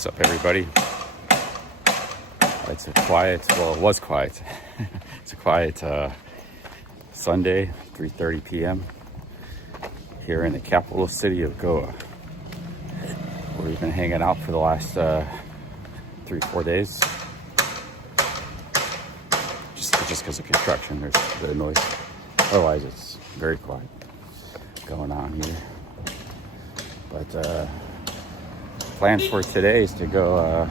What's up, everybody? It's a quiet, well, it was quiet. It's a quiet Sunday, 3:30 p.m. here in the capital city of Goa, where we've been hanging out for the last 3-4 days. Just because of construction, there's a bit of noise. Otherwise, it's very quiet going on here. But plan for today is to go.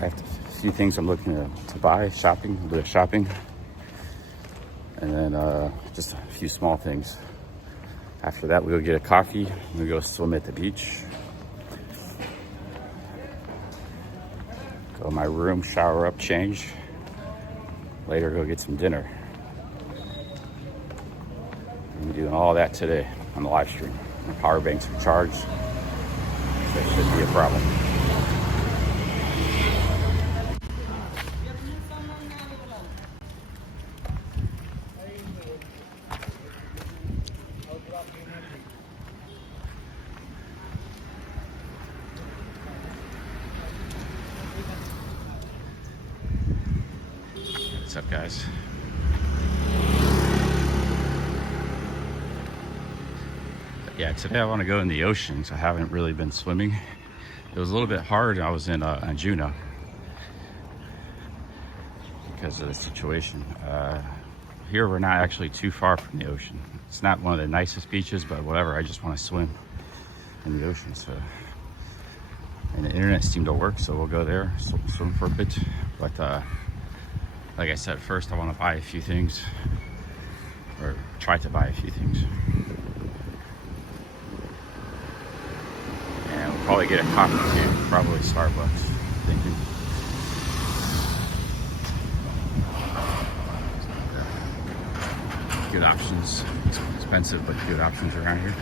I have a few things I'm looking to buy, a bit of shopping, and then just a few small things. After that, we'll get a coffee. We'll go swim at the beach. Go to my room, shower up, change. Later, go get some dinner. I'm doing all that today on the live stream. My power banks are charged. That shouldn't be a problem. What's up, guys? Yeah, today I want to go in the ocean, so I haven't really been swimming. It was a little bit hard. I was in Juneau because of the situation. Here we're not actually too far from the ocean. It's not one of the nicest beaches, but whatever. I just want to swim in the ocean. So, and the internet seemed to work, so we'll go there, swim for a bit. But like I said, first I want to buy a few things, or try to buy a few things. And we'll probably get a coffee too, probably Starbucks, thinking. Good options, expensive but good options around here.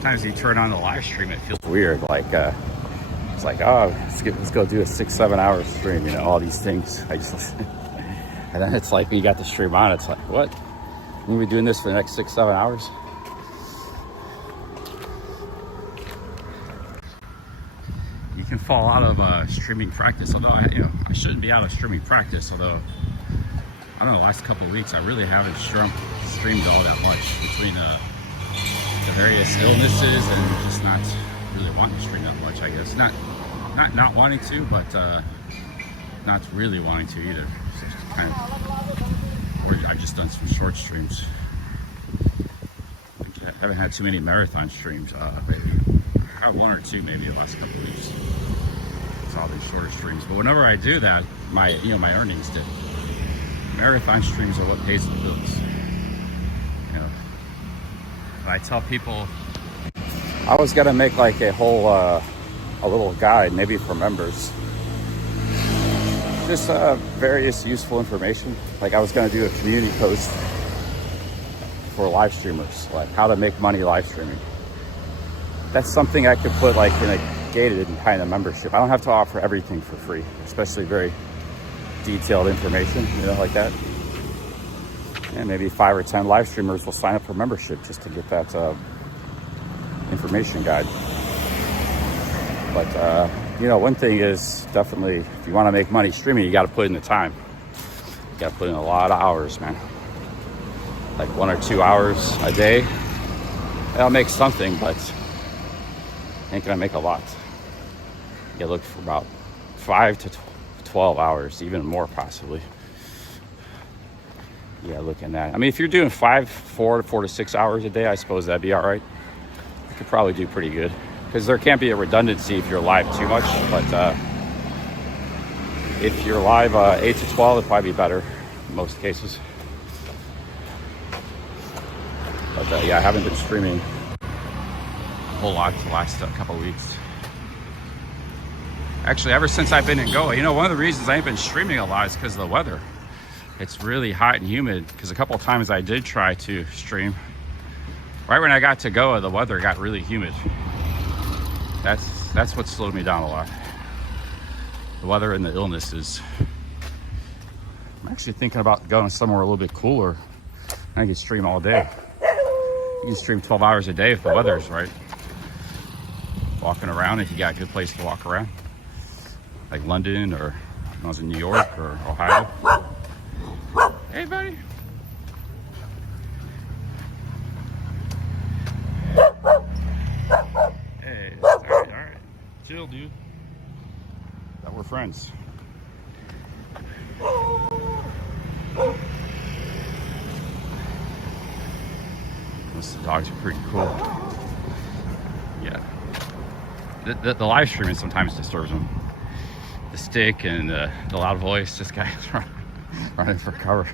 Sometimes you turn on the live stream, it feels weird. Like it's like, oh, let's go do a 6-7 hour stream. You know, all these things. And then it's like when you got the stream on, it's like, what? We'll be doing this for the next 6-7 hours. You can fall out of streaming practice. Although I shouldn't be out of streaming practice. Although I don't know, the last couple of weeks I really haven't streamed all that much between the various illnesses and just not really wanting to stream that much, I guess. Not wanting to, but not really wanting to either. So it's kind of, or I've just done some short streams. I haven't had too many marathon streams lately. I have one or two maybe the last couple of weeks. It's all been shorter streams. But whenever I do that, my earnings dip. Marathon streams are what pays the bills. I tell people I was gonna make like a whole a little guide, maybe for members, just various useful information. Like I was gonna do a community post for live streamers, like how to make money live streaming. That's something I could put like in a gated kind of membership. I don't have to offer everything for free, especially very detailed information, like that. And maybe 5 or 10 live streamers will sign up for membership just to get that information guide. But one thing is definitely, if you want to make money streaming, you got to put in the time. You got to put in a lot of hours, man. Like 1 or 2 hours a day. That'll make something, but ain't gonna make a lot. You look for about 5 to 12 hours, even more possibly. Yeah, looking at. I mean, if you're doing 4 to 6 hours a day, I suppose that'd be all right. You could probably do pretty good, because there can't be a redundancy if you're live too much. But if you're live 8 to 12, it'd probably be better in most cases. But yeah, I haven't been streaming a whole lot the last couple of weeks. Actually, ever since I've been in Goa, one of the reasons I ain't been streaming a lot is because of the weather. It's really hot and humid because a couple of times I did try to stream. Right when I got to Goa, the weather got really humid. That's what slowed me down a lot. The weather and the illnesses. I'm actually thinking about going somewhere a little bit cooler. I can stream all day. You can stream 12 hours a day if the weather's right. Walking around if you got a good place to walk around. Like London, or when I was in New York or Ohio. Hey, buddy. Hey, all right. Chill, dude. Thought we're friends. Those dogs are pretty cool. Yeah. The live streaming sometimes disturbs them. The stick and the loud voice, this guy's running for cover.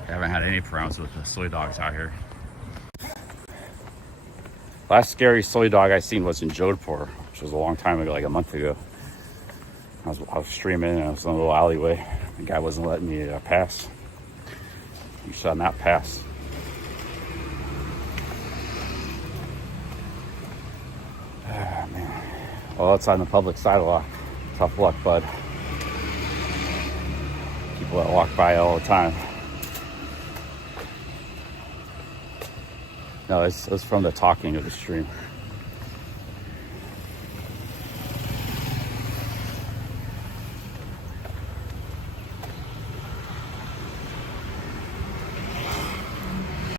I haven't had any problems with the soy dogs out here. Last scary soy dog I seen was in Jodhpur, which was a long time ago, like a month ago. I was streaming and I was in a little alleyway. The guy wasn't letting me pass. You shall not pass. Ah, man. Well, it's on the public sidewalk. Tough luck, bud. People that walk by all the time. No, it was from the talking of the stream.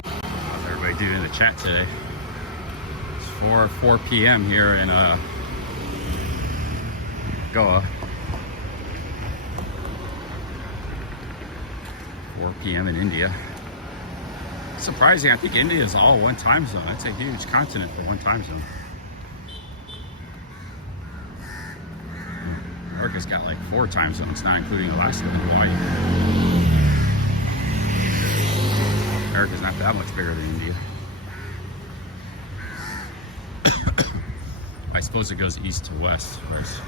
How's everybody doing in the chat today? It's 4 p.m. here in Goa. 4 p.m. in India. Surprising, I think India is all one time zone. That's a huge continent for one time zone. America's got like 4 time zones, not including Alaska and Hawaii. America's not that much bigger than India. I suppose it goes east to west, whereas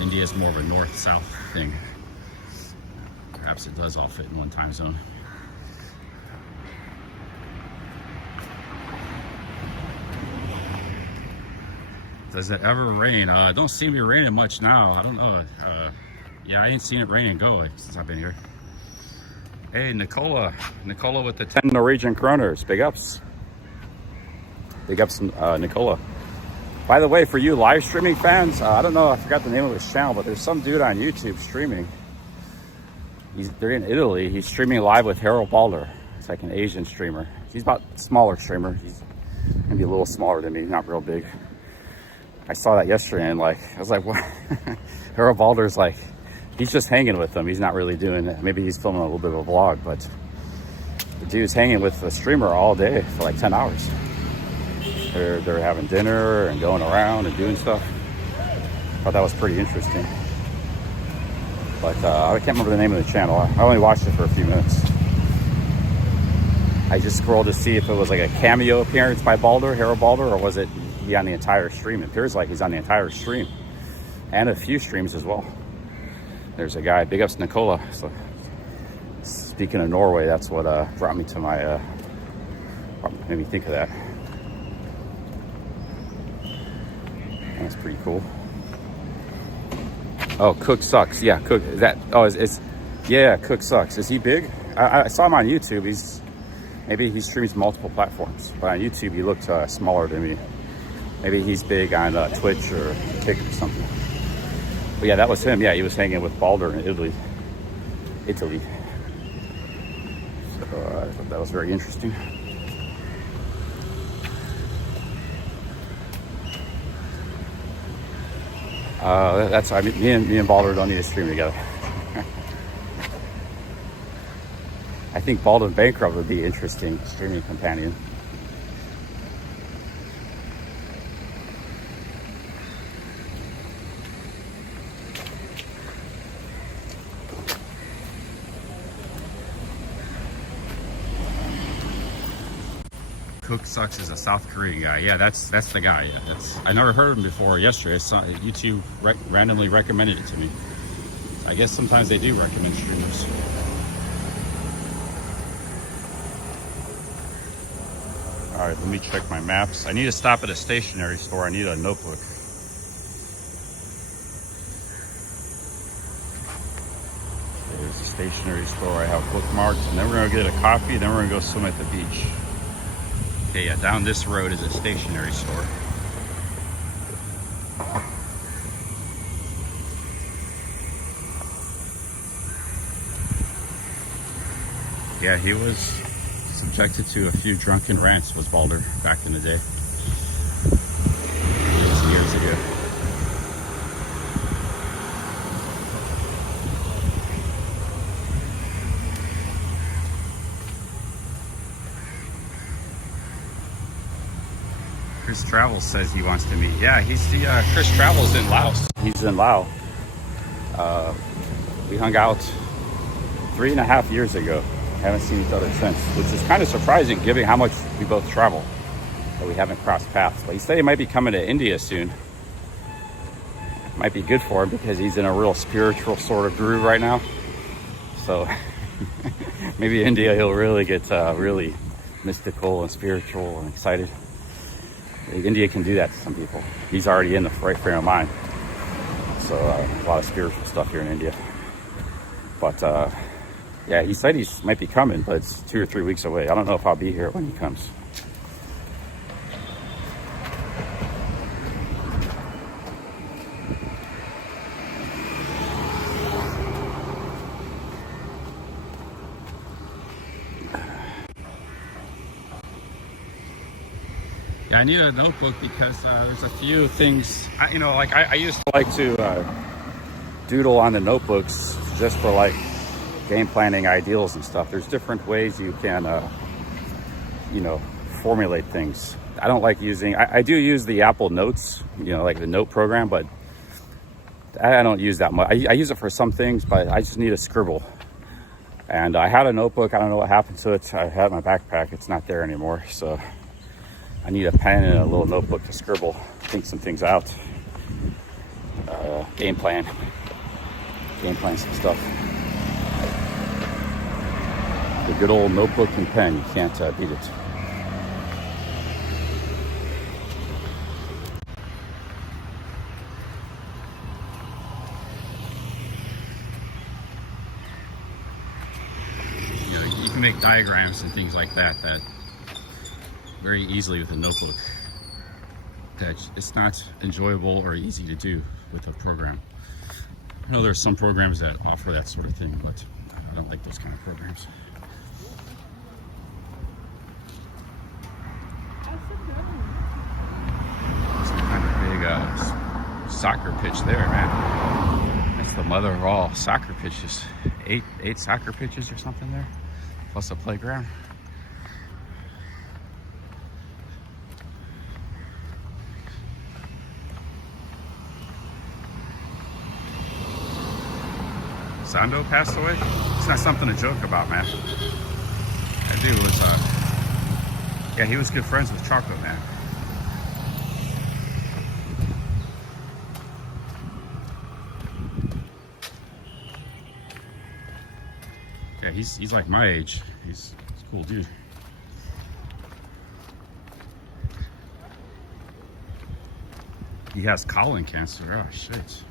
India is more of a north-south thing. Perhaps it does all fit in one time zone. Does it ever rain? It don't seem to be raining much now. I don't know. Yeah, I ain't seen it rain and go since I've been here. Hey, Nicola with the 10 Norwegian kroners. Big ups. Big ups, Nicola. By the way, for you live streaming fans, I don't know, I forgot the name of his channel, but there's some dude on YouTube streaming. They're in Italy. He's streaming live with Harold Balder. It's like an Asian streamer. He's about a smaller streamer. He's maybe a little smaller than me, not real big. I saw that yesterday and I was like, what? Harold Balder's like, he's just hanging with them. He's not really doing it. Maybe he's filming a little bit of a vlog, but the dude's hanging with the streamer all day for like 10 hours. They're having dinner and going around and doing stuff. Thought that was pretty interesting. But I can't remember the name of the channel. I only watched it for a few minutes. I just scrolled to see if it was like a cameo appearance by Balder, Harold Balder, or was it he on the entire stream? It appears like he's on the entire stream and a few streams as well. There's a guy, big ups Nicola. So speaking of Norway, that's what brought me to my made me think of that. That's pretty cool. Oh, Cook Sucks. Yeah, Cook. Is that? Oh, yeah, Cook Sucks. Is he big? I saw him on YouTube. Maybe he streams multiple platforms, but on YouTube he looked smaller than me. Maybe he's big on Twitch or Kick or something. But yeah, that was him. Yeah, he was hanging with Balder in Italy. So I thought that was very interesting. Me and Balder don't need to stream together. I think Balder Bankrupt would be an interesting streaming companion. Cook Sucks is a South Korean guy. Yeah, that's the guy. Yeah, I never heard of him before. Yesterday, I saw YouTube randomly recommended it to me. I guess sometimes they do recommend streamers. All right, let me check my maps. I need to stop at a stationery store. I need a notebook. There's a stationery store I have bookmarked, and then we're gonna get a coffee, then we're gonna go swim at the beach. Okay, yeah, down this road is a stationery store. Yeah, he was subjected to a few drunken rants, was Balder, back in the day. Years ago. Chris Travels says he wants to meet. Yeah, Chris Travels in Laos. He's in Laos. We hung out 3.5 years ago. Haven't seen each other since, which is kind of surprising given how much we both travel, but we haven't crossed paths. But he said he might be coming to India soon. Might be good for him because he's in a real spiritual sort of groove right now. So maybe India he'll really get really mystical and spiritual and excited. India can do that to some people. He's already in the right frame of mind. So a lot of spiritual stuff here in India. But yeah, he said he might be coming, but it's 2 or 3 weeks away. I don't know if I'll be here when he comes. Yeah, I need a notebook because there's a few things, I used to like to doodle on the notebooks just for like game planning ideals and stuff. There's different ways you can, formulate things. I don't like using, I do use the Apple Notes, like the note program, but I don't use that much. I use it for some things, but I just need a scribble. And I had a notebook. I don't know what happened to it. I had my backpack. It's not there anymore. So I need a pen and a little notebook to scribble, think some things out, game plan some stuff. The good old notebook and pen, you can't beat it. You can make diagrams and things like that very easily with a notebook. That it's not enjoyable or easy to do with a program. I know there's some programs that offer that sort of thing, but I don't like those kind of programs. Some kind of big soccer pitch there, man. That's the mother of all soccer pitches. Eight soccer pitches or something there, plus a playground. Sando passed away? It's not something to joke about, man. That dude was, yeah, he was good friends with Chocolate Man. Yeah, he's like my age. He's a cool dude. He has colon cancer. Oh, shit.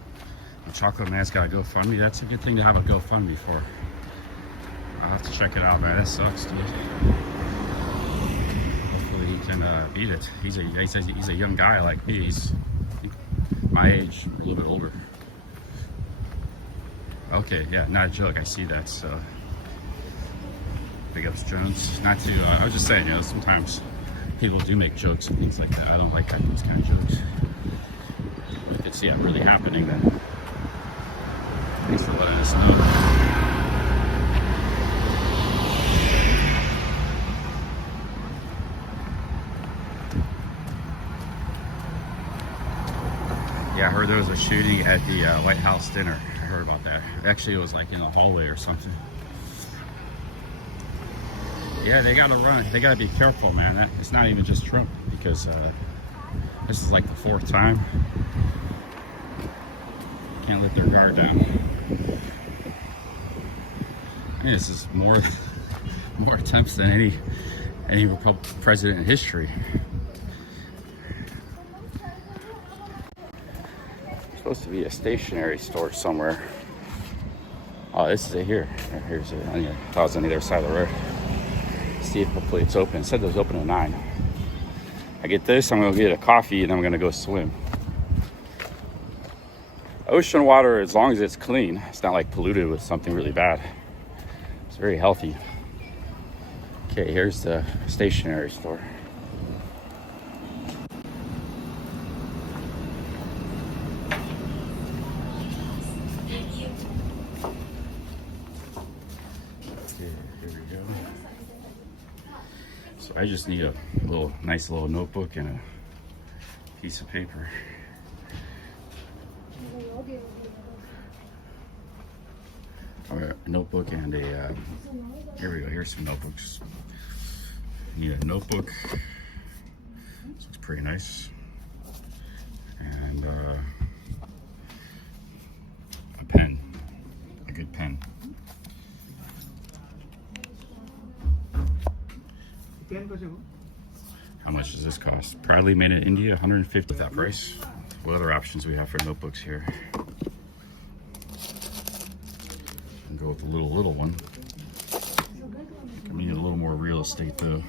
The Chocolate Man's got a GoFundMe. That's a good thing to have a GoFundMe for. I'll have to check it out, man. That sucks, dude. Hopefully he can beat it. He says he's a young guy like me. He's my age, a little bit older. Okay, yeah, not a joke. I see that. So, big ups, Jones. Not to. I was just saying, sometimes people do make jokes and things like that. I don't like those kind of jokes. If you could see it really happening, then. Thanks for letting us know. Yeah, I heard there was a shooting at the White House dinner. I heard about that. Actually, it was like in a hallway or something. Yeah, they gotta run. They gotta be careful, man. It's not even just Trump, because this is like the 4th time. Can't let their guard down. I mean, this is more attempts than any Republican president in history. There's supposed to be a stationery store somewhere. Oh, this is it here. Here's it. I thought it was on the other side of the road. See if hopefully it's open. It said it was open at 9. I get this, I'm gonna get a coffee, and I'm gonna go swim. Ocean water, as long as it's clean, it's not like polluted with something really bad. It's very healthy. Okay, here's the stationery store. Here we go. So I just need a nice little notebook and a piece of paper. Or a notebook and a, here we go, here's some notebooks. Need a notebook, this looks pretty nice, and a pen, a good pen. How much does this cost? Proudly made in India, 150. That price. What other options we have for notebooks here? I'll go with the little one. I need a little more real estate though.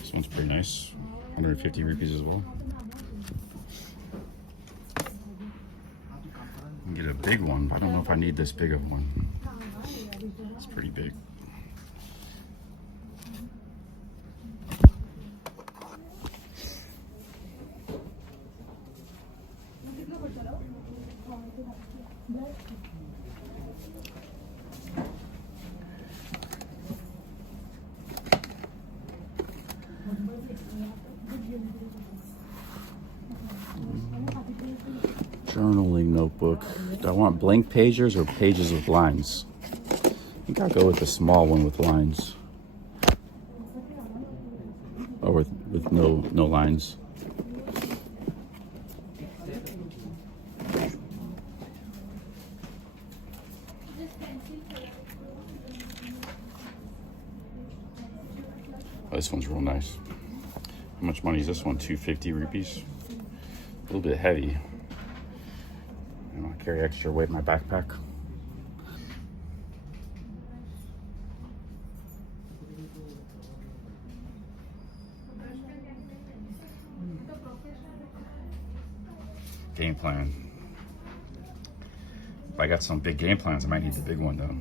This one's pretty nice. 150 rupees as well. I can get a big one, but I don't know if I need this big of one. It's pretty big. Journaling notebook. Do I want blank pages or pages with lines? I think I'll go with the small one with lines. Or with no lines. Oh, this one's real nice. How much money is this one? 250 rupees. A little bit heavy. I'll carry extra weight in my backpack. Game plan. If I got some big game plans, I might need the big one though.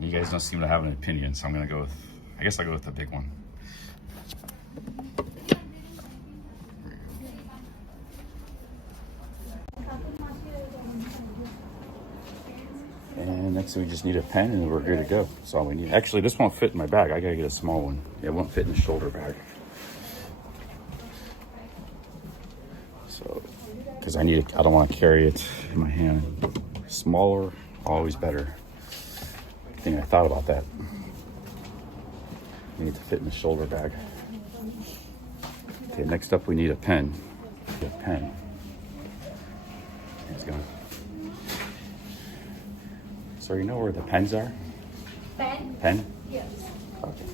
You guys don't seem to have an opinion, so I'm gonna go with, I guess I'll go with the big one. And next we just need a pen and we're good to go. That's all we need. Actually, this won't fit in my bag. I gotta get a small one. It won't fit in the shoulder bag. So, because I don't want to carry it in my hand. Smaller, always better. I think I thought about that. I need to fit in the shoulder bag. Okay, next up we need a pen. A pen. It's gone. So you know where the pens are? Pen? Pen? Yes. Okay.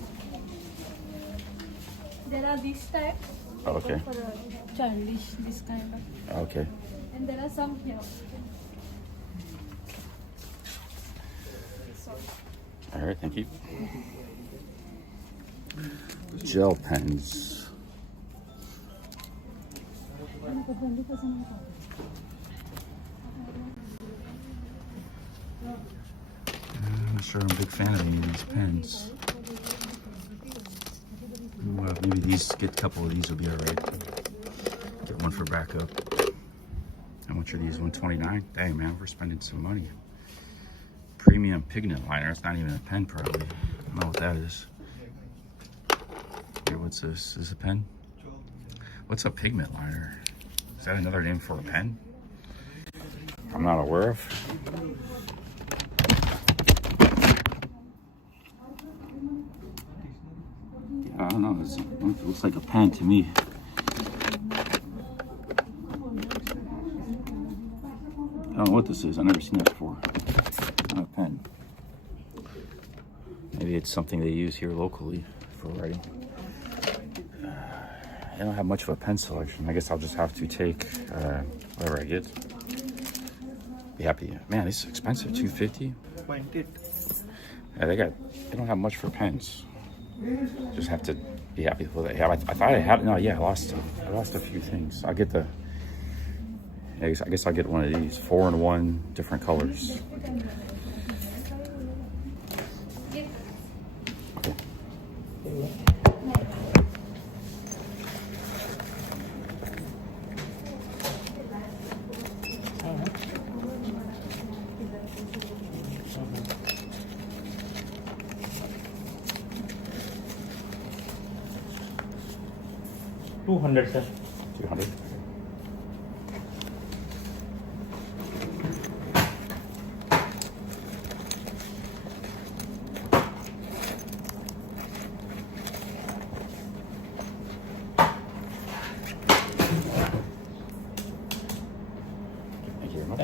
There are these types. Oh, okay. For a childish, this kind of. Okay. And there are some here. All right, thank you. Gel pens. I'm not sure I'm a big fan of any of these pens. Well, maybe get a couple of these will be all right. Get one for backup. How much are these? $129? Dang, man, we're spending some money. Premium pigment liner. It's not even a pen, probably. I don't know what that is. Here, what's this? Is this a pen? What's a pigment liner? Is that another name for a pen? I'm not aware of. I don't know. It looks like a pen to me. I don't know what this is. I've never seen that before. Not a pen. Maybe it's something they use here locally for writing. I don't have much of a pen selection. I guess I'll just have to take whatever I get. Be happy. Man, this is expensive. $250. Yeah, they don't have much for pens. Just have to be happy with what they have. I thought I had. No, yeah, I lost a few things. I'll get the. I guess I'll get one of these 4-in-1 different colors. Okay. $200, sir. 200. Thank you very much.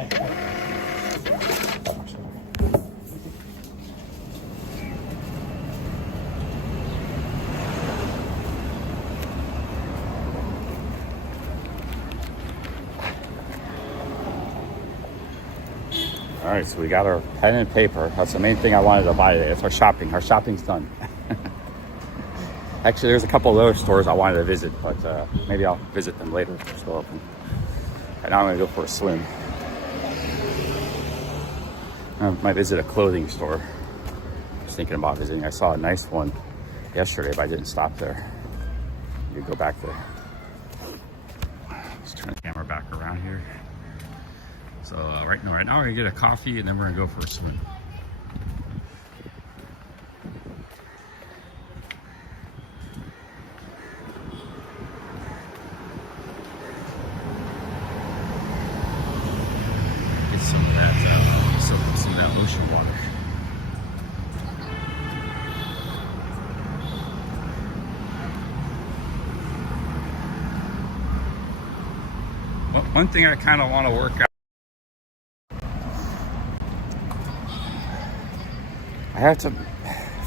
All right, so we got our pen and paper. That's the main thing I wanted to buy today. It's our shopping. Our shopping's done. Actually, there's a couple of other stores I wanted to visit, but maybe I'll visit them later if they're still open. Right now I'm gonna go for a swim. I might visit a clothing store. I was thinking about visiting. I saw a nice one yesterday, but I didn't stop there. You go back there. Let's turn the camera back around here. So right now we're gonna get a coffee and then we're gonna go for a swim. Get some of that, some of that ocean water. One thing I kind of want to work out. I have to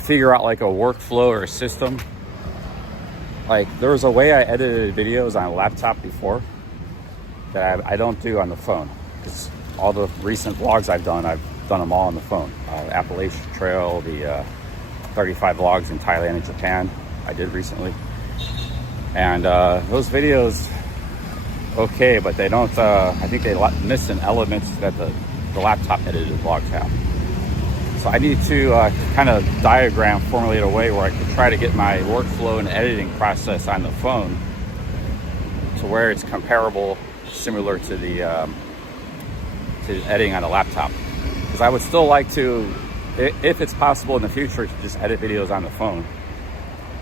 figure out like a workflow or a system. Like there was a way I edited videos on a laptop before that I don't do on the phone. Because all the recent vlogs I've done them all on the phone. Appalachian Trail, the 35 vlogs in Thailand and Japan I did recently. And those videos, okay, but they don't, I think they miss some elements that the laptop edited vlogs have. So I need to kind of formulate a way where I can try to get my workflow and editing process on the phone to where it's comparable, similar to the editing on a laptop. Because I would still like to, if it's possible in the future, to just edit videos on the phone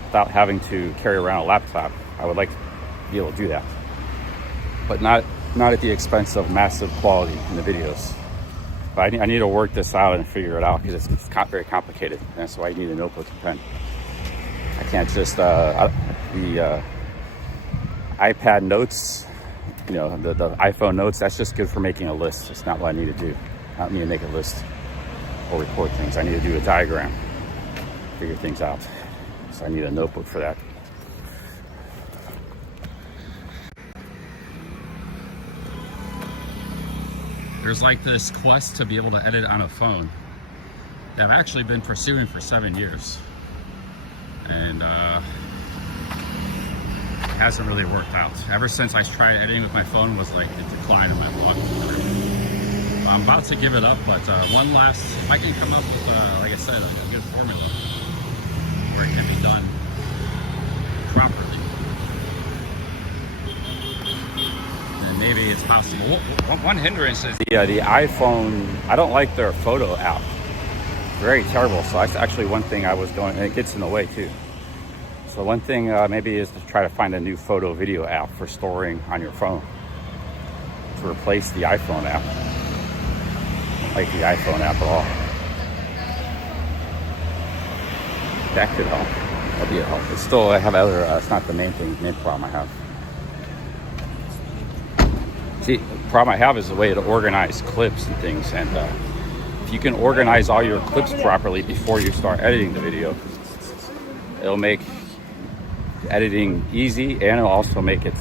without having to carry around a laptop. I would like to be able to do that, but not at the expense of massive quality in the videos. But I need to work this out and figure it out because it's very complicated. And that's why I need a notebook and pen. I can't just, the iPad notes, you know, the iPhone notes, that's just good for making a list. It's not what I need to do. I don't need to make a list or record things. I need to do a diagram, figure things out. So I need a notebook for that. There's like this quest to be able to edit on a phone that I've actually been pursuing for 7 years. And it hasn't really worked out. Ever since I tried editing with my phone was like a decline in my vlog. I'm about to give it up, but one last, if I can come up with, like I said, a good formula where it can be done properly. Maybe it's possible. One hindrance is the iPhone. I don't like their photo app. Very terrible. So that's actually one thing I was going, and it gets in the way too. So one thing maybe is to try to find a new photo video app for storing on your phone to replace the iPhone app. like the iPhone app at all. That could help. That'd be a help. It's still, I have other, it's not the main problem I have. See, the problem I have is the way to organize clips and things. And if you can organize all your clips properly before you start editing the video, it'll make editing easy, and it'll also make it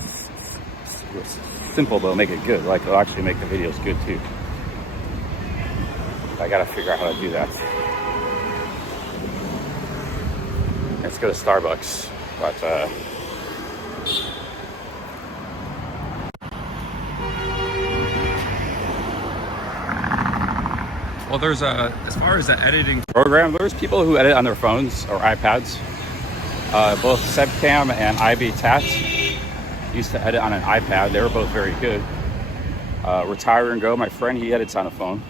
simple, but it'll make it good. Like, it'll actually make the videos good too. I gotta figure out how to do that. Let's go to Starbucks, but well, there's as far as the editing program, there's people who edit on their phones or iPads. Both Sebcam and Ivy Tat used to edit on an iPad. They were both very good. Retire and Go, my friend, he edits on a phone.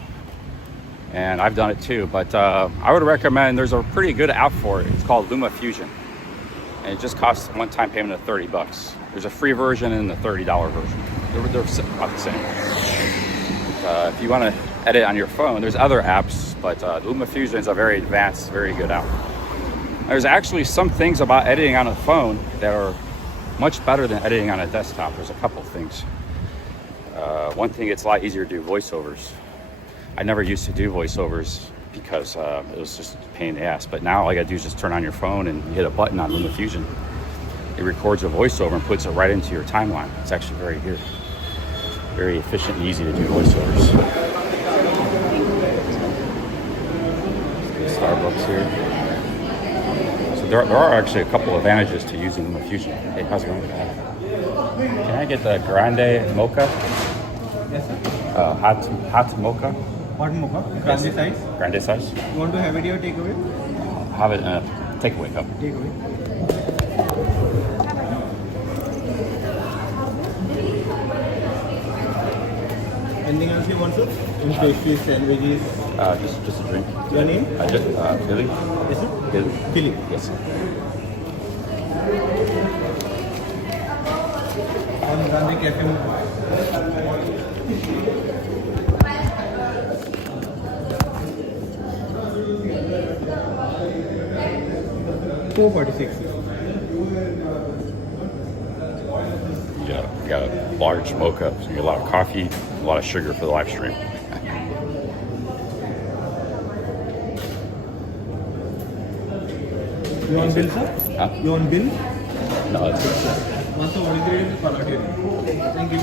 And I've done it too, but I would recommend, there's a pretty good app for it. It's called LumaFusion. And it just costs a one-time payment of $30. There's a free version and the $30 version. They're about the same. If you want to edit on your phone, there's other apps, but LumaFusion is a very advanced, very good app. There's actually some things about editing on a phone that are much better than editing on a desktop. There's a couple things. One thing, it's a lot easier to do voiceovers. I never used to do voiceovers because it was just a pain in the ass. But now all you gotta do is just turn on your phone and you hit a button on LumaFusion. It records a voiceover and puts it right into your timeline. It's actually very good. Very efficient and easy to do voiceovers. Starbucks here. So there are actually a couple advantages to using LumaFusion. Hey, how's it going? Can I get the grande mocha? Yes, sir. Hot mocha? Hot mocha? Grande size? Grande size? You want to have it or take away? Have it in a takeaway cup. Take away. Anything else you want, sir? In pastries, sandwiches? Just a drink. Your name? Billy? Yes, sir? Billy? Billy. Yes, sir. One grande cafe mocha. $4.46. Yeah, you got a large mocha, so you get a lot of coffee, a lot of sugar for the live stream. You want bill, sir? Huh? You want bill? No, that's good. Once the order grade is followed. Thank you.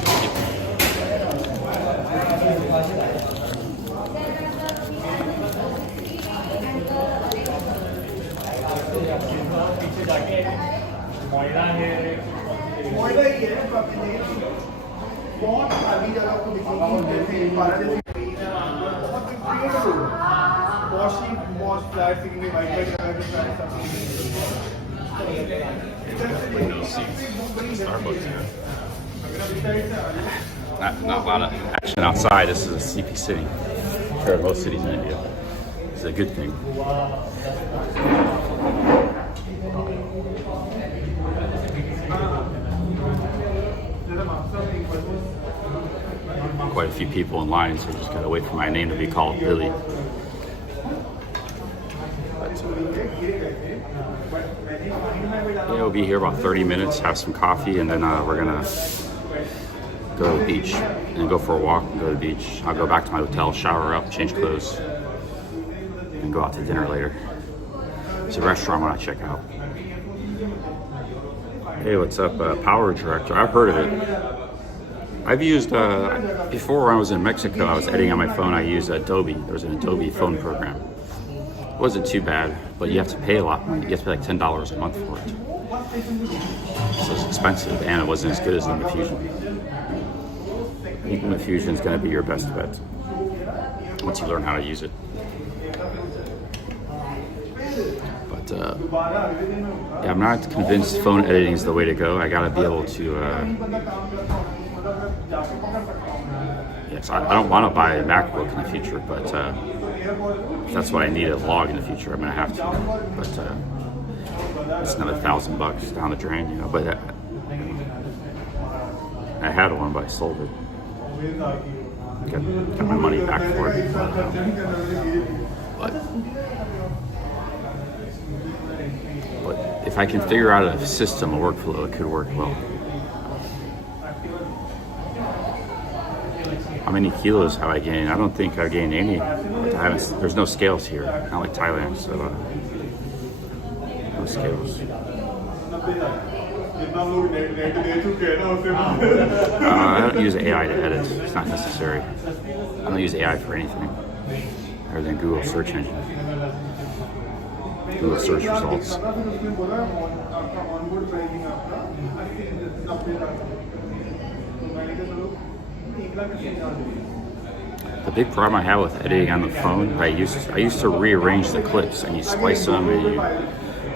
Starbucks here. Not a lot of action outside. This is a sleepy city compared to most cities in India. It's a good thing. Quite a few people in line, so I just gotta wait for my name to be called Billy. We'll be here about 30 minutes, have some coffee, and then we're gonna go to the beach and go for a walk and go to the beach. I'll go back to my hotel, shower up, change clothes, and go out to dinner later. It's a restaurant when I check out. Hey, what's up? Power Director. I've heard of it. I've used, before when I was in Mexico, I was editing on my phone, I used Adobe. There was an Adobe phone program. It wasn't too bad, but you have to pay a lot. You have to pay like $10 a month for it. So it's expensive, and it wasn't as good as LumaFusion. I think LumaFusion is going to be your best bet once you learn how to use it. But yeah, I'm not convinced phone editing is the way to go. I got to be able to. Yes, I don't want to buy a MacBook in the future, but if that's what I need a vlog in the future, I'm going to have to. But it's another $1,000 down the drain, you know. But I had one, but I sold it. Got my money back for it. But if I can figure out a system, a workflow, it could work well. How many kilos have I gained? I don't think I've gained any. There's no scales here, not like Thailand, so no scales. I don't use AI to edit. It's not necessary. I don't use AI for anything other than Google search engine. Google search results. The big problem I have with editing on the phone, I used to rearrange the clips, and you splice them and you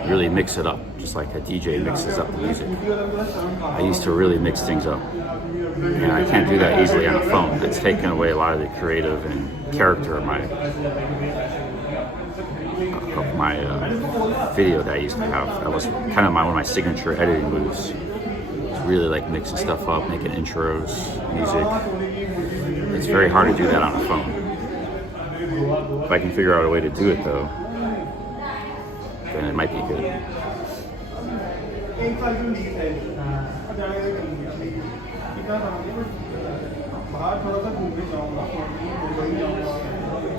really mix it up, just like a DJ mixes up the music. I used to really mix things up, and I can't do that easily on a phone. It's taken away a lot of the creative and character of my video that I used to have. That was kind of one of my signature editing moves. It's really like mixing stuff up, making intros, music. It's very hard to do that on a phone. If I can figure out a way to do it though, then it might be good.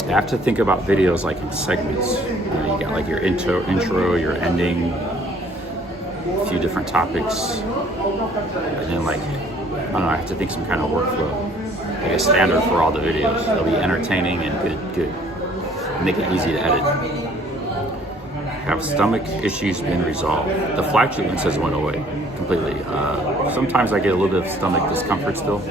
You have to think about videos like in segments. You got like your intro, your ending, a few different topics, and then like, I don't know, I have to think some kind of workflow, like a standard for all the videos. It'll be entertaining and good. Make it easy to edit. Have stomach issues been resolved? The flatulences went away completely. Sometimes I get a little bit of stomach discomfort still.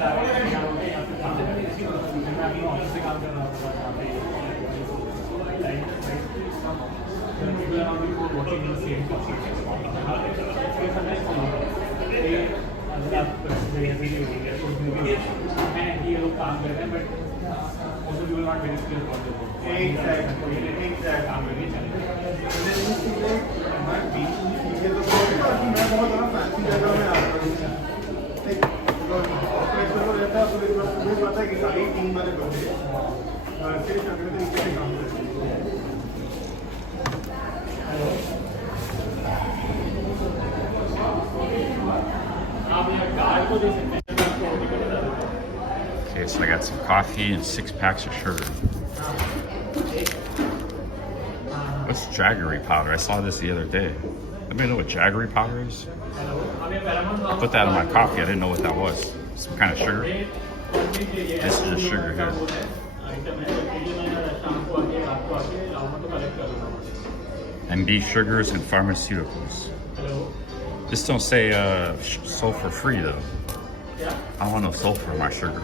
Okay, so I got some coffee and 6 packs of sugar. What's jaggery powder? I saw this the other day. Anybody know what jaggery powder is? I put that in my coffee. I didn't know what that was. Some kind of sugar. This is just sugar here. MB sugars and pharmaceuticals. This don't say sulfur free though. I don't want no sulfur in my sugar.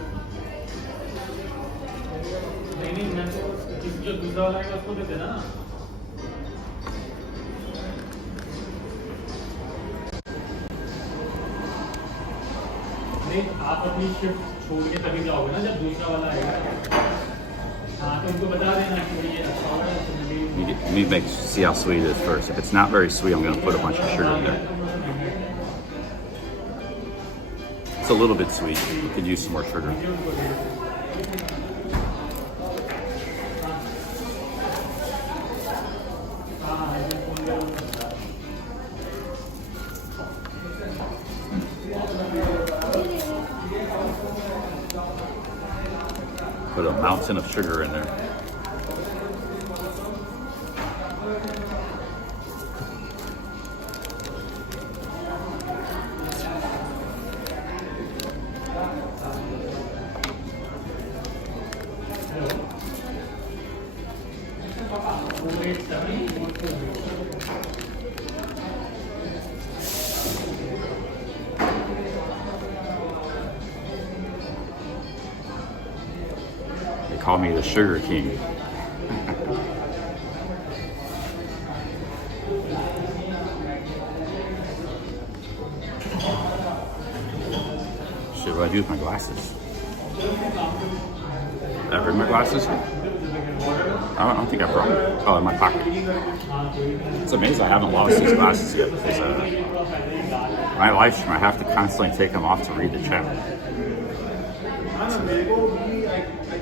आप अपनी shift छोड़ के तभी जाओगे ना जब दूसरा वाला आएगा। हाँ तो उनको बता देना कि ये अच्छा होगा। Let me see how sweet it is first. If it's not very sweet, I'm going to put a bunch of sugar in there. It's a little bit sweet. You could use some more sugar. Put a mountain of sugar in there. They call me the Sugar King. Shit, what do I do with my glasses? Did I bring my glasses? I don't think I brought them. Oh, in my pocket. It's amazing I haven't lost these glasses yet because my live stream, I have to constantly take them off to read the chat.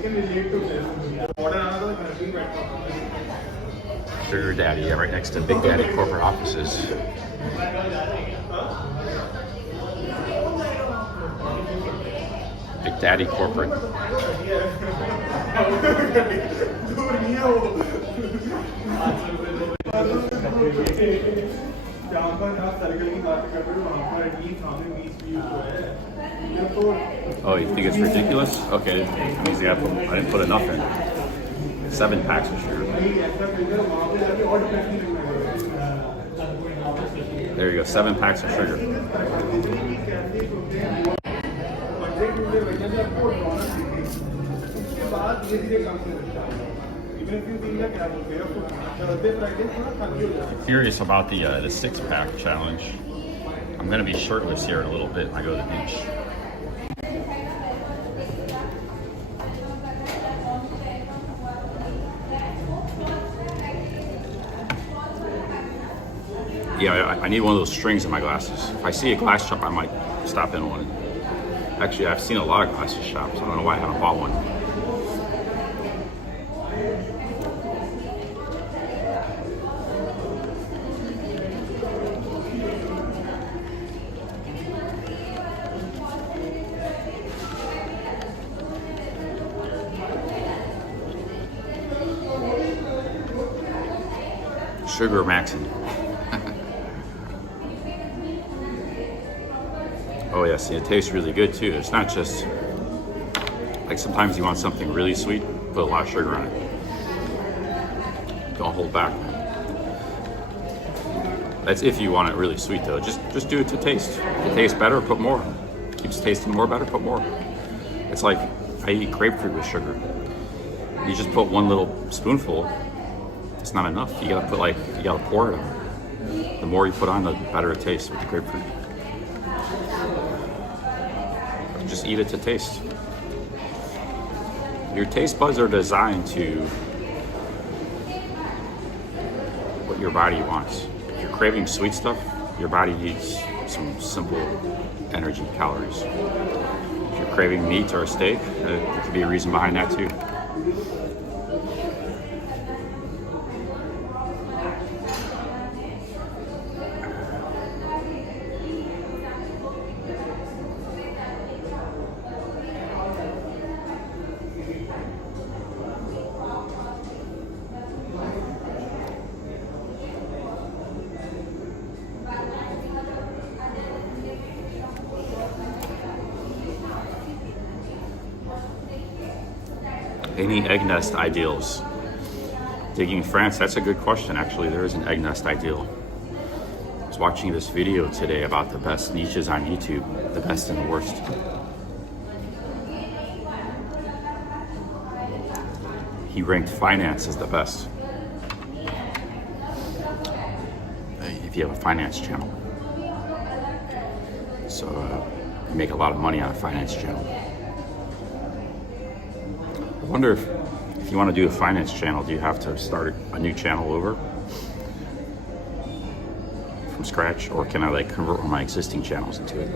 Sugar Daddy, yeah, right next to Big Daddy corporate offices. Big Daddy corporate. Oh, you think it's ridiculous? Okay, I'm easy. I didn't put enough in. 7 packs of sugar. There you go, 7 packs of sugar. I'm curious about the 6-pack challenge. I'm gonna be shirtless here in a little bit when I go to the beach. Yeah, I need one of those strings in my glasses. If I see a glass shop, I might stop in one. Actually, I've seen a lot of glasses shops. I don't know why I haven't bought one. Sugar maxing. Oh yeah, see, it tastes really good too. It's not just like sometimes you want something really sweet, put a lot of sugar on it. Don't hold back. That's if you want it really sweet though. Just do it to taste. If it tastes better, put more. Keeps tasting more better, put more. It's like I eat grapefruit with sugar. You just put one little spoonful. It's not enough. You gotta pour it on. The more you put on, the better it tastes with the grapefruit. Just eat it to taste. Your taste buds are designed to what your body wants. If you're craving sweet stuff, your body needs some simple energy calories. If you're craving meat or a steak, there could be a reason behind that too. Any egg nest ideals? Digging France, that's a good question. Actually, there is an egg nest ideal. I was watching this video today about the best niches on YouTube, the best and the worst. He ranked finance as the best. If you have a finance channel. So you make a lot of money on a finance channel. I wonder if you want to do a finance channel, do you have to start a new channel over from scratch, or can I like convert one of my existing channels into it?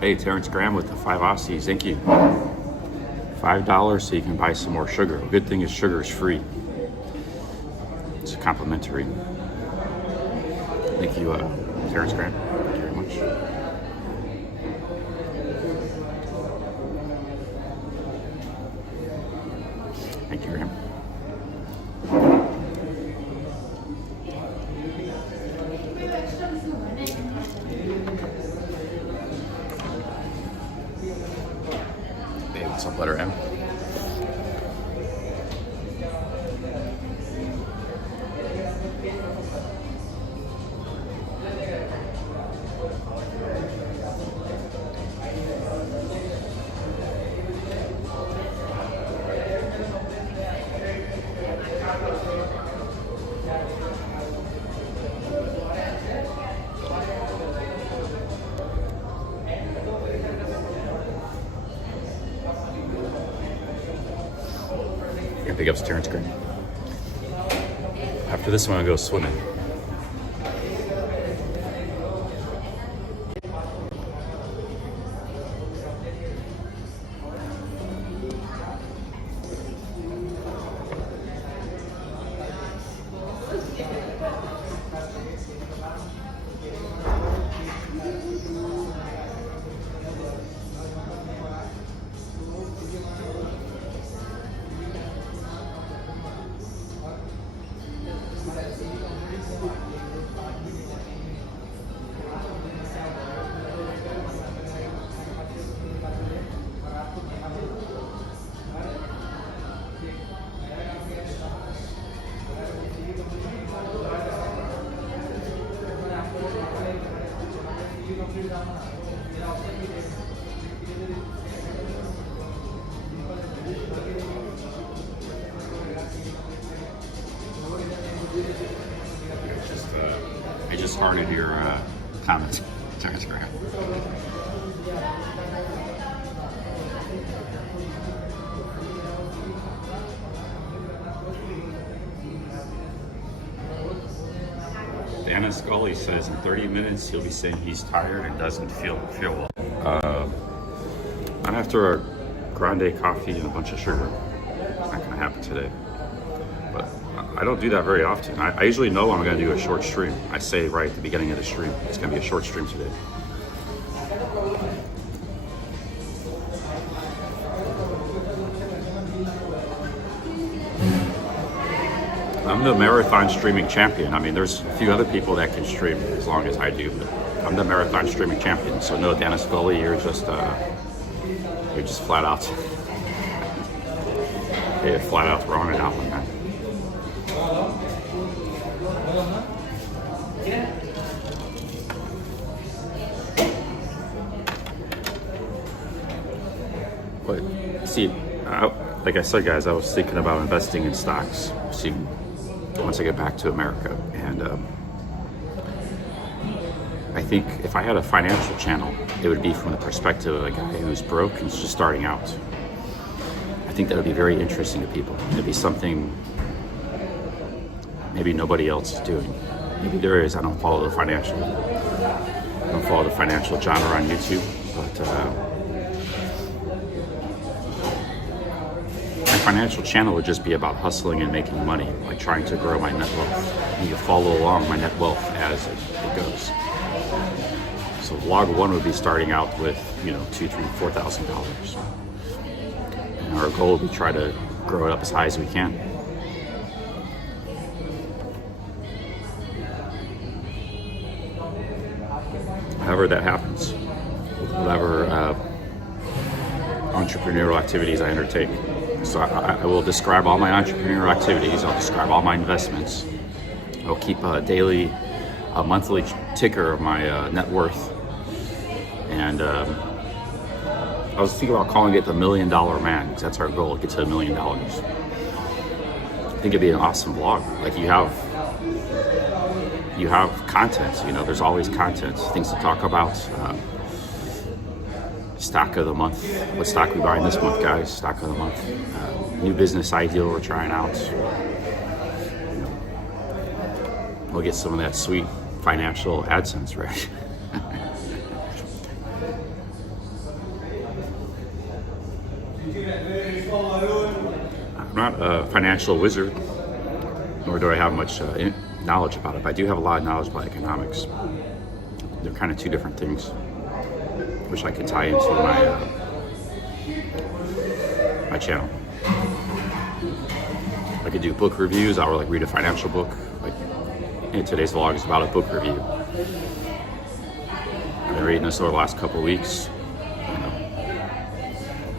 Hey, Terrence Graham with the 5 Aussies, thank you. $5 so you can buy some more sugar. The good thing is sugar is free. It's complimentary. Thank you, Terrence Grant. Thank you very much. Thank you, Graham. Hey, what's up, letter M? Big ups, Terrence Green. After this, I'm gonna go swimming. I just hearted your comments. Instagram. Dana Scully says in 30 minutes he'll be saying he's tired and doesn't feel well. Not after a grande coffee and a bunch of sugar. It's not gonna happen today. But I don't do that very often. I usually know I'm gonna do a short stream. I say right at the beginning of the stream, it's gonna be a short stream today. I'm the marathon streaming champion. I mean, there's a few other people that can stream as long as I do, but I'm the marathon streaming champion. So no, Dana Scully, you're just flat out, you're flat out wrong on that one, man. But see, like I said, guys, I was thinking about investing in stocks. See, once I get back to America, and I think if I had a financial channel, it would be from the perspective of a guy who's broke and is just starting out. I think that would be very interesting to people. It'd be something maybe nobody else is doing. Maybe there is. I don't follow the financial genre on YouTube, but my financial channel would just be about hustling and making money, like trying to grow my net wealth. And you follow along my net wealth as it goes. So vlog one would be starting out with, $2,000, $3,000, $4,000. And our goal would be try to grow it up as high as we can. However that happens, whatever entrepreneurial activities I undertake. So I will describe all my entrepreneurial activities. I'll describe all my investments. I'll keep a monthly ticker of my net worth. And I was thinking about calling it the $1 Million Man, because that's our goal, get to $1 million. I think it'd be an awesome vlog. Like you have content, there's always content, things to talk about. Stock of the month. What stock we buying this month, guys? Stock of the month. New business idea we're trying out. We'll get some of that sweet financial AdSense, right? I'm not a financial wizard, nor do I have much knowledge about it, but I do have a lot of knowledge about economics. They're kind of two different things, which I could tie into my channel. I could do book reviews. I'll read a financial book. Today's vlog is about a book review. I've been reading this over the last couple of weeks.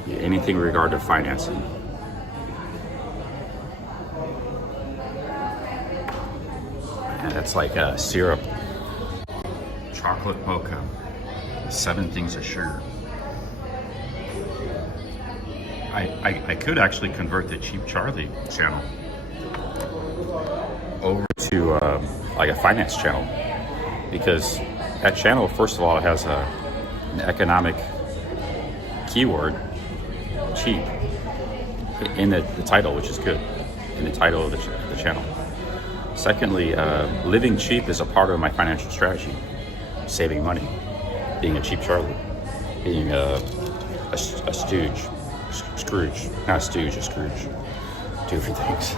Anything in regard to financing. And that's like a syrup, chocolate mocha, 7 things of sugar. I could actually convert the Cheap Charlie channel over to like a finance channel, because that channel, first of all, it has an economic keyword, cheap, in the title, which is good, in the title of the channel. Secondly, living cheap is a part of my financial strategy. Saving money, being a cheap Charlie, being a stooge, Scrooge, not a stooge, a Scrooge. Two different things.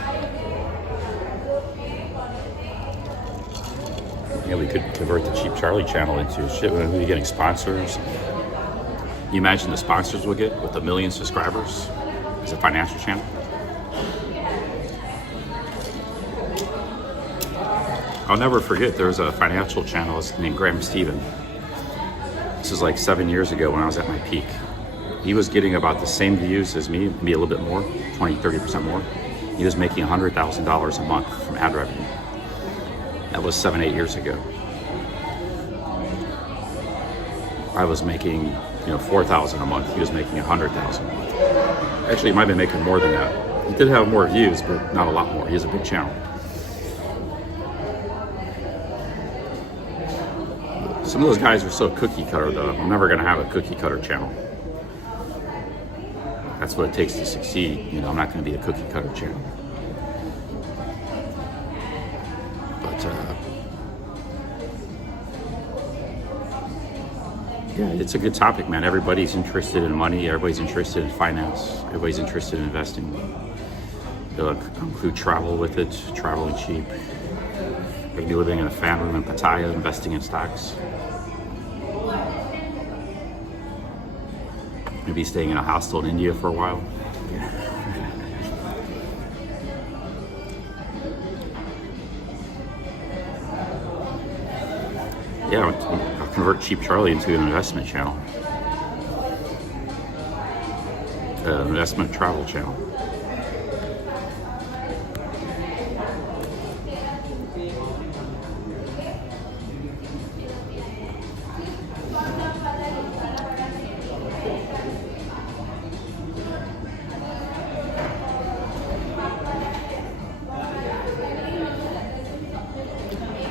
Yeah, we could convert the Cheap Charlie channel into shit. We'll be getting sponsors. You imagine the sponsors we'll get with 1 million subscribers as a financial channel? I'll never forget, there was a financial channel named Graham Stephen. This was like 7 years ago when I was at my peak. He was getting about the same views as me, maybe a little bit more, 20, 30% more. He was making $100,000 a month from ad revenue. That was 7, 8 years ago. I was making, $4,000 a month. He was making $100,000 a month. Actually, he might have been making more than that. He did have more views, but not a lot more. He has a big channel. Some of those guys are so cookie cutter, though. I'm never going to have a cookie cutter channel. That's what it takes to succeed. I'm not going to be a cookie cutter channel. But yeah, it's a good topic, man. Everybody's interested in money. Everybody's interested in finance. Everybody's interested in investing. They'll include travel with it, traveling cheap. Maybe living in a fan room in Pattaya, investing in stocks. Maybe staying in a hostel in India for a while. Yeah, I'll convert Cheap Charlie into an investment channel. An investment travel channel.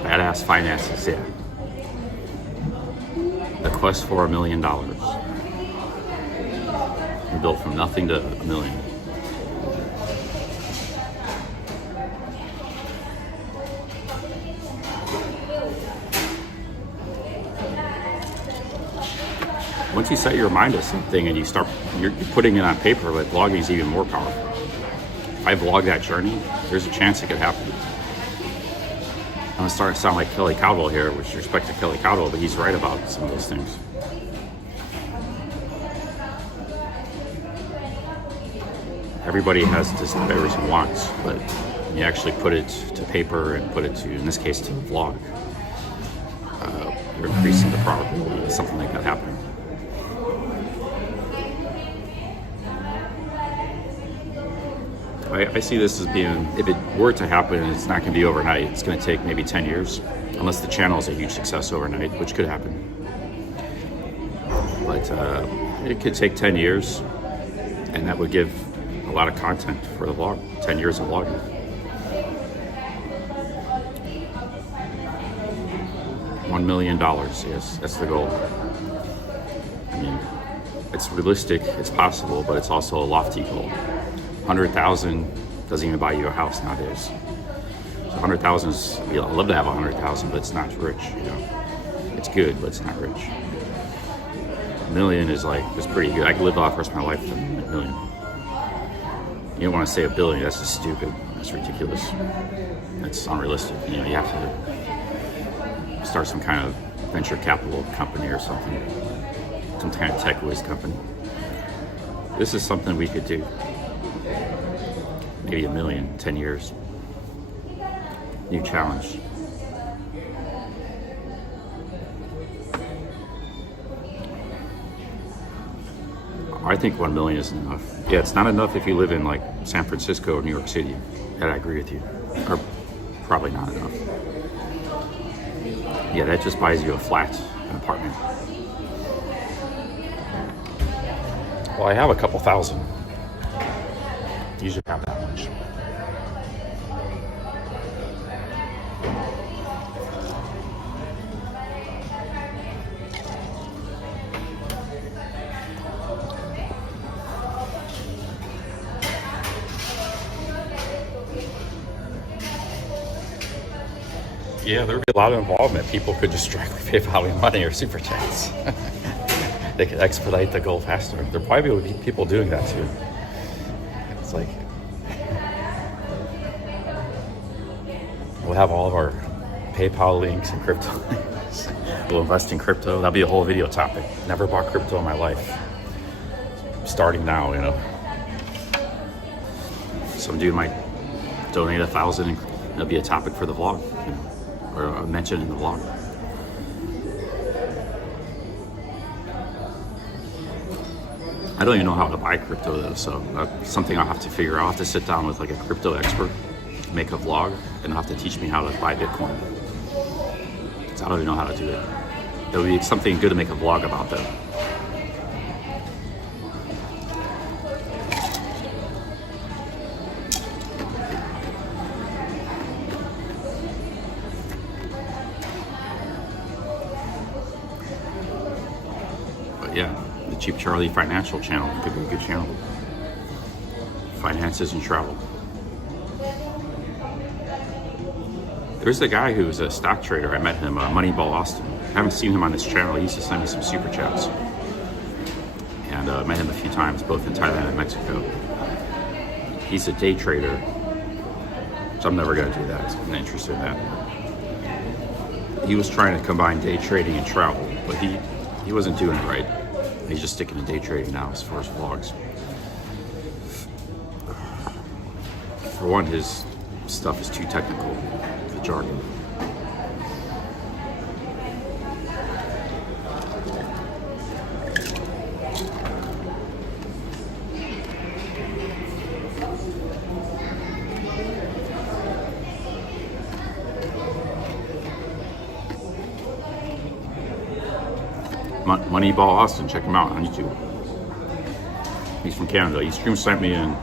Badass finances, yeah. The quest for $1 million. We built from nothing to $1 million. Once you set your mind to something and you're putting it on paper, but vlogging is even more powerful. If I vlog that journey, there's a chance it could happen. I'm starting to sound like Kelly Cowdell here, with respect to Kelly Cowdell, but he's right about some of those things. Everybody has desires and wants, but when you actually put it to paper and put it to, in this case, to a vlog, you're increasing the probability of something like that happening. I see this as being, if it were to happen, it's not going to be overnight. It's going to take maybe 10 years, unless the channel is a huge success overnight, which could happen. But it could take 10 years, and that would give a lot of content for the vlog, 10 years of vlogging. $1 million, yes, that's the goal. I mean, it's realistic, it's possible, but it's also a lofty goal. 100,000 doesn't even buy you a house nowadays. So 100,000 is, I'd love to have 100,000, but it's not rich, It's good, but it's not rich. $1 million is pretty good. I could live off the rest of my life with $1 million. You don't want to say $1 billion, that's just stupid. That's ridiculous. That's unrealistic. You have to start some kind of venture capital company or something. Some kind of tech whiz company. This is something we could do. Maybe $1 million, 10 years. New challenge. I think 1 million is enough. Yeah, it's not enough if you live in San Francisco or New York City. That I agree with you. Or probably not enough. Yeah, that just buys you a flat, an apartment. Well, I have a couple thousand. You should have that much. Yeah, there would be a lot of involvement. People could just directly PayPal me money or super chats. They could expedite the goal faster. There probably would be people doing that too. It's like we'll have all of our PayPal links and crypto links. We'll invest in crypto. That'll be a whole video topic. Never bought crypto in my life. Starting now, you know. Some dude might donate 1,000 and it'll be a topic for the vlog, you know, or a mention in the vlog. I don't even know how to buy crypto though, so that's something I'll have to figure out. I'll have to sit down with like a crypto expert, make a vlog, and they'll have to teach me how to buy Bitcoin. Because I don't even know how to do it. It would be something good to make a vlog about though. But yeah, the Cheap Charlie Financial channel could be a good channel. Finances and travel. There's a guy who's a stock trader. I met him, Moneyball Austin. I haven't seen him on this channel. He used to send me some super chats. And met him a few times, both in Thailand and Mexico. He's a day trader. So I'm never going to do that. I'm not interested in that. He was trying to combine day trading and travel, but he wasn't doing it right. He's just sticking to day trading now as far as vlogs. For one, his stuff is too technical, the jargon. Moneyball Austin, check him out on YouTube. He's from Canada. He stream sniped me in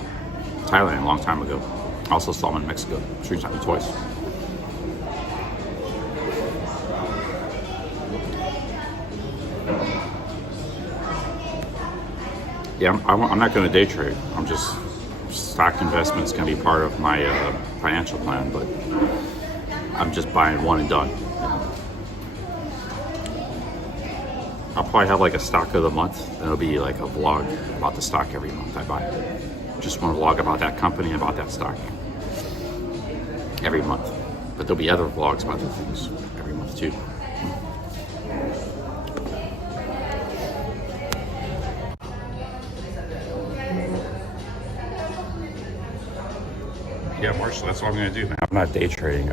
Thailand a long time ago. I also saw him in Mexico. Stream sniped me twice. Yeah, I'm not going to day trade. I'm just stock investment is going to be part of my financial plan, but I'm just buying one and done. I'll probably have like a stock of the month, and it'll be like a vlog about the stock every month I buy. Just want to vlog about that company and about that stock every month. But there'll be other vlogs about other things every month too. Yeah, Marshall, that's what I'm going to do, man. I'm not day trading.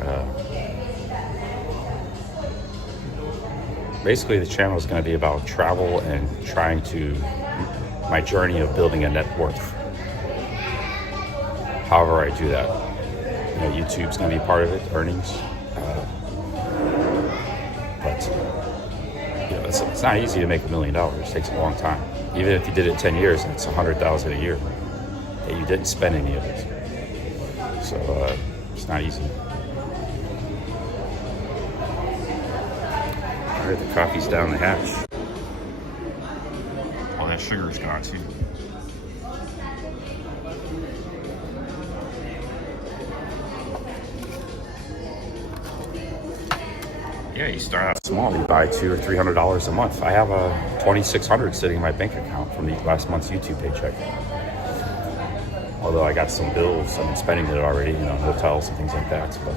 Basically, the channel is going to be about travel and trying to, my journey of building a net worth. However I do that. You know, YouTube's going to be part of it, earnings. But, you know, it's not easy to make $1 million. It takes a long time. Even if you did it 10 years, it's $100,000 a year. And you didn't spend any of it. So, it's not easy. The coffee's down the hatch. All that sugar's gone too. Yeah, you start out small. You buy $200 or $300 a month. I have a $2,600 sitting in my bank account from the last month's YouTube paycheck. Although I got some bills, I've been spending it already, you know, hotels and things like that. But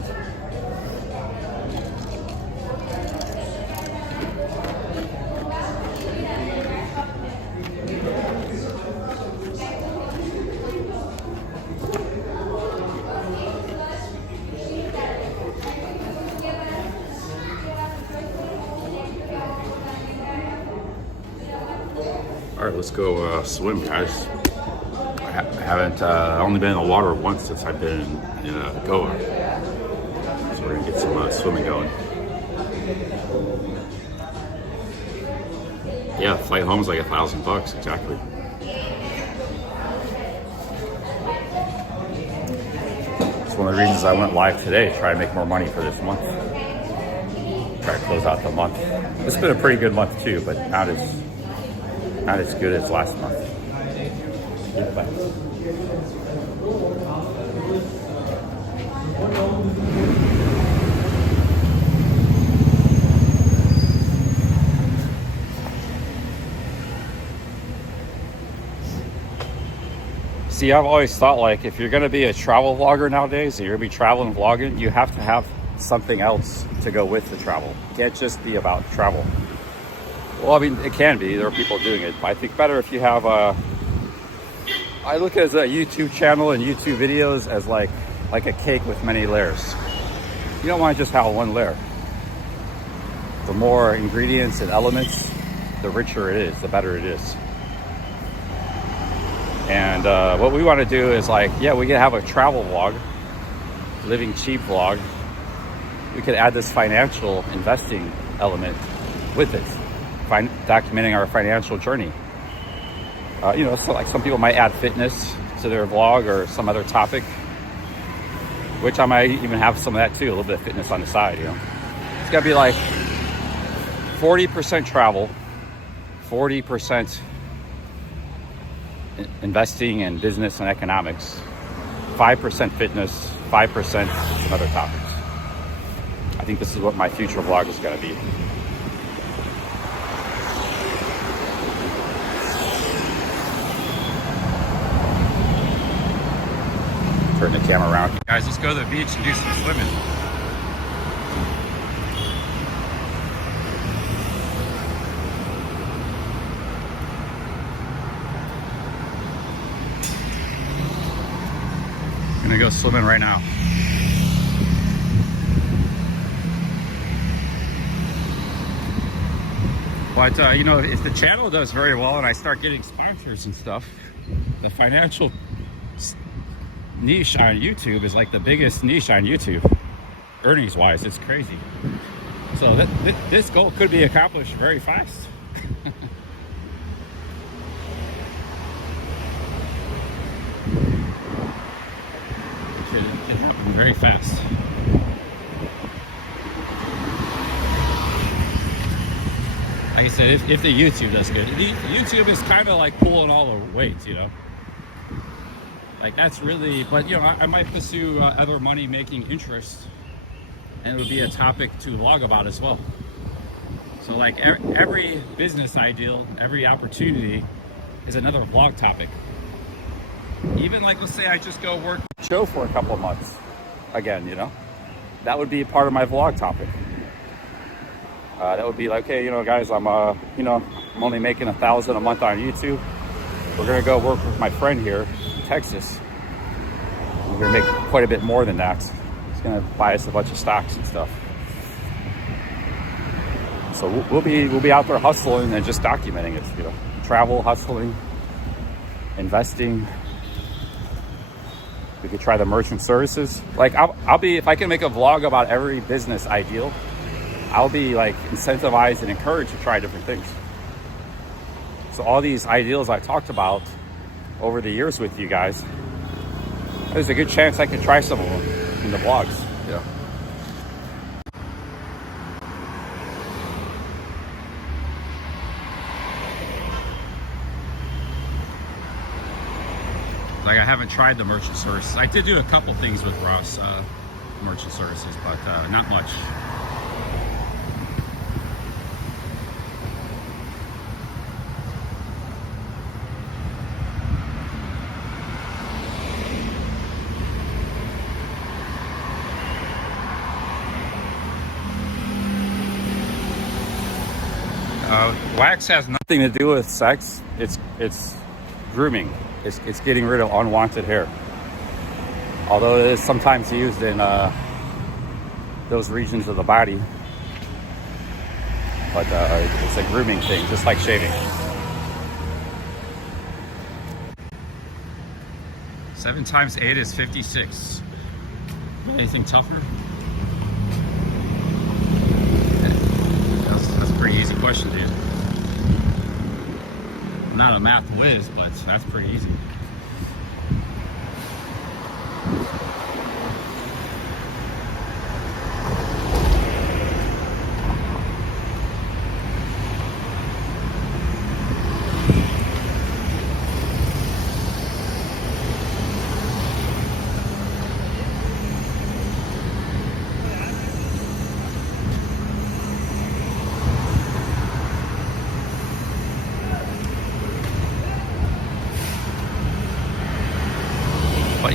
all right, let's go swim, guys. I haven't only been in the water once since I've been in Goa. So we're gonna get some swimming going. Yeah, the flight home is like $1,000 exactly. It's one of the reasons I went live today, try to make more money for this month. Try to close out the month. It's been a pretty good month too, but not as good as last month. Goodbye. See, I've always thought like if you're going to be a travel vlogger nowadays, and you're going to be traveling vlogging, you have to have something else to go with the travel. It can't just be about travel. Well, I mean, it can be. There are people doing it. But I think better if you have a... I look at a YouTube channel and YouTube videos as like a cake with many layers. You don't want to just have one layer. The more ingredients and elements, the richer it is, the better it is. And what we want to do is like, yeah, we can have a travel vlog, living cheap vlog. We could add this financial investing element with it, documenting our financial journey. You know, so like some people might add fitness to their vlog or some other topic, which I might even have some of that too, a little bit of fitness on the side, you know. It's gotta be like 40% travel, 40% investing in business and economics, 5% fitness, 5% some other topics. I think this is what my future vlog is gonna be. Turn the camera around. Guys, let's go to the beach and do some swimming. I'm gonna go swimming right now. But you know, if the channel does very well and I start getting sponsors and stuff, the financial niche on YouTube is like the biggest niche on YouTube, earnings wise. It's crazy. So this goal could be accomplished very fast. It happen very fast. Like I said, if the YouTube does good, YouTube is kind of like pulling all the weight, you know. Like that's really, but you know, I might pursue other money-making interests, and it would be a topic to vlog about as well. So like every business ideal, every opportunity is another vlog topic. Even like, let's say I just go work the show for a couple of months again, you know, that would be part of my vlog topic. That would be like, hey, you know, guys, I'm only making $1,000 a month on YouTube. We're gonna go work with my friend here in Texas. We're gonna make quite a bit more than that. He's gonna buy us a bunch of stocks and stuff. So we'll be out there hustling and just documenting it, you know, travel, hustling, investing. We could try the merchant services. Like I'll be, if I can make a vlog about every business ideal, I'll be like incentivized and encouraged to try different things. So all these ideals I talked about over the years with you guys, there's a good chance I could try some of them in the vlogs. Yeah. Like I haven't tried the merchant services. I did do a couple things with Ross merchant services, but not much. Wax has nothing to do with sex. It's grooming. It's getting rid of unwanted hair. Although it is sometimes used in those regions of the body. But it's a grooming thing, just like shaving. 7 times 8 is 56. Anything tougher? That's a pretty easy question, dude. I'm not a math whiz, but that's pretty easy.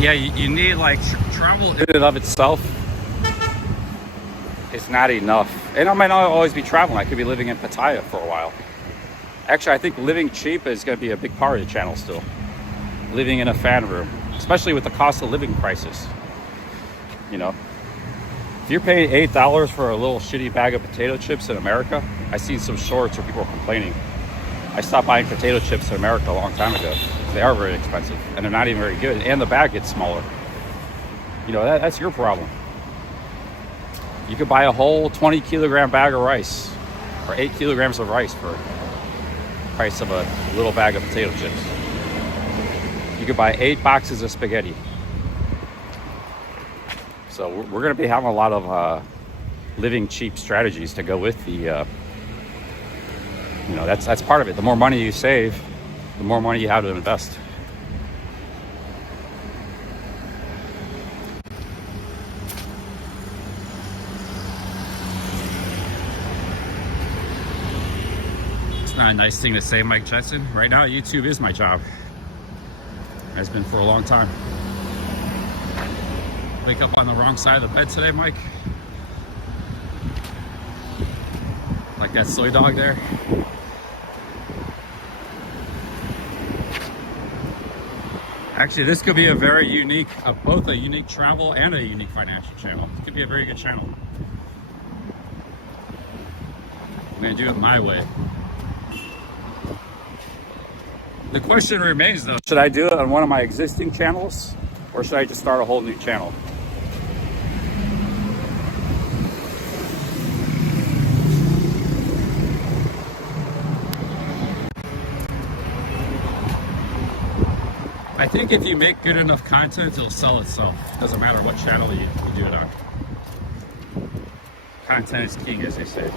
yeah, you need like travel in and of itself. It's not enough. And I might not always be traveling. I could be living in Pattaya for a while. Actually, I think living cheap is going to be a big part of the channel still. Living in a fan room, especially with the cost of living crisis. You know, if you're paying $8 for a little shitty bag of potato chips in America, I seen some shorts where people are complaining. I stopped buying potato chips in America a long time ago. They are very expensive and they're not even very good. And the bag gets smaller. You know, that's your problem. You could buy a whole 20 kilogram bag of rice or 8 kilograms of rice for the price of a little bag of potato chips. You could buy 8 boxes of spaghetti. So we're going to be having a lot of living cheap strategies to go with the, you know, that's part of it. The more money you save, the more money you have to invest. It's not a nice thing to say, Mike Jetson. Right now, YouTube is my job. Has been for a long time. Wake up on the wrong side of the bed today, Mike? Like that soy dog there? Actually, this could be a very unique, both a unique travel and a unique financial channel. It could be a very good channel. I'm gonna do it my way. The question remains though, should I do it on one of my existing channels or should I just start a whole new channel? I think if you make good enough content, it'll sell itself. Doesn't matter what channel you do it on. Content is king, as they say.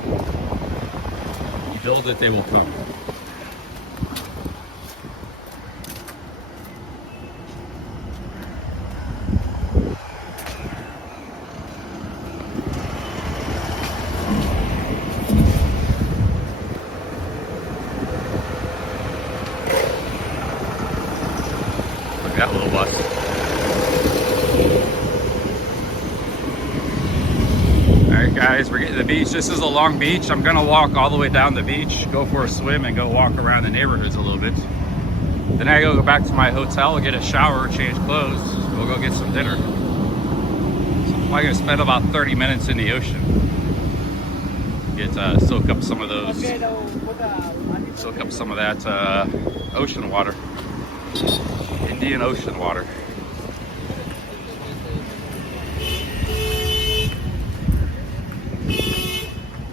You build it, they will come. That little bus. Alright guys, we're getting to the beach. This is a long beach. I'm gonna walk all the way down the beach, go for a swim and go walk around the neighborhoods a little bit. Then I go back to my hotel, get a shower, change clothes. We'll go get some dinner. So I'm probably gonna spend about 30 minutes in the ocean. Get soak up some of those, soak up some of that ocean water. Indian Ocean water.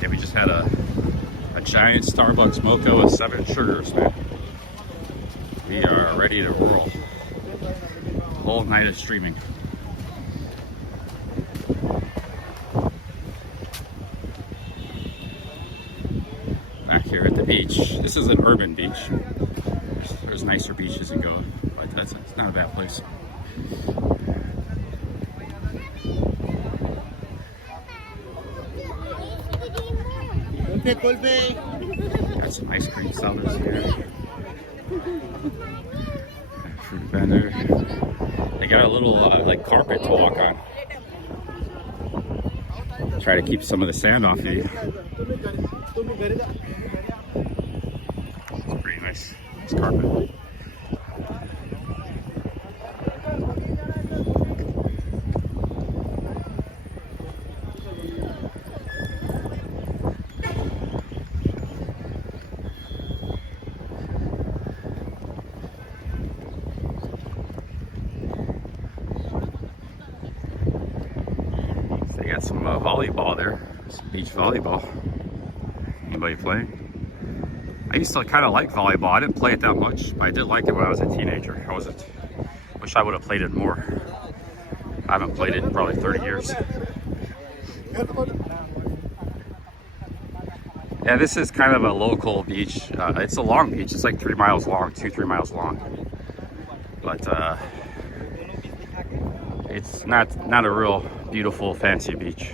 Yeah, we just had a giant Starbucks mocha with 7 sugars, man. We are ready to roll. Whole night of streaming. Back here at the beach. This is an urban beach. There's nicer beaches in Goa, but it's not a bad place. Got some ice cream sellers here. Fruit vendor. They got a little like carpet to walk on. Try to keep some of the sand off of you. It's pretty nice. Nice carpet. They got some volleyball there, some beach volleyball. Anybody playing? I used to kind of like volleyball. I didn't play it that much, but I did like it when I was a teenager. Wish I would have played it more. I haven't played it in probably 30 years. Yeah, this is kind of a local beach. It's a long beach. It's like 3 miles long, 3 miles long. But it's not a real beautiful, fancy beach.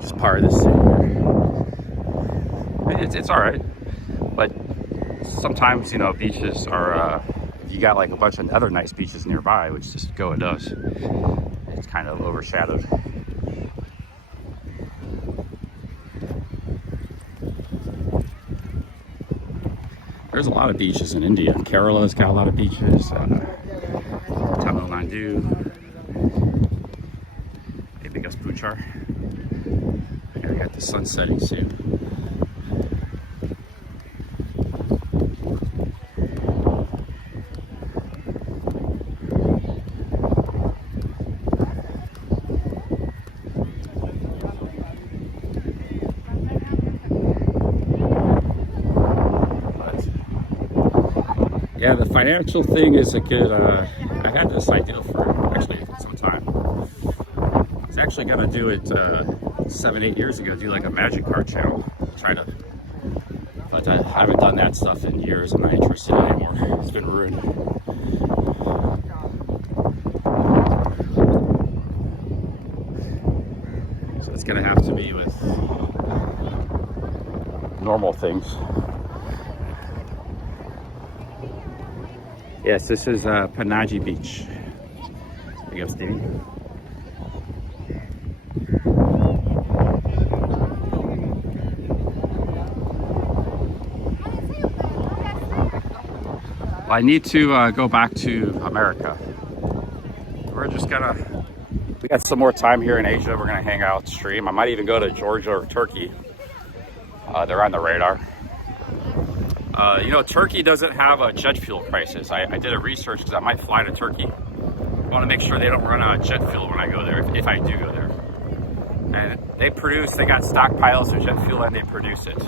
Just part of the city. It's all right, but sometimes, you know, beaches are you got like a bunch of other nice beaches nearby, which just Goa does. It's kind of overshadowed. There's a lot of beaches in India. Kerala's got a lot of beaches. Tamil Nadu. Maybe guess Puchar. Here we got the sun setting soon. Yeah, the financial thing is a good, I had this idea for actually some time. I was actually going to do it 7-8 years ago, do like a magic card channel, but I haven't done that stuff in years. I'm not interested anymore. It's been ruined. So it's going to have to be with normal things. Yes, this is Panaji Beach. There you go, Stevie. I need to go back to America. We're just gonna, we got some more time here in Asia. We're gonna hang out, stream. I might even go to Georgia or Turkey. They're on the radar. You know, Turkey doesn't have a jet fuel crisis. I did a research because I might fly to Turkey. I want to make sure they don't run out of jet fuel when I go there, if I do go there. And they got stockpiles of jet fuel and they produce it.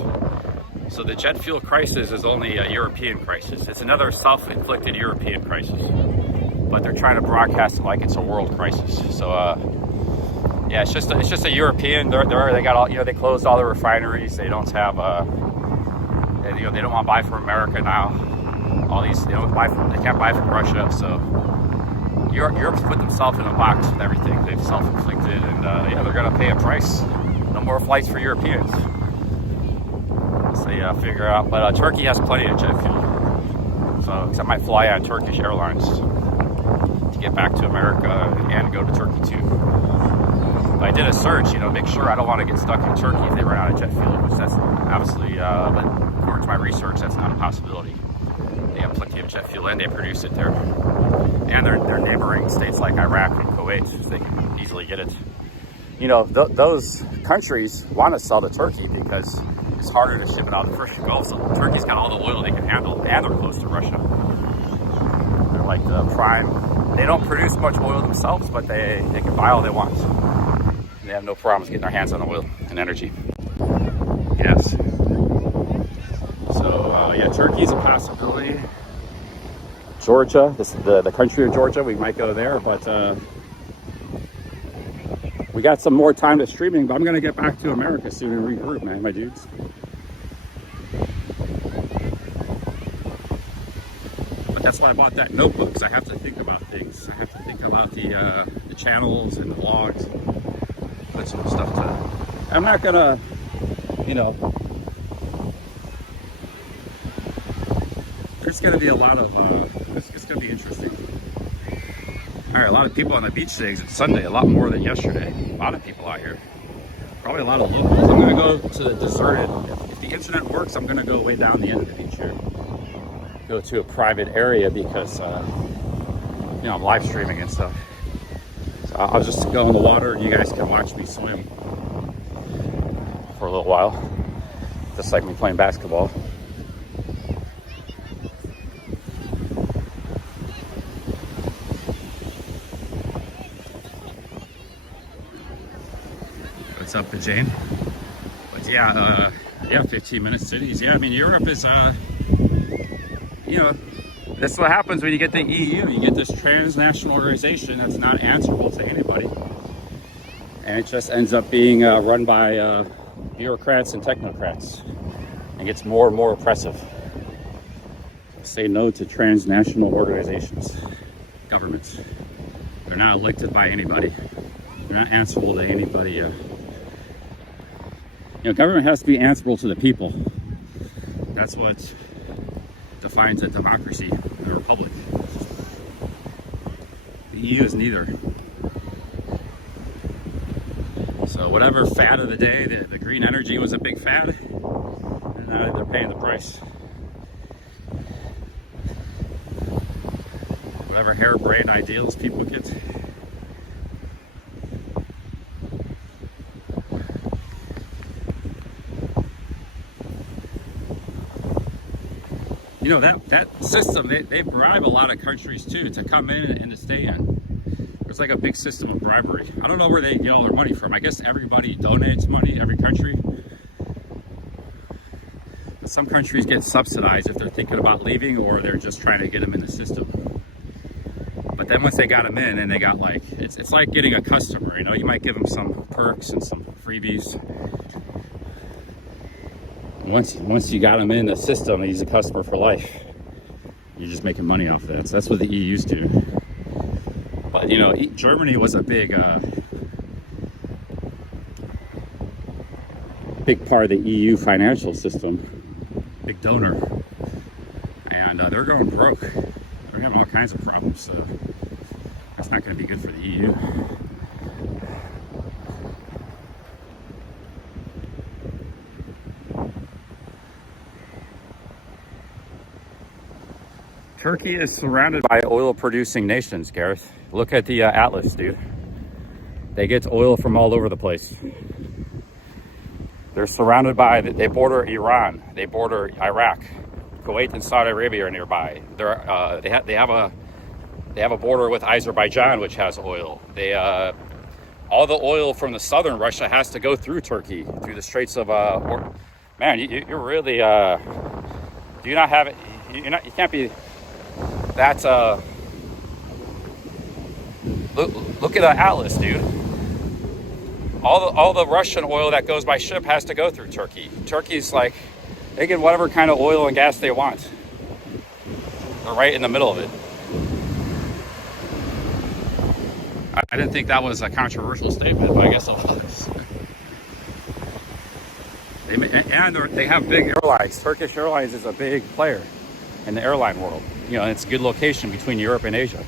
So the jet fuel crisis is only a European crisis. It's another self-inflicted European crisis. But they're trying to broadcast it like it's a world crisis. So, yeah, it's just a European. They got all, you know, they closed all the refineries. They don't have you know, they don't want to buy from America now. All these, they can't buy from Russia. So Europe's put themselves in a box with everything. They've self-inflicted, and yeah, they're gonna pay a price. No more flights for Europeans. So yeah, figure out. But Turkey has plenty of jet fuel. So I might fly on Turkish Airlines to get back to America and go to Turkey too. But I did a search, you know, make sure I don't want to get stuck in Turkey if they run out of jet fuel, which that's obviously, but according to my research, that's not a possibility. They have plenty of jet fuel and they produce it there. And they're neighboring states like Iraq and Kuwait, so they can easily get it. You know, those countries want to sell to Turkey because it's harder to ship it out of the Persian Gulf. So Turkey's got all the oil they can handle, and they're close to Russia. They're like the prime. They don't produce much oil themselves, but they can buy all they want. They have no problems getting their hands on the oil and energy. Yes. So yeah, Turkey's a possibility. Georgia, this is the country of Georgia. We might go there, but we got some more time to streaming. But I'm gonna get back to America soon and regroup, man, my dudes. But that's why I bought that notebook, because I have to think about things. I have to think about the channels and the vlogs. Put some stuff to. I'm not gonna, you know. There's gonna be a lot of. It's gonna be interesting. All right, a lot of people on the beach today. It's Sunday, a lot more than yesterday. A lot of people out here. Probably a lot of locals. I'm gonna go to the deserted. If the internet works, I'm gonna go way down the end of the beach here. Go to a private area because, you know, I'm live streaming and stuff. So I'll just go in the water and you guys can watch me swim for a little while. Just like me playing basketball. What's up, Jane? But yeah, yeah, 15-minute cities. Yeah, I mean, Europe is, you know, that's what happens when you get the EU. You get this transnational organization that's not answerable to anybody. And it just ends up being run by bureaucrats and technocrats. And gets more and more oppressive. Say no to transnational organizations, governments. They're not elected by anybody. They're not answerable to anybody. You know, government has to be answerable to the people. That's what defines a democracy, a republic. The EU is neither. So whatever fad of the day, the green energy was a big fad, and they're paying the price. Whatever harebrained ideals people get. You know, that system, they bribe a lot of countries too to come in and to stay in. There's like a big system of bribery. I don't know where they get all their money from. I guess everybody donates money, every country. But some countries get subsidized if they're thinking about leaving, or they're just trying to get them in the system. But then once they got them in, and they got like, it's like getting a customer, you know, you might give them some perks and some freebies. Once you got them in the system, he's a customer for life. You're just making money off of that. So that's what the EU's do. But you know, Germany was a big part of the EU financial system, big donor, and they're going broke. They're having all kinds of problems. So that's not going to be good for the EU. Turkey is surrounded by oil-producing nations, Gareth. Look at the atlas, dude. They get oil from all over the place. They're surrounded by, they border Iran, they border Iraq, Kuwait and Saudi Arabia are nearby. They have a border with Azerbaijan, which has oil. All the oil from the southern Russia has to go through Turkey, through the Straits of man, you're really do you not have it? You can't be. That's look at the atlas, dude. All the Russian oil that goes by ship has to go through Turkey. Turkey's like, they get whatever kind of oil and gas they want. They're right in the middle of it. I didn't think that was a controversial statement, but I guess it was. They have big airlines. Turkish Airlines is a big player in the airline world. You know, it's a good location between Europe and Asia,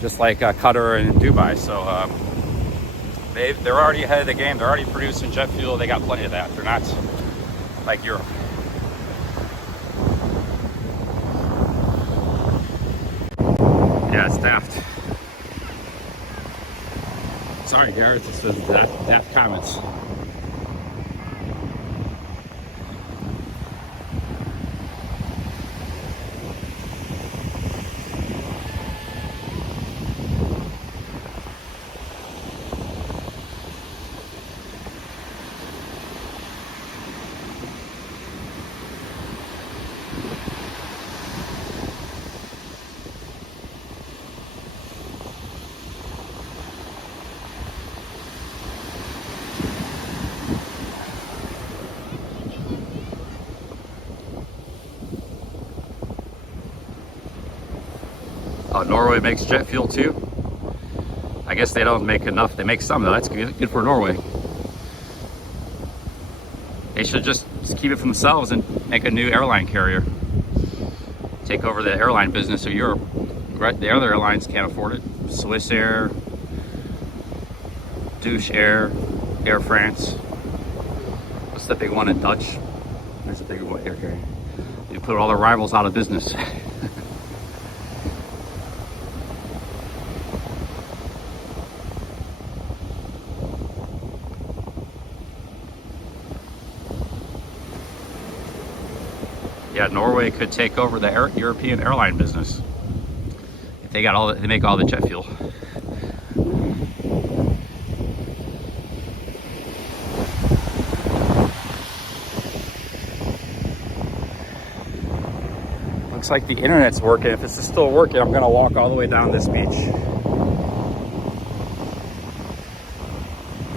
just like Qatar and Dubai. So they're already ahead of the game. They're already producing jet fuel. They got plenty of that. They're not like Europe. Yeah, it's daft. Sorry, Garrett. This is daft comments. Oh, Norway makes jet fuel too? I guess they don't make enough. They make some though. That's good for Norway. They should just keep it for themselves and make a new airline carrier. Take over the airline business of Europe. Right, the other airlines can't afford it. Swiss Air, Douche Air, Air France. What's the big one in Dutch? There's a big one air carrier. You put all their rivals out of business. Yeah, Norway could take over the European airline business if they got they make all the jet fuel. Looks like the internet's working. If it's still working, I'm gonna walk all the way down this beach.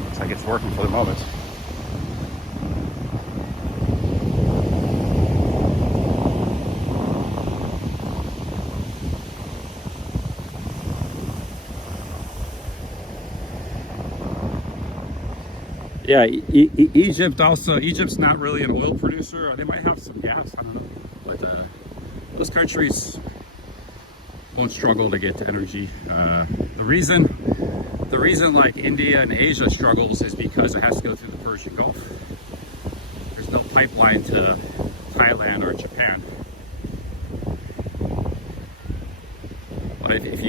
Looks like it's working for the moment. Yeah, Egypt's not really an oil producer. They might have some gas, I don't know. But those countries won't struggle to get to energy. The reason like India and Asia struggles is because it has to go through the Persian Gulf. There's no pipeline to Thailand or Japan. But if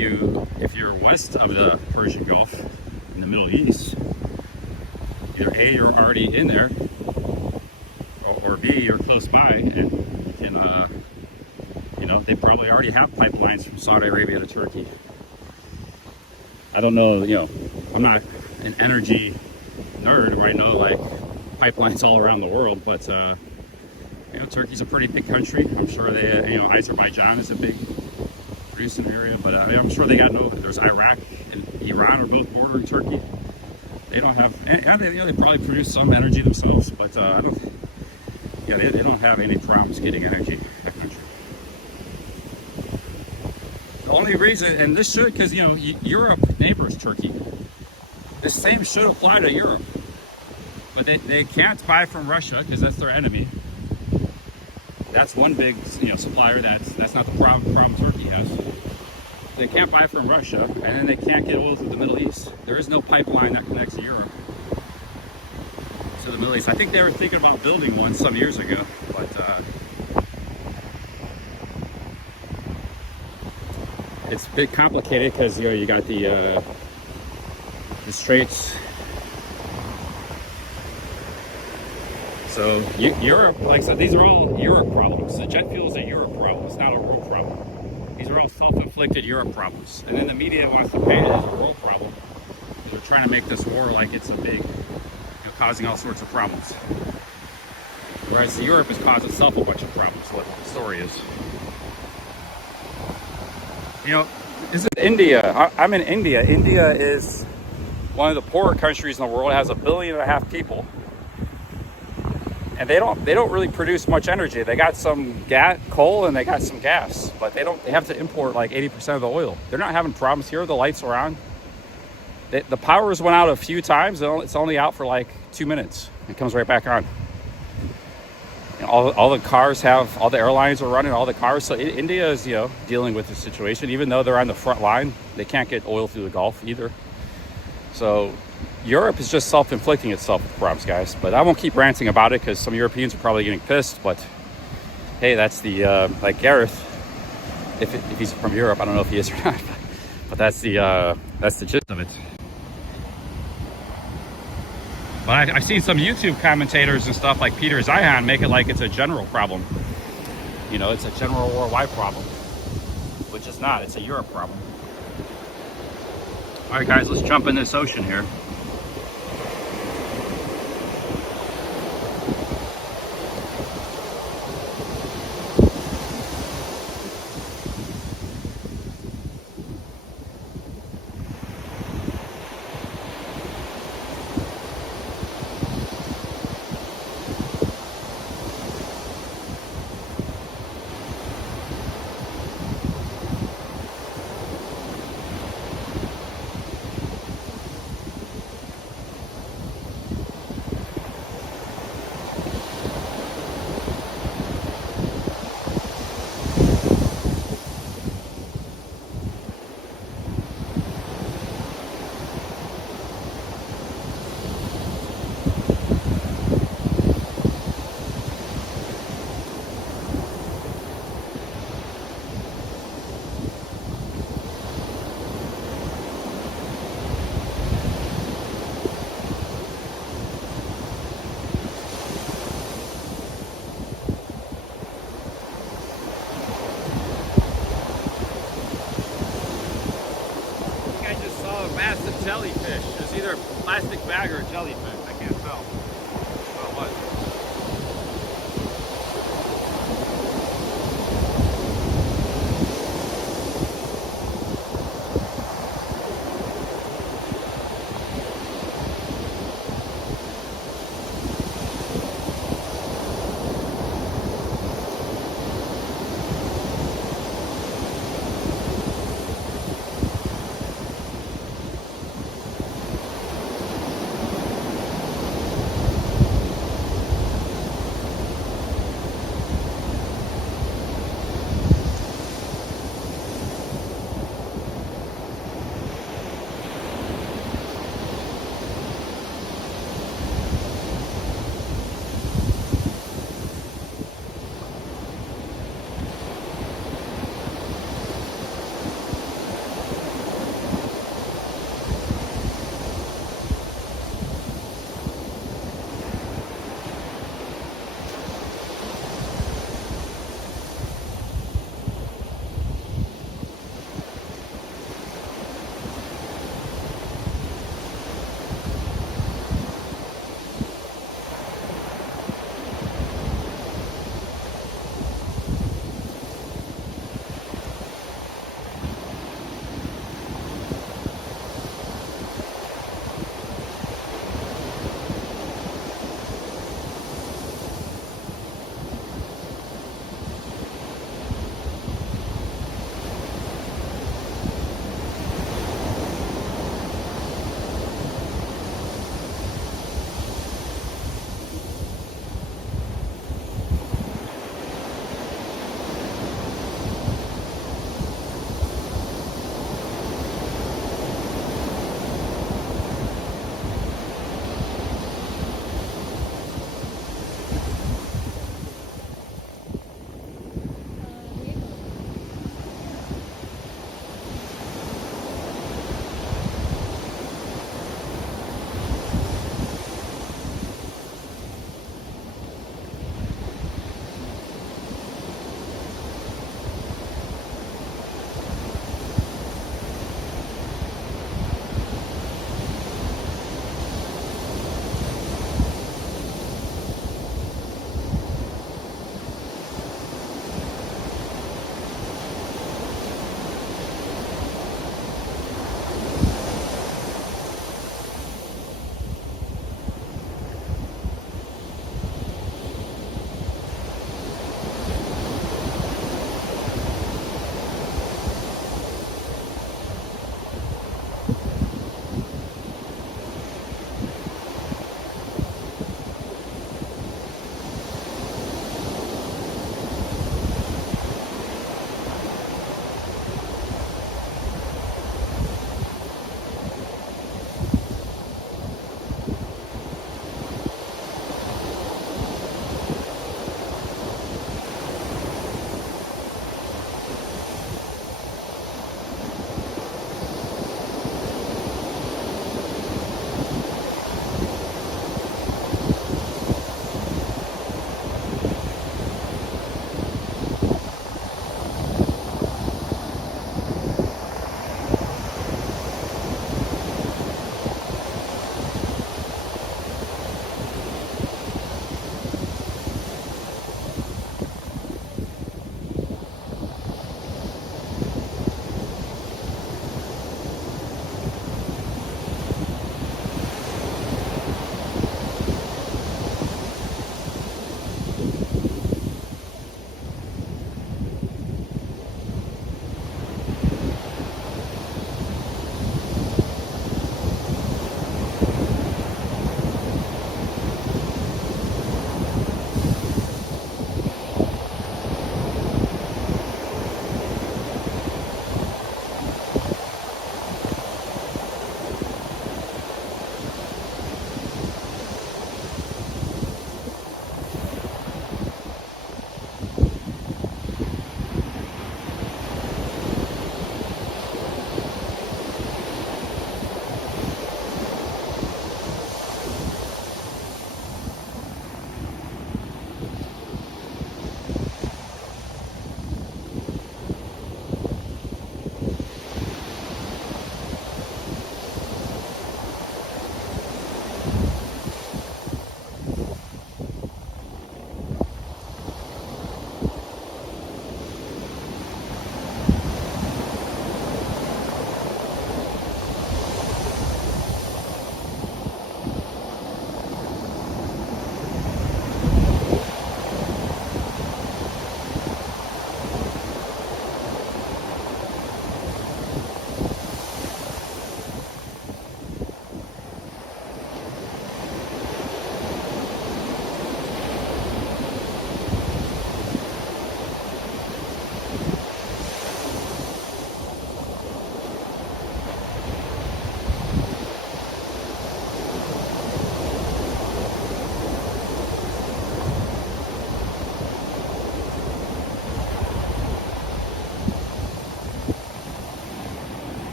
you're west of the Persian Gulf in the Middle East, either A, you're already in there, or B, you're close by and you can, you know, they probably already have pipelines from Saudi Arabia to Turkey. I don't know, you know, I'm not an energy nerd where I know like pipelines all around the world, but you know, Turkey's a pretty big country. I'm sure they, you know, Azerbaijan is a big producing area, but I'm sure they got no. There's Iraq and Iran are both bordering Turkey. They don't have, and they, you know, they probably produce some energy themselves, but I don't. Yeah, they don't have any problems getting energy. That country. The only reason, and this should, because you know, Europe neighbors Turkey. The same should apply to Europe, but they can't buy from Russia because that's their enemy. That's one big, you know, supplier. That's not the problem Turkey has. They can't buy from Russia, and then they can't get oil through the Middle East. There is no pipeline that connects Europe to the Middle East. I think they were thinking about building one some years ago, but it's a bit complicated because, you know, you got the straits. So Europe, like I said, these are all Europe problems. The jet fuel is a Europe problem. It's not a world problem. These are all self-inflicted Europe problems. And then the media wants to paint it as a world problem. They're trying to make this war like it's a big, you know, causing all sorts of problems. Whereas Europe has caused itself a bunch of problems, what the story is. You know, is it India? I'm in India. India is one of the poorer countries in the world. It has 1.5 billion people. And they don't really produce much energy. They got some coal and they got some gas, but they have to import like 80% of the oil. They're not having problems here. The lights are on. The powers went out a few times. It's only out for like 2 minutes. It comes right back on. And all the cars all the airlines are running, all the cars. So India is, you know, dealing with the situation. Even though they're on the front line, they can't get oil through the Gulf either. So Europe is just self-inflicting itself with problems, guys. But I won't keep ranting about it because some Europeans are probably getting pissed. But hey, that's the like Gareth, if he's from Europe, I don't know if he is or not. But that's the gist of it. But I've seen some YouTube commentators and stuff like Peter Zihan make it like it's a general problem. You know, it's a general worldwide problem, which is not. It's a Europe problem. All right, guys, let's jump in this ocean here.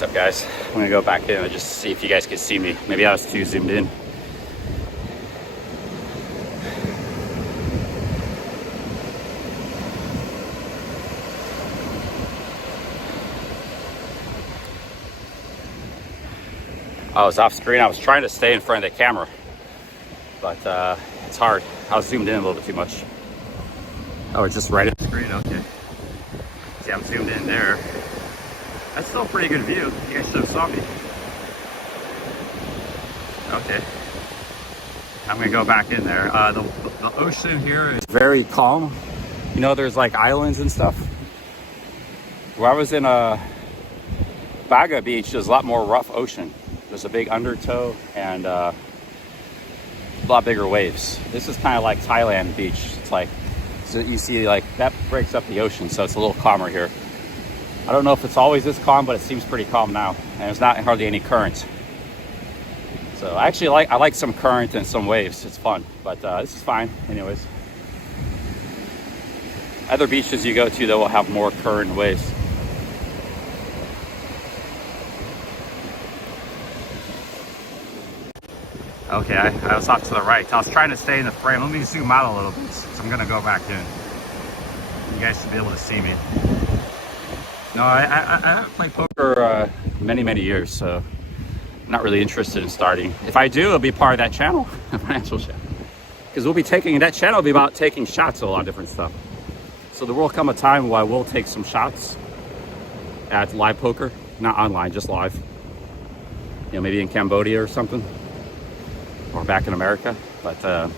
What's up, guys? I'm gonna go back in and just see if you guys can see me. Maybe I was too zoomed in. I was off screen. I was trying to stay in front of the camera, but it's hard. I was zoomed in a little bit too much. Oh, it's just right at the screen. Okay. See, I'm zoomed in there. That's still a pretty good view. You guys should have saw me. Okay. I'm gonna go back in there. The ocean here is very calm. You know, there's like islands and stuff. Where I was in Baga Beach, there's a lot more rough ocean. There's a big undertow and a lot bigger waves. This is kind of like Thailand beach. It's like, so you see like that breaks up the ocean, so it's a little calmer here. I don't know if it's always this calm, but it seems pretty calm now, and there's not hardly any current. So I like some current and some waves. It's fun, but this is fine anyways. Other beaches you go to, they will have more current and waves. Okay, I was off to the right. I was trying to stay in the frame. Let me zoom out a little bit, so I'm gonna go back in. You guys should be able to see me. No, I haven't played poker many years, so I'm not really interested in starting. If I do, it'll be part of that channel, a financial channel. Because we'll be taking, that channel will be about taking shots at a lot of different stuff. So there will come a time where I will take some shots at live poker. Not online, just live. You know, maybe in Cambodia or something. Or back in America. But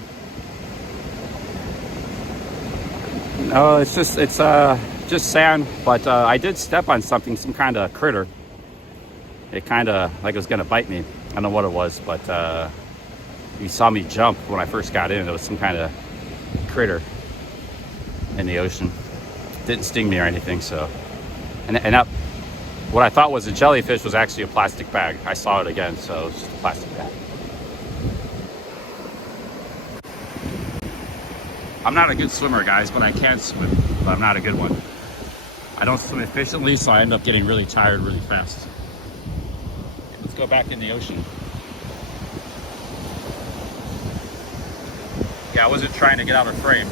no, it's just sand, but I did step on something, some kind of critter. It kind of like it was gonna bite me. I don't know what it was, but you saw me jump when I first got in. It was some kind of critter in the ocean. It didn't sting me or anything, so. And that, what I thought was a jellyfish was actually a plastic bag. I saw it again, so it was just a plastic bag. I'm not a good swimmer, guys, but I can swim, but I'm not a good one. I don't swim efficiently, so I end up getting really tired really fast. Let's go back in the ocean. Yeah, I wasn't trying to get out of frame.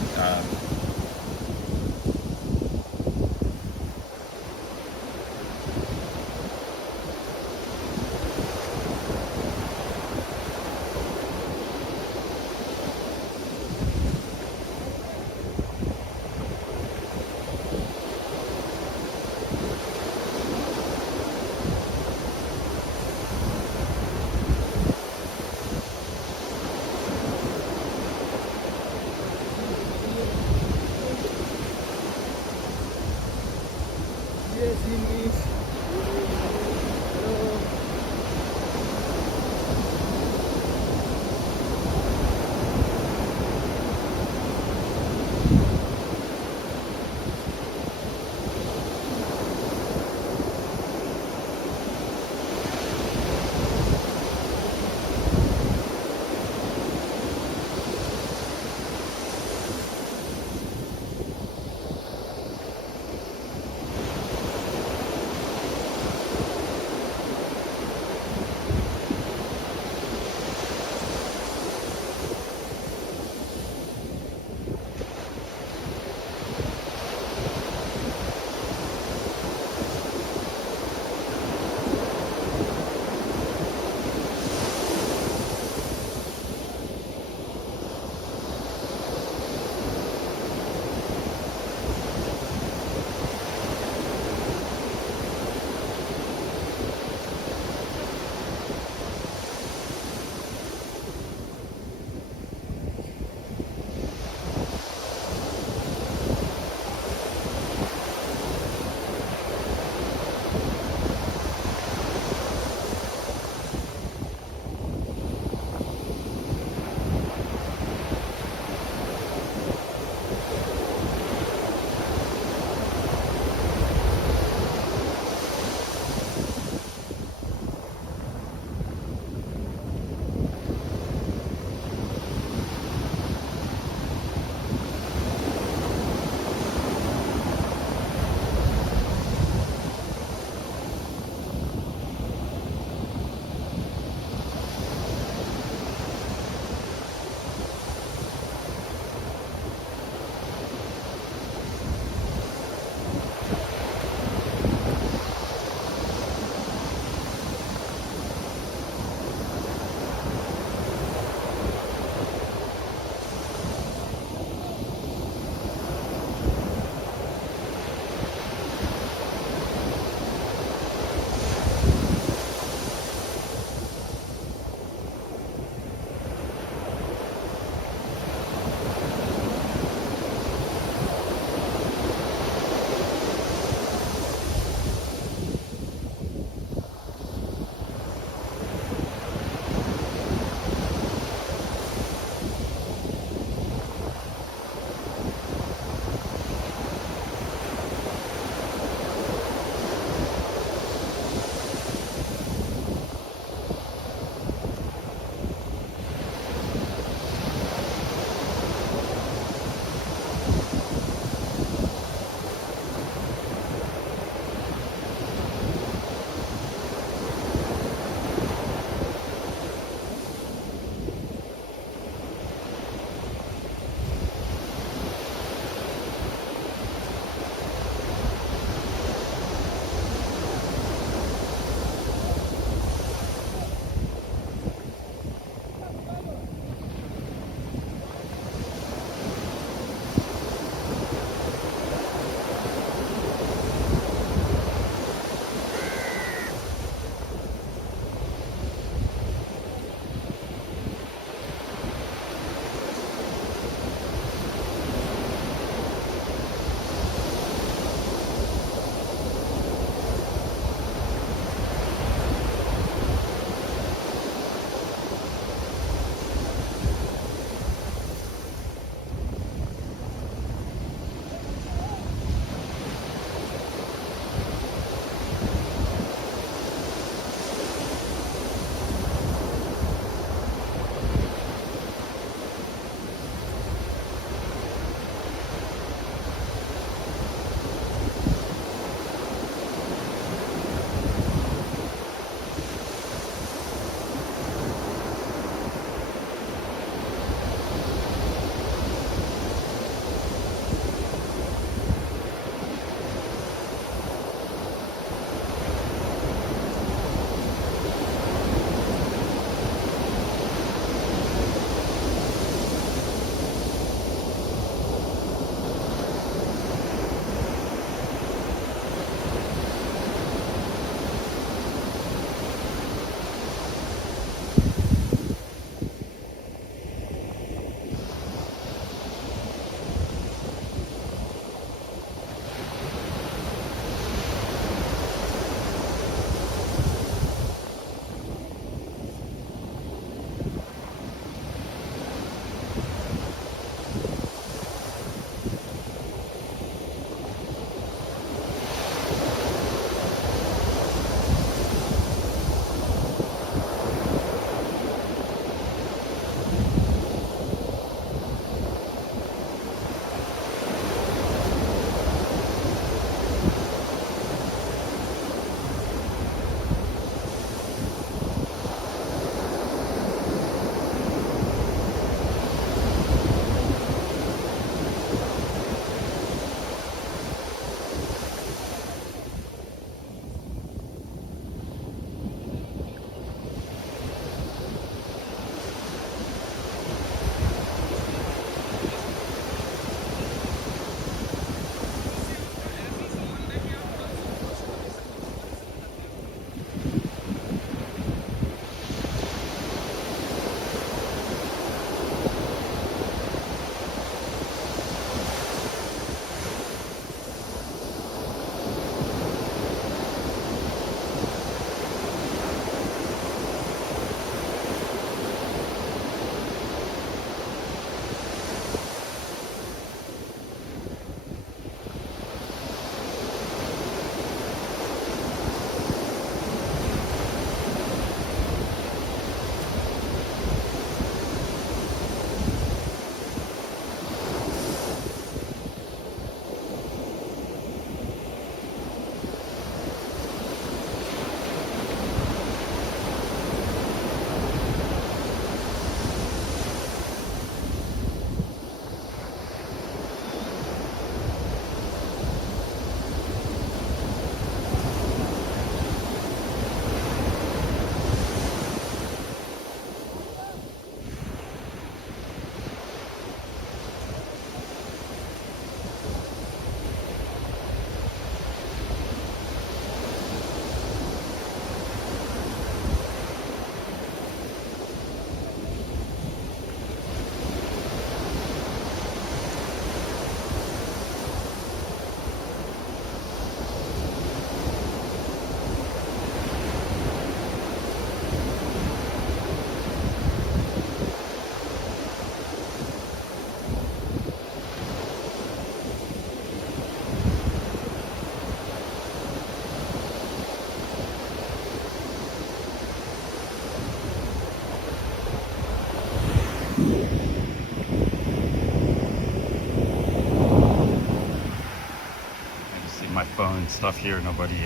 doing stuff here. Nobody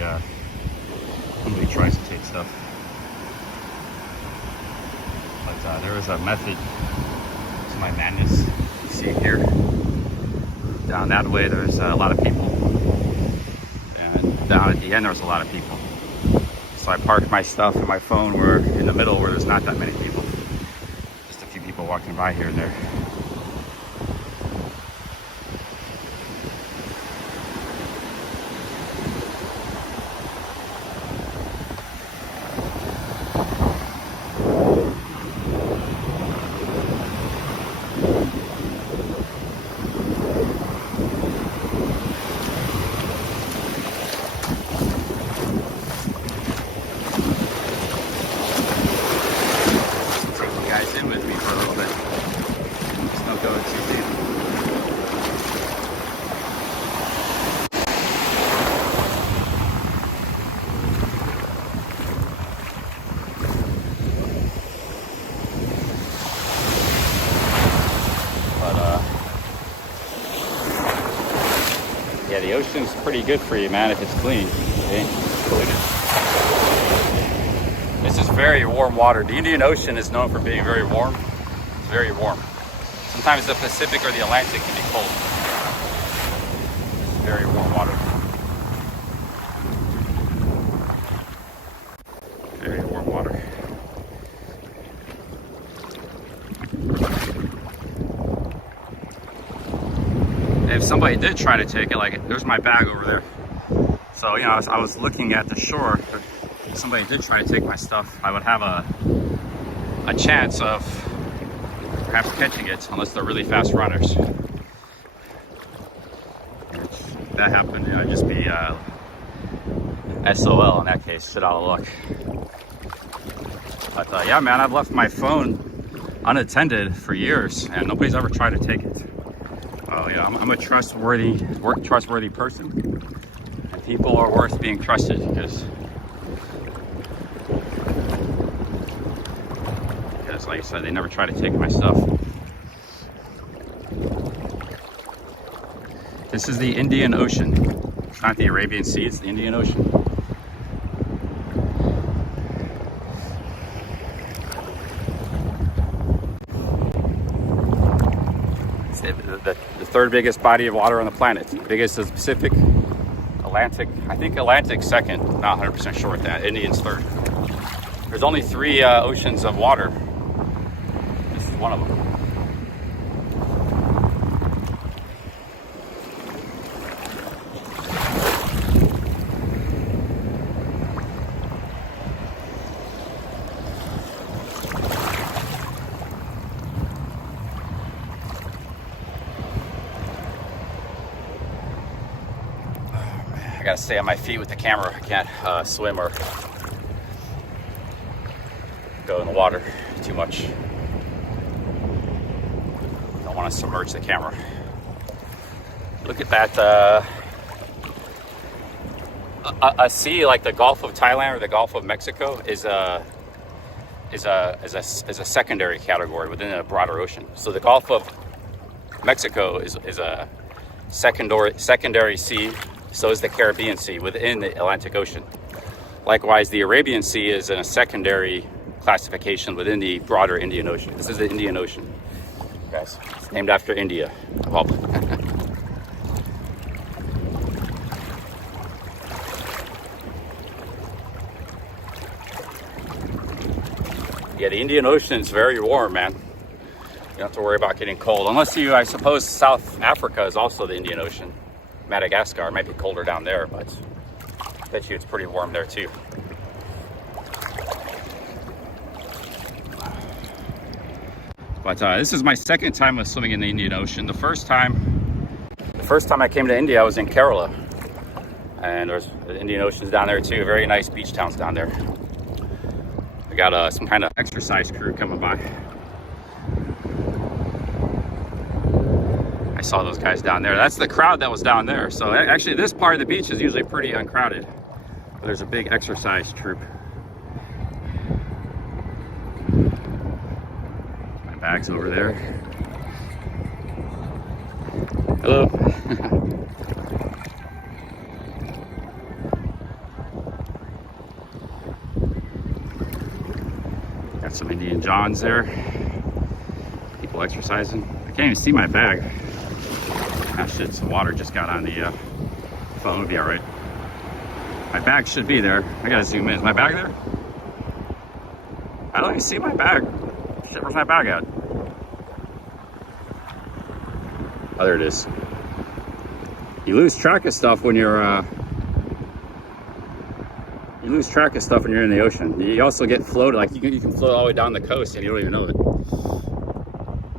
tries to take stuff. But there is a method to my madness. You see it here. Down that way, there's a lot of people. And down at the end, there's a lot of people. So I parked my stuff and my phone where in the middle where there's not that many people. Just a few people walking by here and there. Yeah, the ocean's pretty good for you, man, if it's clean. It ain't polluted. This is very warm water. The Indian Ocean is known for being very warm. It's very warm. Sometimes the Pacific or the Atlantic can be cold. Very warm water. Very warm water. If somebody did try to take it, like there's my bag over there. So, you know, I was looking at the shore. If somebody did try to take my stuff, I would have a chance of perhaps catching it, unless they're really fast runners. If that happened, it would just be SOL in that case, shit out of luck. But yeah, man, I've left my phone unattended for years, and nobody's ever tried to take it. Oh yeah, I'm a trustworthy person, and people are worth being trusted because like I said, they never try to take my stuff. This is the Indian Ocean. It's not the Arabian Sea, it's the Indian Ocean. The third biggest body of water on the planet. The biggest is Pacific, Atlantic. I think Atlantic's second. Not 100% sure with that. Indian's third. There's only 3 oceans of water. This is one of them. I gotta stay on my feet with the camera. I can't swim or go in the water too much. Don't want to submerge the camera. Look at that. A sea like the Gulf of Thailand or the Gulf of Mexico is a secondary category within a broader ocean. So the Gulf of Mexico is a secondary sea. So is the Caribbean Sea within the Atlantic Ocean. Likewise, the Arabian Sea is in a secondary classification within the broader Indian Ocean. This is the Indian Ocean, guys. It's named after India. Well, yeah, the Indian Ocean is very warm, man. You don't have to worry about getting cold. Unless you, I suppose, South Africa is also the Indian Ocean. Madagascar might be colder down there, but I bet you it's pretty warm there too. But this is my second time of swimming in the Indian Ocean. The first time I came to India, I was in Kerala, and there's the Indian Ocean's down there too. Very nice beach towns down there. We got some kind of exercise crew coming by. I saw those guys down there. That's the crowd that was down there. So actually this part of the beach is usually pretty uncrowded. But there's a big exercise troop. My bag's over there. Hello. John's there. People exercising. I can't even see my bag. Ah shit, some water just got on the phone. It'll be all right. My bag should be there. I gotta zoom in. Is my bag there? I don't even see my bag. Shit, where's my bag at? Oh, there it is. You lose track of stuff when you're in the ocean. You also get floated, like you can float all the way down the coast and you don't even know it.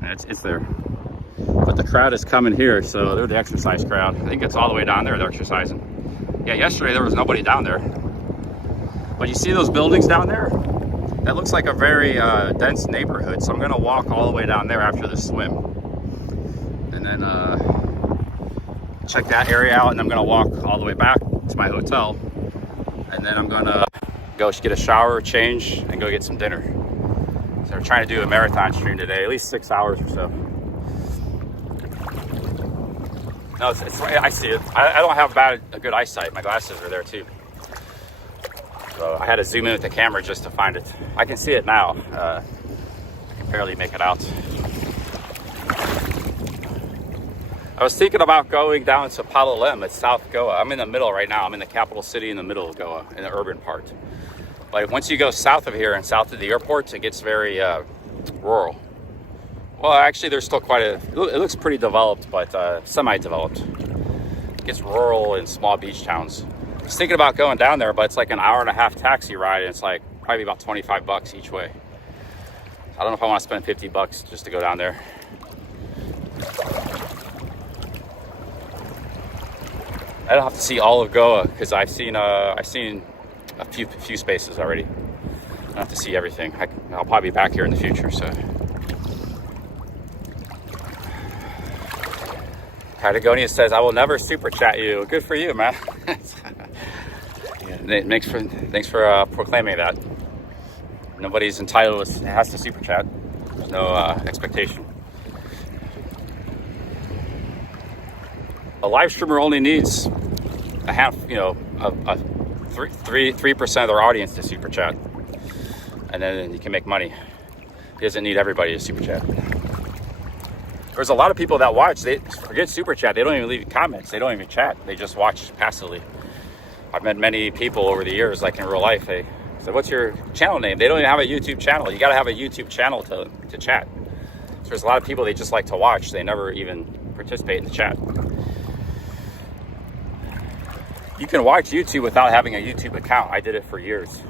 And it's there. But the crowd is coming here, so they're the exercise crowd. I think it's all the way down there, they're exercising. Yeah, yesterday there was nobody down there. But you see those buildings down there? That looks like a very dense neighborhood, so I'm gonna walk all the way down there after the swim. And then check that area out, and I'm gonna walk all the way back to my hotel. And then I'm gonna go get a shower, change, and go get some dinner. So we're trying to do a marathon stream today, at least 6 hours or so. No, it's I see it. I don't have a good eyesight. My glasses are there too. So I had to zoom in with the camera just to find it. I can see it now. I can barely make it out. I was thinking about going down to Palolem at South Goa. I'm in the middle right now. I'm in the capital city in the middle of Goa, in the urban part. But once you go south of here and south of the airport, it gets very rural. Well, actually, there's still quite it looks pretty developed, but semi-developed. It gets rural and small beach towns. I was thinking about going down there, but it's like an hour-and-a-half taxi ride, and it's like probably about 25 bucks each way. I don't know if I want to spend 50 bucks just to go down there. I don't have to see all of Goa because I've seen a few spaces already. I don't have to see everything. I'll probably be back here in the future. So, Patagonia says, "I will never super chat you." Good for you, man. Thanks for proclaiming that. Nobody's entitled has to super chat. There's no expectation. A live streamer only needs a half, 3% of their audience to super chat, and then you can make money. He doesn't need everybody to super chat. There's a lot of people that watch. They forget super chat. They don't even leave comments. They don't even chat. They just watch passively. I've met many people over the years, like in real life. They said, "What's your channel name?" They don't even have a YouTube channel. You got to have a YouTube channel to chat. So there's a lot of people they just like to watch. They never even participate in the chat. You can watch YouTube without having a YouTube account. I did it for years.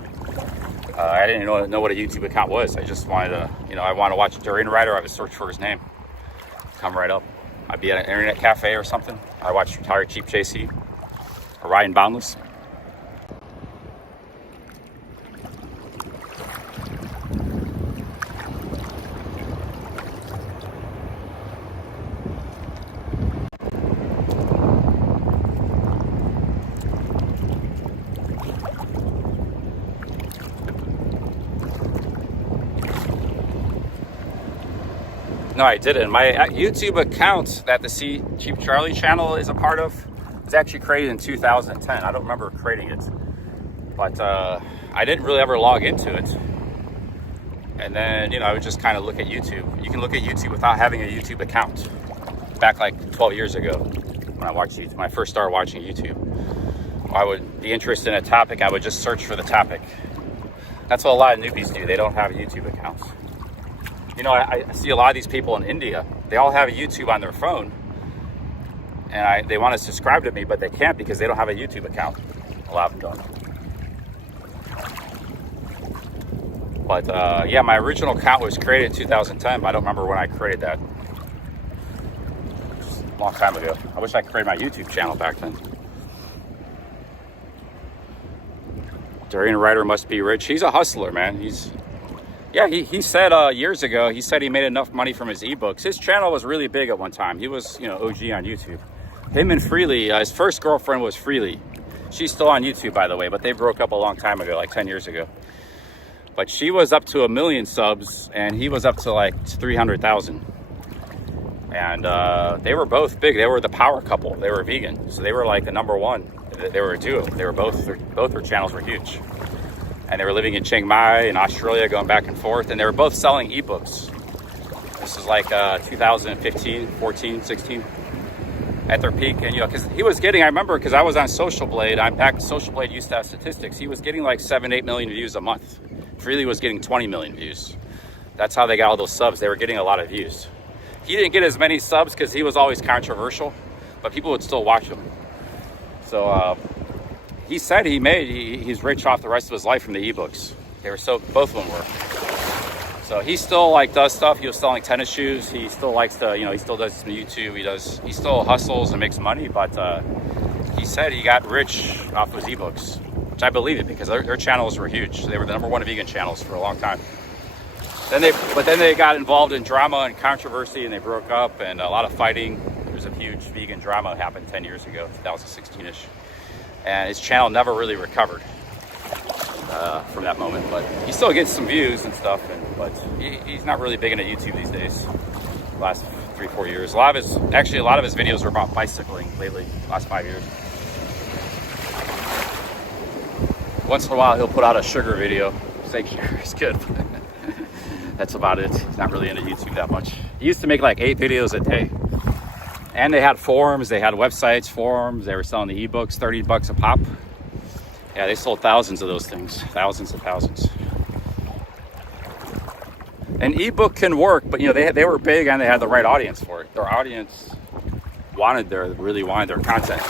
I didn't know what a YouTube account was. I just wanted to, I want to watch Durian Rider. I would search for his name. Come right up. I'd be at an internet cafe or something. I watch Retired Cheap JC or Ryan Boundless. No, I didn't. My YouTube account that the C Cheap Charlie channel is a part of was actually created in 2010. I don't remember creating it, but I didn't really ever log into it. And then, I would just kind of look at YouTube. You can look at YouTube without having a YouTube account. Back like 12 years ago when I first started watching YouTube. I would be interested in a topic. I would just search for the topic. That's what a lot of newbies do. They don't have YouTube accounts. I see a lot of these people in India. They all have a YouTube on their phone, and they want to subscribe to me, but they can't because they don't have a YouTube account. A lot of them don't. But yeah, my original account was created in 2010, but I don't remember when I created that. Just a long time ago. I wish I could create my YouTube channel back then. Durian Rider must be rich. He's a hustler, man. He said years ago, he said he made enough money from his ebooks. His channel was really big at one time. He was, OG on YouTube. Him and Freely, his first girlfriend was Freely. She's still on YouTube, by the way, but they broke up a long time ago, like 10 years ago. But she was up to 1 million subs, and he was up to like 300,000. And they were both big. They were the power couple. They were vegan, so they were like the number one. They were a duo. They were both their channels were huge. and they were living in Chiang Mai in Australia, going back and forth, and they were both selling ebooks. This is like 2015, 14, 16 at their peak. And, you know, because he was getting, I remember, because I was on Social Blade, Social Blade used to have statistics. He was getting like 7-8 million views a month. Freely was getting 20 million views. That's how they got all those subs. They were getting a lot of views. He didn't get as many subs because he was always controversial, but people would still watch him. So he said he's rich off the rest of his life from the ebooks. Both of them were. So he still like does stuff. He was selling tennis shoes. He still likes to, he still does some YouTube. He still hustles and makes money, but he said he got rich off his ebooks, which I believe it, because their channels were huge. They were the #1 vegan channels for a long time. Then they got involved in drama and controversy, and they broke up, and a lot of fighting. There was a huge vegan drama happened 10 years ago, 2016-ish, and his channel never really recovered from that moment. But he still gets some views and stuff, but he's not really big into YouTube these days. Last 3-4 years, a lot of his videos were about bicycling lately. Last 5 years. Once in a while, he'll put out a sugar video. Steak sugar is good. That's about it. He's not really into YouTube that much. He used to make like 8 videos a day. And they had forums, they had websites, forums. They were selling the ebooks, $30 a pop. Yeah, they sold thousands of those things. Thousands and thousands. An ebook can work, but they were big and they had the right audience for it. Their audience really wanted their content.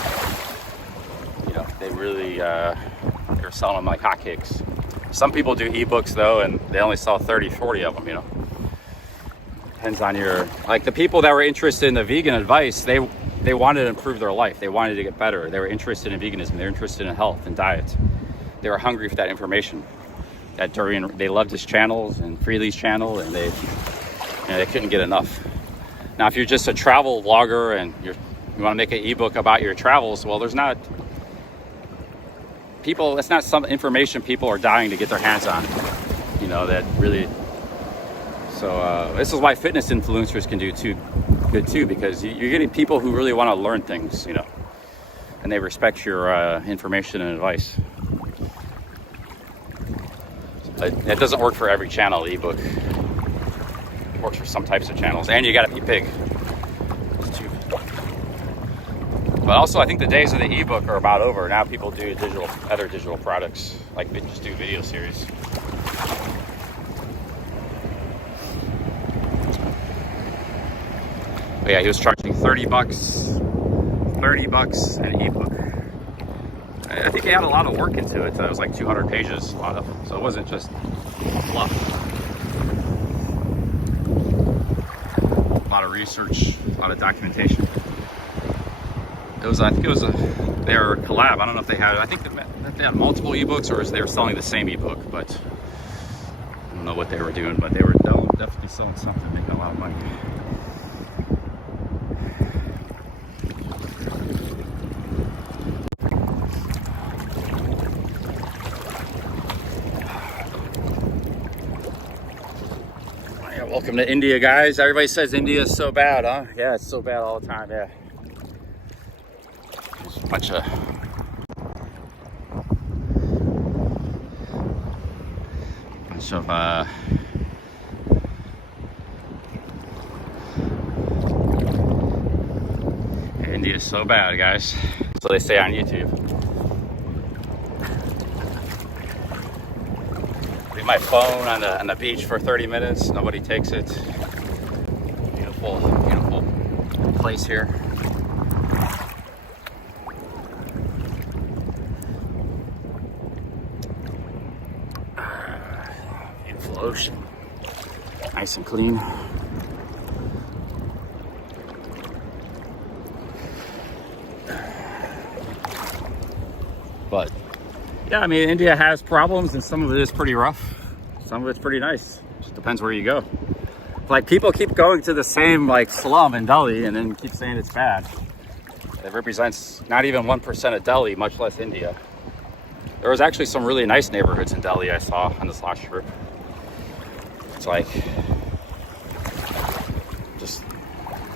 They really they were selling them like hotcakes. Some people do ebooks though, and they only sell 30, 40 of them, Depends on the people that were interested in the vegan advice, they wanted to improve their life. They wanted to get better. They were interested in veganism. They were interested in health and diet. They were hungry for that information. They loved his channels and Freely's channel, and they couldn't get enough. Now, if you're just a travel vlogger and you want to make an ebook about your travels, well, that's not some information people are dying to get their hands on, that really. So this is why fitness influencers can do good too, because you're getting people who really want to learn things, and they respect your information and advice. But it doesn't work for every channel, the ebook. It works for some types of channels, and you got to be big. But also, I think the days of the ebook are about over. Now people do other digital products, like they just do video series. But yeah, he was charging $30 an ebook. I think he had a lot of work into it. It was like 200 pages, so it wasn't just fluff. A lot of research, a lot of documentation. They were a collab. I don't know if they had, I think they had multiple ebooks, or they were selling the same ebook, but I don't know what they were doing, but they were definitely selling something, making a lot of money. Yeah, welcome to India, guys. Everybody says India is so bad, huh? Yeah, it's so bad all the time, yeah. Bunch of India is so bad, guys. So they say on YouTube. Leave my phone on the beach for 30 minutes. Nobody takes it. Beautiful place here. Ocean, nice and clean. But yeah, I mean, India has problems, and some of it is pretty rough. Some of it's pretty nice. Just depends where you go. Like, people keep going to the same slum in Delhi and then keep saying it's bad. It represents not even 1% of Delhi, much less India. There was actually some really nice neighborhoods in Delhi I saw on this last trip. It's like just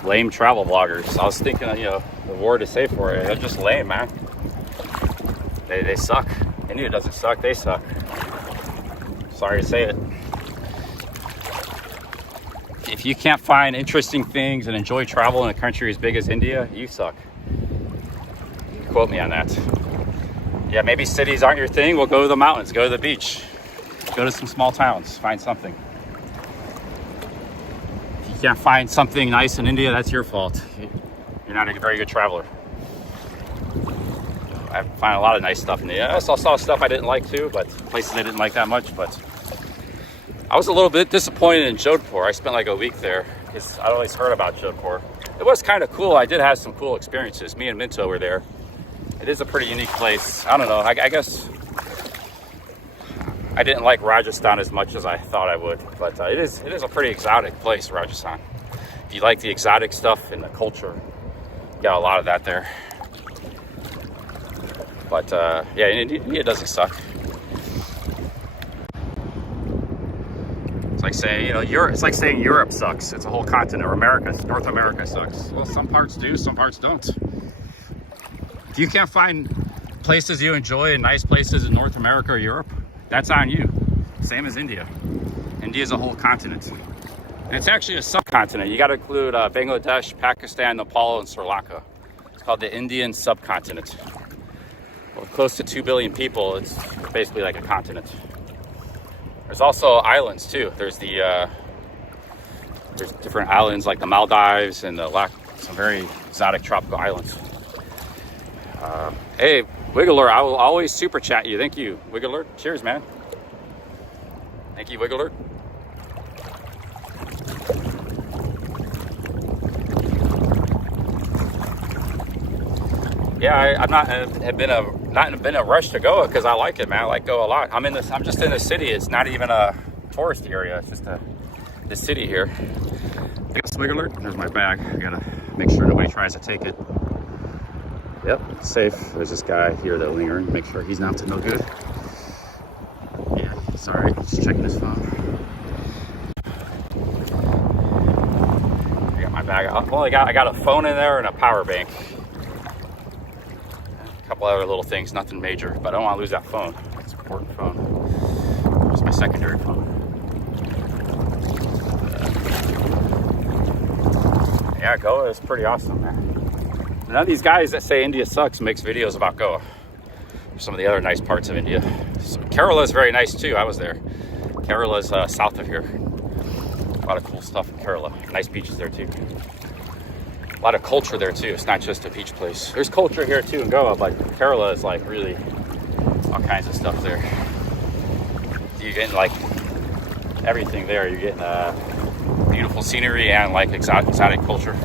lame travel vloggers. I was thinking, the word to say for it, they're just lame, man. They suck. India doesn't suck, they suck. Sorry to say it. If you can't find interesting things and enjoy travel in a country as big as India, you suck. Quote me on that. Yeah, maybe cities aren't your thing. We'll go to the mountains, go to the beach, go to some small towns, find something. If you can't find something nice in India, that's your fault. You're not a very good traveler. I find a lot of nice stuff in India. I also saw stuff I didn't like too, but places I didn't like that much. But I was a little bit disappointed in Jodhpur. I spent like a week there because I'd always heard about Jodhpur. It was kind of cool. I did have some cool experiences. Me and Minto were there. It is a pretty unique place. I don't know. I guess I didn't like Rajasthan as much as I thought I would, but it is a pretty exotic place, Rajasthan. If you like the exotic stuff and the culture, you got a lot of that there. But yeah, India doesn't suck. It's like saying, you know, Europe. It's like saying Europe sucks. It's a whole continent. Or North America sucks. Well, some parts do, some parts don't. If you can't find places you enjoy and nice places in North America or Europe, that's on you. Same as India. India is a whole continent. And it's actually a subcontinent. You got to include Bangladesh, Pakistan, Nepal, and Sri Lanka. It's called the Indian subcontinent. Well, close to 2 billion people, it's basically like a continent. There's also islands too. There's different islands like the Maldives and some very exotic tropical islands. Hey, Wiggler, I will always super chat you. Thank you, Wiggler. Cheers, man. Thank you, Wiggler. Yeah, I've not been a rush to Goa because I like it, man. I like Goa a lot. I'm just in the city. It's not even a tourist area. It's just the city here. Swig alert. There's my bag. I gotta make sure nobody tries to take it. Yep, safe. There's this guy here that lingering. Make sure he's not to no good. Yeah, sorry. Just checking his phone. I got my bag out. I got a phone in there and a power bank. Couple other little things, nothing major, but I don't want to lose that phone. It's an important phone. It's my secondary phone. Yeah, Goa is pretty awesome, man. None of these guys that say India sucks makes videos about Goa. Some of the other nice parts of India. So Kerala is very nice too. I was there. Kerala is south of here. A lot of cool stuff in Kerala. Nice beaches there too. A lot of culture there too. It's not just a beach place. There's culture here too in Goa, but Kerala is like really all kinds of stuff there. You're getting like everything there. You're getting beautiful scenery and like exotic culture.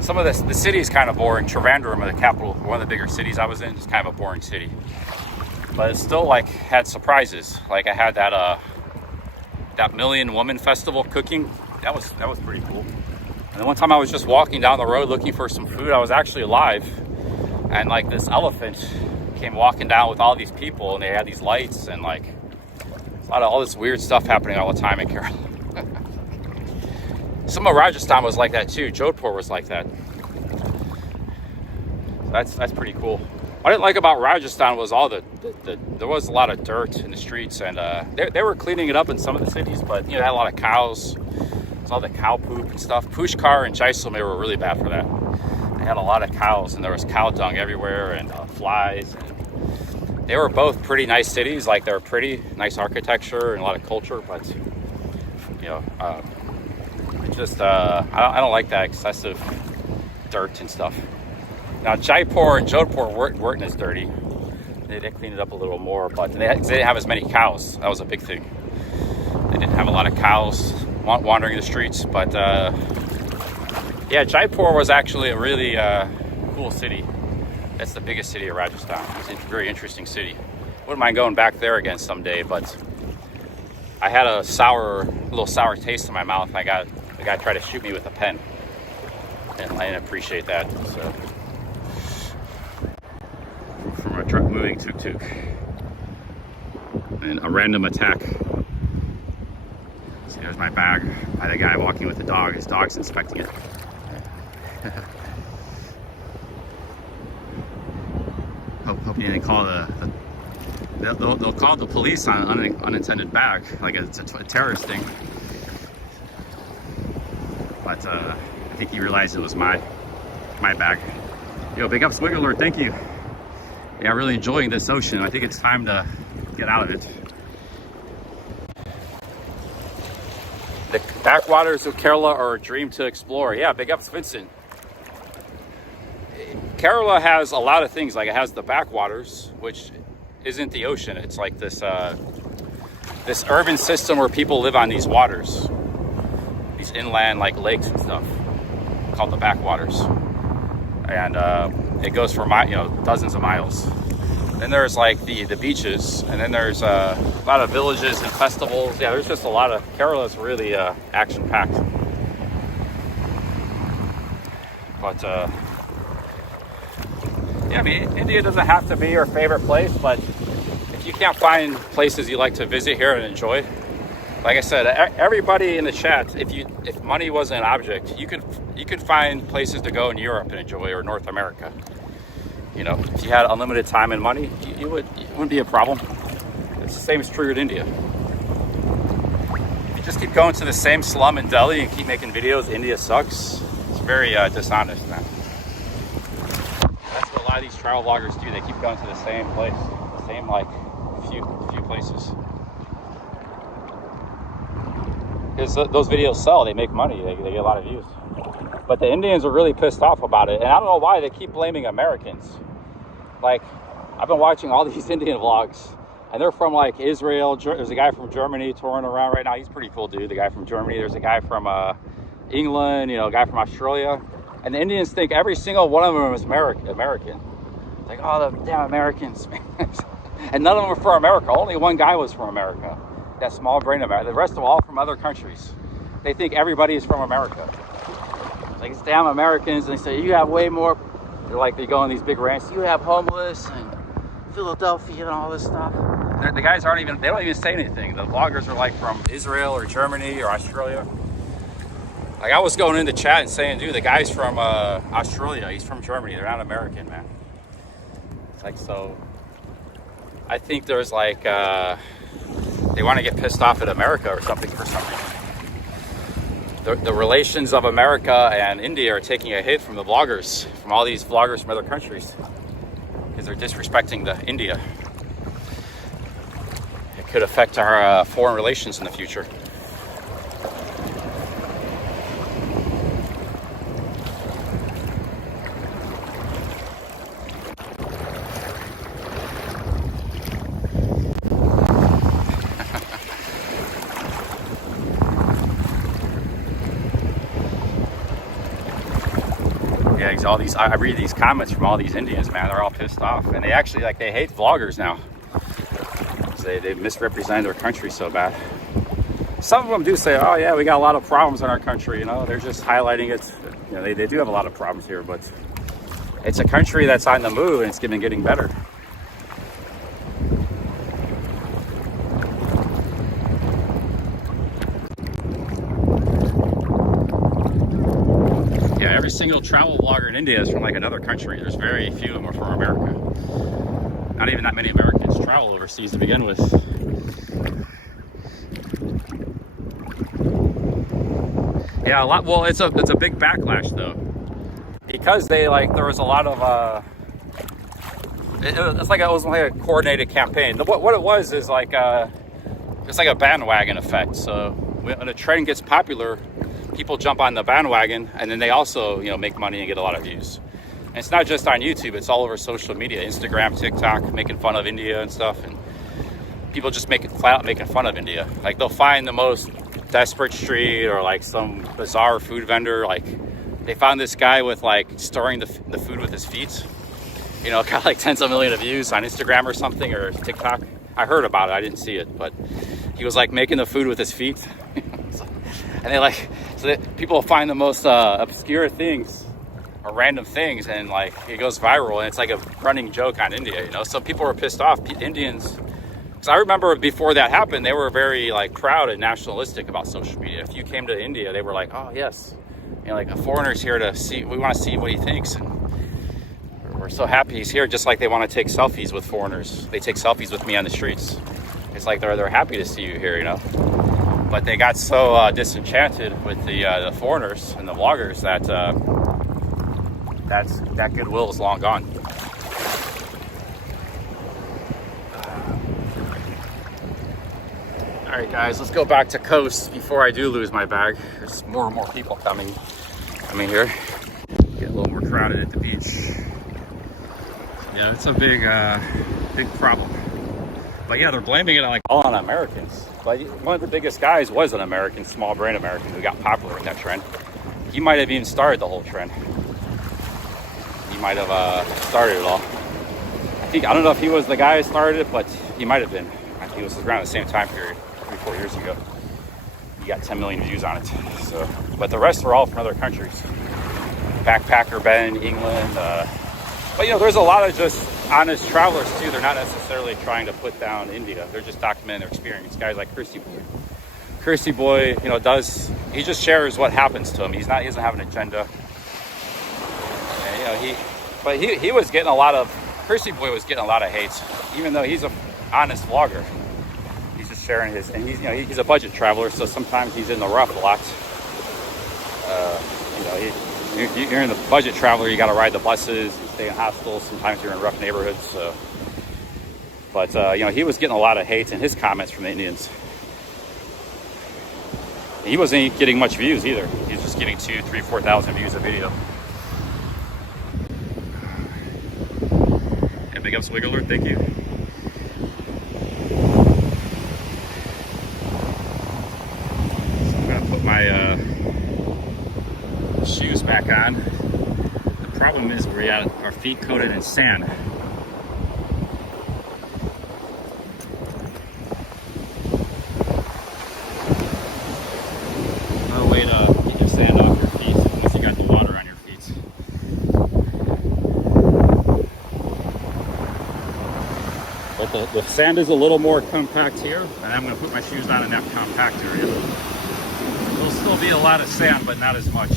Some of the city is kind of boring. Trivandrum, the capital, one of the bigger cities I was in, is kind of a boring city. But it still like had surprises. Like I had that Million Woman Festival cooking. That was pretty cool. And then one time I was just walking down the road looking for some food. I was actually alive. And like this elephant came walking down with all these people and they had these lights and like a lot of all this weird stuff happening all the time in Kerala. Some of Rajasthan was like that too. Jodhpur was like that. So that's pretty cool. What I didn't like about Rajasthan was there was a lot of dirt in the streets and they were cleaning it up in some of the cities, but you know, they had a lot of cows. All the cow poop and stuff. Pushkar and Jaisalmer were really bad for that. They had a lot of cows and there was cow dung everywhere and flies. And they were both pretty nice cities. Like they were pretty nice architecture and a lot of culture, but you know, it just I don't like that excessive dirt and stuff. Now Jaipur and Jodhpur weren't as dirty. They cleaned it up a little more, but they didn't have as many cows. That was a big thing. They didn't have a lot of cows wandering the streets, but yeah, Jaipur was actually a really cool city. That's the biggest city of Rajasthan. It's a very interesting city. Wouldn't mind going back there again someday, but I had a little sour taste in my mouth. The guy tried to shoot me with a pen, and I didn't appreciate that. So, from a truck moving tuk-tuk, and a random attack. There's my bag by the guy walking with the dog. His dog's inspecting it. Hope you didn't call the they'll call the police on an unintended bag, like it's a terrorist thing. But I think he realized it was my bag. Yo, big up Swiggler, thank you. Yeah, really enjoying this ocean. I think it's time to get out of it. The backwaters of Kerala are a dream to explore. Yeah, big ups Vincent. Kerala has a lot of things. Like it has the backwaters, which isn't the ocean. It's like this this urban system where people live on these waters, these inland like lakes and stuff, called the backwaters, and it goes for dozens of miles. Then there's like the beaches, and then there's a lot of villages and festivals. Yeah, there's just a lot of Kerala's really action packed. But yeah, I mean, India doesn't have to be your favorite place, but if you can't find places you like to visit here and enjoy, like I said, everybody in the chat, if money wasn't an object, you could find places to go in Europe and enjoy, or North America. You know, if you had unlimited time and money, it wouldn't be a problem. It's the same is true in India. If you just keep going to the same slum in Delhi and keep making videos, India sucks. It's very dishonest, man. That's what a lot of these travel vloggers do. They keep going to the same place, the same like few places. Because those videos sell, they make money, they get a lot of views. But the Indians are really pissed off about it, and I don't know why they keep blaming Americans. Like, I've been watching all these Indian vlogs, and they're from like Israel. There's a guy from Germany touring around right now. He's a pretty cool dude, the guy from Germany. There's a guy from England, a guy from Australia. And the Indians think every single one of them is American. Like, oh, the damn Americans. And none of them are from America. Only one guy was from America. That small brain America. The rest of all from other countries. They think everybody is from America. Like, it's damn Americans, and they say, you have way more. They go on these big rants. You have homeless and Philadelphia and all this stuff. The guys they don't even say anything. The vloggers are like from Israel or Germany or Australia. Like, I was going into chat and saying, dude, the guy's from Australia. He's from Germany. They're not American, man. It's like, so I think there's like, they want to get pissed off at America or something for some reason. The relations of America and India are taking a hit from the vloggers, from all these vloggers from other countries, because they're disrespecting India. It could affect our foreign relations in the future. All these, I read these comments from all these Indians, man. They're all pissed off, and they actually they hate vloggers now. They misrepresent their country so bad. Some of them do say, oh yeah, we got a lot of problems in our country. They're just highlighting it. They do have a lot of problems here, but it's a country that's on the move, and it's getting better. Every single travel vlogger in India is from like another country. There's very few of them are from America. Not even that many Americans travel overseas to begin with. Yeah, a lot. Well, it's a big backlash though, because there was a lot of it was like a coordinated campaign. What it was is it's like a bandwagon effect. So when a trend gets popular, people jump on the bandwagon, and then they also, make money and get a lot of views. And it's not just on YouTube, it's all over social media, Instagram, TikTok, making fun of India and stuff. And people just flat out making fun of India. Like, they'll find the most desperate street or like some bizarre food vendor. Like, they found this guy with stirring the food with his feet. Got like tens of millions of views on Instagram or something, or TikTok. I heard about it, I didn't see it, but he was making the food with his feet. And people find the most obscure things or random things, and it goes viral, and it's like a running joke on India, So people were pissed off. Indians, because I remember before that happened, they were very proud and nationalistic about social media. If you came to India, they were like, oh yes, a foreigner's here to see. We want to see what he thinks, and we're so happy he's here, just like they want to take selfies with foreigners. They take selfies with me on the streets. It's like they're happy to see you here, you know. But they got so disenchanted with the foreigners and the vloggers that that goodwill is long gone. All right, guys, let's go back to coast before I do lose my bag. There's more and more people coming here. Get a little more crowded at the beach. Yeah, it's a big problem. But yeah, they're blaming it on all on Americans. But one of the biggest guys was an American, small brand American, who got popular in that trend. He might have even started the whole trend. He might have started it all. I don't know if he was the guy who started it, but he might have been. I think it was around the same time period, 3-4 years ago. He got 10 million views on it. So, but the rest were all from other countries. Backpacker Ben, England. But you know, there's a lot of just honest travelers too. They're not necessarily trying to put down India. They're just documenting their experience. Guys like Kirsty Boy, you know, he just shares what happens to him. He doesn't have an agenda. And, you know, he was getting a lot of, Kirsty Boy was getting a lot of hate, even though he's an honest vlogger. He's just sharing his, and he's a budget traveler, so sometimes he's in the rough a lot. You're in the budget traveler, you got to ride the buses, you stay in hostels, sometimes you're in rough neighborhoods. So. But, you know, he was getting a lot of hate in his comments from the Indians. He wasn't getting much views either. He was just getting 2,000, 3,000, 4,000 views a video. And big up Swiggler, thank you. So I'm going to put my shoes back on. The problem is we got our feet coated in sand. No way to get the sand off your feet once you got the water on your feet. But the sand is a little more compact here, and I'm going to put my shoes on in that compact area. There'll still be a lot of sand, but not as much.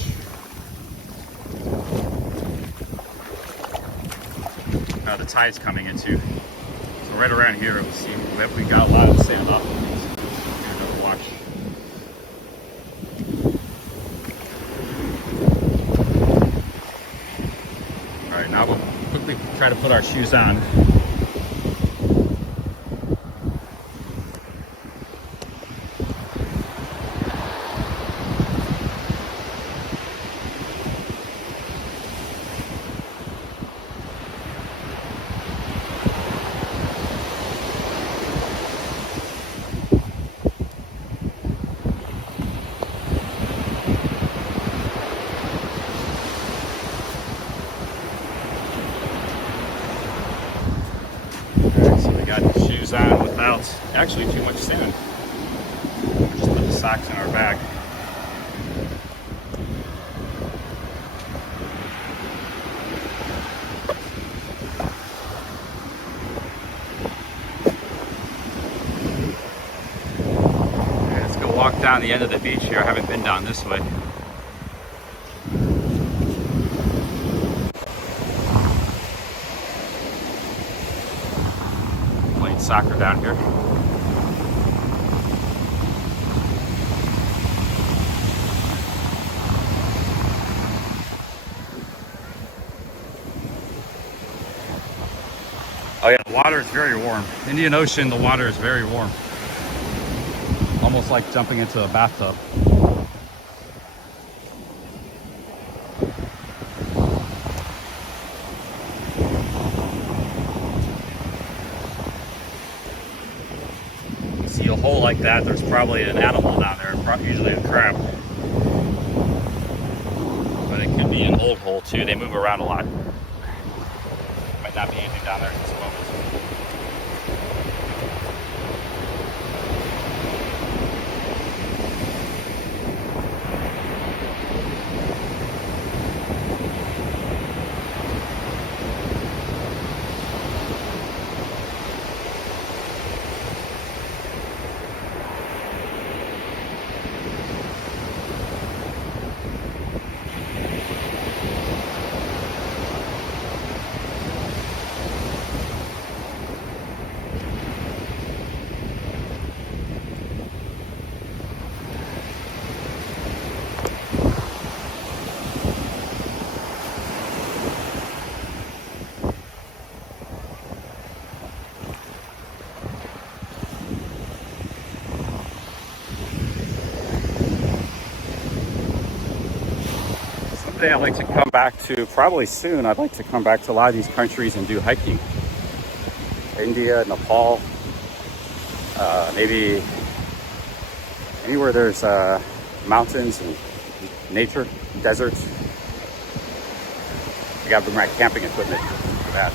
The tide's coming into. So right around here, we'll see that we got a lot of sand off of these. Here's another watch. All right, now we'll quickly try to put our shoes on. On without actually too much sand. Just put the socks in our bag. Okay, let's go walk down the end of the beach here. I haven't been down this way. Soccer down here. Oh yeah, the water is very warm. Indian Ocean, the water is very warm. Almost like jumping into a bathtub. A hole like that, there's probably an animal down there, usually a crab. But it could be an old hole too. They move around a lot. Might not be anything down there at this moment. someday I'd like to come back to, probably soon, I'd like to come back to a lot of these countries and do hiking. India, Nepal, maybe anywhere there's mountains and nature, deserts. I gotta bring my camping equipment for that.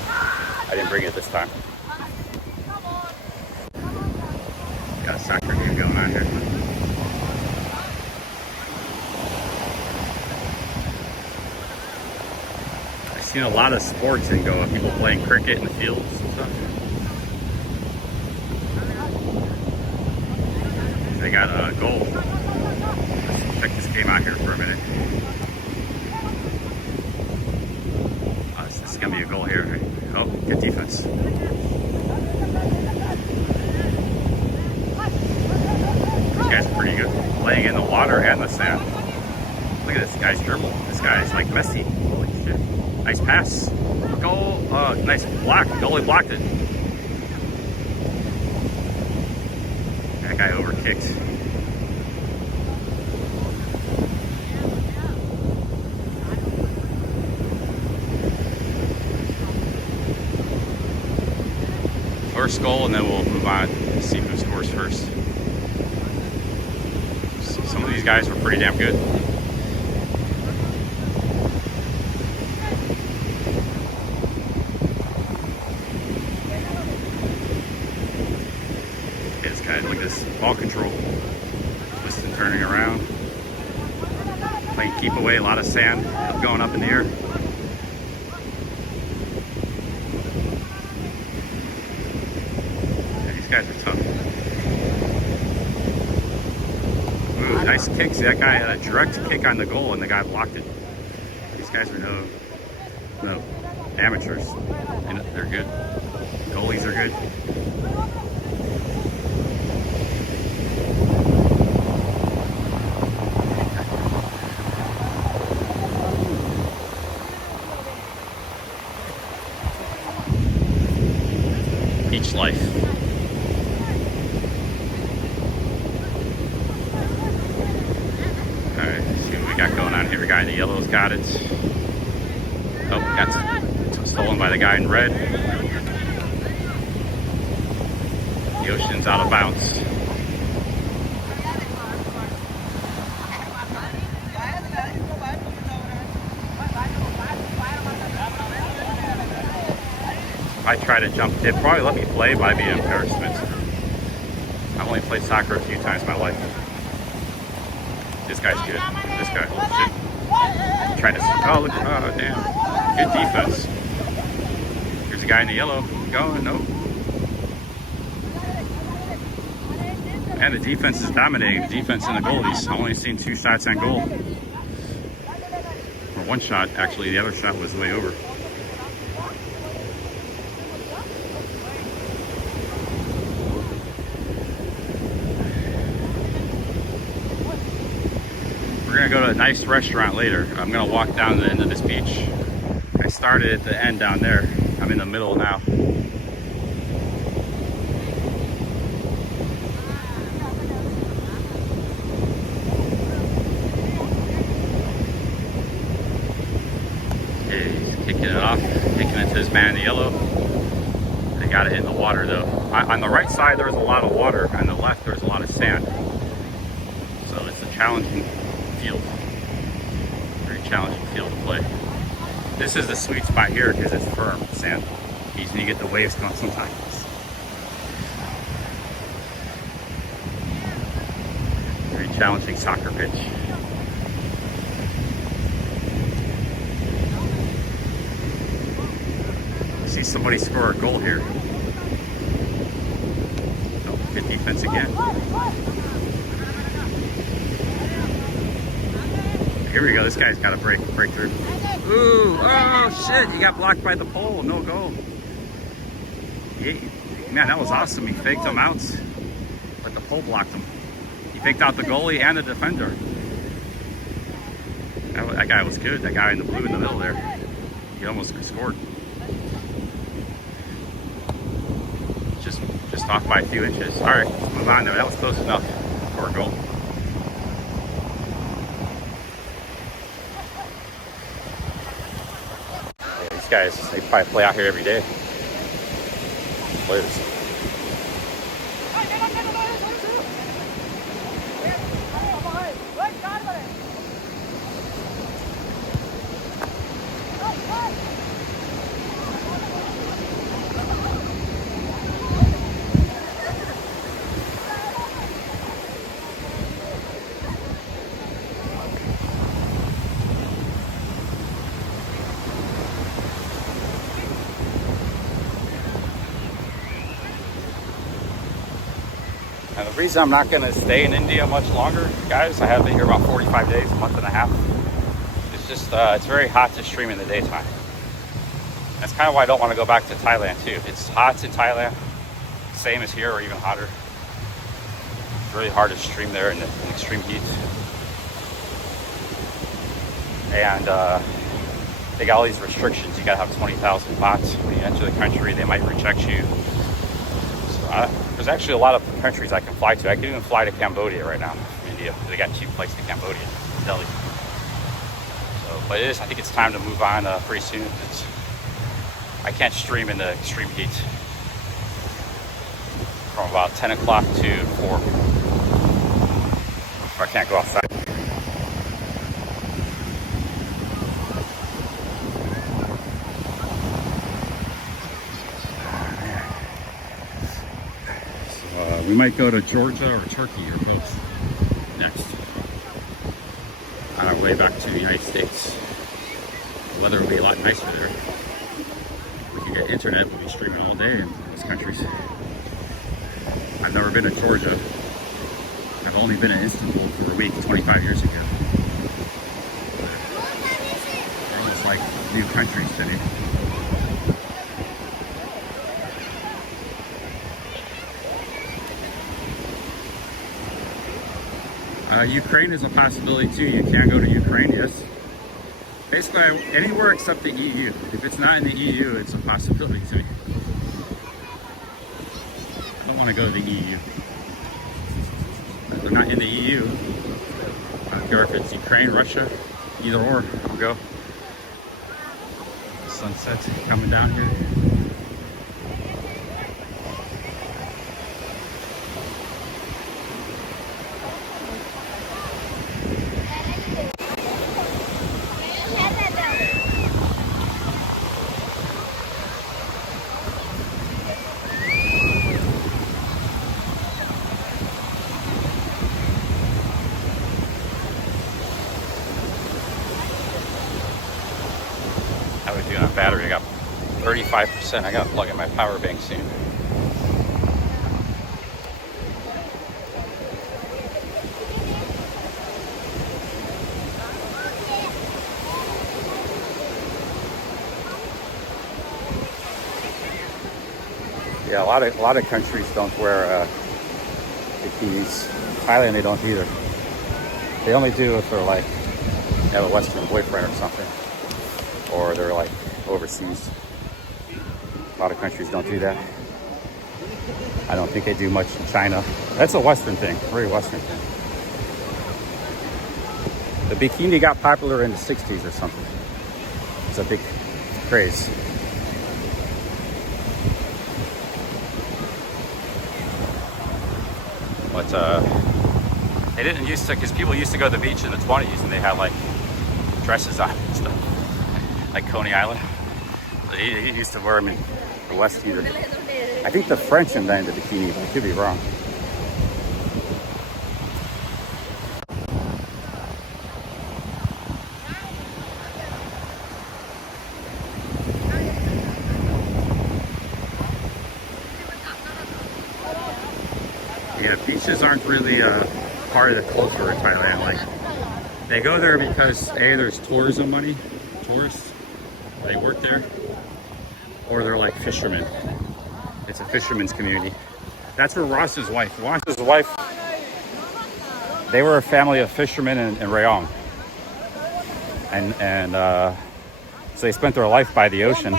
I didn't bring it this time. Got a soccer game going on here. I've seen a lot of sports in Goa, people playing cricket in the fields and stuff. They got a goal. Check this game out here for a minute. This is gonna be a goal here. Oh, good defense. These guys are pretty good. Playing in the water and the sand. Look at this guy's dribble. This guy's like Messi. Holy shit. Nice pass. Goal. Nice block. Goalie blocked it. That guy overkicked. First goal, and then we'll move on to see who scores first. Some of these guys were pretty damn good. This guy, look at this ball control. Twisting, turning around. Playing keep away, a lot of sand going up in the air. Guys are tough. Ooh, nice kick. See, that guy had a direct kick on the goal and the guy blocked it. These guys are no amateurs. And they're good. Goalies are good. Beach life. The guy in the yellow's got it. Oh, got stolen by the guy in red. The ocean's out of bounds. I try to jump. They'd probably let me play, but I'd be an embarrassment. I've only played soccer a few times in my life. This guy's good. This guy, oh shit. Trying to, oh look, oh damn. Good defense. Here's a guy in the yellow. Going, nope. And the defense is dominating. The defense and the goalies. I've only seen 2 shots on goal. Or 1 shot, actually. The other shot was way over. We're gonna go to a nice restaurant later. I'm gonna walk down the end of this beach. I started at the end down there. I'm in the middle now. Okay, he's kicking it off, kicking it to his man in the yellow. They got it in the water though. On the right side there's a lot of water. On the left there's a lot of sand. So it's a challenging field. Very challenging field to play. This is the sweet spot here because it's firm sand. You just need to get the waves going sometimes. Very challenging soccer pitch. See somebody score a goal here. Oh, good defense again. Here we go. This guy's got to break through. Ooh! Oh shit! He got blocked by the pole. No goal. Man, that was awesome. He faked him out, but the pole blocked him. He faked out the goalie and the defender. That guy was good. That guy in the blue in the middle there. He almost scored. Just off by a few inches. All right, let's move on there. That was close enough for a goal. guys, they probably play out here every day. Players. And the reason I'm not going to stay in India much longer, guys, I have been here about 45 days, a month and a half. It's just, it's very hot to stream in the daytime. That's kind of why I don't want to go back to Thailand too. It's hot in Thailand, same as here or even hotter. It's really hard to stream there in extreme heat. And they got all these restrictions. You got to have 20,000 bahts when you enter the country. They might reject you. So there's actually a lot of countries I can fly to. I can even fly to Cambodia right now from India. They got cheap flights to Cambodia, Delhi. So, but it is, I think it's time to move on pretty soon. I can't stream in the extreme heat from about 10 o'clock to 4. I can't go outside. We might go to Georgia or Turkey or both next on our way back to the United States. The weather will be a lot nicer there. We can get internet, we'll be streaming all day in those countries. I've never been to Georgia. I've only been in Istanbul for a week 25 years ago. They're almost like new countries to me. Ukraine is a possibility too. You can go to Ukraine, yes. Basically, anywhere except the EU. If it's not in the EU, it's a possibility to me. I don't want to go to the EU. If they're not in the EU, I don't care if it's Ukraine, Russia, either or, I'll go. Sunset's coming down here. How we doing on battery? I got 35%. I gotta plug in my power bank soon. Yeah, a lot of countries don't wear bikinis. Thailand, they don't either. They only do if they're like they have a Western boyfriend or something, or they're like overseas. A lot of countries don't do that. I don't think they do much in China. That's a Western thing, very Western thing. The bikini got popular in the 60s or something. It's a big craze. But they didn't used to, because people used to go to the beach in the 20s and they had like dresses on and stuff, like Coney Island. But he used to wear them in the West either. I think the French invented the bikini, but I could be wrong. Yeah, beaches aren't really part of the culture in Thailand. Like, they go there because A, there's tourism money, tourists, they work there, or they're like fishermen. It's a fisherman's community. That's where Ross's wife, they were a family of fishermen in Rayong. And so they spent their life by the ocean.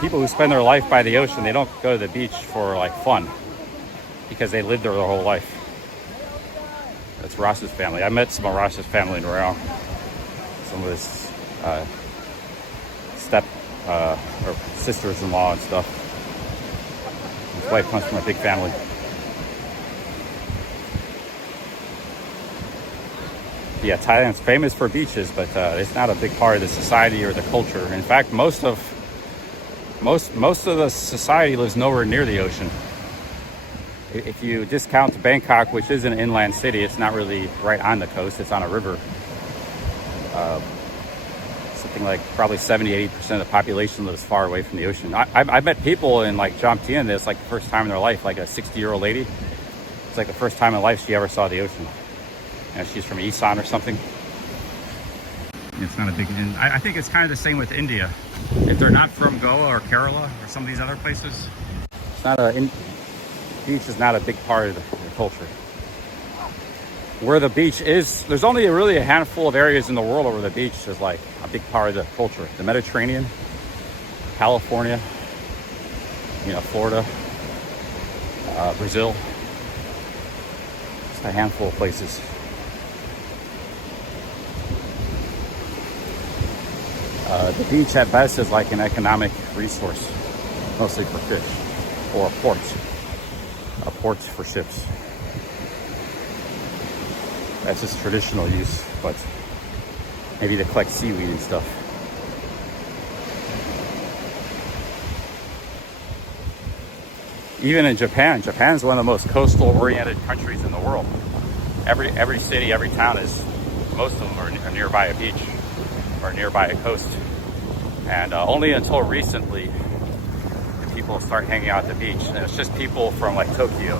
People who spend their life by the ocean, they don't go to the beach for like fun, because they lived there their whole life. That's Ross's family. I met some of Ross's family in Rayong. Some of his or sisters-in-law and stuff. His wife comes from a big family. Yeah, Thailand's famous for beaches, but it's not a big part of the society or the culture. In fact, most of the society lives nowhere near the ocean. If you discount Bangkok, which is an inland city, it's not really right on the coast. It's on a river. Something like probably 70-80% of the population lives far away from the ocean. I've met people in like Jomtien that's like the first time in their life, like a 60-year-old lady. It's like the first time in life she ever saw the ocean. And she's from Isan or something. It's not a big, and I think it's kind of the same with India. If they're not from Goa or Kerala or some of these other places, it's not beach is not a big part of the culture. Where the beach is, there's only really a handful of areas in the world where the beach is like a big part of the culture. The Mediterranean, California, Florida, Brazil. Just a handful of places. The beach at best is like an economic resource, mostly for fish, or a port for ships. That's just traditional use, but maybe to collect seaweed and stuff. Even in Japan's one of the most coastal-oriented countries in the world. Every city, every town most of them are nearby a beach or nearby a coast. And only until recently did people start hanging out at the beach. And it's just people from like Tokyo.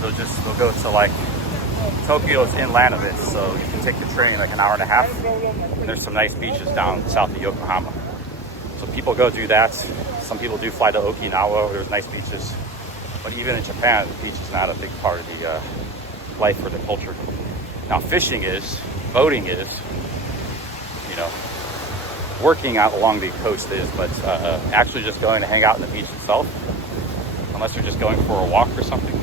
They'll go to like, Tokyo's inland of it, so you can take the train like an hour and a half. And there's some nice beaches down south of Yokohama. So people go do that. Some people do fly to Okinawa, where there's nice beaches. But even in Japan, the beach is not a big part of the life or the culture. Now fishing is, boating is, working out along the coast is, but actually just going to hang out on the beach itself, unless you're just going for a walk or something,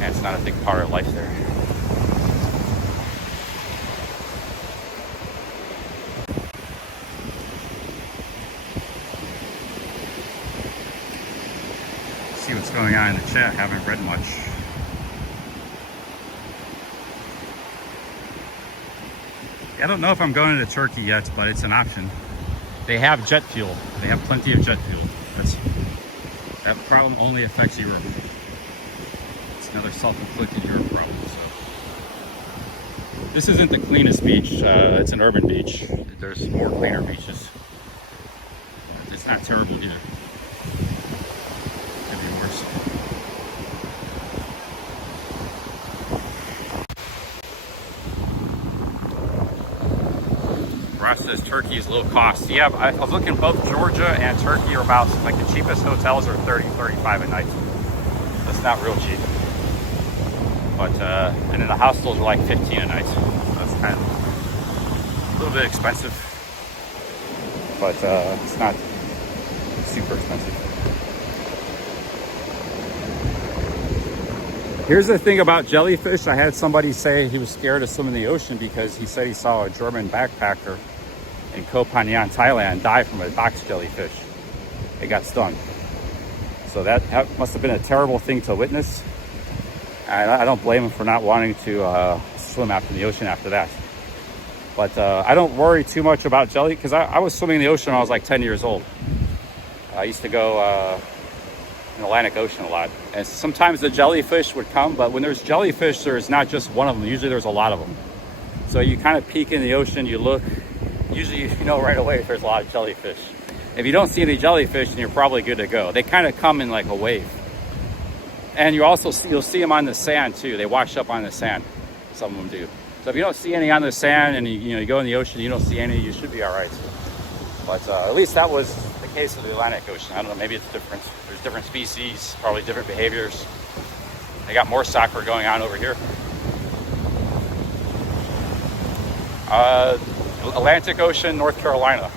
and it's not a big part of life there. See what's going on in the chat. Haven't read much. I don't know if I'm going to Turkey yet, but it's an option. They have jet fuel. They have plenty of jet fuel. That problem only affects Europe. It's another self-inflicted Europe problem. So this isn't the cleanest beach. It's an urban beach. There's more cleaner beaches. It's not terrible either. Could be worse. Ross says Turkey is low cost. Yeah, I was looking, both Georgia and Turkey are about, like the cheapest hotels are 30, 35 a night. That's not real cheap. But, and then the hostels are like 15 a night. So that's kind of a little bit expensive. But it's not super expensive. Here's the thing about jellyfish. I had somebody say he was scared to swim in the ocean because he said he saw a German backpacker in Koh Phangan, Thailand, die from a box jellyfish. It got stung. So that must have been a terrible thing to witness. And I don't blame him for not wanting to swim out in the ocean after that. But I don't worry too much about jelly, because I was swimming in the ocean when I was like 10 years old. I used to go in the Atlantic Ocean a lot. And sometimes the jellyfish would come, but when there's jellyfish, there's not just one of them. Usually there's a lot of them. So you kind of peek in the ocean, you look. Usually you know right away if there's a lot of jellyfish. If you don't see any jellyfish, then you're probably good to go. They kind of come in like a wave. And you'll see them on the sand too. They wash up on the sand. Some of them do. So if you don't see any on the sand and you go in the ocean, you don't see any, you should be all right. But at least that was the case of the Atlantic Ocean. I don't know, maybe it's different. There's different species, probably different behaviors. They got more soccer going on over here. Atlantic Ocean, North Carolina.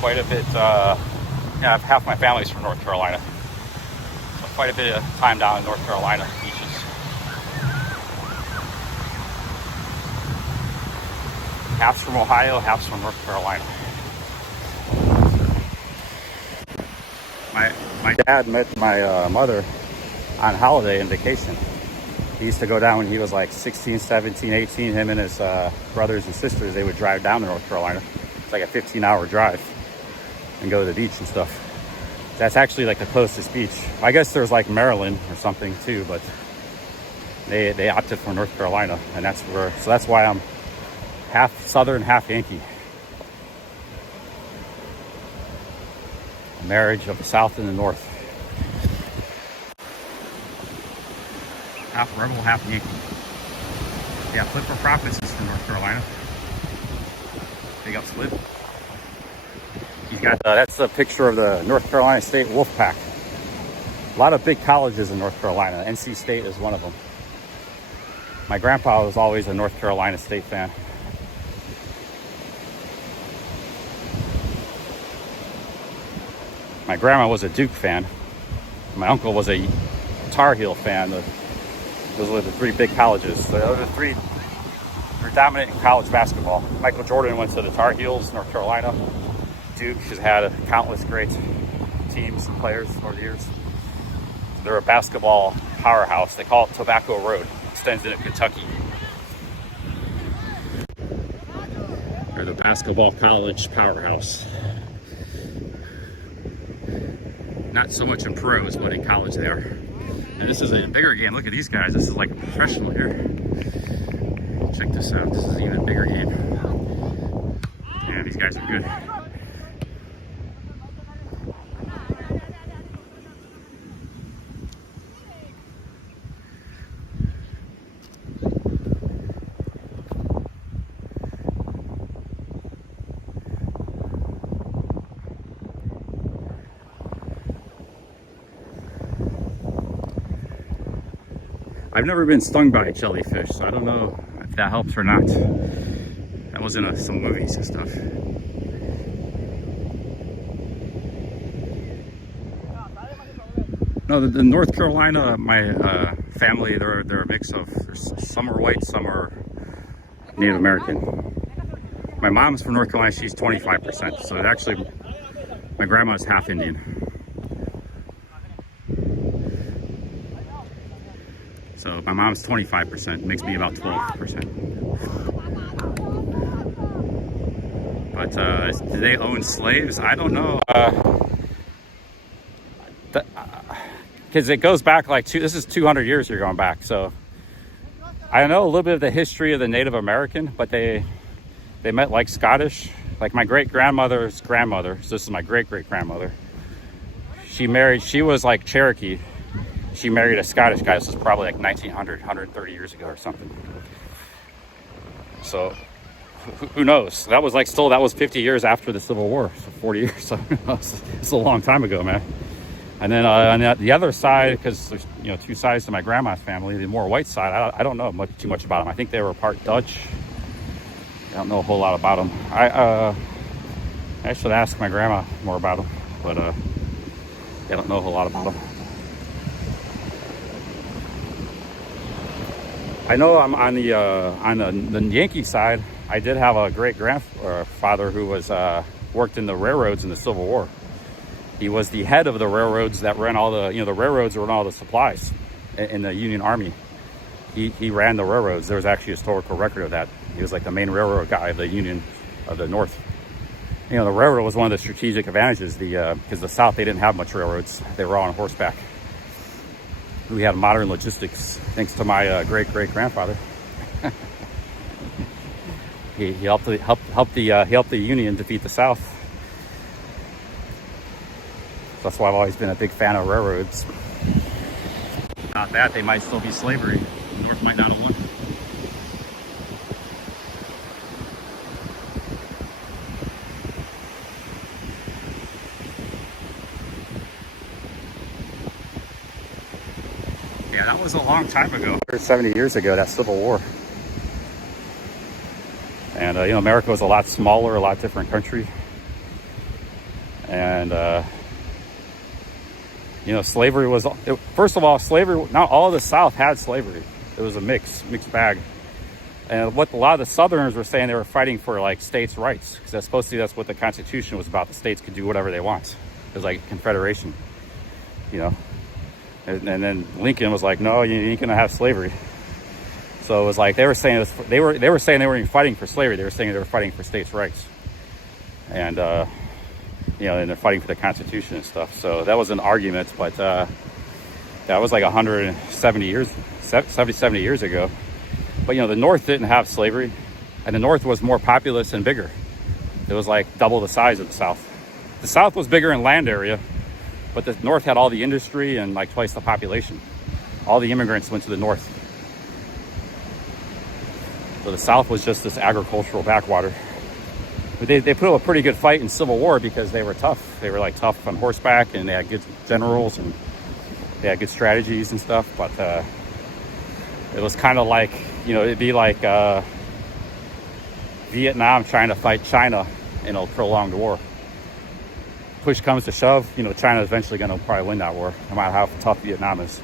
Quite a bit, yeah, half my family's from North Carolina. So quite a bit of time down in North Carolina beaches. Half's from Ohio, half's from North Carolina. My dad met my mother on holiday and vacation. He used to go down when he was like 16, 17, 18. Him and his brothers and sisters, they would drive down to North Carolina. It's like a 15-hour drive and go to the beach and stuff. That's actually like the closest beach. I guess there's like Maryland or something too, but they opted for North Carolina, and that's why I'm half Southern, half Yankee. A marriage of the South and the North. Half Rebel, half Yankee. Yeah, Flip for Profits is from North Carolina. Big up Flip. He's got, that's a picture of the North Carolina State Wolfpack. A lot of big colleges in North Carolina. NC State is one of them. My grandpa was always a North Carolina State fan. My grandma was a Duke fan. My uncle was a Tar Heel fan. Those were the three big colleges. Those are the three predominant in college basketball. Michael Jordan went to the Tar Heels, North Carolina. Duke has had countless great teams and players over the years. They're a basketball powerhouse. They call it Tobacco Road. Extends into Kentucky. They're the basketball college powerhouse. Not so much in pros, but in college they are. And this is a bigger game. Look at these guys. This is like a professional here. Check this out. This is an even bigger game. Yeah, these guys are good. I've never been stung by a jellyfish, so I don't know if that helps or not. That was in some movies and stuff. No, the North Carolina, my family, they're a mix of, some are white, some are Native American. My mom's from North Carolina, she's 25%, so it actually, my grandma's half Indian. So my mom's 25%, makes me about 12%. But do they own slaves? I don't know. Because it goes back like this is 200 years you're going back. So I know a little bit of the history of the Native American, but they met like Scottish. Like my great-grandmother's grandmother, so this is my great-great-grandmother. She was like Cherokee. She married a Scottish guy. This was probably like 1900, 130 years ago or something. So who knows? That was 50 years after the Civil War, so 40 years. So it's a long time ago, man. And then on the other side, because there's two sides to my grandma's family, the more white side, I don't know too much about them. I think they were part Dutch. I don't know a whole lot about them. I should ask my grandma more about them, but I don't know a whole lot about them. I know I'm on the Yankee side. I did have a great grandfather who worked in the railroads in the Civil War. He was the head of the railroads that ran all the railroads run all the supplies in the Union Army. He ran the railroads. There was actually a historical record of that. He was like the main railroad guy of the Union of the North. The railroad was one of the strategic advantages. Because the South, they didn't have much railroads. They were all on horseback. We had modern logistics thanks to my great-great-grandfather. he helped the Union defeat the South. That's why I've always been a big fan of railroads. Not that, they might still be slavery. The North might not have won. Yeah, that was a long time ago. 70 years ago, that Civil War. And, America was a lot smaller, a lot different country. And, slavery was, first of all, slavery, not all of the South had slavery. It was a mixed bag. And what a lot of the Southerners were saying, they were fighting for like states' rights, because that's what the Constitution was about. The states could do whatever they want. It was like a confederation, you know. And then Lincoln was like, no, you ain't gonna have slavery. So it was like they were saying they weren't even fighting for slavery. They were saying they were fighting for states' rights, and you know, and they're fighting for the Constitution and stuff. So that was an argument, but that was like 70 years ago. But, you know, the North didn't have slavery, and the North was more populous and bigger. It was like double the size of the South. The South was bigger in land area, but the North had all the industry and like twice the population. All the immigrants went to the North. So the South was just this agricultural backwater. But they put up a pretty good fight in Civil War because they were tough. They were like tough on horseback, and they had good generals, and they had good strategies and stuff. But it was kind of like, you know, it'd be like Vietnam trying to fight China in a prolonged war. Push comes to shove, you know, China's eventually going to probably win that war, no matter how tough Vietnam is.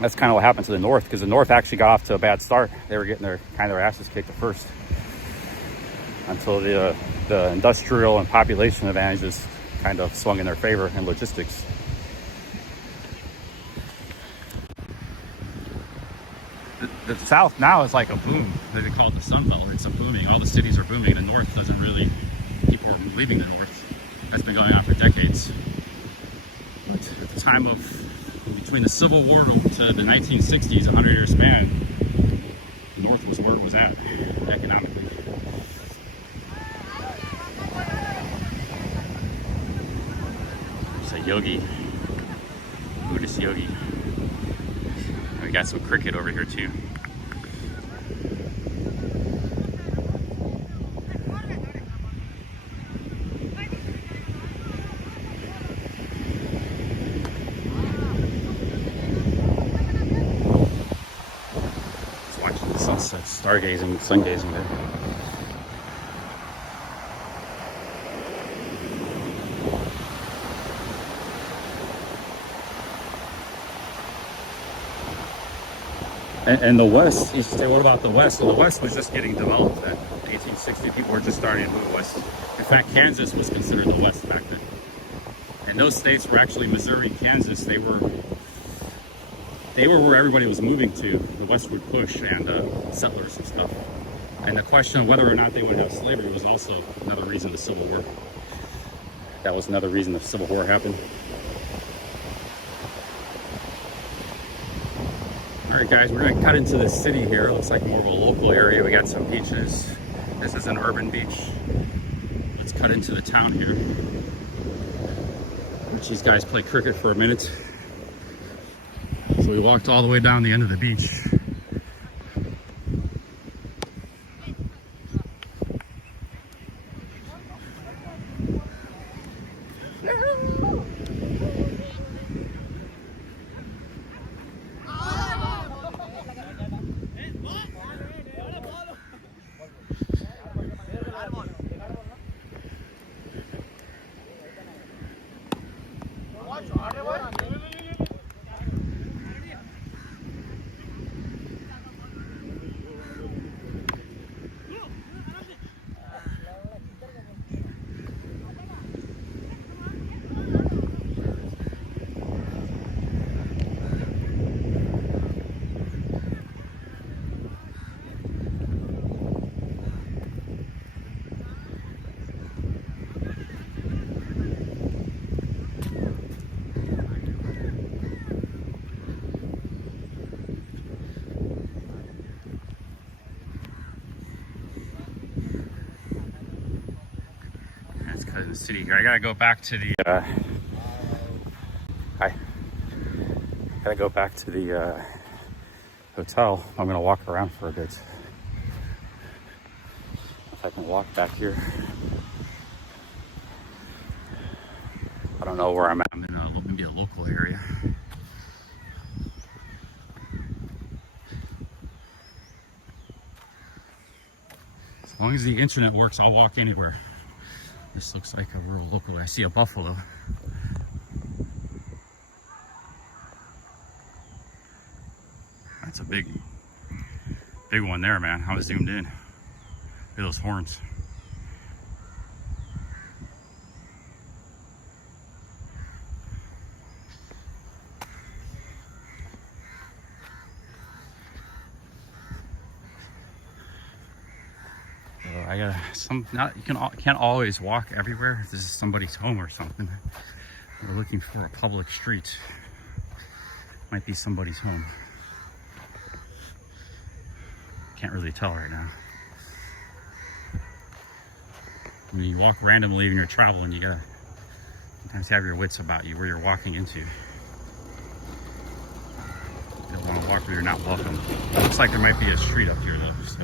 That's kind of what happened to the North, because the North actually got off to a bad start. They were getting their asses kicked at first, until the industrial and population advantages kind of swung in their favor in logistics. The South now is like a boom. They call it the Sun Belt. It's a booming. All the cities are booming. The North doesn't really, people are leaving the North. That's been going on for decades. But at the time of, between the Civil War to the 1960s, a 100-year span, the North was where it was at economically. It's a yogi, Buddhist yogi. We got some cricket over here too. Just watching the sunset, stargazing, sun gazing there. And the West, you say, what about the West? Well, the West was just getting developed then. 1860, people were just starting to move west. In fact, Kansas was considered the West back then. And those states were actually Missouri, Kansas. They were where everybody was moving to, the westward push, and settlers and stuff. And the question of whether or not they would have slavery was also another reason the Civil War. That was another reason the Civil War happened. Alright guys, we're going to cut into the city here. It looks like more of a local area. We got some beaches. This is an urban beach. Let's cut into the town here. Watch these guys play cricket for a minute. So we walked all the way down the end of the beach. The city here. I gotta go back to the hotel. I'm gonna walk around for a bit. If I can walk back here. I don't know where I'm at. I'm in maybe a local area. As long as the internet works, I'll walk anywhere. This looks like a rural local. I see a buffalo. That's a big Big one there, man. I was zoomed in. Look at those horns. So I gotta can't always walk everywhere. This is somebody's home or something. We're looking for a public street. Might be somebody's home. Can't really tell right now. When you walk randomly when you're traveling, you gotta sometimes have your wits about you where you're walking into. You don't want to walk where you're not welcome. It looks like there might be a street up here though, so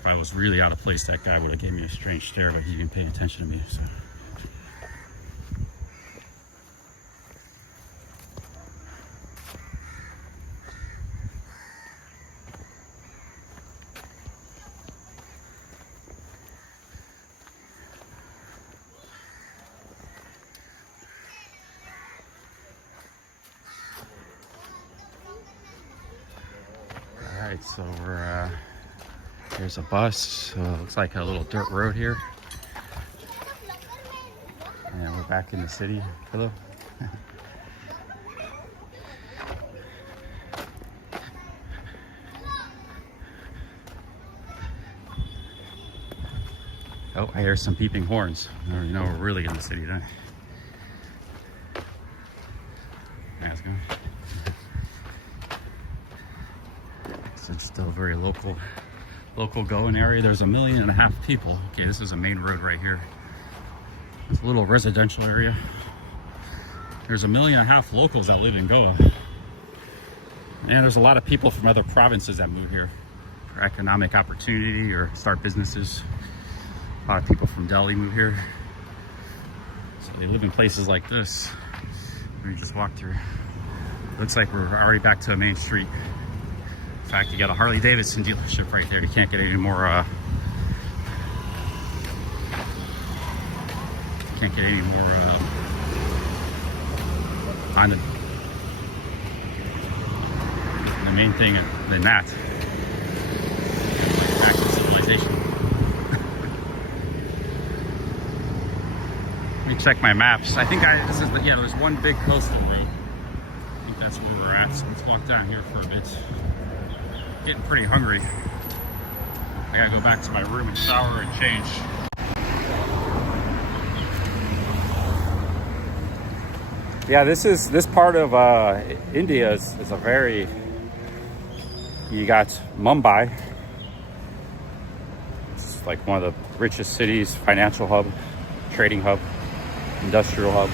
if I was really out of place, that guy would have given me a strange stare, but he didn't pay attention to me. So. Alright, so we're there's a bus, so it looks like a little dirt road here. And we're back in the city. Hello. Oh, I hear some beeping horns. You know we're really in the city, don't I? That's good. So it's still a very local going area. There's 1.5 million people. Okay, this is a main road right here. It's a little residential area. There's 1.5 million locals that live in Goa. And there's a lot of people from other provinces that move here for economic opportunity or start businesses. A lot of people from Delhi move here. So they live in places like this. We just walked through. Looks like we're already back to a main street. In fact, you got a Harley Davidson dealership right there. You can't get any more on the main thing than that. Back to civilization. Let me check my maps. I think this is there's one big coastal road. I think that's where we're at. So let's walk down here for a bit. Getting pretty hungry. I gotta go back to my room and shower and change. Yeah, this part of India is a very. You got Mumbai. It's like one of the richest cities, financial hub, trading hub, industrial hub.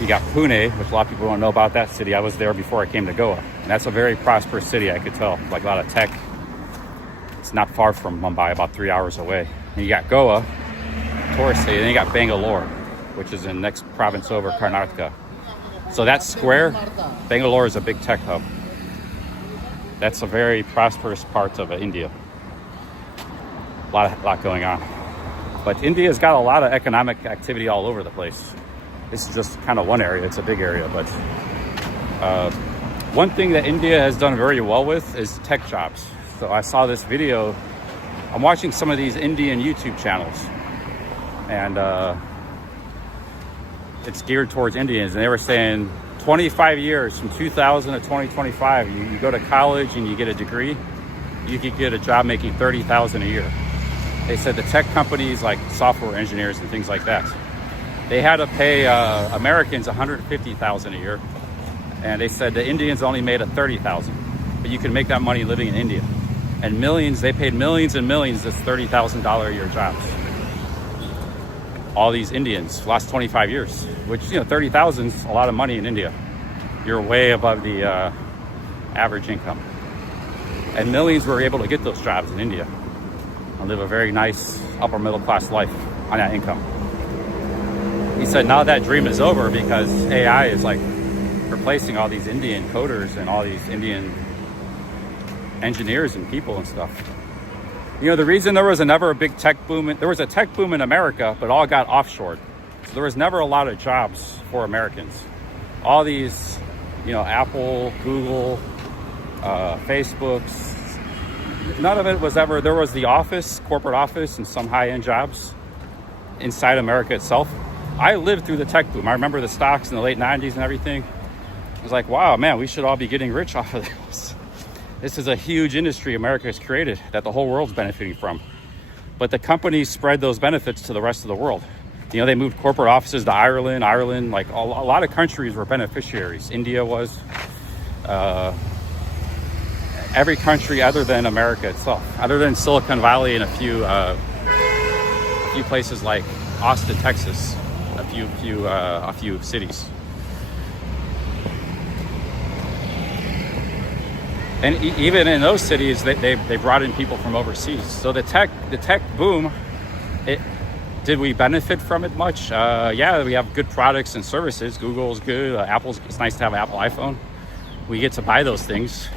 You got Pune, which a lot of people don't know about that city. I was there before I came to Goa. And that's a very prosperous city, I could tell. Like a lot of tech. It's not far from Mumbai, about 3 hours away. And you got Goa, tourist city. Then you got Bangalore, which is the next province over, Karnataka. So that square, Bangalore is a big tech hub. That's a very prosperous part of India. A lot going on. But India's got a lot of economic activity all over the place. This is just kind of one area. It's a big area, but one thing that India has done very well with is tech jobs. So I saw this video. I'm watching some of these Indian YouTube channels, and it's geared towards Indians. And they were saying 25 years from 2000 to 2025, you go to college and you get a degree, you could get a job making $30,000 a year. They said the tech companies like software engineers and things like that, they had to pay Americans $150,000 a year, and they said the Indians only made $30,000, but you can make that money living in India. And they paid millions and millions this $30,000 a year jobs. All these Indians, last 25 years, which 30,000 is a lot of money in India. You're way above the average income, and millions were able to get those jobs in India and live a very nice upper middle class life on that income. He said now that dream is over because AI is like replacing all these Indian coders and all these Indian engineers and people and stuff. The reason there was never a big tech boom, there was a tech boom in America, but all got offshored. So there was never a lot of jobs for Americans. All these, Apple, Google, Facebooks. None of it was ever, there was the office, corporate office, and some high-end jobs inside America itself. I lived through the tech boom. I remember the stocks in the late 90s and everything. I was like, wow, man, we should all be getting rich off of this. This is a huge industry America has created that the whole world's benefiting from. But the companies spread those benefits to the rest of the world. You know, they moved corporate offices to Ireland, like a lot of countries were beneficiaries. India was. Every country other than America itself, other than Silicon Valley and a few places like Austin, Texas, a few cities. And even in those cities, they brought in people from overseas. So the tech boom, did we benefit from it much? Yeah, we have good products and services. Google's good. It's nice to have an Apple iPhone. We get to buy those things.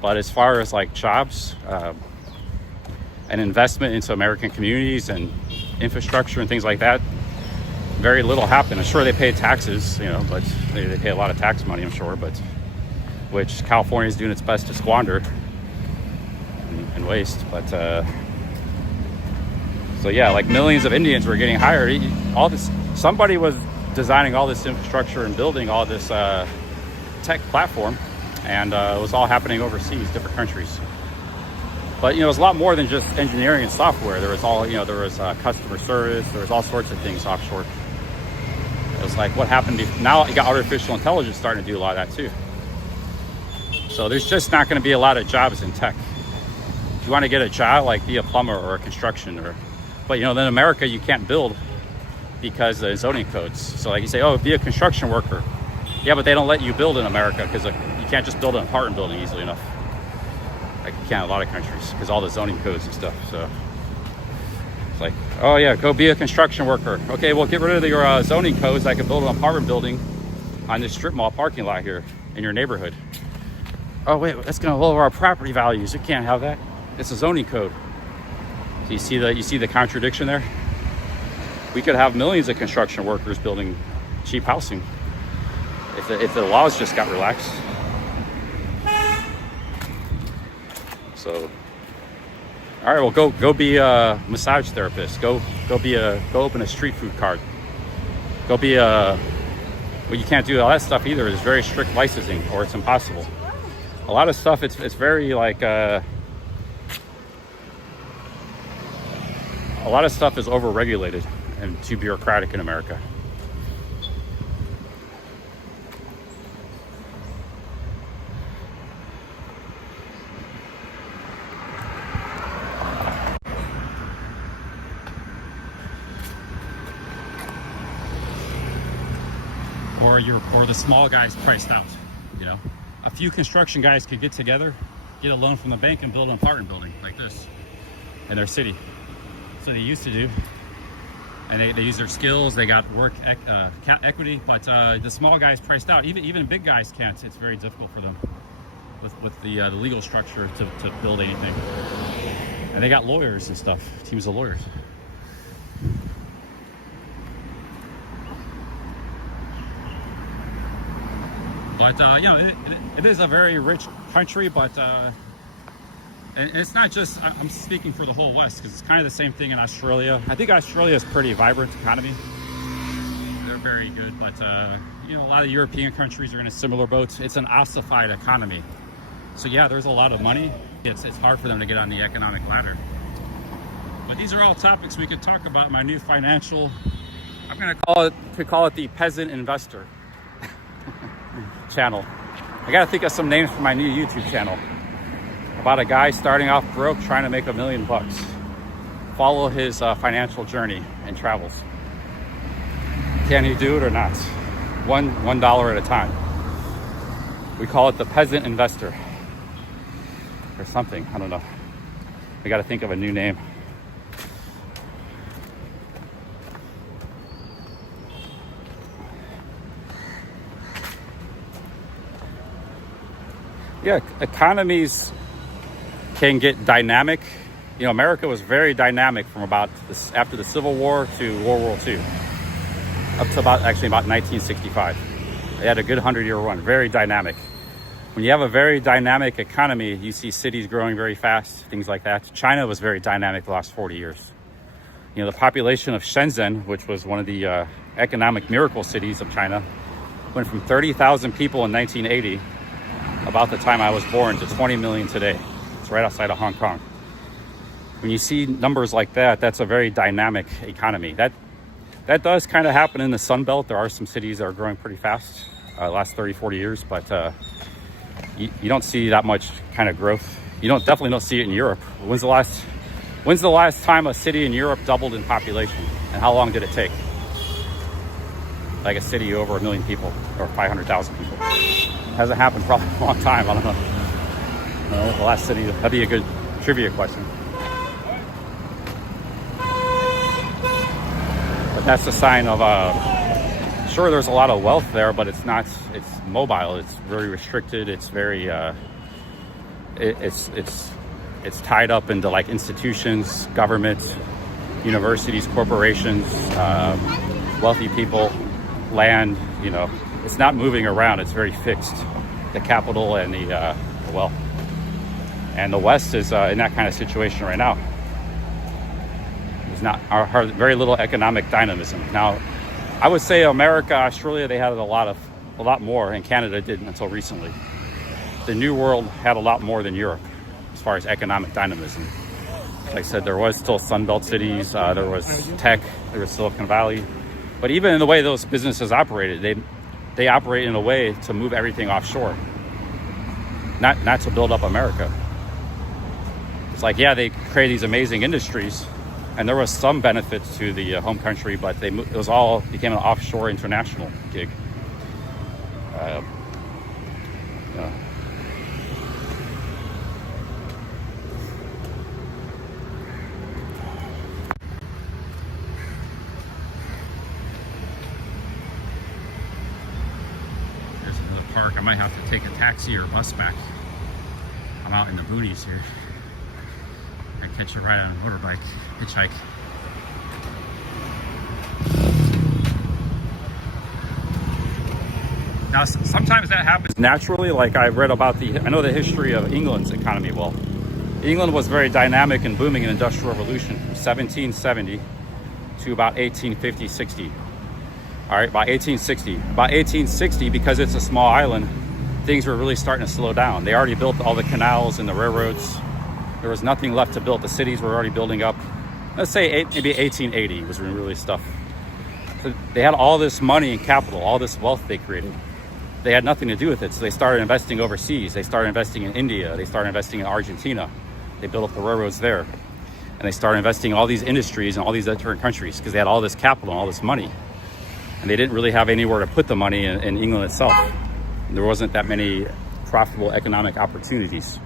But as far as like jobs and investment into American communities and infrastructure and things like that, very little happened. I'm sure they pay taxes, you know, but they pay a lot of tax money, I'm sure, but which California is doing its best to squander and waste. But so yeah, like millions of Indians were getting hired. All this, somebody was designing all this infrastructure and building all this tech platform. And it was all happening overseas, different countries. But, you know, it was a lot more than just engineering and software. There was all, you know, there was customer service. There was all sorts of things offshore. It was like what happened now. You got artificial intelligence starting to do a lot of that too. So there's just not going to be a lot of jobs in tech. If you want to get a job, like be a plumber or a construction, but you know, then in America you can't build because of zoning codes. So like you say, oh, be a construction worker. Yeah, but they don't let you build in America because you can't just build an apartment building easily enough. Like you can in a lot of countries because all the zoning codes and stuff. So it's like, oh yeah, go be a construction worker. Okay, well get rid of your zoning codes. I can build an apartment building on this strip mall parking lot here in your neighborhood. Oh wait, that's going to lower our property values. You can't have that. It's a zoning code. So you see the contradiction there? We could have millions of construction workers building cheap housing if the laws just got relaxed. So, all right, well, go be a massage therapist. Go open a street food cart. Go be a. Well, you can't do all that stuff either. There's very strict licensing, or it's impossible. A lot of stuff, it's very like. A lot of stuff is overregulated and too bureaucratic in America. Or the small guys priced out. You know, a few construction guys could get together, get a loan from the bank, and build an apartment building like this in their city. So they used to do, and they use their skills. They got work equity, but the small guys priced out. Even big guys can't. It's very difficult for them with the legal structure to build anything. And they got lawyers and stuff, teams of lawyers. But you know, it is a very rich country, but and it's not just, I'm speaking for the whole West, because it's kind of the same thing in Australia. I think Australia is a pretty vibrant economy. They're very good, but you know, a lot of European countries are in a similar boat. It's an ossified economy. So yeah, there's a lot of money. It's hard for them to get on the economic ladder. But these are all topics we could talk about. My new financial, I'm gonna call it the peasant investor channel. I gotta think of some names for my new YouTube channel. About a guy starting off broke, trying to make $1 million. Follow his financial journey and travels. Can he do it or not? $1 at a time. We call it the peasant investor or something. I don't know. We got to think of a new name. Yeah, economies can get dynamic. You know, America was very dynamic from about after the Civil War to World War II, up to about 1965. They had a good 100-year run, very dynamic. when you have a very dynamic economy, you see cities growing very fast, things like that. China was very dynamic the last 40 years. You know, the population of Shenzhen, which was one of the economic miracle cities of China, went from 30,000 people in 1980, about the time I was born, to 20 million today. It's right outside of Hong Kong. When you see numbers like that, that's a very dynamic economy. That does kind of happen in the Sun Belt. There are some cities that are growing pretty fast last 30, 40 years, but you don't see that much kind of growth. Definitely don't see it in Europe. When's the last time a city in Europe doubled in population? And how long did it take? Like a city over 1 million people or 500,000 people. Hasn't happened probably a long time. I don't know. The last city, that'd be a good trivia question. But that's a sign of, sure, there's a lot of wealth there, but it's mobile. It's very restricted. It's very, it's tied up into like institutions, government, universities, corporations, wealthy people, land. You know, it's not moving around. It's very fixed. The capital and the wealth. And the West is in that kind of situation right now. There's not very little economic dynamism. Now, I would say America, Australia, they had a lot more, and Canada didn't until recently. The New World had a lot more than Europe as far as economic dynamism. Like I said, there was still Sunbelt cities, there was tech, there was Silicon Valley. But even in the way those businesses operated, they operate in a way to move everything offshore, not to build up America. It's like, yeah, they create these amazing industries, and there was some benefits to the home country, but it became an offshore international gig. There's another park. I might have to take a taxi or bus back. I'm out in the boonies here. I catch a ride on a motorbike, hitchhike. Now, sometimes that happens naturally. Like I read about I know the history of England's economy well. England was very dynamic and booming in the Industrial Revolution from 1770 to about 1850, 60. All right, by 1860. By 1860, because it's a small island, things were really starting to slow down. They already built all the canals and the railroads. There was nothing left to build. The cities were already building up. Let's say maybe 1880 was when really stuff. So they had all this money and capital, all this wealth they created. They had nothing to do with it. So they started investing overseas. They started investing in India. They started investing in Argentina. They built up the railroads there. And they started investing in all these industries in all these different countries because they had all this capital and all this money. And they didn't really have anywhere to put the money in England itself. There wasn't that many profitable economic opportunities.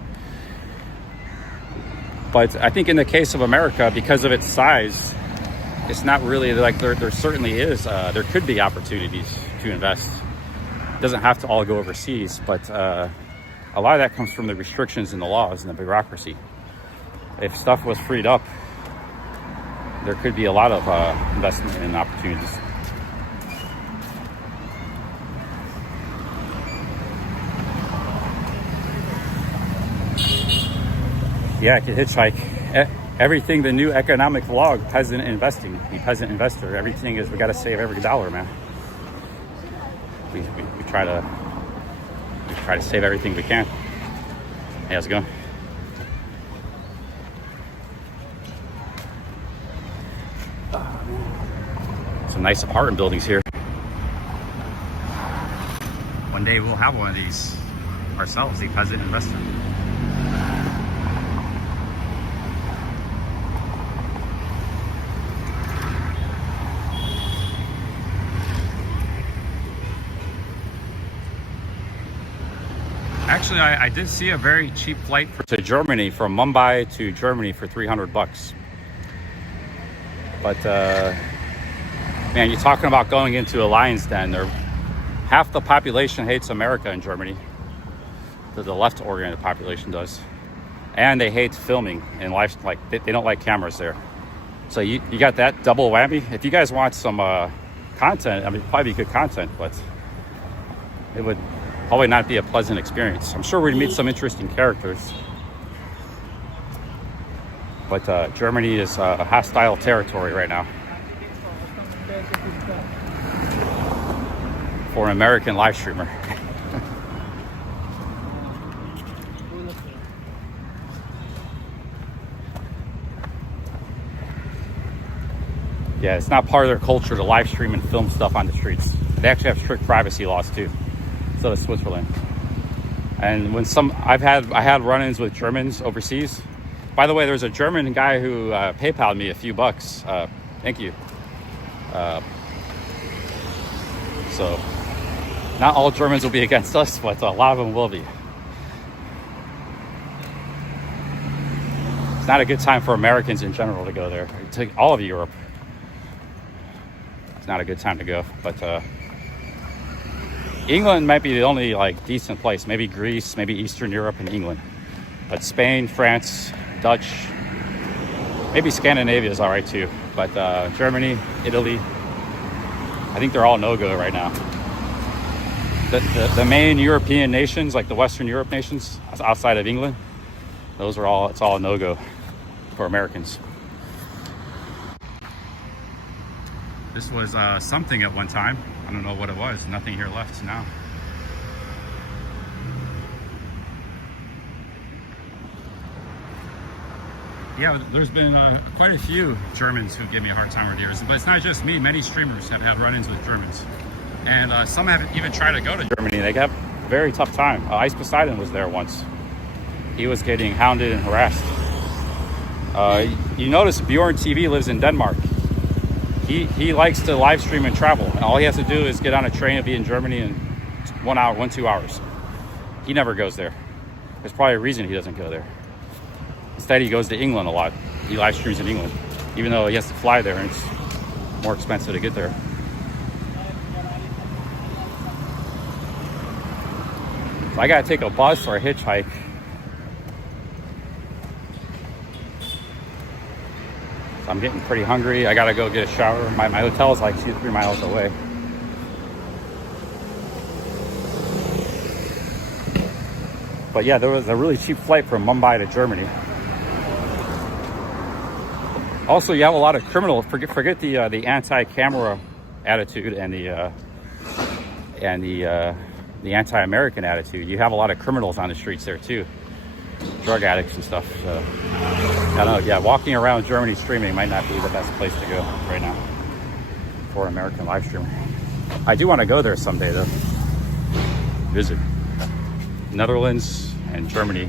But I think in the case of America, because of its size, it's not really like there certainly is. There could be opportunities to invest. It doesn't have to all go overseas, but a lot of that comes from the restrictions and the laws and the bureaucracy. If stuff was freed up, there could be a lot of investment and opportunities. Yeah, I could hitchhike. Everything, the new economic vlog, peasant investing, the peasant investor. Everything is, we got to save every dollar, man. We try to save everything we can. Hey, how's it going? Some nice apartment buildings here. One day we'll have one of these ourselves, the peasant investor. Actually, I did see a very cheap flight to Germany, from Mumbai to Germany for $300. But man, you're talking about going into a lion's den. Half the population hates America in Germany. The left-oriented population does, and they hate filming and life. Like they don't like cameras there. So you got that double whammy. If you guys want some content, I mean, probably good content, but it would probably not be a pleasant experience. I'm sure we'd meet some interesting characters. But Germany is a hostile territory right now for an American live streamer. Yeah, it's not part of their culture to live stream and film stuff on the streets. They actually have strict privacy laws too. So does Switzerland. And when I had run-ins with Germans overseas. By the way, there's a German guy who PayPal'd me a few bucks. Thank you. So not all Germans will be against us, but a lot of them will be. It's not a good time for Americans in general to go there. To all of Europe. It's not a good time to go, but England might be the only like decent place. Maybe Greece, maybe Eastern Europe and England. But Spain, France, Dutch, maybe Scandinavia is all right too. But Germany, Italy, I think they're all no-go right now. The main European nations, like the Western Europe nations outside of England, it's all a no-go for Americans. This was something at one time. I don't know what it was. Nothing here left now. Yeah, there's been quite a few Germans who give me a hard time over the years. But it's not just me. Many streamers have had run-ins with Germans. And some have even tried to go to Germany. They have a very tough time. Ice Poseidon was there once. He was getting hounded and harassed. You notice Bjorn TV lives in Denmark. He likes to live stream and travel, and all he has to do is get on a train and be in Germany in 2 hours. He never goes there. There's probably a reason he doesn't go there. Instead, he goes to England a lot. He live streams in England, even though he has to fly there and it's more expensive to get there. So I gotta take a bus or a hitchhike. I'm getting pretty hungry. I gotta go get a shower. My hotel is like 2-3 miles away. But yeah, there was a really cheap flight from Mumbai to Germany. Also, you have a lot of criminals. Forget the anti-camera attitude and the anti-American attitude. You have a lot of criminals on the streets there too, drug addicts and stuff. So, I don't know. Yeah, walking around Germany streaming might not be the best place to go right now for an American live streamer. I do want to go there someday though. Visit Netherlands and Germany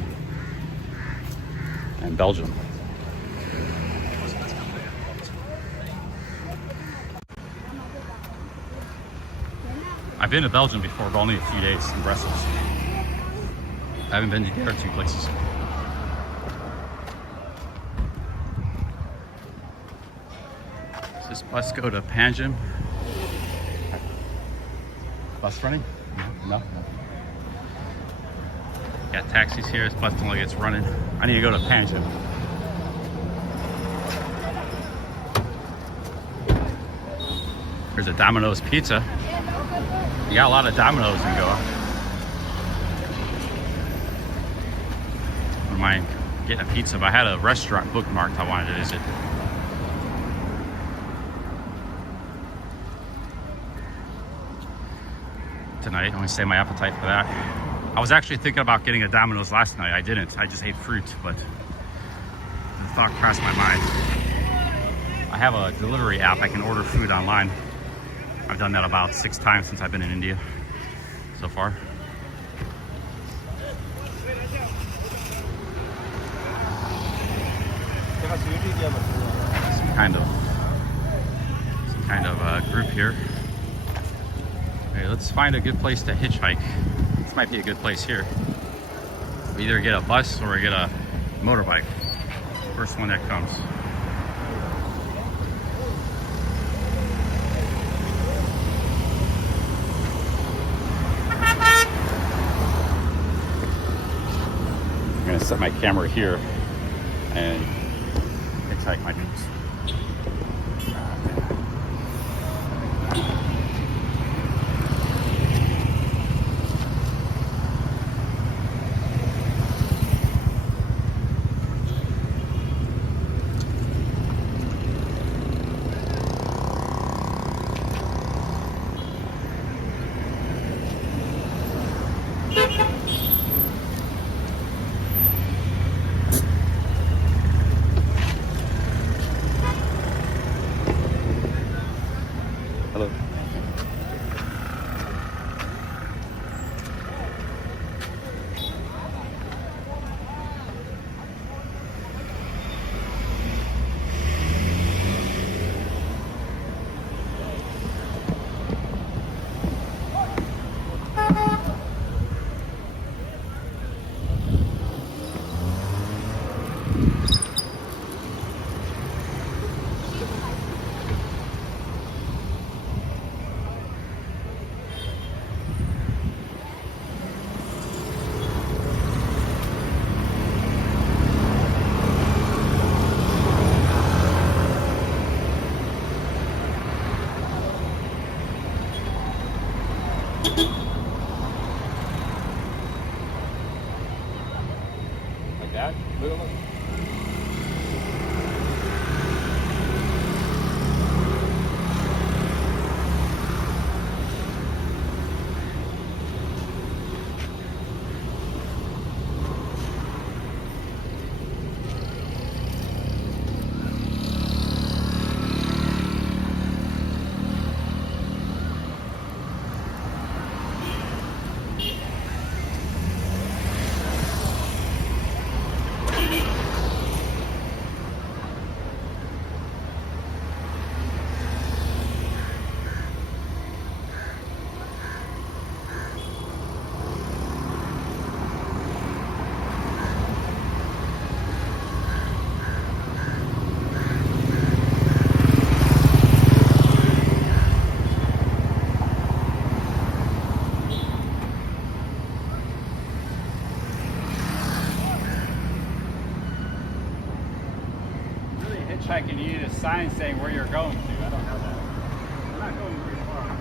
and Belgium. I've been to Belgium before, but only a few days in Brussels. I haven't been to the other two places. Does this bus go to Panjim? Bus running? No. Got taxis here. This bus only gets running. I need to go to Panjim. There's a Domino's Pizza. You got a lot of Domino's in Goa. I don't mind getting a pizza, but I had a restaurant bookmarked I wanted to visit. Tonight, I'm gonna save my appetite for that. I was actually thinking about getting a Domino's last night. I didn't. I just ate fruit, but the thought crossed my mind. I have a delivery app. I can order food online. I've done that about 6 times since I've been in India so far. Some kind of group here. Okay, let's find a good place to hitchhike. This might be a good place here. We either get a bus or we get a motorbike. First one that comes. I'm gonna set my camera here and hitchhike my dudes. that. Look. Hitchhiking, you need a sign saying where you're going to. I don't have that. I'm not going very far.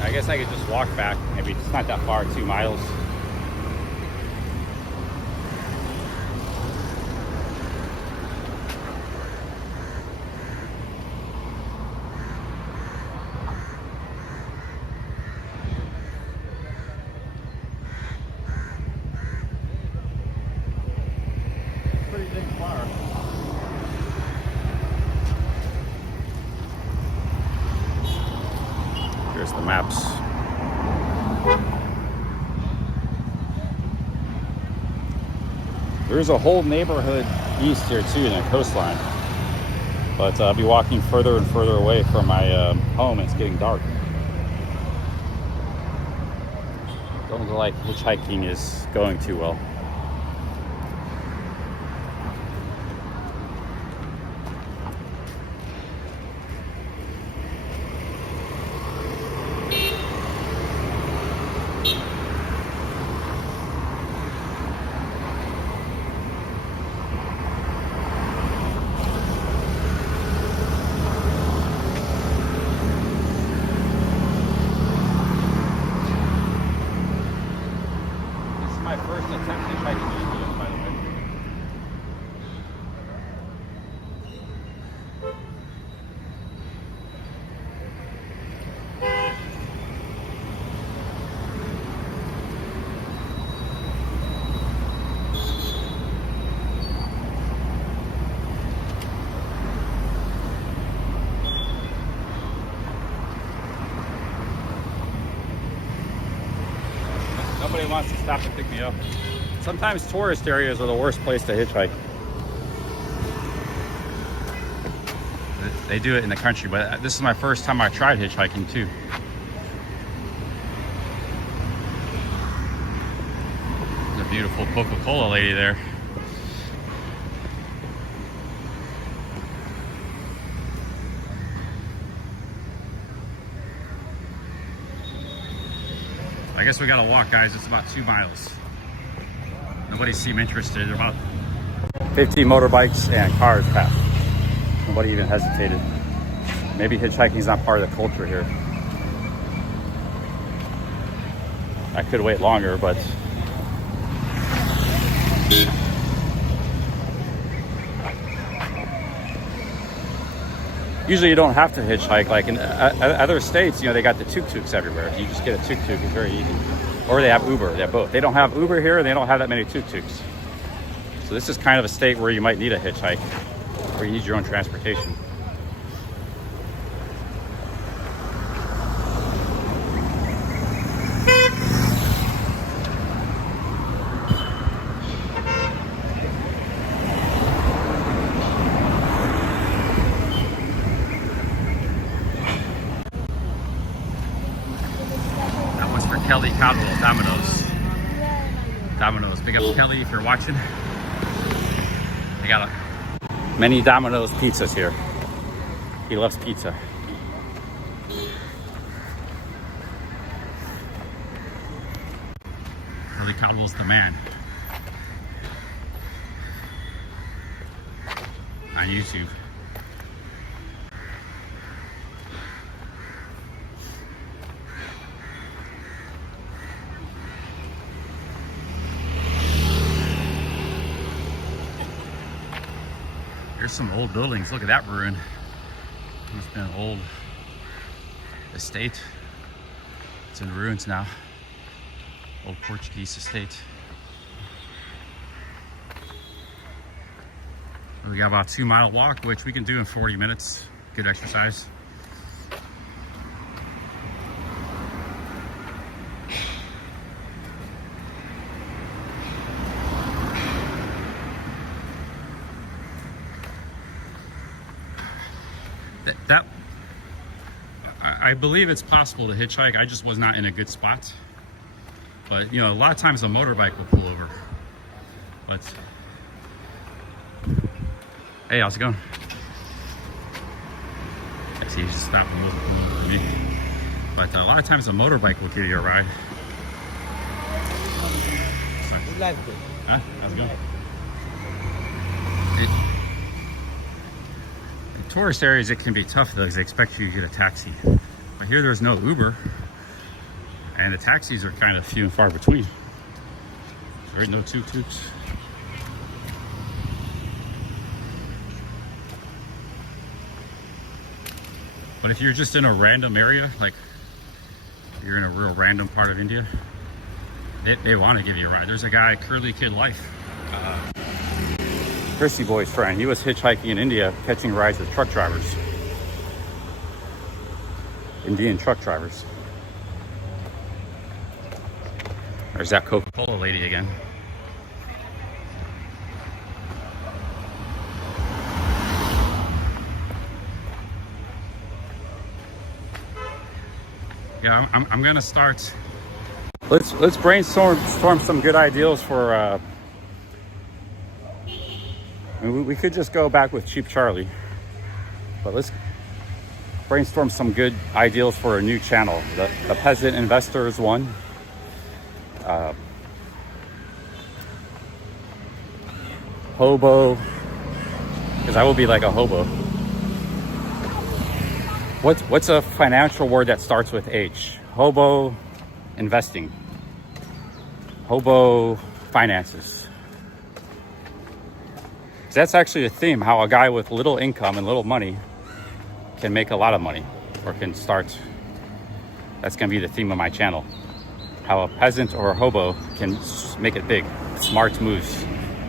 I guess I could just walk back. Maybe it's not that far, 2 miles. Pretty big bar. Here's the maps. There's a whole neighborhood east here too in the coastline. But I'll be walking further and further away from my home. It's getting dark. Don't look like hitchhiking is going too well. My first attempt to try to do this, by the way. Nobody wants to stop and pick me up. Sometimes tourist areas are the worst place to hitchhike. They do it in the country, but this is my first time I tried hitchhiking too. There's a beautiful Coca-Cola lady there. I guess we gotta walk, guys. It's about 2 miles. Nobody seemed interested. There are about 15 motorbikes and cars passed. Nobody even hesitated. Maybe hitchhiking is not part of the culture here. I could wait longer, but usually you don't have to hitchhike. Like in other states, you know, they got the tuk-tuks everywhere. You just get a tuk-tuk, it's very easy. Or they have Uber, they have both. They don't have Uber here, and they don't have that many tuk-tuks. So this is kind of a state where you might need a hitchhike, where you need your own transportation. Kelly Caldwell, Domino's. Domino's. Big up Kelly if you're watching. They got many Domino's pizzas here. He loves pizza. Kelly Caldwell's the man. On YouTube. Here's some old buildings. Look at that ruin. It's been an old estate. It's in ruins now. Old Portuguese estate. We got about a 2-mile walk, which we can do in 40 minutes. Good exercise. I believe it's possible to hitchhike. I just was not in a good spot. But you know, a lot of times a motorbike will pull over. But hey, how's it going? I see you just stopped and moved for me. But a lot of times a motorbike will give you a ride. Huh? How's it going? In tourist areas, it can be tough though, because they expect you to get a taxi. But here, there's no Uber, and the taxis are kind of few and far between. There ain't no tuk-tuks. But if you're just in a random area, like you're in a real random part of India, they want to give you a ride. There's a guy, Curly Kid Life, Chrissy Boy's friend. He was hitchhiking in India, catching rides with truck drivers. Indian truck drivers. There's that Coca-Cola lady again. Yeah, I'm gonna start. Let's brainstorm some good ideas for. We could just go back with Cheap Charlie, but let's brainstorm some good ideals for a new channel. The Peasant Investor is one. Hobo, because I will be like a hobo. What's a financial word that starts with H? Hobo investing. Hobo finances. That's actually a theme, how a guy with little income and little money can make a lot of money, or can start. That's gonna be the theme of my channel. How a peasant or a hobo can make it big. Smart moves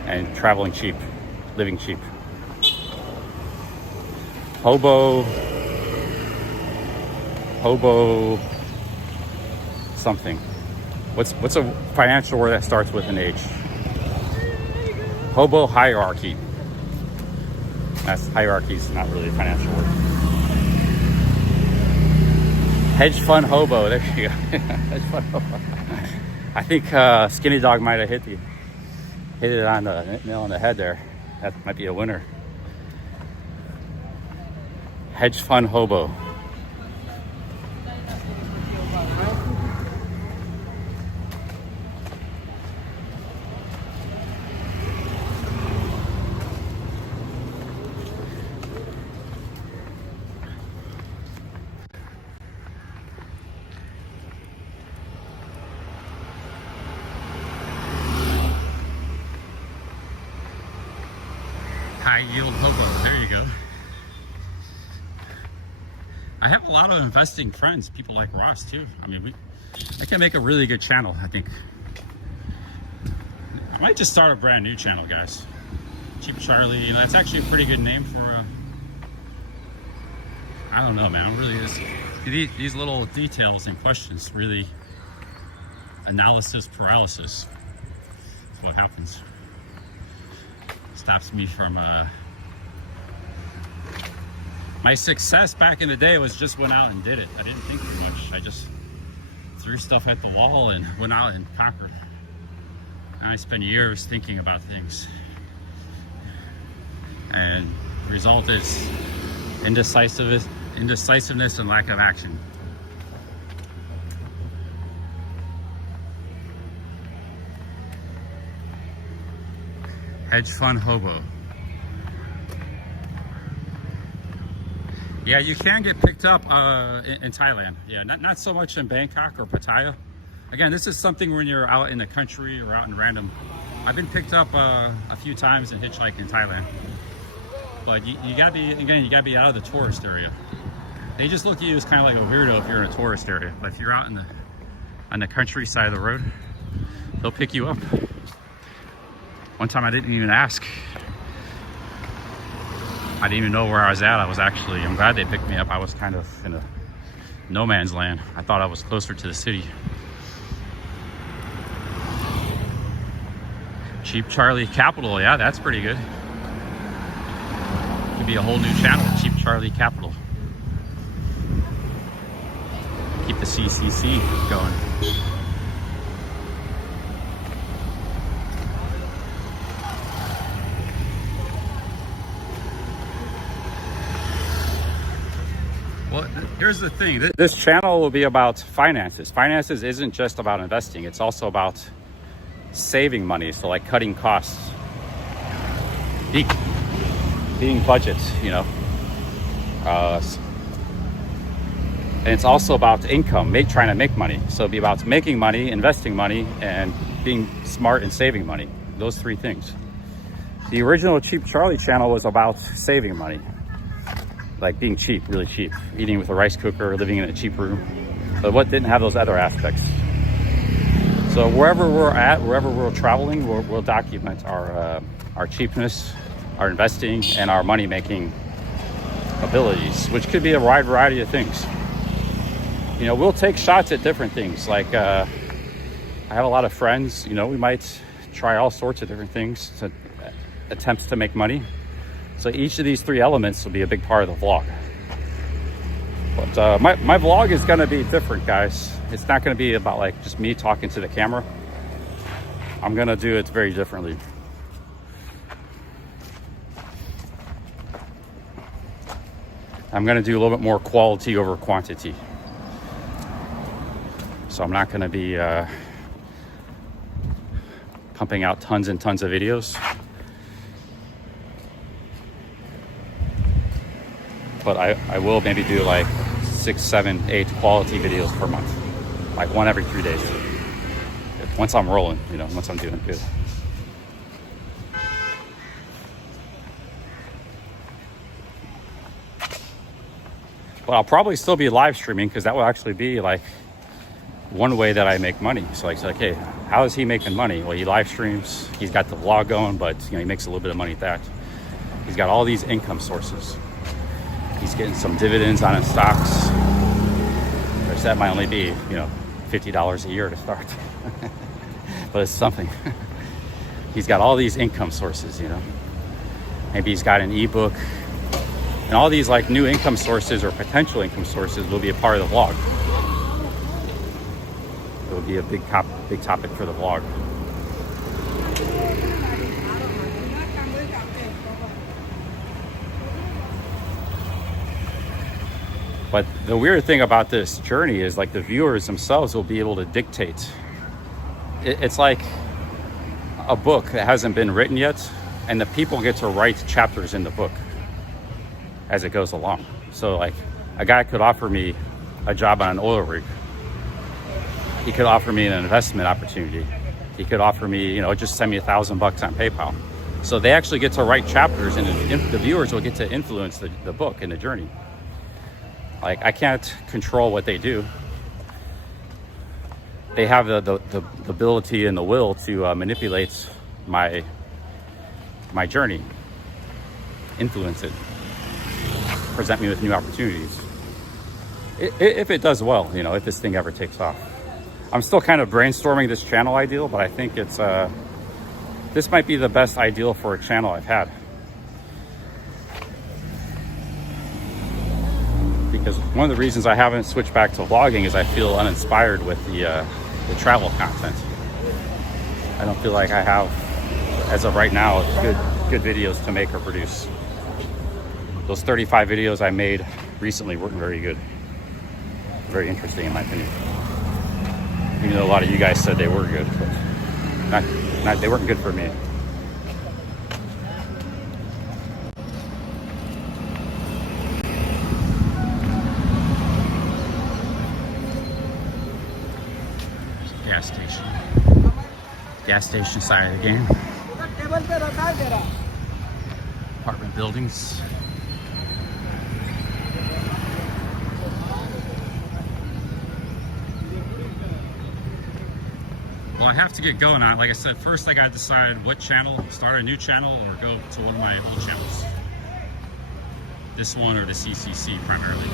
and traveling cheap, living cheap. Hobo something. What's a financial word that starts with an H? Hobo hierarchy. That's hierarchy is not really a financial word. Hedge fund hobo. There you go. Hedge fund hobo. I think Skinny Dog might have hit it on the nail on the head there. That might be a winner. Hedge fund hobo. High yield hobo, there you go. I have a lot of investing friends, people like Ross too. I mean, I can make a really good channel, I think. I might just start a brand new channel, guys. Cheap Charlie, you know, that's actually a pretty good name for a, I don't know, man, it really is. These little details and questions, really, analysis paralysis is what happens. Stops me from my success back in the day was just went out and did it. I didn't think too much. I just threw stuff at the wall and went out and conquered. And I spent years thinking about things. And the result is indecisiveness and lack of action. Hedge fund hobo. Yeah, you can get picked up in Thailand. Yeah, not so much in Bangkok or Pattaya. Again, this is something when you're out in the country or out in random. I've been picked up a few times in hitchhike in Thailand. But you gotta be out of the tourist area. They just look at you as kind of like a weirdo if you're in a tourist area. But if you're out on the countryside of the road, they'll pick you up. One time I didn't even ask. I didn't even know where I was at. I'm glad they picked me up. I was kind of in a no man's land. I thought I was closer to the city. Cheap Charlie Capital, yeah, that's pretty good. Could be a whole new channel, Cheap Charlie Capital. Keep the CCC going. Well, here's the thing. This channel will be about finances. Finances isn't just about investing. It's also about saving money. So like cutting costs, being budgets, you know. And it's also about income, trying to make money. So it'll be about making money, investing money, and being smart and saving money. Those three things. The original Cheap Charlie channel was about saving money. Like being cheap, really cheap, eating with a rice cooker, living in a cheap room, but what didn't have those other aspects. So wherever we're at, wherever we're traveling, we'll document our cheapness, our investing, and our money-making abilities, which could be a wide variety of things. You know, we'll take shots at different things. Like I have a lot of friends, you know, we might try all sorts of different things, attempts to make money. So each of these three elements will be a big part of the vlog. But my vlog is going to be different, guys. It's not going to be about like just me talking to the camera. I'm going to do it very differently. I'm going to do a little bit more quality over quantity. So I'm not going to be pumping out tons and tons of videos. But I will maybe do like 6, 7, 8 quality videos per month. Like one every 3 days. Once I'm rolling, you know, once I'm doing good. But I'll probably still be live streaming because that will actually be like one way that I make money. So like, hey, how is he making money? Well, he live streams, he's got the vlog going, but you know, he makes a little bit of money at that. He's got all these income sources. He's getting some dividends on his stocks, which that might only be, you know, $50 a year to start. But it's something. He's got all these income sources, you know. Maybe he's got an ebook. And all these like new income sources or potential income sources will be a part of the vlog. It will be a big topic for the vlog. But the weird thing about this journey is like the viewers themselves will be able to dictate. It's like a book that hasn't been written yet, and the people get to write chapters in the book as it goes along. So like a guy could offer me a job on an oil rig. He could offer me an investment opportunity. He could offer me, you know, just send me $1,000 on PayPal. So they actually get to write chapters, and the viewers will get to influence the book and the journey. Like I can't control what they do. They have the ability and the will to manipulate my journey, influence it, present me with new opportunities. If it does well, you know, if this thing ever takes off. I'm still kind of brainstorming this channel ideal, but I think it's this might be the best ideal for a channel I've had. Because one of the reasons I haven't switched back to vlogging is I feel uninspired with the travel content. I don't feel like I have, as of right now, good videos to make or produce. Those 35 videos I made recently weren't very good. Very interesting in my opinion. Even though a lot of you guys said they were good, but they weren't good for me. Gas station. Gas station side of the game. Apartment buildings. Well, I have to get going. Like I said, first I gotta decide what channel, start a new channel or go to one of my old channels. This one or the CCC primarily.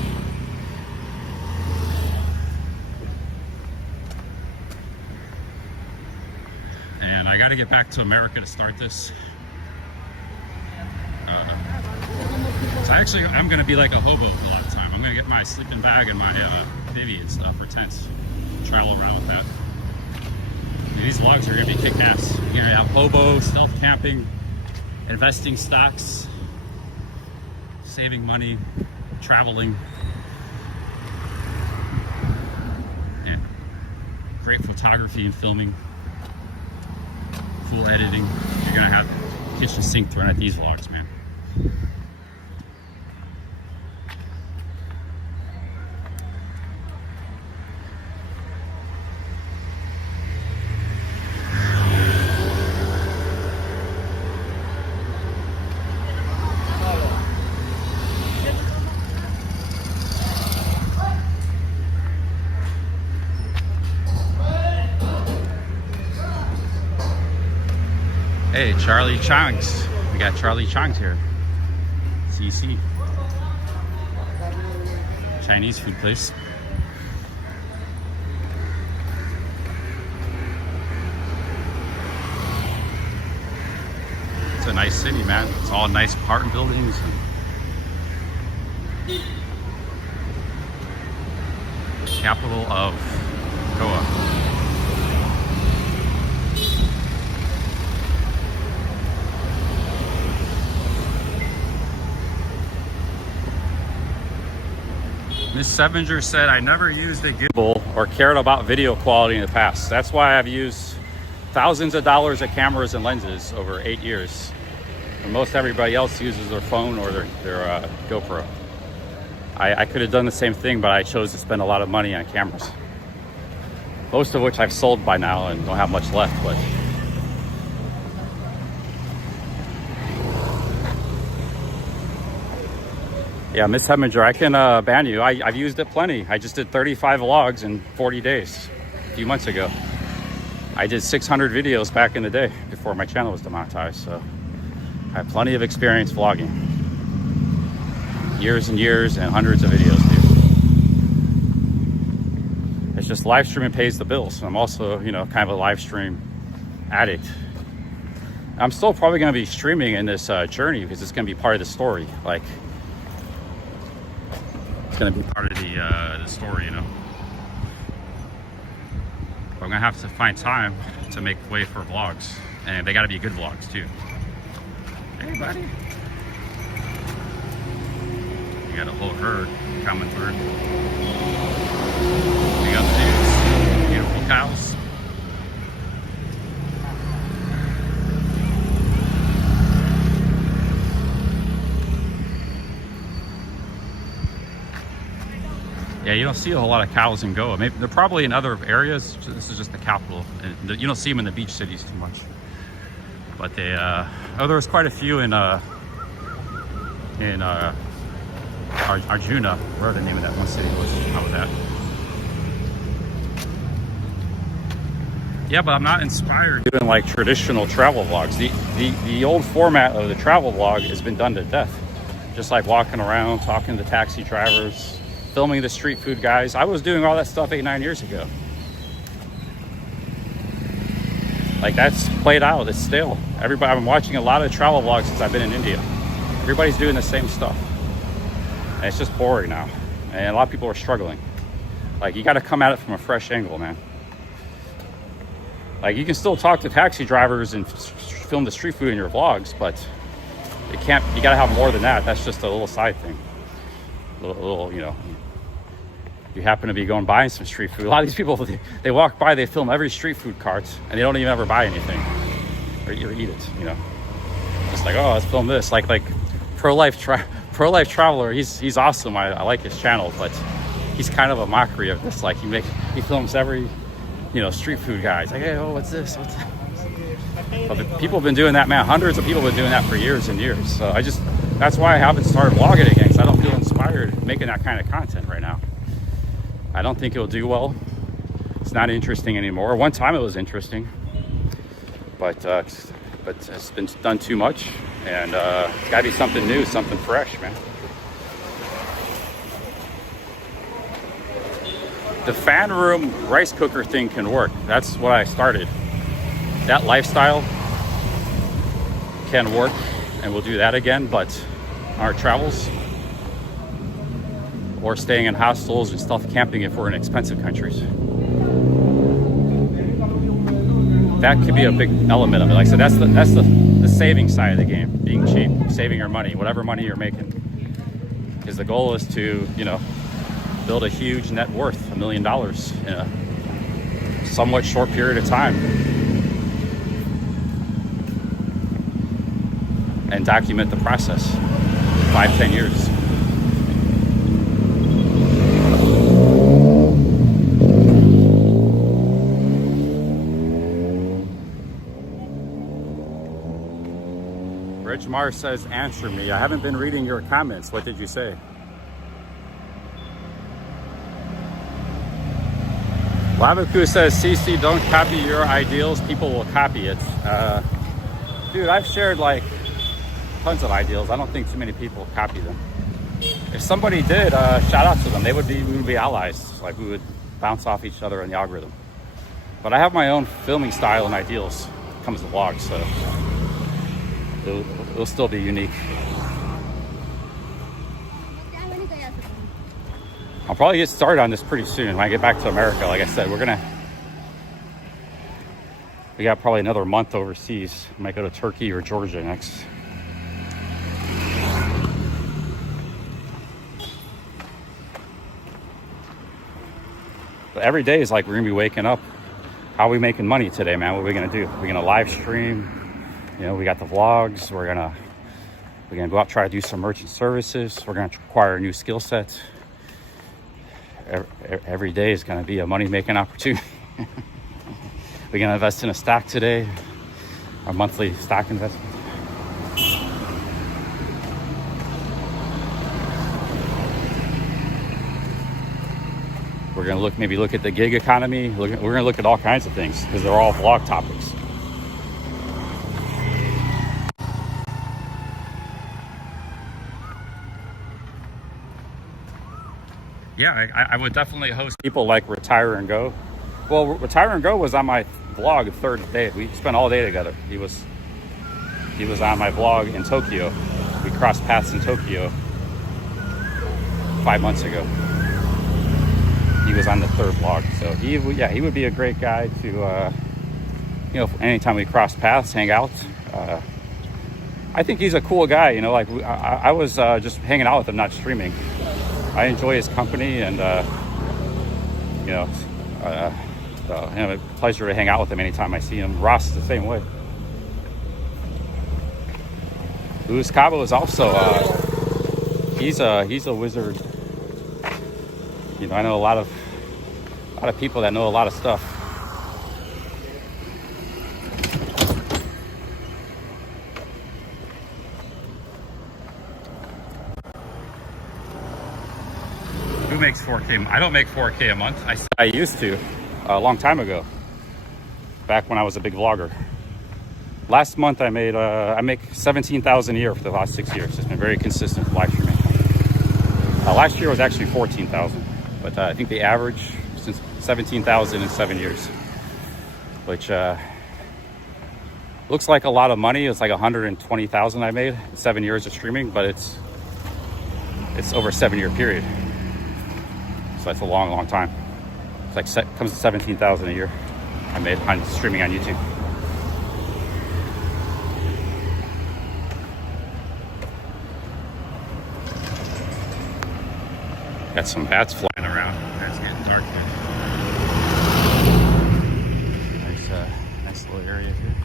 And I gotta get back to America to start this. So I'm gonna be like a hobo for a lot of time. I'm gonna get my sleeping bag and my bivvy and stuff, or tents. Travel around with that. These vlogs are gonna be kick ass. You're gonna have hobo, stealth camping, investing stocks, saving money, traveling. And great photography and filming. Cool editing. You're gonna have kitchen sink thrown at these vlogs, man. Hey, Charlie Chang's. We got Charlie Chang's here. CC. Chinese food place. It's a nice city, man. It's all nice apartment buildings. Capital of Goa. Miss Sevinger said, I never used a gimbal or cared about video quality in the past. That's why I've used thousands of dollars of cameras and lenses over 8 years. And most everybody else uses their phone or their GoPro. I could have done the same thing, but I chose to spend a lot of money on cameras. Most of which I've sold by now and don't have much left, but yeah, Miss Heminger, I can ban you. I've used it plenty. I just did 35 vlogs in 40 days a few months ago. I did 600 videos back in the day before my channel was demonetized, so I have plenty of experience vlogging. Years and years and hundreds of videos, dude. It's just live streaming pays the bills. I'm also, you know, kind of a live stream addict. I'm still probably going to be streaming in this journey because it's going to be part of the story. Like, going to be part of the story, you know. But I'm gonna have to find time to make way for vlogs, and they got to be good vlogs too. Hey, buddy. You got a whole herd coming through. Big up dudes, beautiful cows. Yeah, you don't see a whole lot of cows in Goa. Maybe they're probably in other areas. This is just the capital. You don't see them in the beach cities too much. But they, there was quite a few in Arjuna, whatever the name of that one city was. How was that? Yeah, but I'm not inspired doing like traditional travel vlogs. The old format of the travel vlog has been done to death. Just like walking around, talking to taxi drivers, filming the street food guys. I was doing all that stuff 8-9 years ago. Like, that's played out, it's stale. Everybody, I've been watching a lot of travel vlogs since I've been in India. Everybody's doing the same stuff. And it's just boring now. and a lot of people are struggling. Like, you got to come at it from a fresh angle, man. Like, you can still talk to taxi drivers and film the street food in your vlogs, but you got to have more than that. That's just a little side thing. A little, you know, you happen to be going buying some street food. A lot of these people, they walk by, they film every street food cart, and they don't even ever buy anything or eat it, you know. Just like, oh, let's film this. Like pro-life traveler, he's awesome. I like his channel, but he's kind of a mockery of this. Like, he films every, you know, street food guy. He's like, hey, oh, what's this? What's that? But people have been doing that, man. Hundreds of people have been doing that for years and years. So that's why I haven't started vlogging again, because I don't feel inspired making that kind of content right now. I don't think it'll do well. It's not interesting anymore. One time it was interesting, but it's been done too much, and it's got to be something new, something fresh, man. The fan room rice cooker thing can work. That's what I started. That lifestyle can work, and we'll do that again, but our travels or staying in hostels and stealth camping if we're in expensive countries. That could be a big element of it. Like I said, that's the saving side of the game, being cheap, saving your money, whatever money you're making. Because the goal is to, you know, build a huge net worth, $1 million in a somewhat short period of time. And document the process, 5-10 years. Rich Mar says, answer me. I haven't been reading your comments. What did you say? Lavaku says, CC, don't copy your ideals. People will copy it. Dude, I've shared like tons of ideals. I don't think too many people copy them. If somebody did, shout out to them. We would be allies. Like, we would bounce off each other in the algorithm. But I have my own filming style and ideals. It comes to vlogs, so it'll still be unique. I'll probably get started on this pretty soon when I get back to America. Like I said, we got probably another month overseas. I might go to Turkey or Georgia next. But every day is like we're gonna be waking up. How are we making money today, man? What are we gonna do? We're gonna live stream. You know, we got the vlogs. We're gonna go out, try to do some merchant services. We're gonna acquire a new skill set. Every day is gonna be a money making opportunity. We're gonna invest in a stock today, our monthly stock investment. We're gonna maybe look at the gig economy. We're gonna look at all kinds of things because they're all vlog topics. Yeah, I would definitely host people like Retire and Go. Well, Retire and Go was on my vlog the third day. We spent all day together. He was on my vlog in Tokyo. We crossed paths in Tokyo 5 months ago. He was on the third vlog, so he would be a great guy to, you know, anytime we cross paths, hang out. I think he's a cool guy, you know. Like I was just hanging out with him, not streaming. I enjoy his company, and you know, a pleasure to hang out with him anytime I see him. Ross is the same way. Luis Cabo is also he's a wizard. You know, I know a lot of people that know a lot of stuff. Who makes 4K? I don't make 4K a month. I used to a long time ago, back when I was a big vlogger. Last month I make 17,000 a year for the last 6 years. It's been very consistent with live streaming. Last year was actually 14,000, but I think the average since 17,000 in 7 years, which looks like a lot of money. It's like 120,000 I made in 7 years of streaming, but it's over a 7-year period. So that's a long time. It's like comes to 17,000 a year. I made on streaming on YouTube. Got some bats flying around. It's getting dark here. Nice little area here.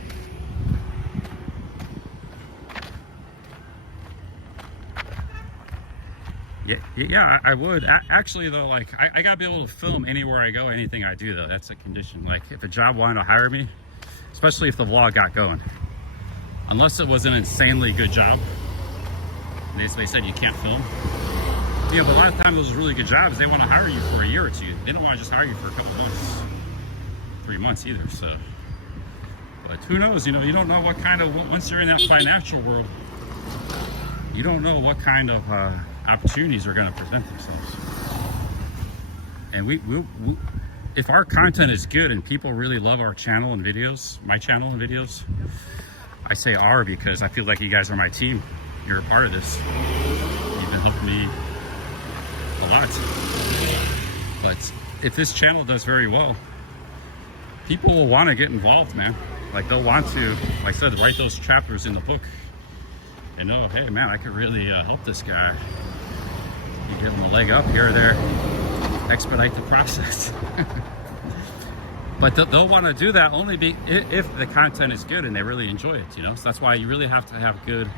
Yeah, I would. Actually, though, like, I gotta be able to film anywhere I go, anything I do, though. That's a condition. Like, if a job wanted to hire me, especially if the vlog got going, unless it was an insanely good job, and they said you can't film. Yeah, but a lot of times those really good jobs, they want to hire you for a year or two. They don't want to just hire you for a couple months, 3 months either. So, but who knows? You know, you don't know what kind of, once you're in that financial world, you don't know what kind of opportunities are going to present themselves. And we if our content is good and people really love our channel and videos, my channel and videos, I say our because I feel like you guys are my team. You're a part of this. You've been helping me a lot. But if this channel does very well, people will want to get involved, man. Like, they'll want to, like I said, write those chapters in the book. They know, hey man, I could really help this guy. You give him a leg up here or there, expedite the process. But they'll want to do that only if the content is good and they really enjoy it, you know. So that's why you really have to have good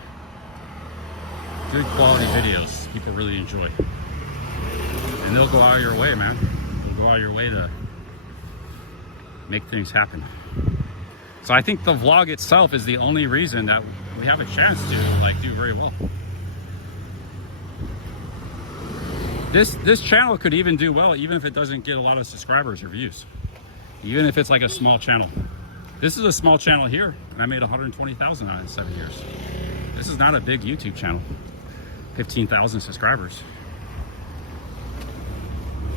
quality videos people really enjoy. And they'll go out of your way, man. They'll go out of your way to make things happen. So I think the vlog itself is the only reason that we have a chance to like do very well. This channel could even do well even if it doesn't get a lot of subscribers or views. Even if it's like a small channel. This is a small channel here, and I made 120,000 on it in 7 years. This is not a big YouTube channel. 15,000 subscribers.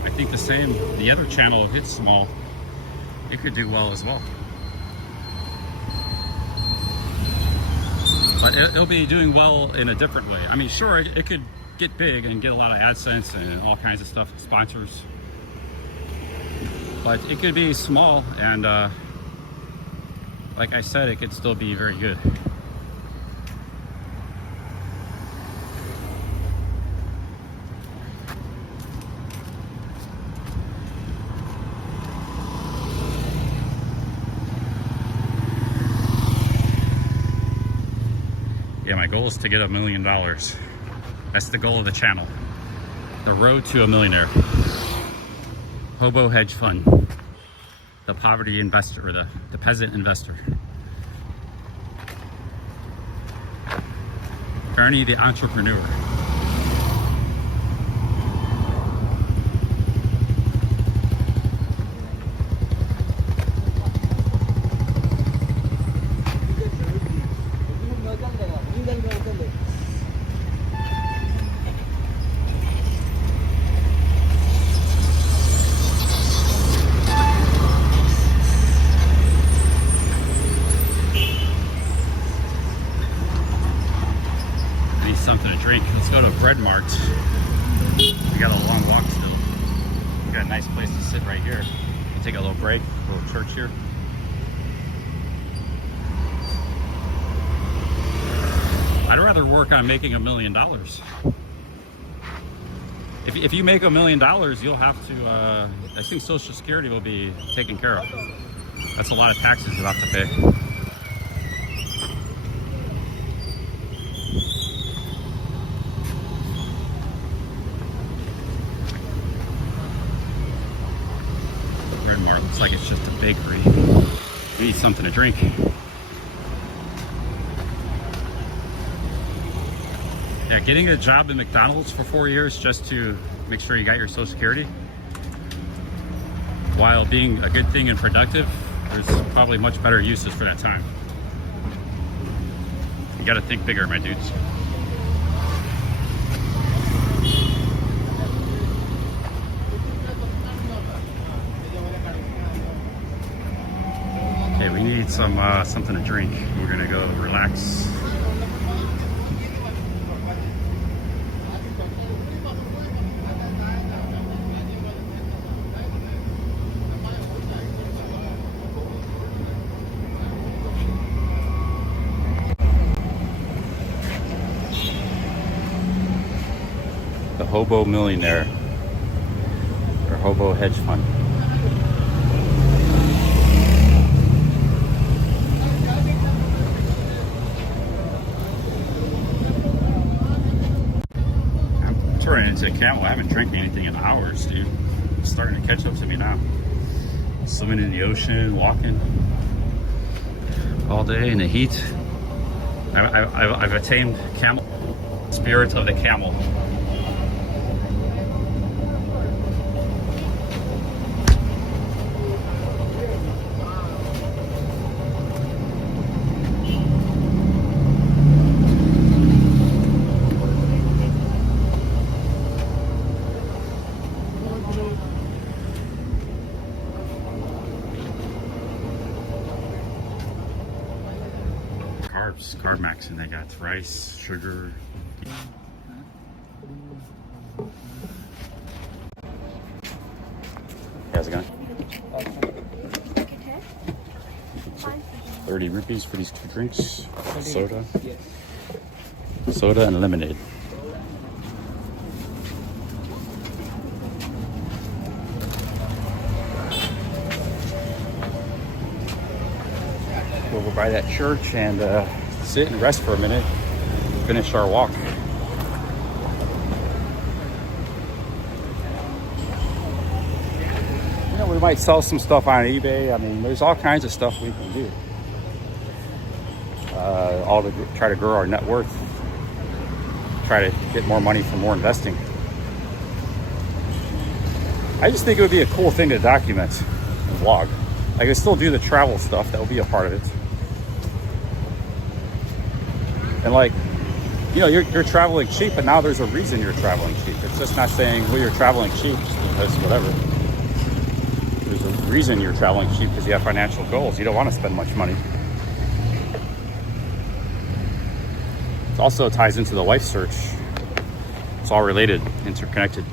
I think the other channel, if it's small, it could do well as well. But it'll be doing well in a different way. I mean, sure, it could get big and get a lot of AdSense and all kinds of stuff, sponsors. But it could be small, and like I said, it could still be very good. Yeah, my goal is to get $1 million. That's the goal of the channel. The road to a millionaire. Hobo hedge fund. The poverty investor, or the peasant investor. Ernie the entrepreneur. Something to drink. Let's go to Bread Mart. We got a long walk still. We got a nice place to sit right here. We'll take a little break, a little church here. I'd rather work on making $1 million. If you make $1 million, you'll have to, I think Social Security will be taken care of. That's a lot of taxes you'll have to pay. Looks like it's just a bakery. We need something to drink. Yeah, getting a job at McDonald's for 4 years just to make sure you got your Social Security, while being a good thing and productive, there's probably much better uses for that time. You gotta think bigger, my dudes. Okay, we need something to drink. We're gonna go relax. The Hobo Millionaire or Hobo Hedge Fund. I'm turning into a camel. I haven't drank anything in hours, dude. It's starting to catch up to me now. Swimming in the ocean, walking all day in the heat. I've attained camel spirit of the camel. Carb max, and they got rice, sugar. How's it going? 30 rupees for these 2 drinks. Soda. Soda and lemonade. We'll go by that church and sit and rest for a minute, finish our walk. You know, we might sell some stuff on eBay. I mean, there's all kinds of stuff we can do. All to try to grow our net worth, try to get more money for more investing. I just think it would be a cool thing to document and vlog. I can still do the travel stuff, that will be a part of it. And like, you know, you're traveling cheap, but now there's a reason you're traveling cheap. It's just not saying, well, you're traveling cheap just because whatever. There's a reason you're traveling cheap, because you have financial goals. You don't want to spend much money. It also ties into the life search. It's all related, interconnected.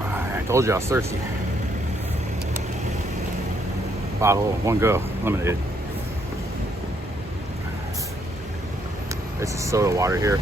I told you I was thirsty. Bottle, 1 go, lemonade. This is soda water here.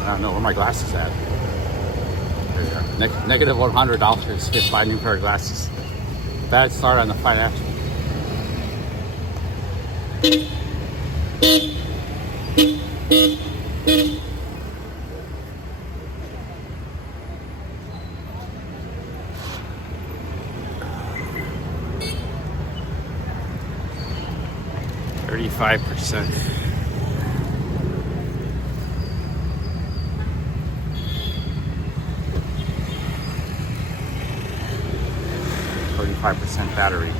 I don't know where my glasses at. There you go. Negative $100 to buy a new pair of glasses. Bad start on the financial. %. 35% battery.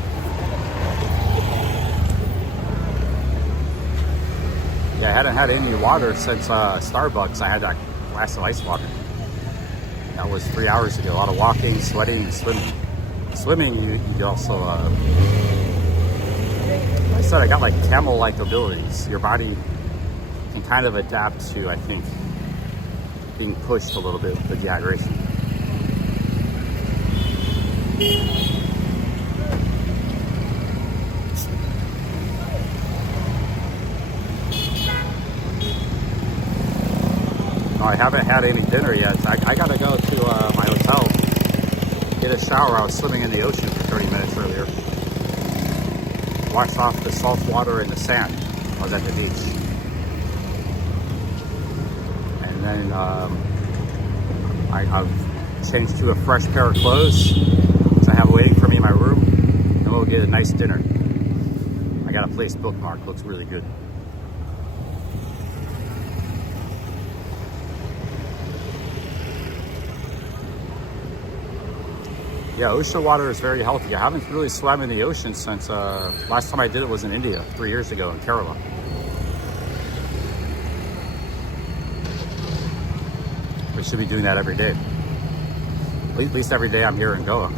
Yeah, I hadn't had any water since Starbucks. I had that glass of ice water. That was 3 hours ago. A lot of walking, sweating, and swimming. Swimming, you also, like I said, I got like camel-like abilities. Your body can kind of adapt to, I think, being pushed a little bit with the dehydration. I haven't had any dinner yet. I gotta go to my hotel, get a shower. I was swimming in the ocean for 30 minutes earlier. wash off the salt water and the sand. I was at the beach. And then I've changed to a fresh pair of clothes to have waiting for me in my room. And we'll get a nice dinner. I got a place bookmarked, looks really good. Yeah, ocean water is very healthy. I haven't really swam in the ocean since last time I did it was in India 3 years ago in Kerala. We should be doing that every day. At least every day I'm here in Goa.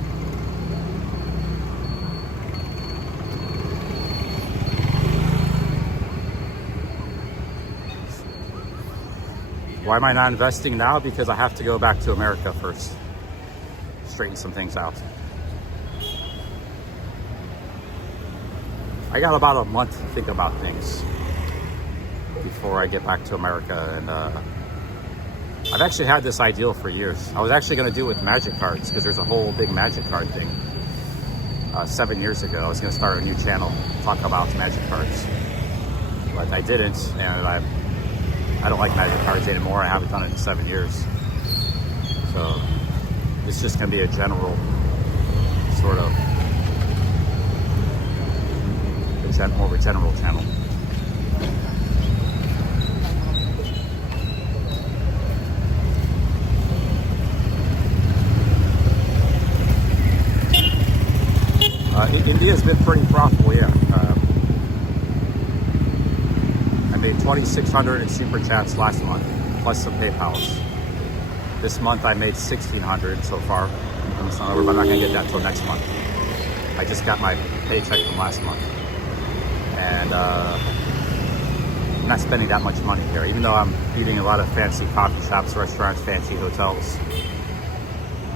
Why am I not investing now? Because I have to go back to America first. Straighten some things out. I got about a month to think about things before I get back to America, and I've actually had this ideal for years. I was actually going to do it with magic cards because there's a whole big magic card thing. 7 years ago, I was going to start a new channel, talk about magic cards, but I didn't, and I don't like magic cards anymore. I haven't done it in 7 years, so it's just going to be a general sort of more of a general channel. India's been pretty profitable, yeah. I made 2,600 in super chats last month, plus some PayPals. This month I made 1,600 so far. It's not over, but I'm not gonna get that till next month. I just got my paycheck from last month, and I'm not spending that much money here. Even though I'm eating a lot of fancy coffee shops, restaurants, fancy hotels,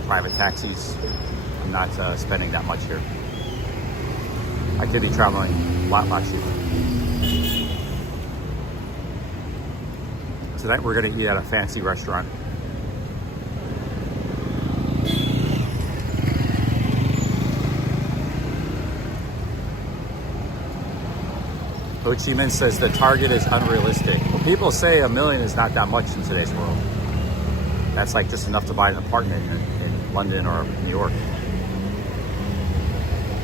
private taxis, I'm not spending that much here. I could be traveling a lot cheaper. Tonight we're gonna eat at a fancy restaurant. Ho Chi Minh says the target is unrealistic. Well, people say $1 million is not that much in today's world. That's like just enough to buy an apartment in London or New York.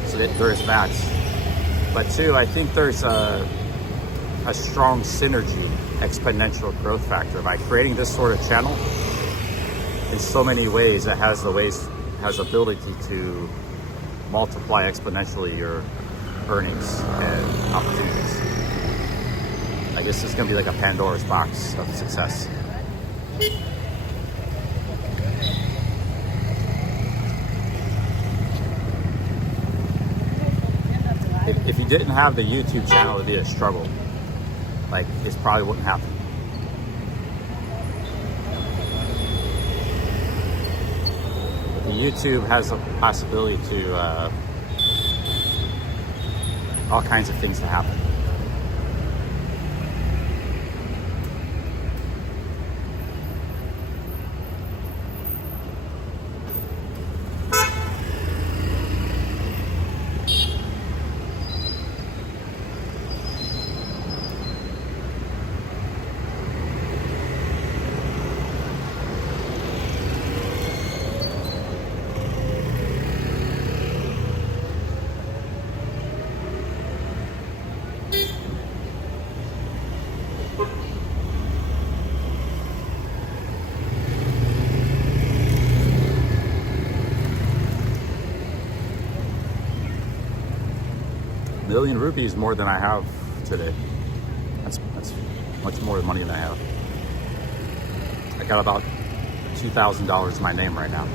So there is that. But two, I think there's a strong synergy, exponential growth factor by creating this sort of channel. In so many ways, it has ability to multiply exponentially your earnings and opportunities. I guess it's gonna be like a Pandora's box of success. If you didn't have the YouTube channel, it'd be a struggle. Like, this probably wouldn't happen. The YouTube has a possibility to all kinds of things to happen. Million rupees more than I have today. That's much more money than I have. I got about $2,000 in my name right now,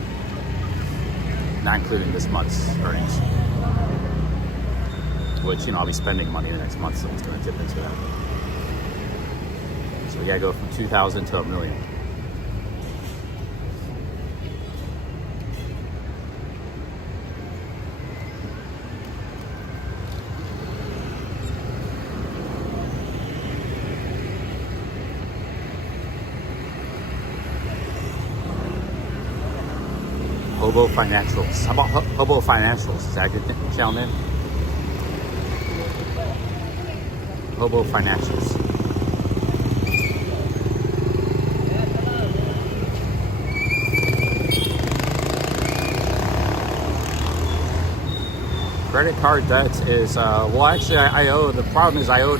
not including this month's earnings. Which, I'll be spending money the next month, so it's going to dip into that. So we got to go from 2,000 to $1 million. Hobo Financials. How about Hobo Financials? Is that a good channel name? Hobo Financials. Credit card debt is, well, actually, I owe, the problem is I owed,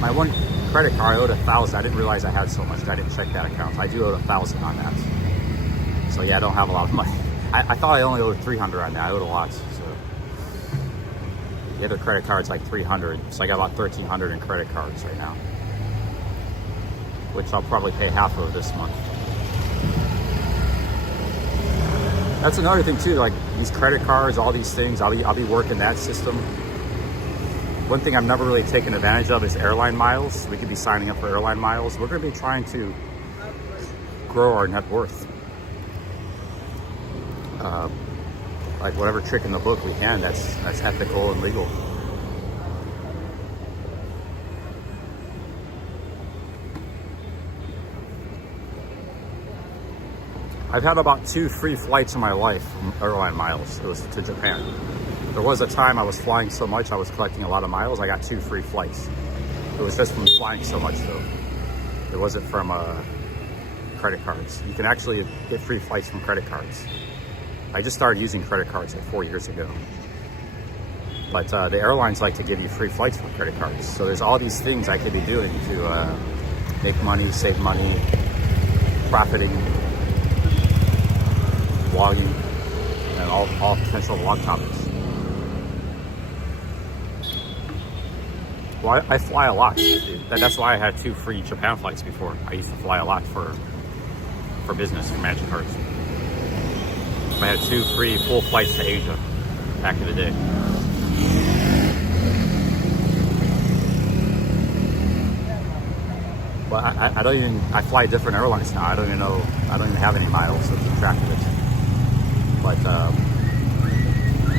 my one credit card, I owed $1,000. I didn't realize I had so much. I didn't check that account. I do owe $1,000 on that. So yeah, I don't have a lot of money. I thought I only owed $300 on that. I owed a lot. So the other credit card's like $300. So I got about $1,300 in credit cards right now, which I'll probably pay half of this month. That's another thing too, like these credit cards, all these things, I'll be working that system. One thing I've never really taken advantage of is airline miles. We could be signing up for airline miles. We're gonna be trying to grow our net worth. Like whatever trick in the book we can, that's ethical and legal. I've had about 2 free flights in my life from airline miles. It was to Japan. There was a time I was flying so much, I was collecting a lot of miles. I got 2 free flights. It was just from flying so much though. It wasn't from credit cards. You can actually get free flights from credit cards. I just started using credit cards like 4 years ago. But the airlines like to give you free flights from credit cards. So there's all these things I could be doing to make money, save money, profiting, vlogging, and all potential vlog topics. Well, I fly a lot. That's why I had 2 free Japan flights before. I used to fly a lot for business, for Magic Cards. I had 2 free full flights to Asia back in the day. But I don't even, I fly different airlines now. I don't even have any miles to keep track of it. But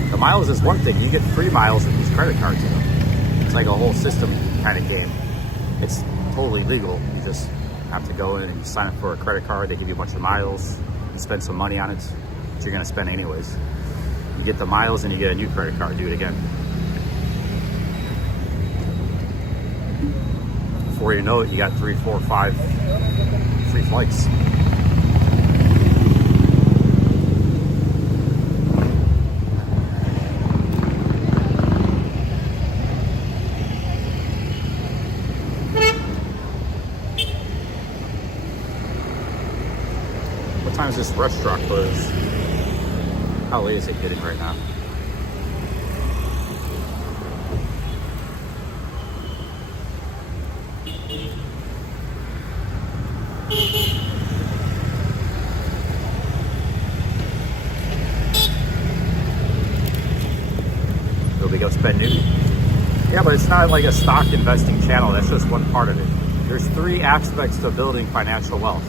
the miles is one thing. You get free miles with these credit cards. It's like a whole system kind of game. It's totally legal. You just have to go in and you sign up for a credit card. They give you a bunch of miles. You spend some money on it, which you're going to spend anyways. You get the miles and you get a new credit card. Do it again. Before you know it, you got 3, 4, 5 free flights. What time is this restaurant closed? How late is it getting right now? Will we go spend new? Yeah, but it's not like a stock investing channel. That's just one part of it. There's 3 aspects to building financial wealth.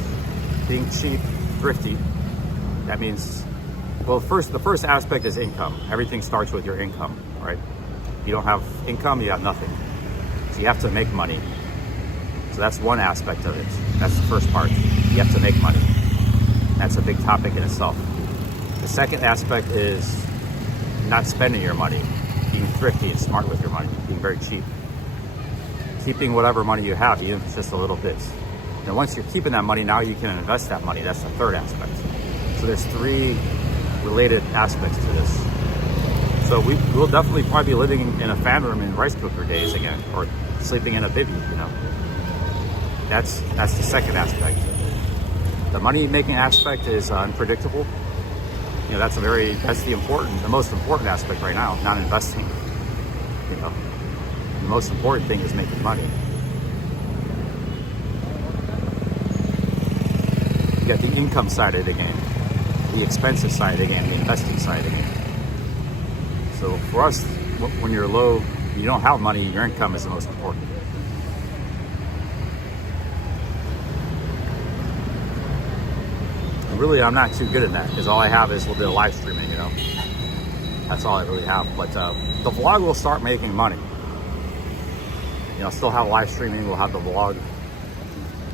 Being cheap, thrifty. That means, well, the first aspect is income. Everything starts with your income, right? You don't have income, you have nothing. So you have to make money. So that's one aspect of it. That's the first part. You have to make money. That's a big topic in itself. The second aspect is not spending your money, being thrifty and smart with your money, being very cheap. Keeping whatever money you have, even if it's just a little bit. And once you're keeping that money, now you can invest that money. That's the third aspect. So there's 3 related aspects to this. So we'll definitely probably be living in a fan room in rice cooker days again, or sleeping in a bivvy, you know. That's the second aspect. The money making aspect is unpredictable. You know, that's the most important aspect right now, not investing. You know, the most important thing is making money. You got the income side of the game, the expensive side of the game, the investing side of the game. So for us, when you're low, you don't have money, your income is the most important. And really, I'm not too good at that because all I have is a little bit of live streaming, you know. That's all I really have. But the vlog will start making money. You know, still have live streaming, we'll have the vlog.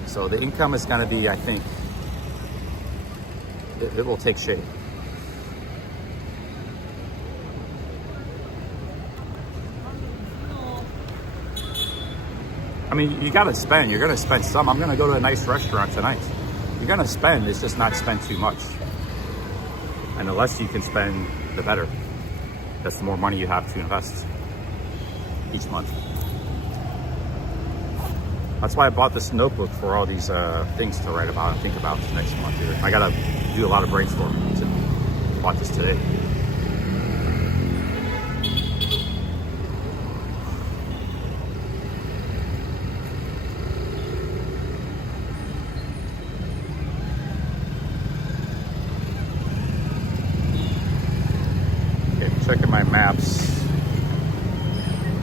So the income is going to be, I think, it will take shape. I mean, you gotta spend. You're gonna spend some. I'm gonna go to a nice restaurant tonight. You're gonna spend. It's just not spend too much. And the less you can spend, the better. That's the more money you have to invest each month. That's why I bought this notebook for all these things to write about and think about next month here. I gotta do a lot of brainstorming. So I bought this today. Okay, checking my maps.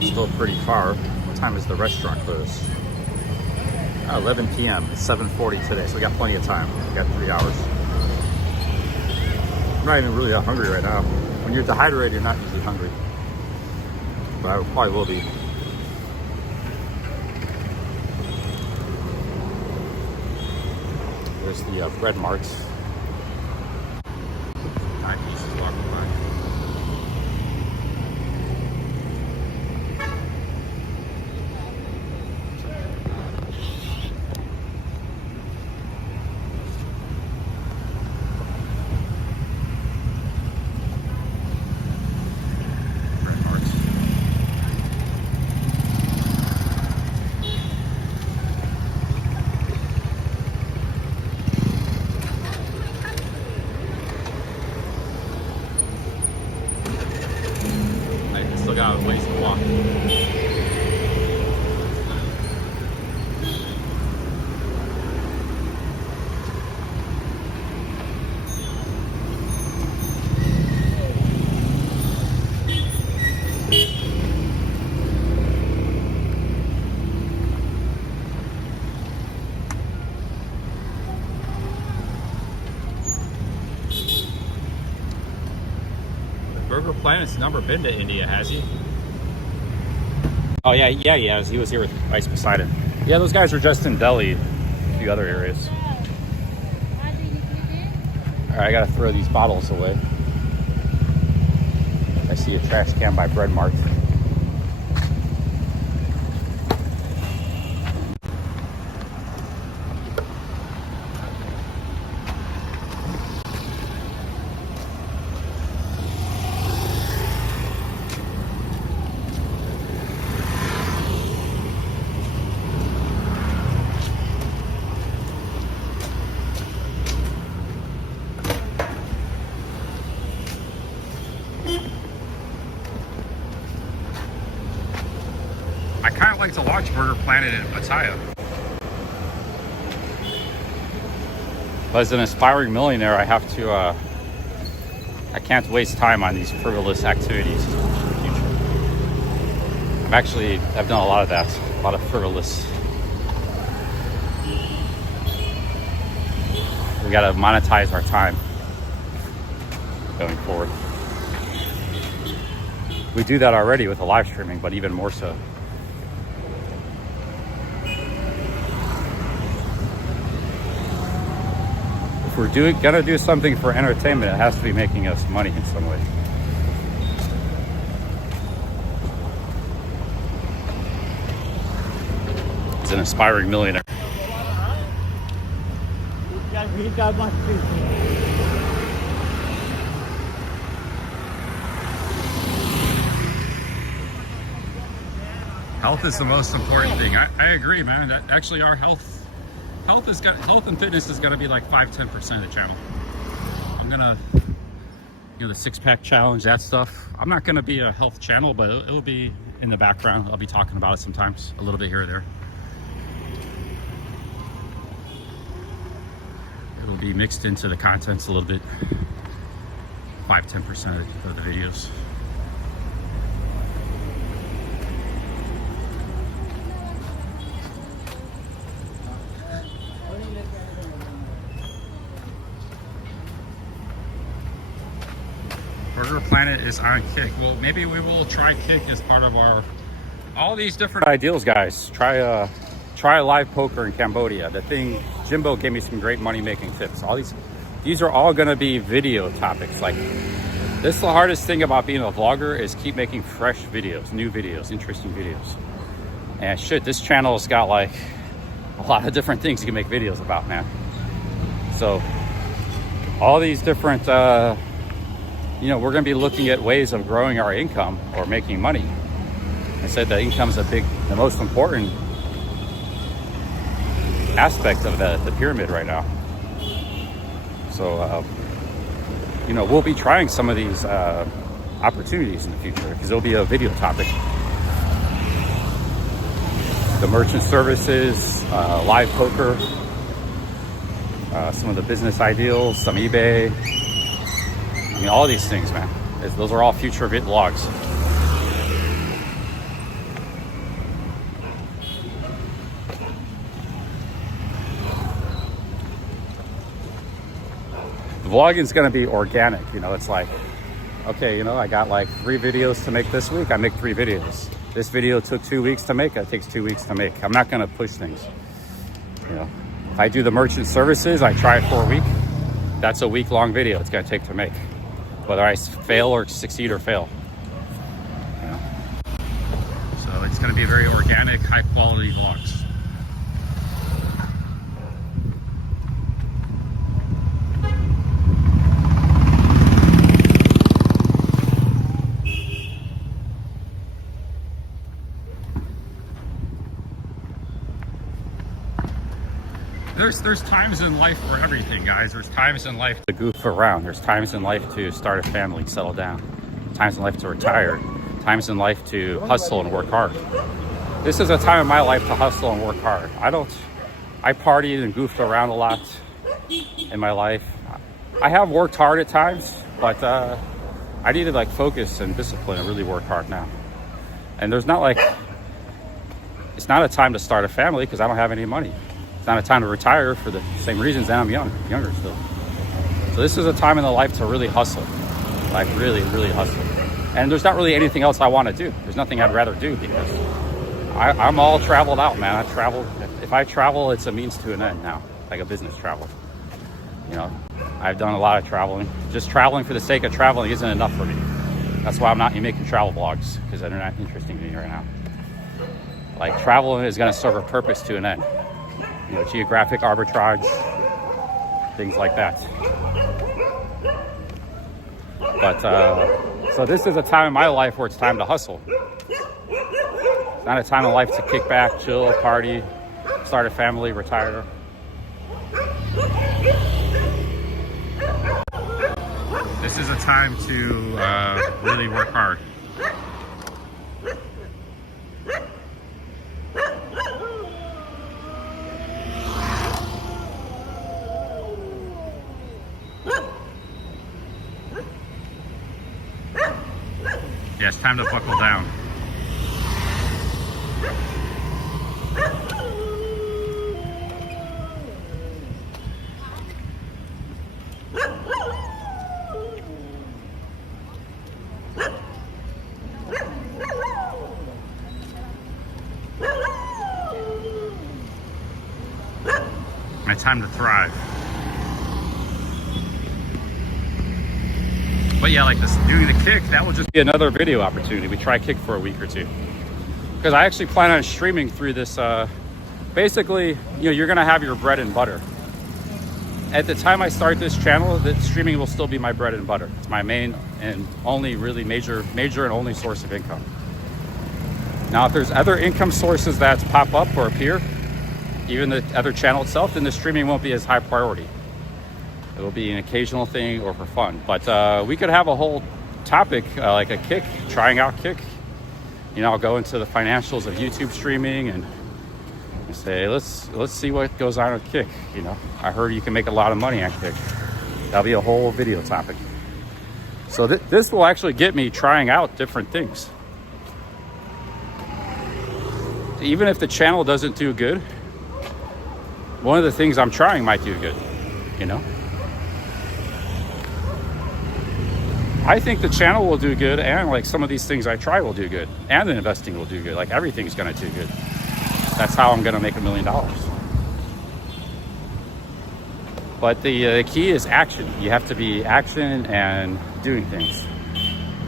Still pretty far. What time is the restaurant close? 11 p.m. It's 7:40 today, so we got plenty of time. We got 3 hours. I'm not even really that hungry right now. When you're dehydrated, you're not usually hungry. But I probably will be. There's the bread marks. 9 pieces walking by. Still got a ways to walk. Burger Planet's never been to India, has he? Oh yeah, he has. He was here with Ice Poseidon. Yeah, those guys are just in Delhi, a few other areas. All right, I gotta throw these bottles away. I see a trash can by Bread Mart. I kind of like to watch Burger Planet in Pattaya. But as an aspiring millionaire, I have to, I can't waste time on these frivolous activities in the future. I've done a lot of that, a lot of frivolous. We gotta monetize our time going forward. We do that already with the live streaming, but even more so. If we're gonna do something for entertainment, it has to be making us money in some way. As an aspiring millionaire. Health is the most important thing. I agree, man. That actually our health and fitness is gonna be like 5-10% of the channel. I'm gonna, the 6-pack challenge, that stuff. I'm not gonna be a health channel, but it'll be in the background. I'll be talking about it sometimes, a little bit here or there. It'll be mixed into the contents a little bit. 5-10% of the videos. Burger Planet is on Kick. Well, maybe we will try Kick as part of all these different ideals, guys. Try live poker in Cambodia. The thing, Jimbo gave me some great money-making tips. These are all gonna be video topics. Like, this is the hardest thing about being a vlogger, is keep making fresh videos, new videos, interesting videos. And shit, this channel's got like a lot of different things you can make videos about, man. So all these different, you know, we're going to be looking at ways of growing our income or making money. I said that income's the most important aspect of the pyramid right now. So, you know, we'll be trying some of these opportunities in the future because it'll be a video topic. The merchant services, live poker, some of the business ideals, some eBay. I mean, all these things, man. Those are all future vlogs. The vlogging is going to be organic. You know, it's like, okay, you know, I got like 3 videos to make this week. I make 3 videos. This video took 2 weeks to make. It takes 2 weeks to make. I'm not going to push things. You know, if I do the merchant services, I try it for a week. That's a week-long video it's going to take to make, whether I fail or succeed or fail. You know? So it's going to be very organic, high-quality vlogs. There's times in life for everything, guys. There's times in life to goof around. There's times in life to start a family, settle down. Times in life to retire. Times in life to hustle and work hard. This is a time in my life to hustle and work hard. I partied and goofed around a lot in my life. I have worked hard at times, but I need to like focus and discipline and really work hard now. And it's not a time to start a family because I don't have any money. It's not a time to retire for the same reasons that I'm younger still. So this is a time in the life to really hustle, like really, really hustle. And there's not really anything else I want to do. There's nothing I'd rather do because I'm all traveled out, man. I travel. If I travel, it's a means to an end now, like a business travel. You know, I've done a lot of traveling. Just traveling for the sake of traveling isn't enough for me. That's why I'm not making travel vlogs because they're not interesting to me right now. Like traveling is going to serve a purpose to an end. You know, geographic arbitrage, things like that. But, so this is a time in my life where it's time to hustle. It's not a time in life to kick back, chill, party, start a family, retire. This is a time to really work hard. Yeah, it's time to buckle down. My time to thrive. But yeah, like this doing the kick, that will just be another video opportunity. We try kick for a week or two. Because I actually plan on streaming through this, basically, you know, you're gonna have your bread and butter. At the time I start this channel, the streaming will still be my bread and butter. It's my main and only really major and only source of income. Now, if there's other income sources that pop up or appear, even the other channel itself, then the streaming won't be as high priority. It will be an occasional thing or for fun. But we could have a whole topic like a kick, trying out kick. You know, I'll go into the financials of YouTube streaming and say, let's see what goes on with kick. You know, I heard you can make a lot of money on kick. That'll be a whole video topic. So this will actually get me trying out different things. Even if the channel doesn't do good, one of the things I'm trying might do good, you know? I think the channel will do good, and like some of these things I try will do good, and the investing will do good. Like everything's gonna do good. That's how I'm gonna make $1 million. But the key is action. You have to be action and doing things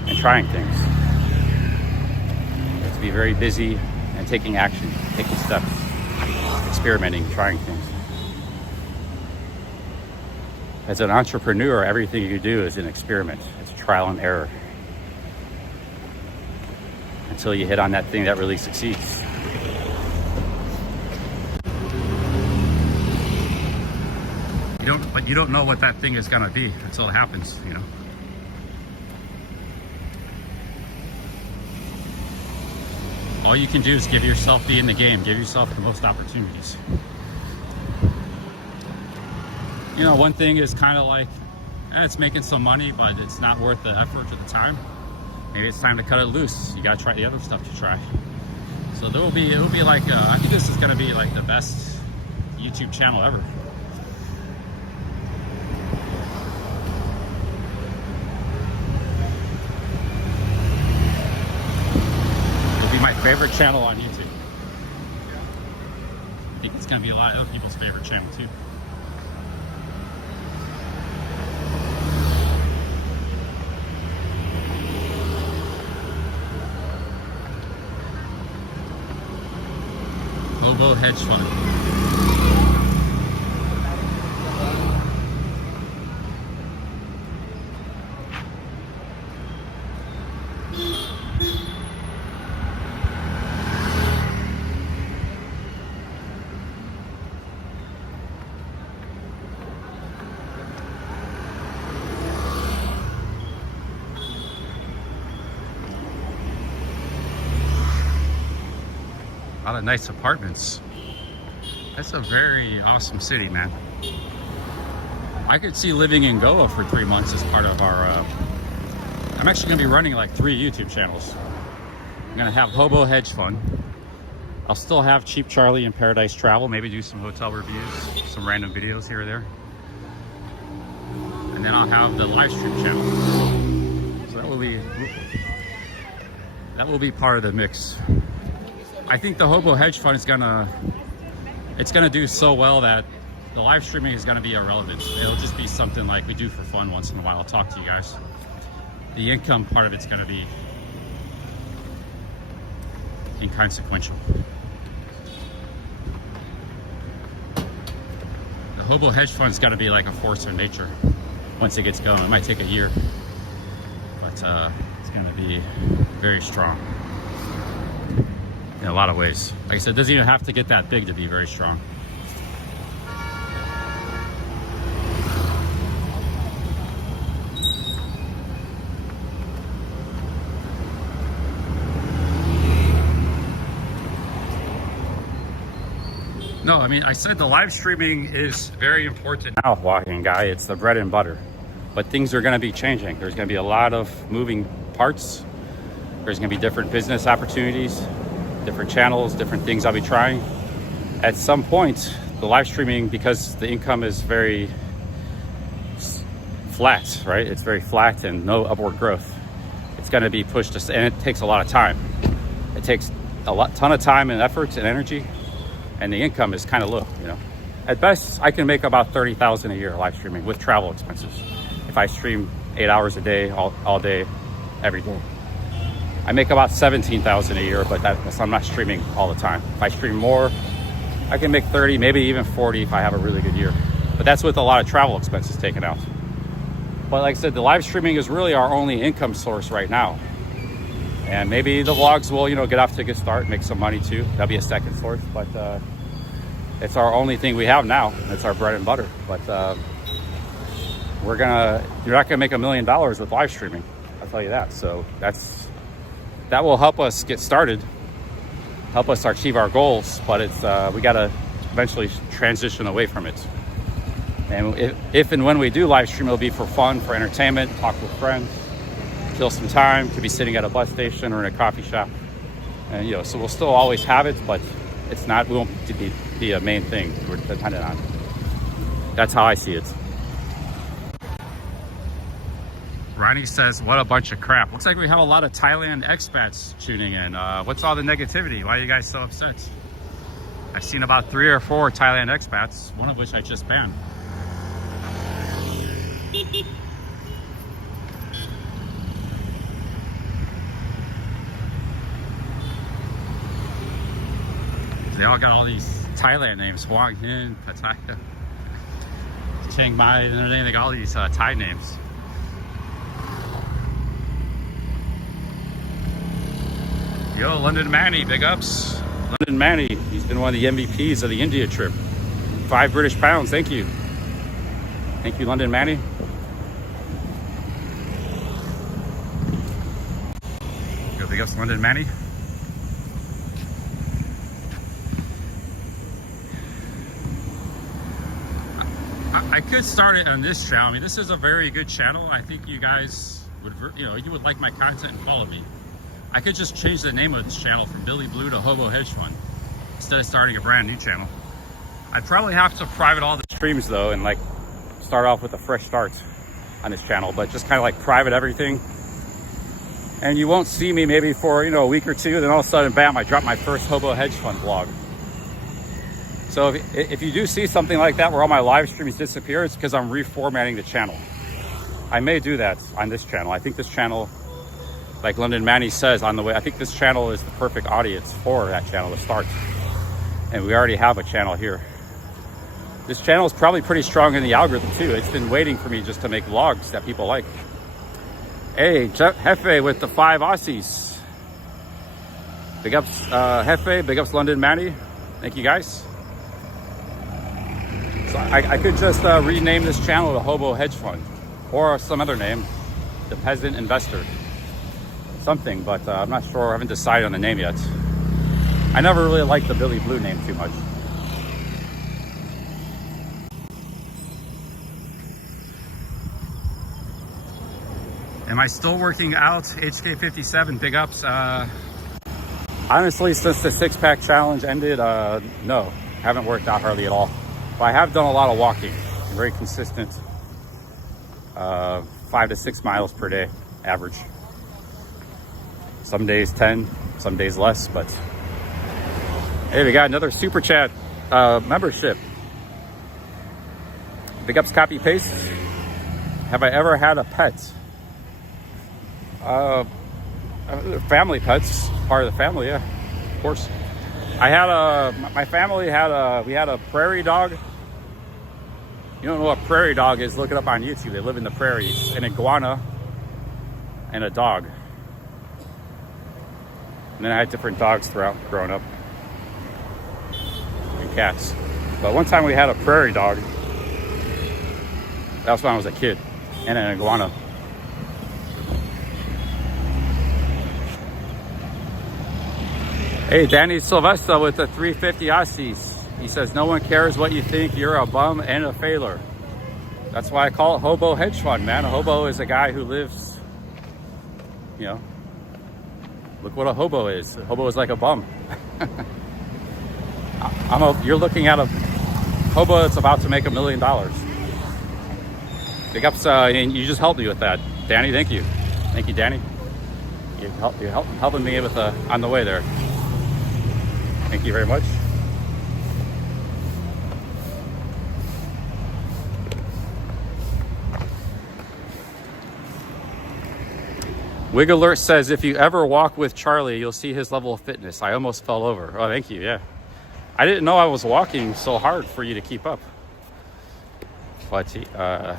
and trying things. You have to be very busy and taking action, taking steps, experimenting, trying things. As an entrepreneur, everything you do is an experiment. It's trial and error until you hit on that thing that really succeeds. But you don't know what that thing is gonna be until it happens, you know. All you can do is give yourself, be in the game, give yourself the most opportunities. You know, one thing is kind of like, it's making some money, but it's not worth the effort or the time. Maybe it's time to cut it loose. You gotta try the other stuff to try. So it'll be like, I think this is gonna be like the best YouTube channel ever. It'll be my favorite channel on YouTube. I think it's gonna be a lot of other people's favorite channel too. Hobo hedge fund. A lot of nice apartments. That's a very awesome city, man. I could see living in Goa for 3 months as part of our, I'm actually gonna be running like 3 YouTube channels. I'm gonna have Hobo Hedge Fund. I'll still have Cheap Charlie and Paradise Travel, maybe do some hotel reviews, some random videos here or there. And then I'll have the live stream channel. So that will be part of the mix. I think the Hobo Hedge Fund is gonna do so well that the live streaming is gonna be irrelevant. It'll just be something like we do for fun once in a while. I'll talk to you guys. The income part of it's gonna be inconsequential. The Hobo Hedge Fund's gotta be like a force of nature once it gets going. It might take a year, but it's gonna be very strong. In a lot of ways. Like I said, it doesn't even have to get that big to be very strong. No, I mean, I said the live streaming is very important now, walking guy. It's the bread and butter. But things are gonna be changing. There's gonna be a lot of moving parts. There's gonna be different business opportunities, different channels, different things I'll be trying. At some point, the live streaming, because the income is very flat, right? It's very flat and no upward growth. It's gonna be pushed, and it takes a lot of time. It takes a ton of time and effort and energy, and the income is kind of low, you know. At best, I can make about 30,000 a year live streaming with travel expenses. If I stream 8 hours a day, all day, every day. I make about 17,000 a year, but that's, I'm not streaming all the time. If I stream more, I can make 30, maybe even 40 if I have a really good year. But that's with a lot of travel expenses taken out. But like I said, the live streaming is really our only income source right now. And maybe the vlogs will, you know, get off to a good start, make some money too. That'll be a second source, but it's our only thing we have now. It's our bread and butter. But you're not gonna make $1 million with live streaming. I'll tell you that. So that will help us get started, help us achieve our goals, but it's we gotta eventually transition away from it. And if and when we do live stream, it'll be for fun, for entertainment, talk with friends, kill some time, could be sitting at a bus station or in a coffee shop. And you know, so we'll still always have it, but we won't be a main thing we're dependent on. That's how I see it. Ronnie says, what a bunch of crap. Looks like we have a lot of Thailand expats tuning in. What's all the negativity? Why are you guys so upset? I've seen about 3 or 4 Thailand expats, one of which I just banned. They all got all these Thailand names. Huang Hin, Pattaya, Chiang Mai, and they got all these Thai names. Yo, London Manny, big ups. London Manny, he's been one of the MVPs of the India trip. 5 British pounds, thank you. Thank you, London Manny. Yo, big ups, London Manny. I could start it on this channel. I mean, this is a very good channel. I think you guys would, you would like my content and follow me. I could just change the name of this channel from Billy Blue to Hobo Hedge Fund instead of starting a brand new channel. I'd probably have to private all the streams though and like start off with a fresh start on this channel, but just kind of like private everything. And you won't see me maybe for, a week or two, then all of a sudden, bam, I drop my first Hobo Hedge Fund vlog. So if you do see something like that where all my live streams disappear, it's because I'm reformatting the channel. I may do that on this channel. I think this channel, like London Manny says on the way, I think this channel is the perfect audience for that channel to start. And we already have a channel here. This channel is probably pretty strong in the algorithm too. It's been waiting for me just to make vlogs that people like. Hey, Hefe with the 5 Aussies. Big ups, Hefe, big ups London Manny. Thank you guys. So I could just rename this channel to Hobo Hedge Fund or some other name, the Peasant Investor. Something, but I'm not sure. I haven't decided on the name yet. I never really liked the Billy Blue name too much. Am I still working out? HK57, big ups. Honestly, since the 6-pack challenge ended, no, haven't worked out hardly at all. But I have done a lot of walking, very consistent, 5 to 6 miles per day, average. Some days 10, some days less, but hey, we got another super chat membership. Big ups, copy paste. Have I ever had a pet? Family pets, part of the family, yeah, of course. I had my family had we had a prairie dog. You don't know what prairie dog is, look it up on YouTube. They live in the prairies. An iguana and a dog. And then I had different dogs throughout growing up. And cats. But one time we had a prairie dog. That was when I was a kid. And an iguana. Hey, Danny Sylvester with the 350 Aussies. He says, no one cares what you think, you're a bum and a failure. That's why I call it Hobo Hedge Fund, man. A hobo is a guy who lives, look what a hobo is. A hobo is like a bum. You're looking at a hobo that's about to make $1 million. Big ups, and you just helped me with that. Danny, thank you. Thank you, Danny. You're helping me with on the way there. Thank you very much. Wig Alert says, if you ever walk with Charlie, you'll see his level of fitness. I almost fell over. Oh, thank you, yeah. I didn't know I was walking so hard for you to keep up. But, yeah,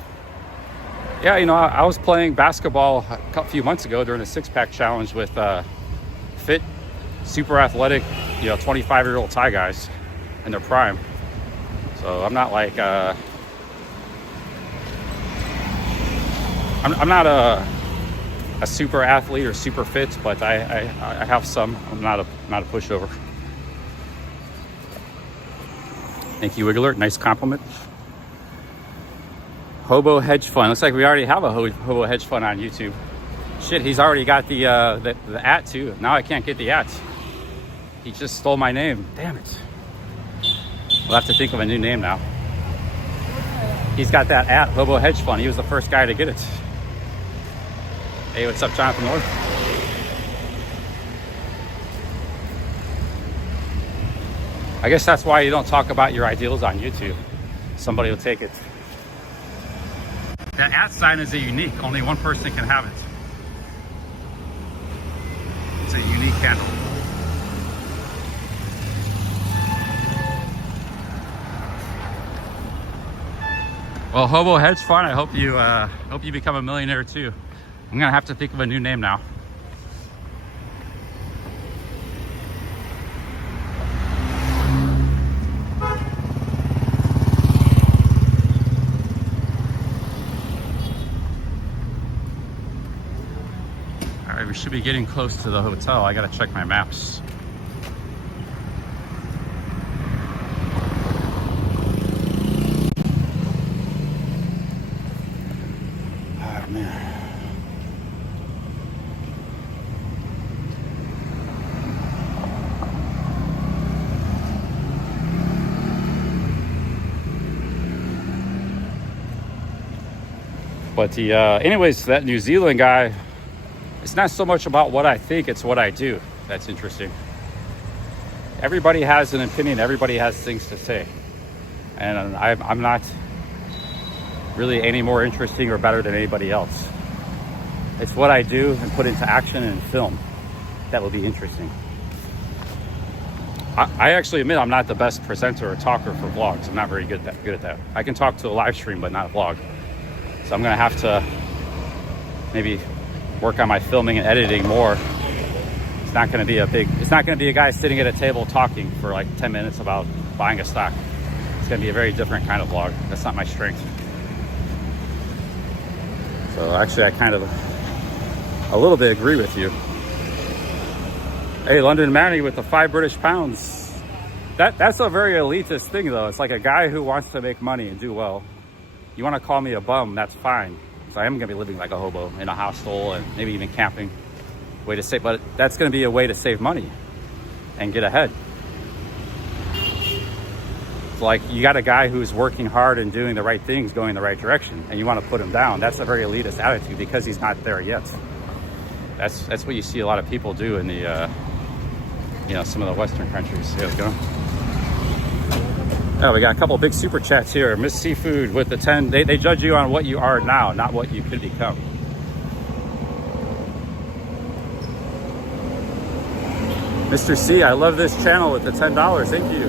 I was playing basketball a few months ago during the 6-pack challenge with fit, super athletic, 25-year-old Thai guys in their prime. So I'm not like, I'm not a super athlete or super fit, but I have some. I'm not a pushover. Thank you, Wig Alert. Nice compliment. Hobo Hedge Fund. Looks like we already have a Hobo Hedge Fund on YouTube. Shit, he's already got the at too. Now I can't get the at. He just stole my name. Damn it. We'll have to think of a new name now. He's got that at Hobo Hedge Fund. He was the first guy to get it. Hey, what's up, Jonathan North? I guess that's why you don't talk about your ideals on YouTube. Somebody will take it. That at sign is a unique. Only one person can have it. It's a unique handle. Well, Hobo Hedge Fund, I hope you become a millionaire too. I'm gonna have to think of a new name now. All right, we should be getting close to the hotel. I gotta check my maps. But anyways, that New Zealand guy, it's not so much about what I think, it's what I do. That's interesting. Everybody has an opinion. Everybody has things to say. And I'm not really any more interesting or better than anybody else. It's what I do and put into action and film that will be interesting. I actually admit I'm not the best presenter or talker for vlogs. I'm not very good at that. I can talk to a live stream, but not a vlog. So I'm gonna have to maybe work on my filming and editing more. It's not gonna be a guy sitting at a table talking for like 10 minutes about buying a stock. It's gonna be a very different kind of vlog. That's not my strength. So actually I kind of a little bit agree with you. Hey, London Manny with the 5 British pounds. That's a very elitist thing though. It's like a guy who wants to make money and do well. You want to call me a bum, that's fine. So I am going to be living like a hobo in a hostel and maybe even camping. Way to save, but that's going to be a way to save money and get ahead. It's like you got a guy who's working hard and doing the right things, going the right direction, and you want to put him down. That's a very elitist attitude because he's not there yet. That's what you see a lot of people do in the, some of the Western countries. See how it's going? Oh, we got a couple of big super chats here. Miss Seafood with the 10. They judge you on what you are now, not what you could become. Mr. C, I love this channel with the $10. Thank you.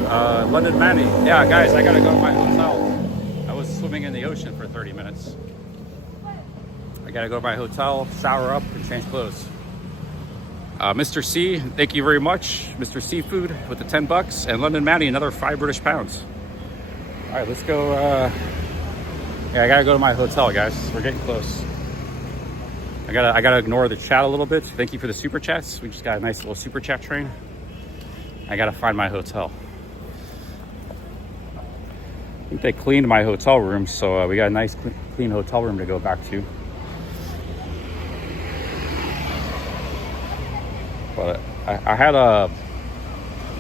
London Manny. Yeah, guys, I gotta go to my hotel. I was swimming in the ocean for 30 minutes. I gotta go to my hotel, shower up, and change clothes. Mr. C, thank you very much. Mr. Seafood with the $10. And London Manny, another 5 British pounds. All right, let's go. Yeah, I gotta go to my hotel, guys. We're getting close. I gotta ignore the chat a little bit. Thank you for the super chats. We just got a nice little super chat train. I gotta find my hotel. I think they cleaned my hotel room, so we got a nice clean hotel room to go back to. But I had an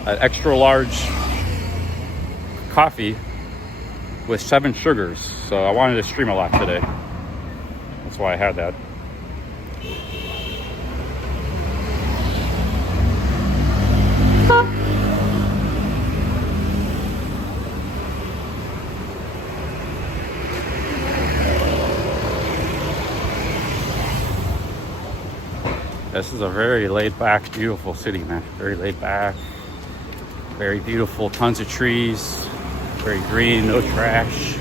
extra large coffee with 7 sugars, so I wanted to stream a lot today. That's why I had that. This is a very laid back, beautiful city, man. Very laid back, very beautiful, tons of trees, very green, no trash.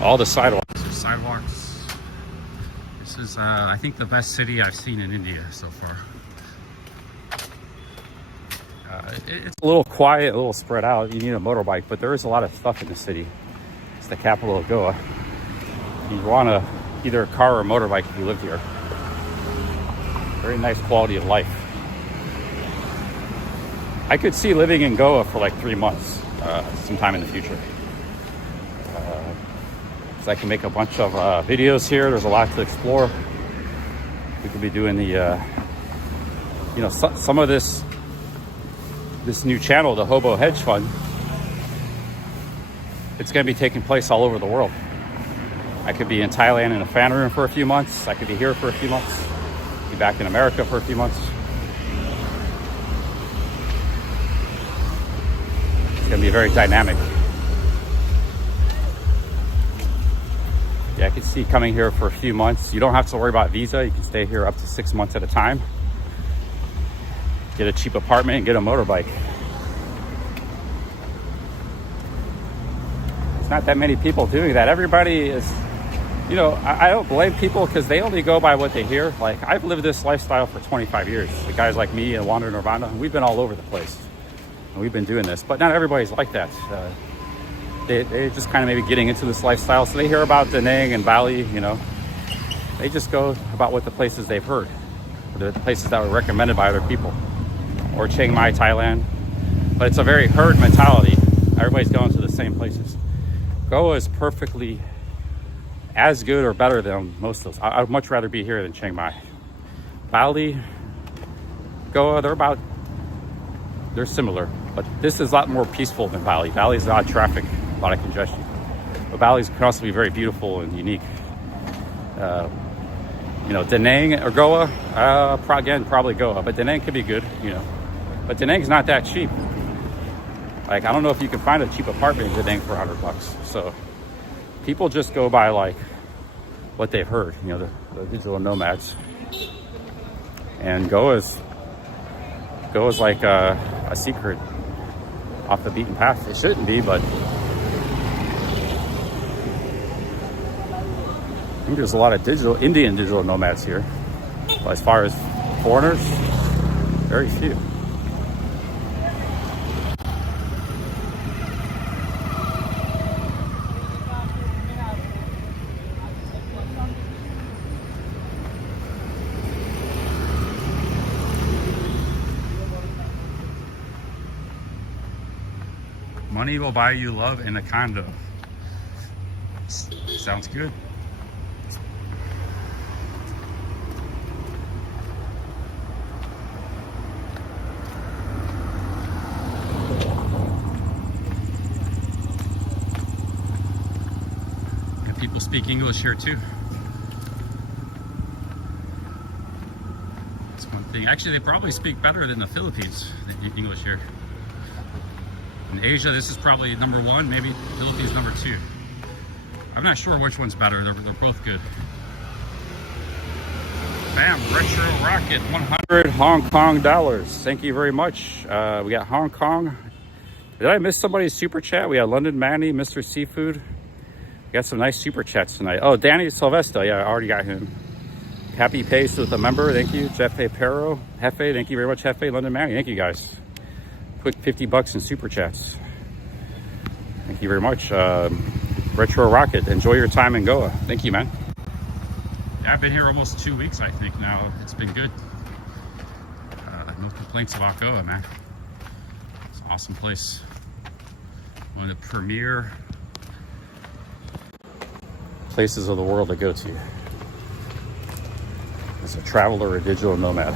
All the sidewalks are sidewalks. This is, I think, the best city I've seen in India so far. It's a little quiet, a little spread out. You need a motorbike, but there is a lot of stuff in the city. It's the capital of Goa. You want either a car or a motorbike if you live here. Very nice quality of life. I could see living in Goa for like 3 months sometime in the future. So I can make a bunch of videos here. There's a lot to explore. We could be doing the, some of this new channel, the Hobo Hedge Fund. It's going to be taking place all over the world. I could be in Thailand in a fan room for a few months. I could be here for a few months. Be back in America for a few months. It's going to be very dynamic. Yeah, I could see coming here for a few months. You don't have to worry about visa. You can stay here up to 6 months at a time. Get a cheap apartment and get a motorbike. It's not that many people doing that. Everybody is, you know, I don't blame people because they only go by what they hear. Like, I've lived this lifestyle for 25 years. The guys like me and Wander Nirvana, we've been all over the place. And we've been doing this, but not everybody's like that. They just kind of maybe getting into this lifestyle. So they hear about Da Nang and Bali, you know. They just go about what the places they've heard. The places that were recommended by other people. Or Chiang Mai, Thailand. But it's a very herd mentality. Everybody's going to the same places. Goa is perfectly as good or better than most of those. I'd much rather be here than Chiang Mai. Bali, Goa, they're similar. But this is a lot more peaceful than Bali. Bali's a lot of traffic, a lot of congestion. But Bali can also be very beautiful and unique. You know, Da Nang or Goa, again, probably Goa. But Da Nang could be good, you know. But Da Nang's not that cheap. Like, I don't know if you can find a cheap apartment in Da Nang for $100. So people just go by like what they've heard, you know, the digital nomads. And Goa's like a secret off the beaten path. It shouldn't be, but I think there's a lot of Indian digital nomads here. But as far as foreigners, very few. Money will buy you love in a condo. Sounds good. And people speak English here too. That's one thing. Actually, they probably speak better than the Philippines, English here. In Asia, this is probably number one, maybe Philippines number two. I'm not sure which one's better. They're both good. Bam, Retro Rocket, 100 Hong Kong dollars. Thank you very much. We got Hong Kong. Did I miss somebody's super chat? We got London Manny, Mr. Seafood. We got some nice super chats tonight. Oh, Danny Sylvester. Yeah, I already got him. Happy Pace with a member. Thank you. Jefe Perro. Hefe, thank you very much. Hefe, London Manny. Thank you guys. Quick $50 in super chats. Thank you very much. Retro Rocket, enjoy your time in Goa. Thank you, man. Yeah, I've been here almost 2 weeks, I think now. It's been good. No complaints about Goa, man. It's an awesome place. One of the premier places of the world to go to as a traveler or a digital nomad.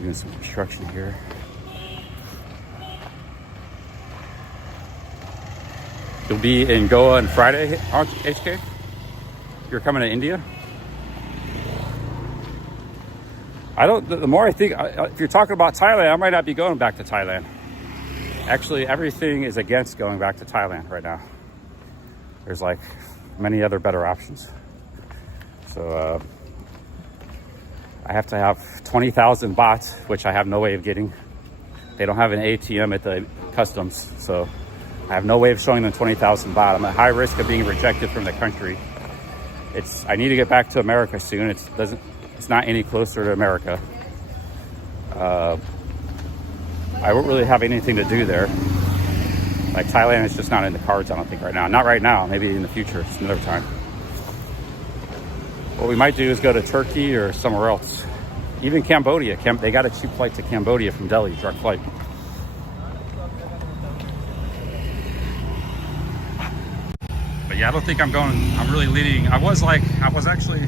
Doing some construction here. You'll be in Goa on Friday, HK? You're coming to India? The more I think, if you're talking about Thailand, I might not be going back to Thailand. Actually, everything is against going back to Thailand right now. There's like many other better options. So, I have to have 20,000 baht, which I have no way of getting. They don't have an ATM at the customs, so I have no way of showing them 20,000 baht. I'm at high risk of being rejected from the country. I need to get back to America soon. It's not any closer to America. I won't really have anything to do there. Like Thailand is just not in the cards, I don't think right now. Not right now, maybe in the future, it's another time. What we might do is go to Turkey or somewhere else. Even Cambodia. They got a cheap flight to Cambodia from Delhi, direct flight. But yeah, I don't think I'm really leading. I was actually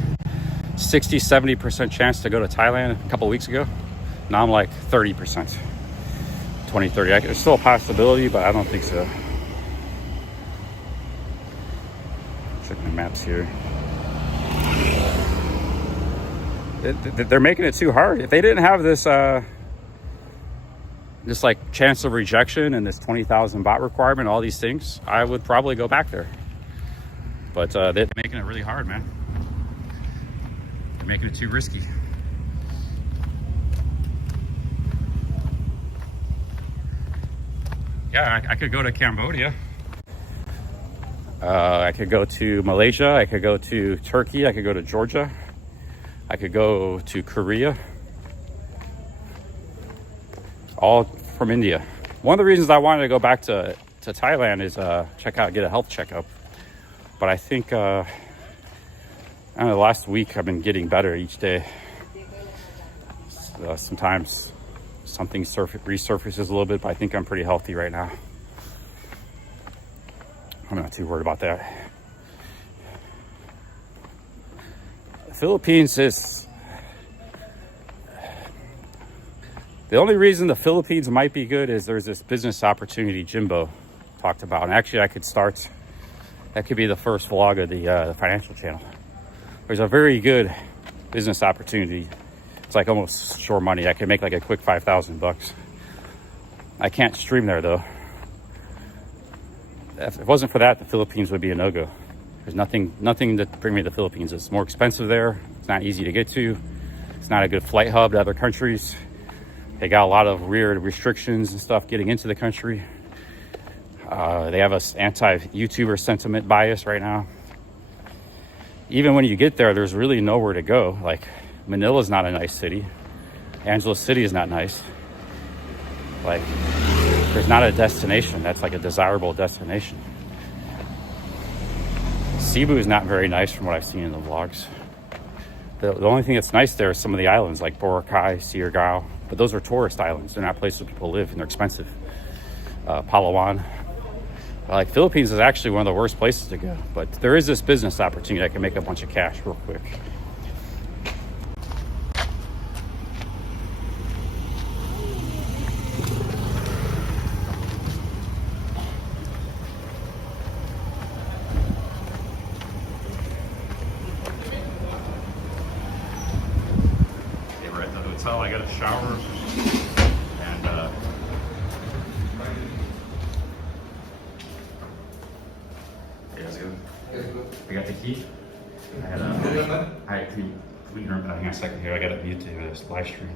60-70% chance to go to Thailand a couple of weeks ago. Now I'm like 30%. 20-30. There's still a possibility, but I don't think so. Check my maps here. They're making it too hard. If they didn't have this like chance of rejection and this 20,000 baht requirement, all these things, I would probably go back there. But they're making it really hard, man. They're making it too risky. Yeah, I could go to Cambodia. I could go to Malaysia. I could go to Turkey. I could go to Georgia. I could go to Korea. All from India. One of the reasons I wanted to go back to Thailand is get a health checkup. But I think I don't know, the last week I've been getting better each day. Sometimes something resurfaces a little bit, but I think I'm pretty healthy right now. I'm not too worried about that. The Philippines is... The only reason the Philippines might be good is there's this business opportunity Jimbo talked about. And actually I could start... That could be the first vlog of the financial channel. There's a very good business opportunity. It's like almost sure money. I can make like a quick $5,000. I can't stream there though. If it wasn't for that, the Philippines would be a no-go. There's nothing to bring me to the Philippines. It's more expensive there. It's not easy to get to. It's not a good flight hub to other countries. They got a lot of weird restrictions and stuff getting into the country. They have a anti-YouTuber sentiment bias right now. Even when you get there, there's really nowhere to go. Like, Manila's not a nice city. Angeles City is not nice. Like, there's not a destination that's like a desirable destination. Cebu is not very nice from what I've seen in the vlogs. The only thing that's nice there is some of the islands like Boracay, Siargao, but those are tourist islands. They're not places where people live and they're expensive. Palawan. Like, Philippines is actually one of the worst places to go, but there is this business opportunity that can make a bunch of cash real quick. Okay, we're at the hotel. I got a shower and let's go. We got the key. Can you hang on a second here? I got to mute this live stream.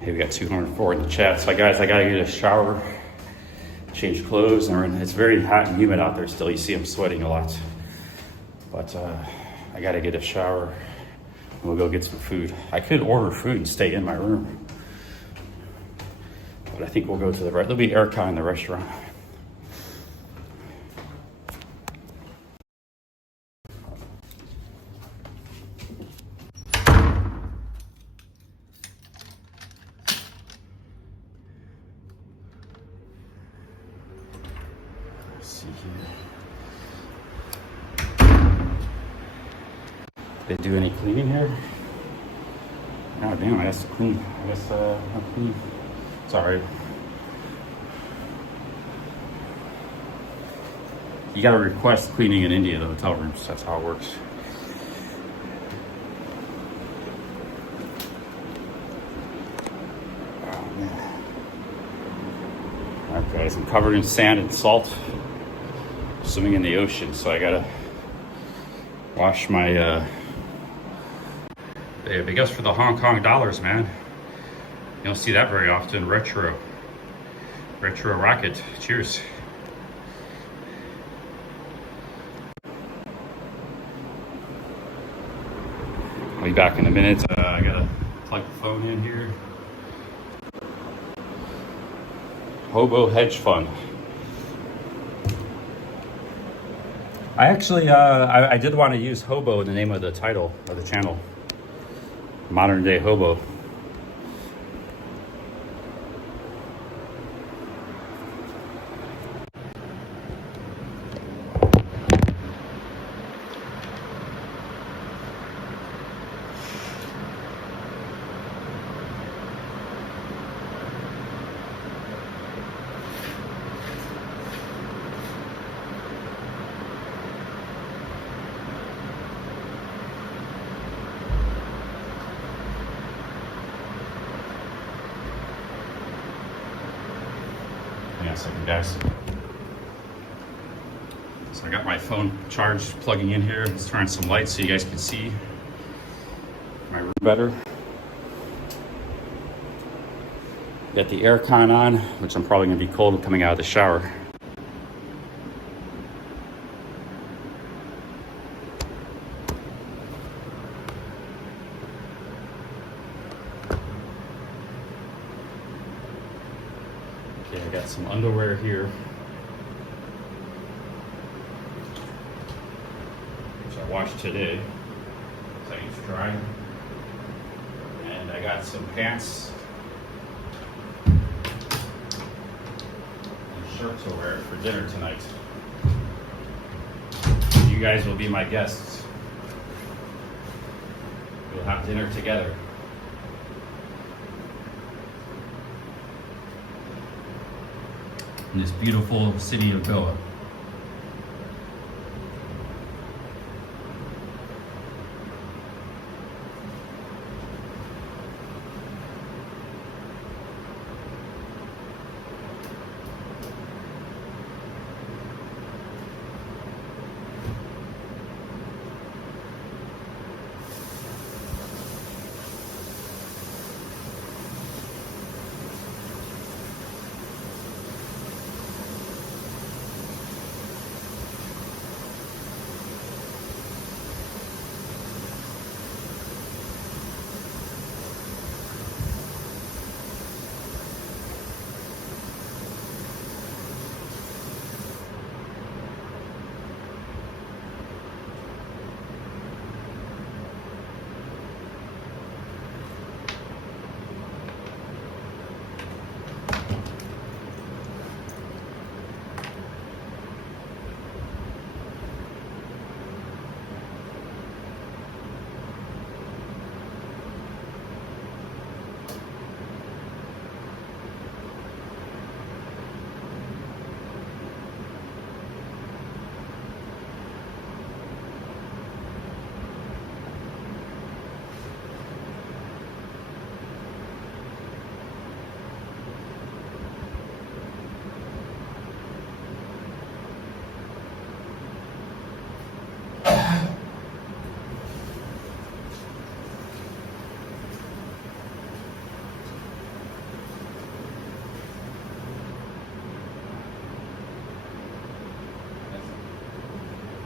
Hey, we got 204 in the chat. So guys, I gotta get a shower, change clothes, and it's very hot and humid out there still. You see I'm sweating a lot. But I gotta get a shower and we'll go get some food. I could order food and stay in my room. But I think we'll go to there'll be aircon in the restaurant. Did they do any cleaning here? God damn, I guess clean. I guess not clean. Sorry. You gotta request cleaning in India, the hotel rooms. That's how it works. Oh man. Alright guys, I'm covered in sand and salt. Swimming in the ocean, so I gotta wash my because for the Hong Kong dollars, man. You don't see that very often. Retro rocket. Cheers. I'll be back in a minute. I gotta plug the phone in here. Hobo Hedge Fund. I actually, I did want to use hobo in the name of the title of the channel. Modern day hobo. second, guys. So I got my phone charged, plugging in here. Let's turn on some lights so you guys can see my room better. Got the air con on, which I'm probably gonna be cold coming out of the shower. Okay, I got some underwear here, which I washed today, so I need to dry. And I got some pants and shirt to wear for dinner tonight. You guys will be my guests. We'll have dinner together. In this beautiful city of Goa.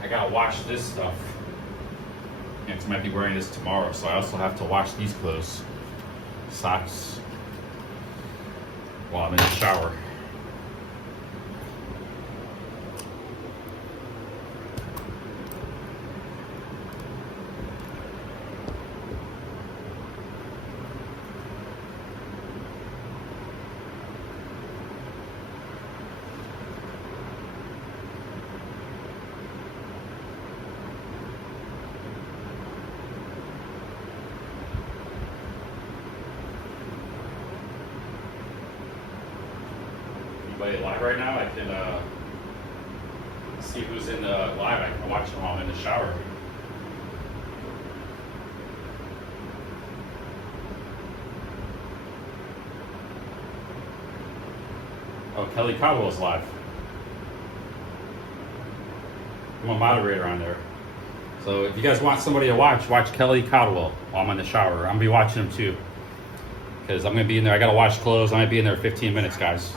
I gotta wash this stuff. And I might be wearing this tomorrow, so I also have to wash these clothes, socks, while I'm in the shower. Anybody live right now? I can see who's in the live. I can watch them while I'm in the shower. Oh, Kelly Caldwell's live. I'm a moderator on there. So if you guys want somebody to watch Kelly Caldwell while I'm in the shower. I'm gonna be watching them too. Because I'm gonna be in there. I gotta wash clothes. I'm gonna be in there 15 minutes, guys.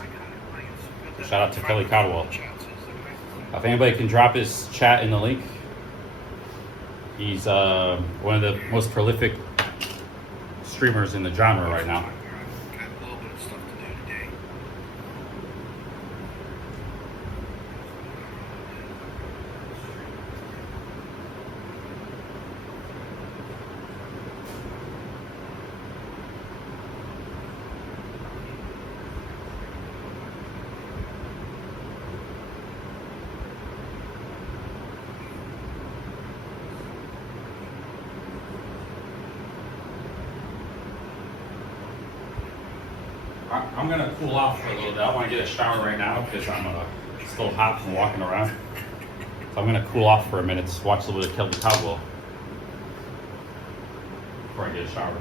Shout out to Kelly Caldwell. If anybody can drop his chat in the link, he's one of the most prolific streamers in the genre right now. I'm gonna cool off for a little bit. I want to get a shower right now because I'm still hot from walking around. So I'm gonna cool off for a minute, just watch a little bit of Kelly Caldwell before I get a shower.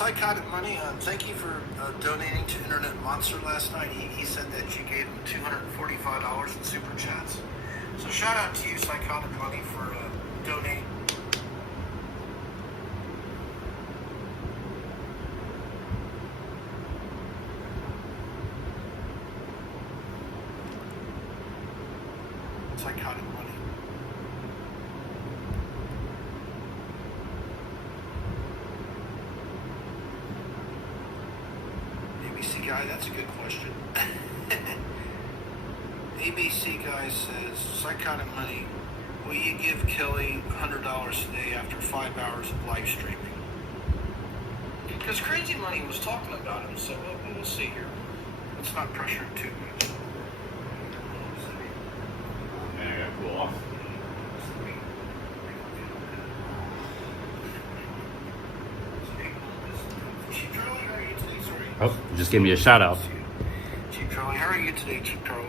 Psychotic Money, thank you for donating to Internet Monster last night. He said that you gave him $245 in super chats. So shout out to you, Psychotic Money, for donating. Psychotic Money. ABC Guy, that's a good question. ABC Guy says, Psychotic Money, will you give Kelly $100 today after 5 hours of live streaming? Because Crazy Money was talking about him, so we'll see here. Let's not pressure him too much. Man, I gotta cool off. Chief Charlie, how are you today? Sorry. Oh, just give me a shout out. Chief Charlie, how are you today, Chief Charlie?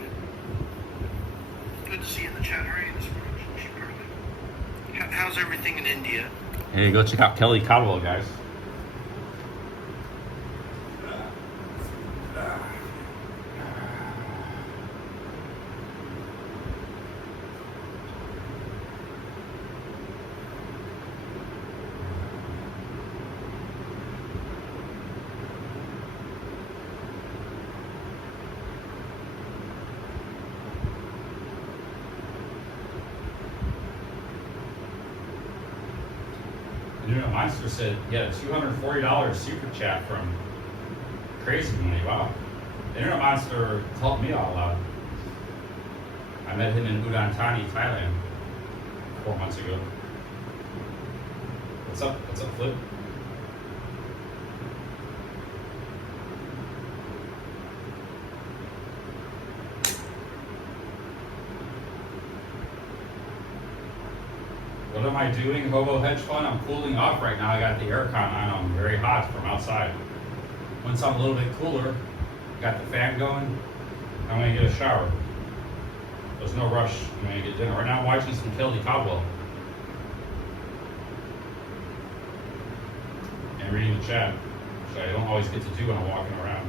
Good to see you in the chat. How are you this morning, Chief Charlie? How's everything in India? Hey, go check out Kelly Caldwell, guys. Monster said, yeah, $240 super chat from Crazy Money. Wow. Internet Monster helped me all out. I met him in Udon Thani, Thailand 4 months ago. What's up? What's up, Flip? What am I doing, Hobo Hedge Fund? I'm cooling off right now. I got the aircon on. I'm very hot from outside. Once I'm a little bit cooler, got the fan going, I'm going to get a shower. There's no rush. I'm going to get dinner. Right now I'm watching some Kelly Caldwell. And reading the chat, which I don't always get to do when I'm walking around.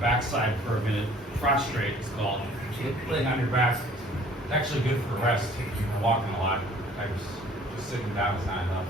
Backside for a minute. Prostrate is called. Laying on your back. It's actually good for rest. I'm walking a lot. Just sitting down is not enough.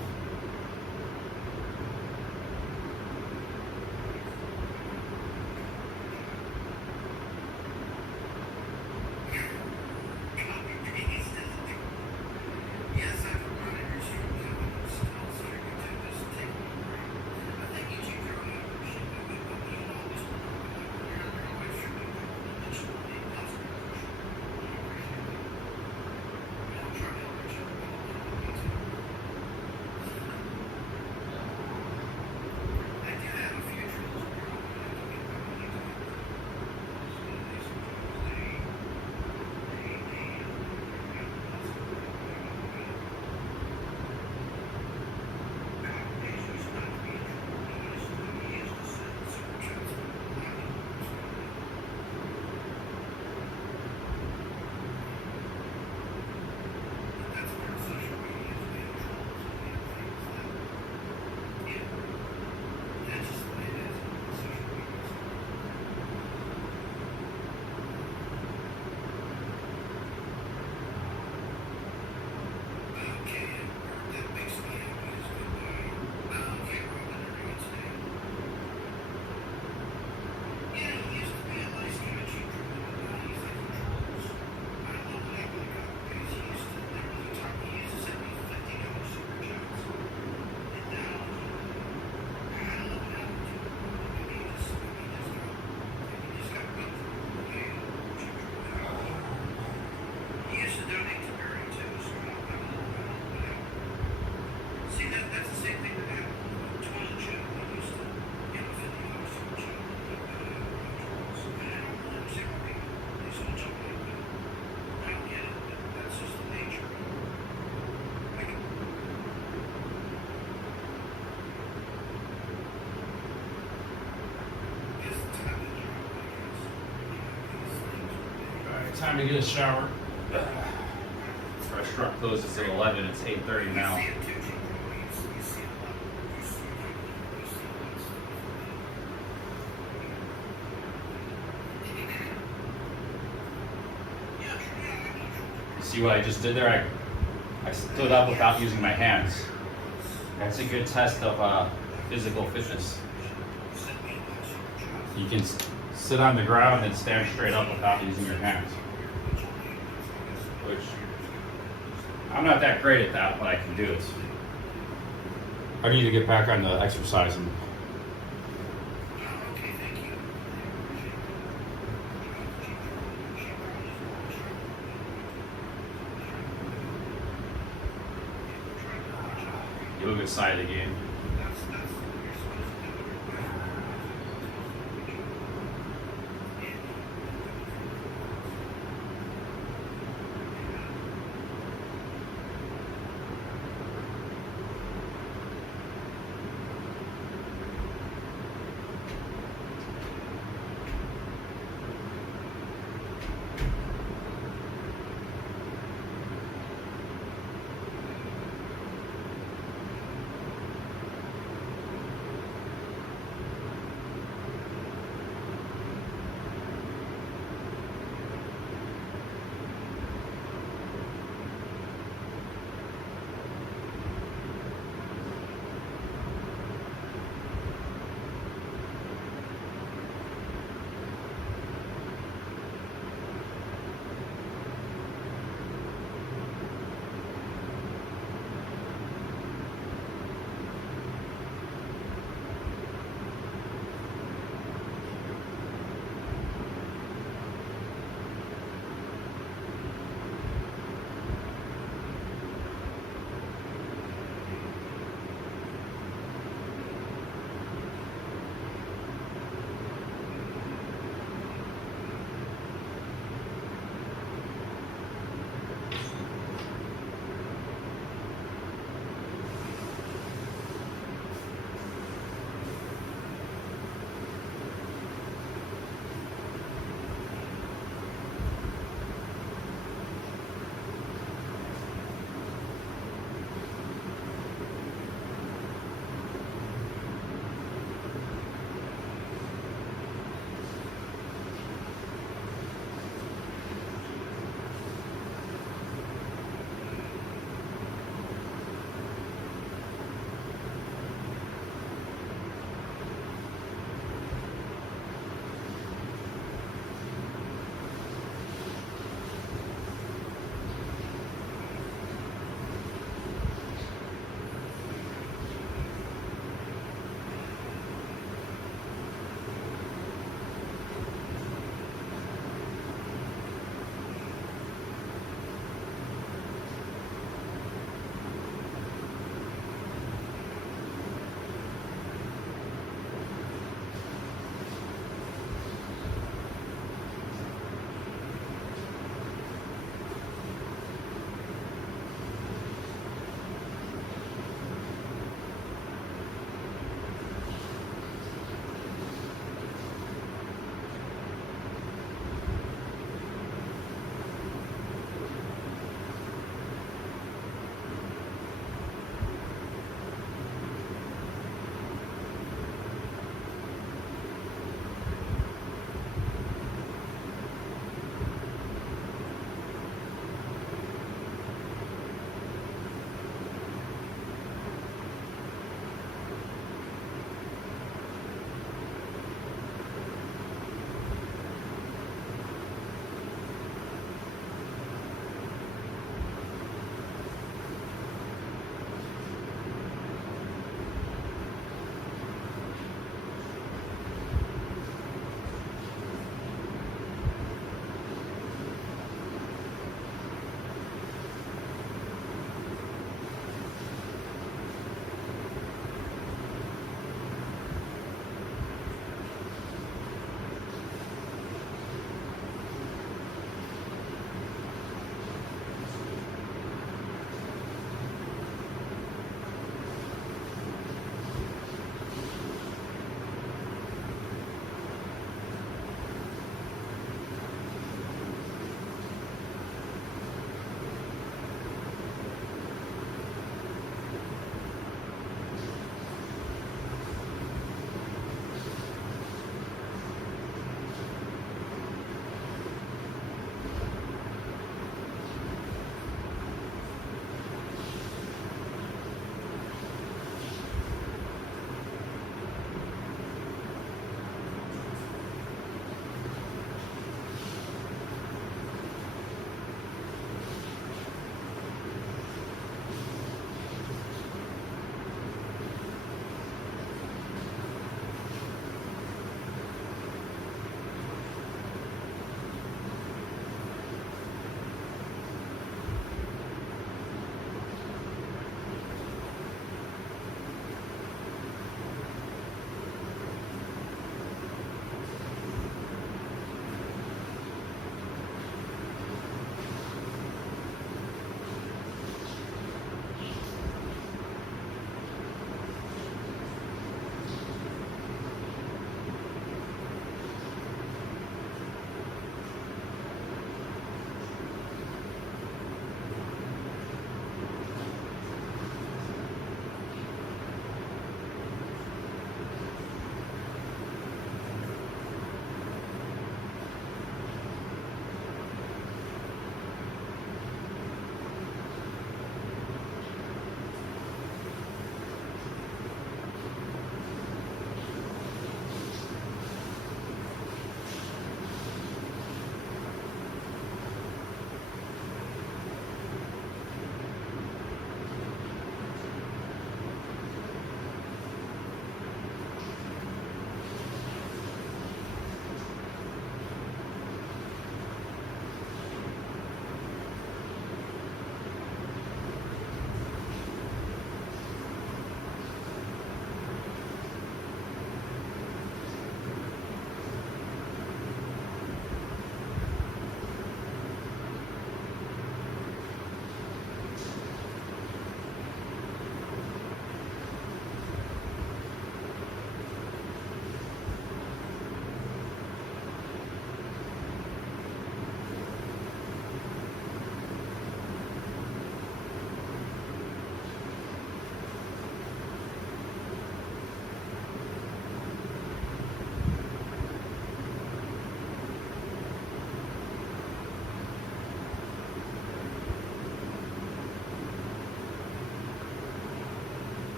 Time to get a shower. Restaurant closes at 11. It's 8:30 now. See what I just did there? I stood up without using my hands. That's a good test of physical fitness. You can sit on the ground and stand straight up without using your hands. Which, I'm not that great at that, but I can do it. I need to get back on the exercising. Yoga side of the game.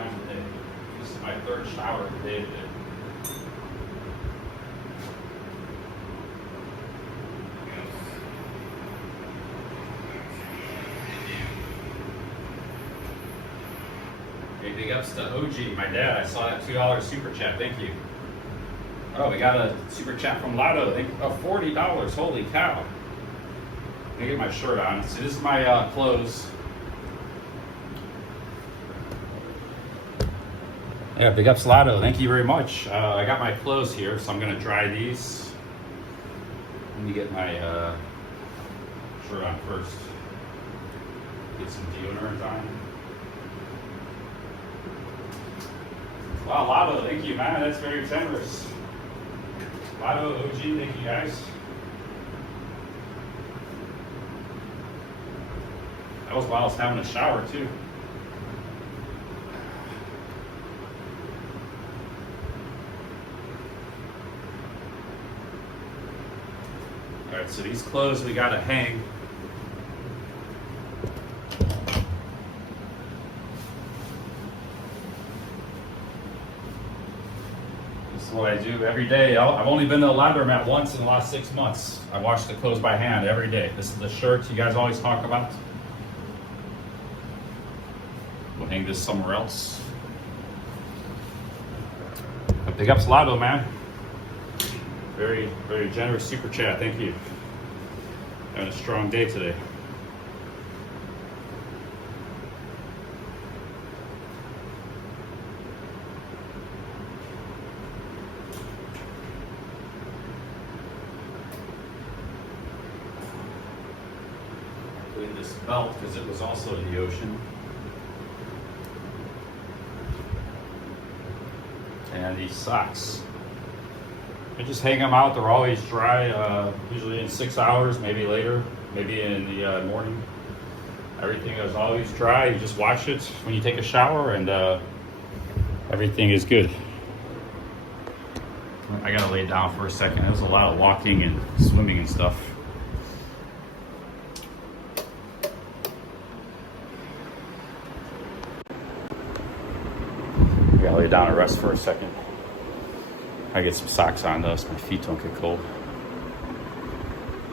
time today. This is my third shower of the day today. Hey, big ups to OG, my dad. I saw that $2 super chat. Thank you. Oh, we got a super chat from Lotto. $40. Holy cow. Let me get my shirt on. So this is my clothes. Yeah, big ups Lotto. Thank you very much. I got my clothes here, so I'm going to dry these. Let me get my shirt on first. Get some deodorant on. Wow, Lotto, thank you, man. That's very generous. Lotto, OG, thank you, guys. That was while I was having a shower, too. All right, so these clothes we gotta hang. What I do every day. I've only been to the laundromat once in the last 6 months. I wash the clothes by hand every day. This is the shirt you guys always talk about. We'll hang this somewhere else. Big ups Lotto, man. Very, very generous super chat. Thank you. Having a strong day today. This belt because it was also in the ocean. And these socks. I just hang them out. They're always dry, usually in 6 hours, maybe later, maybe in the morning. Everything is always dry. You just wash it when you take a shower and everything is good. I gotta lay down for a second. There's a lot of walking and swimming and stuff. Gotta lay down and rest for a second. I get some socks on though, so my feet don't get cold.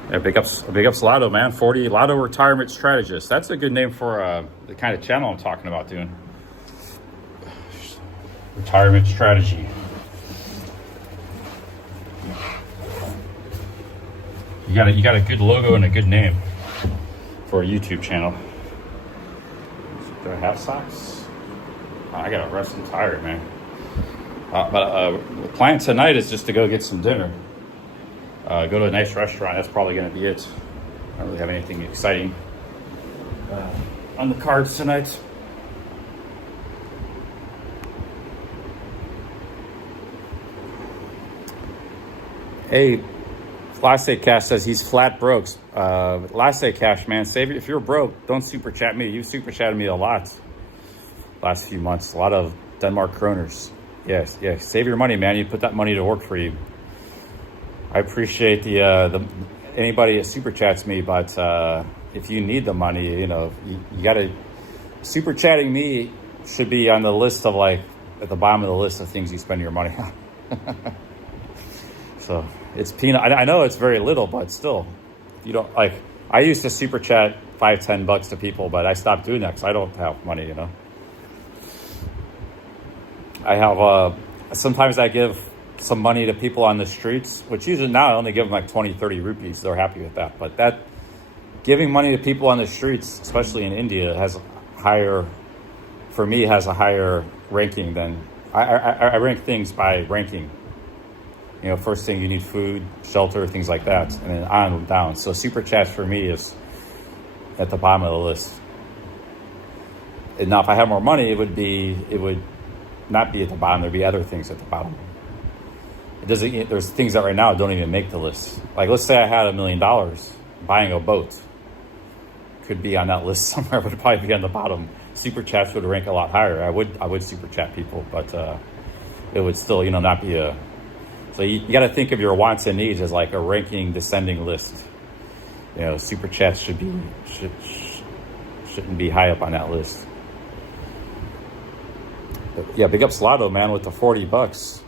Yeah, big ups Lotto, man. 40 Lotto Retirement Strategist. That's a good name for the kind of channel I'm talking about doing. Retirement strategy. You got a good logo and a good name for a YouTube channel. Do I have socks? I gotta rest. I'm tired, man. But the plan tonight is just to go get some dinner. Go to a nice restaurant. That's probably gonna be it. I don't really have anything exciting on the cards tonight. Hey, Last Day Cash says he's flat broke. Last Day Cash, man, save it. If you're broke, don't super chat me. You super chatted me a lot last few months. A lot of Denmark kroners. Yes, save your money, man. You put that money to work for you. I appreciate the anybody that super chats me, but if you need the money, you know, you gotta super chatting me should be on the list of like at the bottom of the list of things you spend your money on. So it's peanut. I know it's very little, but still, you don't like. I used to super chat $5-10 to people, but I stopped doing that because I don't have money, you know. I have sometimes I give some money to people on the streets, which usually now I only give them like 20-30 rupees. They're happy with that. But that giving money to people on the streets, especially in India, has a higher ranking than I rank things by ranking. You know, first thing you need food, shelter, things like that, and then on and down. So super chats for me is at the bottom of the list. And now if I had more money, it would not be at the bottom. There'd be other things at the bottom. There's things that right now don't even make the list. Like let's say I had $1 million, buying a boat could be on that list somewhere, but it'd probably be on the bottom. Super chats would rank a lot higher. I would super chat people, but it would still, you know, not be a. So you got to think of your wants and needs as like a ranking descending list. You know, super chats shouldn't be high up on that list. Yeah, big up Slato, man, with the $40.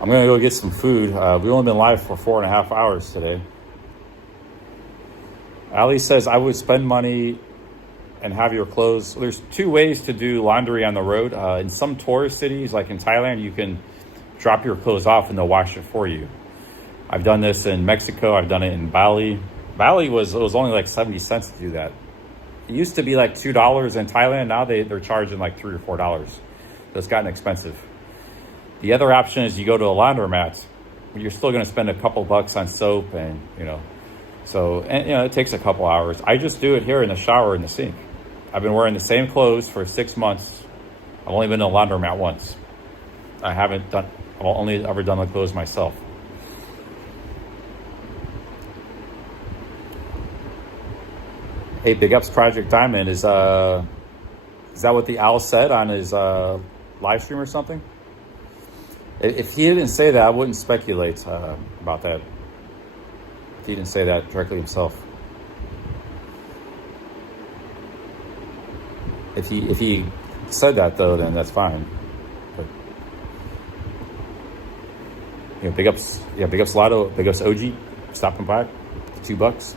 I'm gonna go get some food. We've only been live for 4.5 hours today. Ali says I would spend money and have your clothes. There's 2 ways to do laundry on the road. In some tourist cities, like in Thailand, you can drop your clothes off and they'll wash it for you. I've done this in Mexico. I've done it in Bali. Bali was only like 70 cents to do that. It used to be like $2 in Thailand. Now they're charging like $3 or $4. So it's gotten expensive. The other option is you go to a laundromat. You're still going to spend a couple bucks on soap and, so, and it takes a couple hours. I just do it here in the shower in the sink. I've been wearing the same clothes for 6 months. I've only been to a laundromat once. I've only ever done the clothes myself. Hey, big ups Project Diamond. Is that what the owl said on his live stream or something? If he didn't say that, I wouldn't speculate about that. If he didn't say that directly himself. If he said that though, then that's fine. But big ups Lotto, big ups OG, stopping by, $2.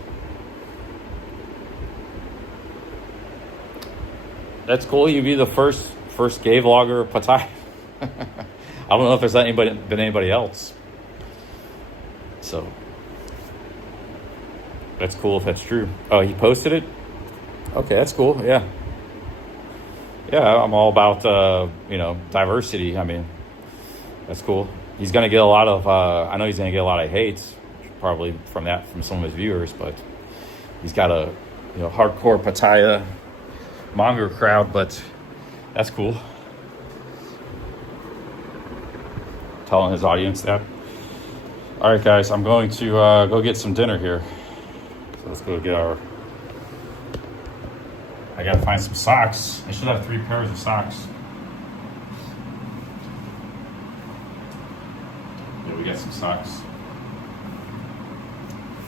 That's cool. You'd be the first gay vlogger of Pattaya. I don't know if there's been anybody else. So that's cool if that's true. Oh, he posted it? Okay, that's cool. Yeah. Yeah, I'm all about diversity. I mean, that's cool. He's gonna get a lot of I know he's gonna get a lot of hate, probably from some of his viewers, but he's got a hardcore Pattaya manga crowd, but that's cool. Telling his audience that. All right, guys, I'm going to go get some dinner here. So let's go get I gotta find some socks. I should have 3 pairs of socks. Yeah, we got some socks.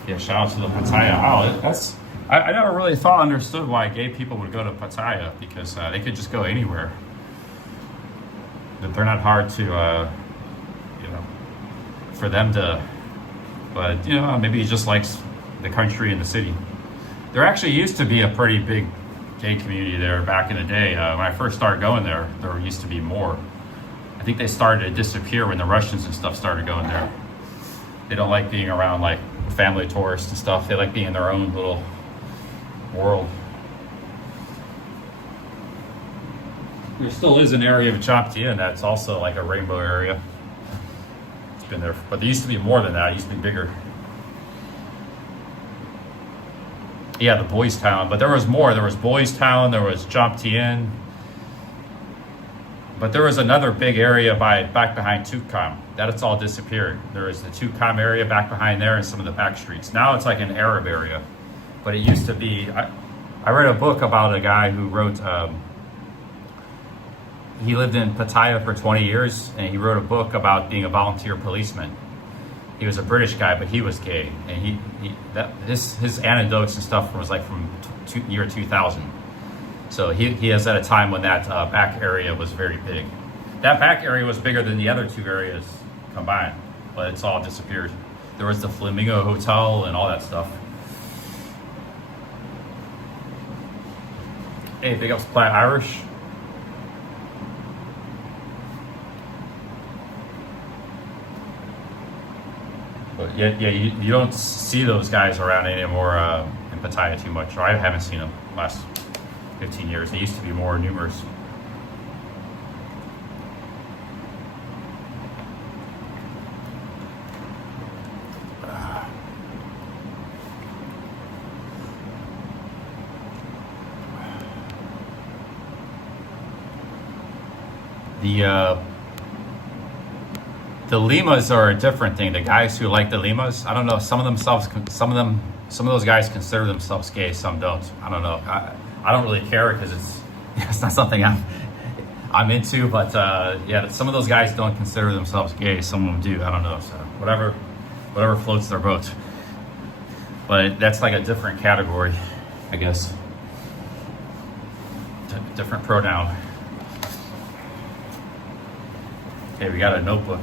Yeah, shout out to the Pattaya outlet. I never really understood why gay people would go to Pattaya, because they could just go anywhere. That they're not hard to, for them to, but maybe he just likes the country and the city. There actually used to be a pretty big gay community there back in the day. When I first started going there used to be more. I think they started to disappear when the Russians and stuff started going there. They don't like being around like family tourists and stuff. They like being in their own little world. There still is an area of Geopolitical that's also like a rainbow area. It's been there, but there used to be more than that. It used to be bigger. Yeah, the Boys Town, but there was more. There was Boys Town, there was Geopolitical, but there was another big area back behind Tukam. That's all disappeared. There was the Tukam area back behind there and some of the back streets. Now it's like an Arab area, but it used to be. I read a book about a guy who wrote. He lived in Pattaya for 20 years, and he wrote a book about being a volunteer policeman. He was a British guy, but he was gay, and his anecdotes and stuff was like from year 2000. So he is at a time when that back area was very big. That back area was bigger than the other 2 areas combined, but it's all disappeared. There was the Flamingo Hotel and all that stuff. Hey, big ups Platt Irish. But yeah, you don't see those guys around anymore in Pattaya too much, or I haven't seen them the last 15 years. They used to be more numerous. The limas are a different thing. The guys who like the limas, I don't know. Some of those guys consider themselves gay. Some don't. I don't know. I don't really care because it's not something I'm into. But yeah, some of those guys don't consider themselves gay. Some of them do. I don't know. So whatever floats their boat. But that's like a different category, I guess. different pronoun. Okay, we got a notebook.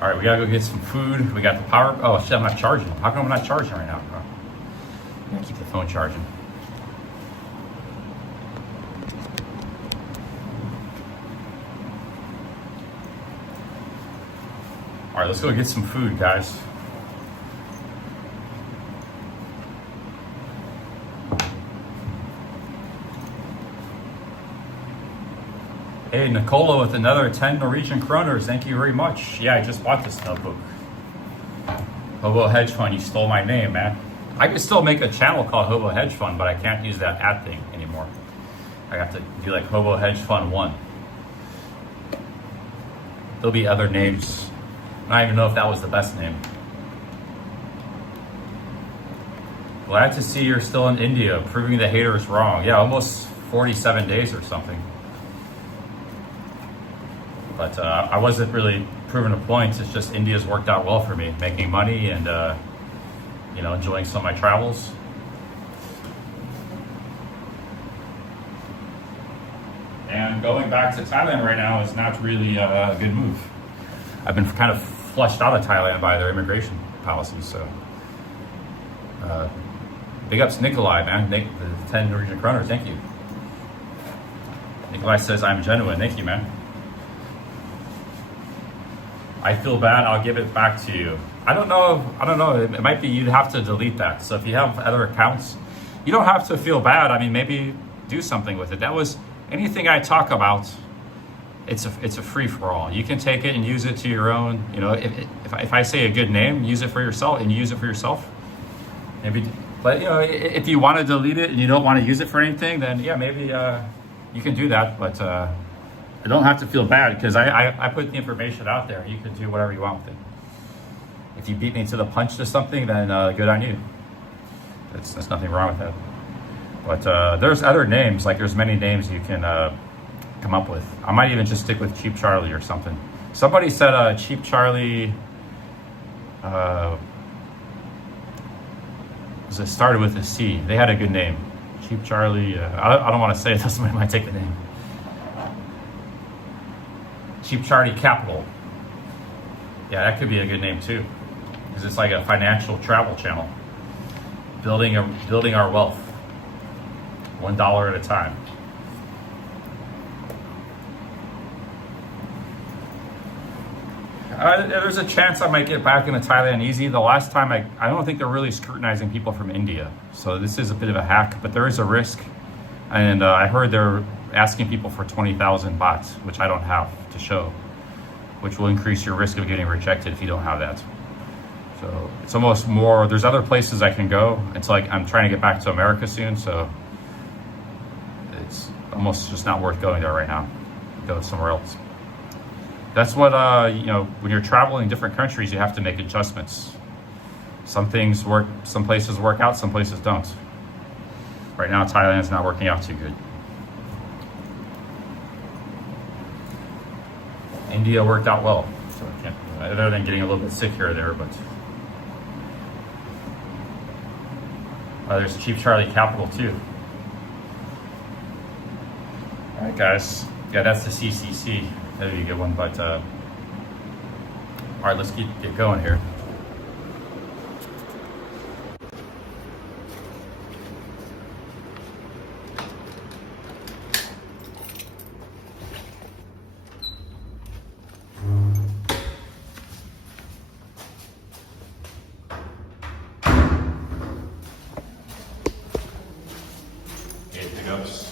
All right, we gotta go get some food. We got the power. Oh shit, I'm not charging. How come I'm not charging right now? Oh, I'm gonna keep the phone charging. All right, let's go get some food, guys. Hey, Nicola with another 10 Norwegian kroners. Thank you very much. Yeah, I just bought this notebook. Hobo Hedge Fund, you stole my name, man. I could still make a channel called Hobo Hedge Fund, but I can't use that ad thing anymore. I have to do like Hobo Hedge Fund 1. There'll be other names. I don't even know if that was the best name. Glad to see you're still in India, proving the haters wrong. Yeah, almost 47 days or something. But I wasn't really proving a point. It's just India's worked out well for me, making money and you know, enjoying some of my travels. And going back to Thailand right now is not really a good move. I've been kind of flushed out of Thailand by their immigration policies, so big ups Nikolai, man. The 10 Norwegian kroners, thank you. Nikolai says I'm genuine. Thank you, man. I feel bad, I'll give it back to you. I don't know, it might be you'd have to delete that. So if you have other accounts, you don't have to feel bad. I mean, maybe do something with it. That was anything I talk about. It's a free-for-all. You can take it and use it to your own. You know, if I say a good name, use it for yourself, and you use it for yourself. Maybe, but you know, if you want to delete it and you don't want to use it for anything, then yeah, maybe you can do that. But you don't have to feel bad because I put the information out there. You can do whatever you want with it. If you beat me to the punch to something, then good on you. There's nothing wrong with that. But there's other names. Like there's many names you can come up with. I might even just stick with Cheap Charlie or something. Somebody said Cheap Charlie it started with a C. They had a good name. Cheap Charlie. I don't want to say it. Somebody might take the name. Cheap Charlie Capital. Yeah, that could be a good name too, because it's like a financial travel channel. Building our wealth, $1 at a time. There's a chance I might get back into Thailand easy. The last time I don't think they're really scrutinizing people from India. So this is a bit of a hack, but there is a risk. And I heard they're asking people for 20,000 bahts, which I don't have to show, which will increase your risk of getting rejected if you don't have that. So it's almost more, there's other places I can go. It's like I'm trying to get back to America soon, so it's almost just not worth going there right now. Go somewhere else. That's what, you know, when you're traveling different countries, you have to make adjustments. Some things work, some places work out, some places don't. Right now, Thailand's not working out too good. India worked out well, so I can't, other than getting a little bit sick here or there, but. There's Cheap Charlie Capital too. All right, guys. Yeah, that's the CCC. That'd be a good one, but all right, let's get going here. Okay, pickups.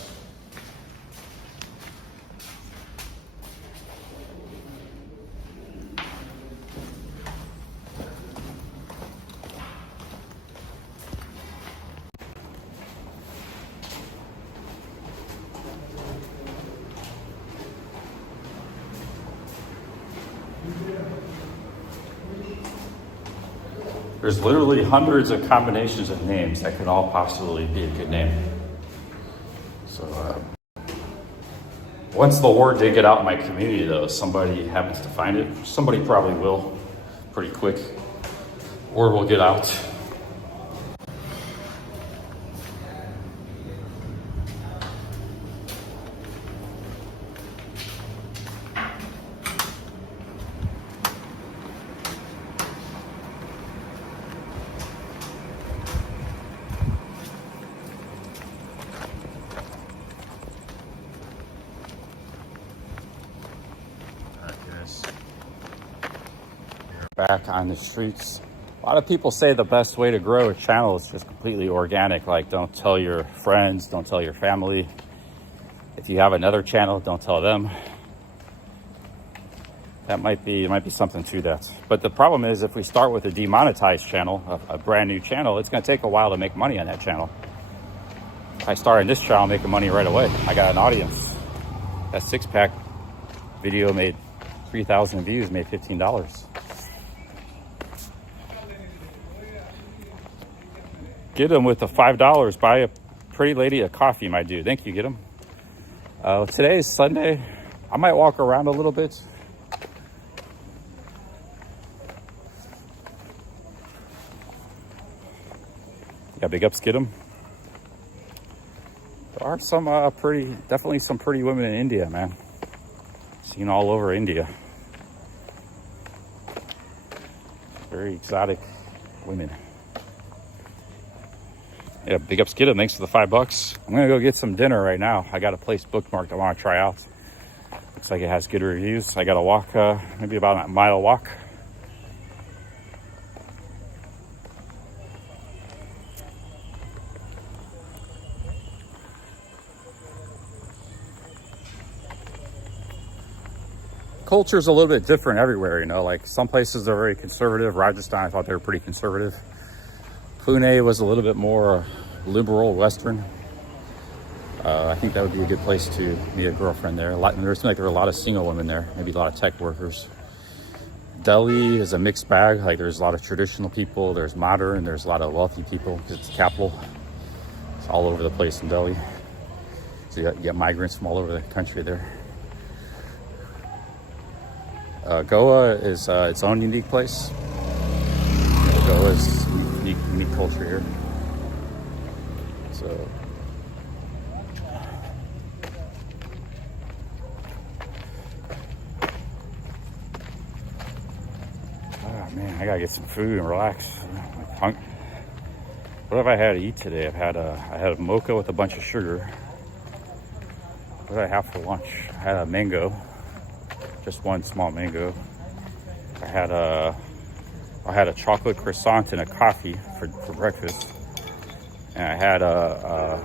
There's literally hundreds of combinations of names that could all possibly be a good name. So once the word did get out in my community though, somebody happens to find it. Somebody probably will pretty quick. Word will get out. crack on the streets. A lot of people say the best way to grow a channel is just completely organic. Like, don't tell your friends, don't tell your family. If you have another channel, don't tell them. That might be something to that. But the problem is, if we start with a demonetized channel, a brand new channel, it's going to take a while to make money on that channel. I started this channel making money right away. I got an audience. That six-pack video made 3,000 views, made $15. Get them with the $5. Buy a pretty lady a coffee, my dude. Thank you. Get them. Today is Sunday. I might walk around a little bit. Yeah, big ups, get them. There are some definitely some pretty women in India, man. Seen all over India. Very exotic women. Yeah, big ups, get them. Thanks for the $5. I'm gonna go get some dinner right now. I got a place bookmarked I want to try out. Looks like it has good reviews. I got to walk, maybe about a mile walk. Culture's a little bit different everywhere, you know, like some places are very conservative. Rajasthan, I thought they were pretty conservative. Pune was a little bit more liberal, Western. I think that would be a good place to meet a girlfriend there. There seemed like there were a lot of single women there, maybe a lot of tech workers. Delhi is a mixed bag. Like there's a lot of traditional people, there's modern, there's a lot of wealthy people because it's the capital. It's all over the place in Delhi. So you get migrants from all over the country there. Goa is its own unique place. Goa is unique culture here. So, man, I gotta get some food and relax. What have I had to eat today? I had a mocha with a bunch of sugar. What did I have for lunch? I had a mango. Just one small mango. I had a chocolate croissant and a coffee for breakfast. And I had a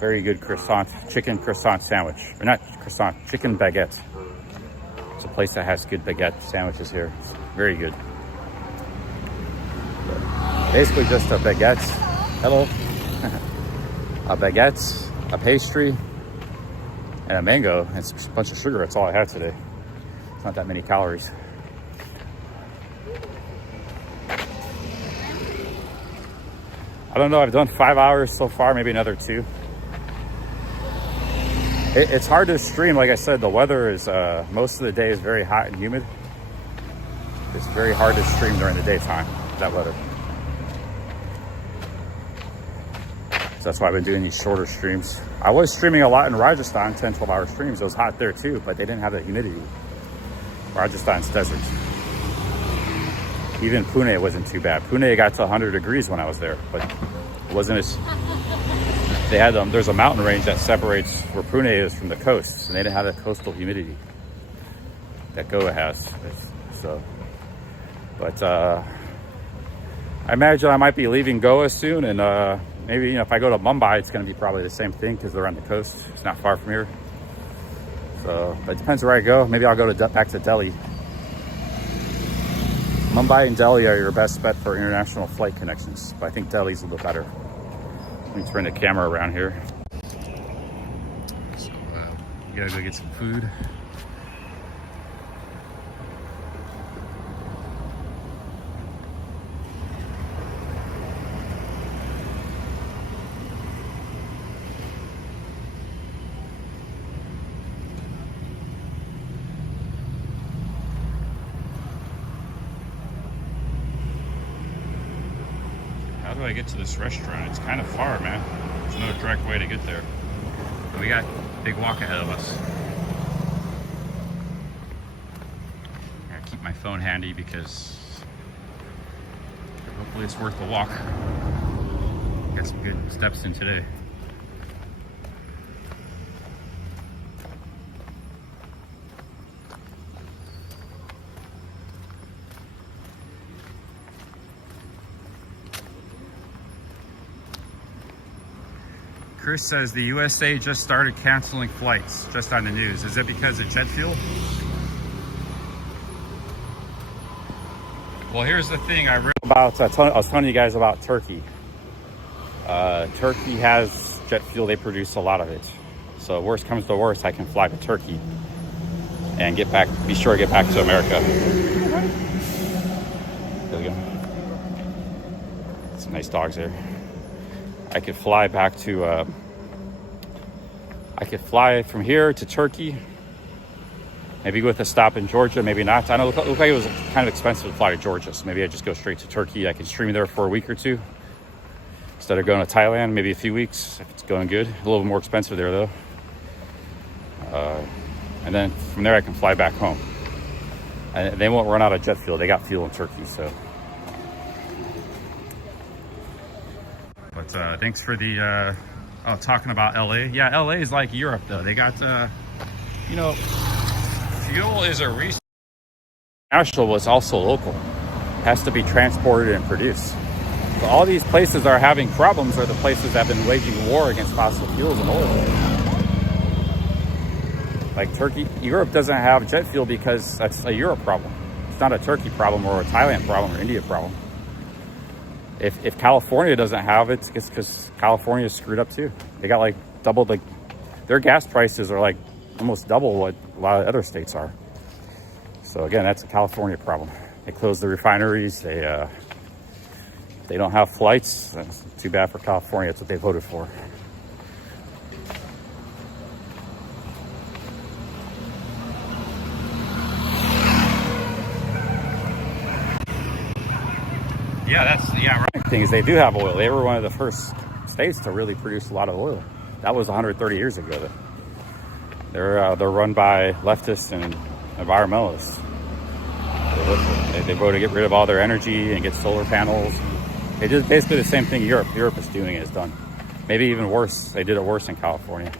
very good chicken croissant sandwich. Or not croissant, chicken baguette. It's a place that has good baguette sandwiches here. It's very good. Basically just a baguette. Hello. A baguette, a pastry, and a mango, and a bunch of sugar. That's all I had today. It's not that many calories. I don't know, I've done 5 hours so far, maybe another 2. It's hard to stream. Like I said, the weather is, most of the day is very hot and humid. It's very hard to stream during the daytime, that weather. So that's why I've been doing these shorter streams. I was streaming a lot in Rajasthan, 10, 12-hour streams. It was hot there too, but they didn't have the humidity. Rajasthan's desert. Even Pune wasn't too bad. Pune got to 100 degrees when I was there, but it wasn't as... They had there's a mountain range that separates where Pune is from the coast, and they didn't have the coastal humidity that Goa has. So, but I imagine I might be leaving Goa soon, and maybe, if I go to Mumbai, it's going to be probably the same thing because they're on the coast. It's not far from here. So, but it depends where I go. Maybe I'll go back to Delhi. Mumbai and Delhi are your best bet for international flight connections, but I think Delhi's a little better. Let me turn the camera around here. So, we gotta go get some food. How do I get to this restaurant? It's kind of far, man. There's no direct way to get there. But we got a big walk ahead of us. I gotta keep my phone handy because hopefully it's worth the walk. Got some good steps in today. Chris says the USA just started canceling flights just on the news. Is it because of jet fuel? Well, here's the thing I read about. I was telling you guys about Turkey. Turkey has jet fuel. They produce a lot of it. So worst comes to worst, I can fly to Turkey and get back. Be sure to get back to America. There we go. Some nice dogs there. I could fly back to. I could fly from here to Turkey. Maybe with a stop in Georgia, maybe not. I know it looked like it was kind of expensive to fly to Georgia, so maybe I just go straight to Turkey. I can stream there for a week or two instead of going to Thailand, maybe a few weeks if it's going good. A little more expensive there though. And then from there I can fly back home. And they won't run out of jet fuel. They got fuel in Turkey, so. But thanks for the, talking about LA. Yeah, LA is like Europe though. They got, you know, fuel is a resource. National was also local. Has to be transported and produced. So all these places are having problems are the places that have been waging war against fossil fuels and oil. Like Turkey, Europe doesn't have jet fuel because that's a Europe problem. It's not a Turkey problem or a Thailand problem or India problem. If California doesn't have it, it's because California is screwed up too. They got like double their gas prices are like almost double what a lot of other states are. So again, that's a California problem. They close the refineries. They don't have flights. That's too bad for California. That's what they voted for. Right. Thing is, they do have oil. They were one of the first states to really produce a lot of oil. That was 130 years ago. They're run by leftists and environmentalists. They voted to get rid of all their energy and get solar panels. They did basically the same thing Europe is doing is done. Maybe even worse. They did it worse in California.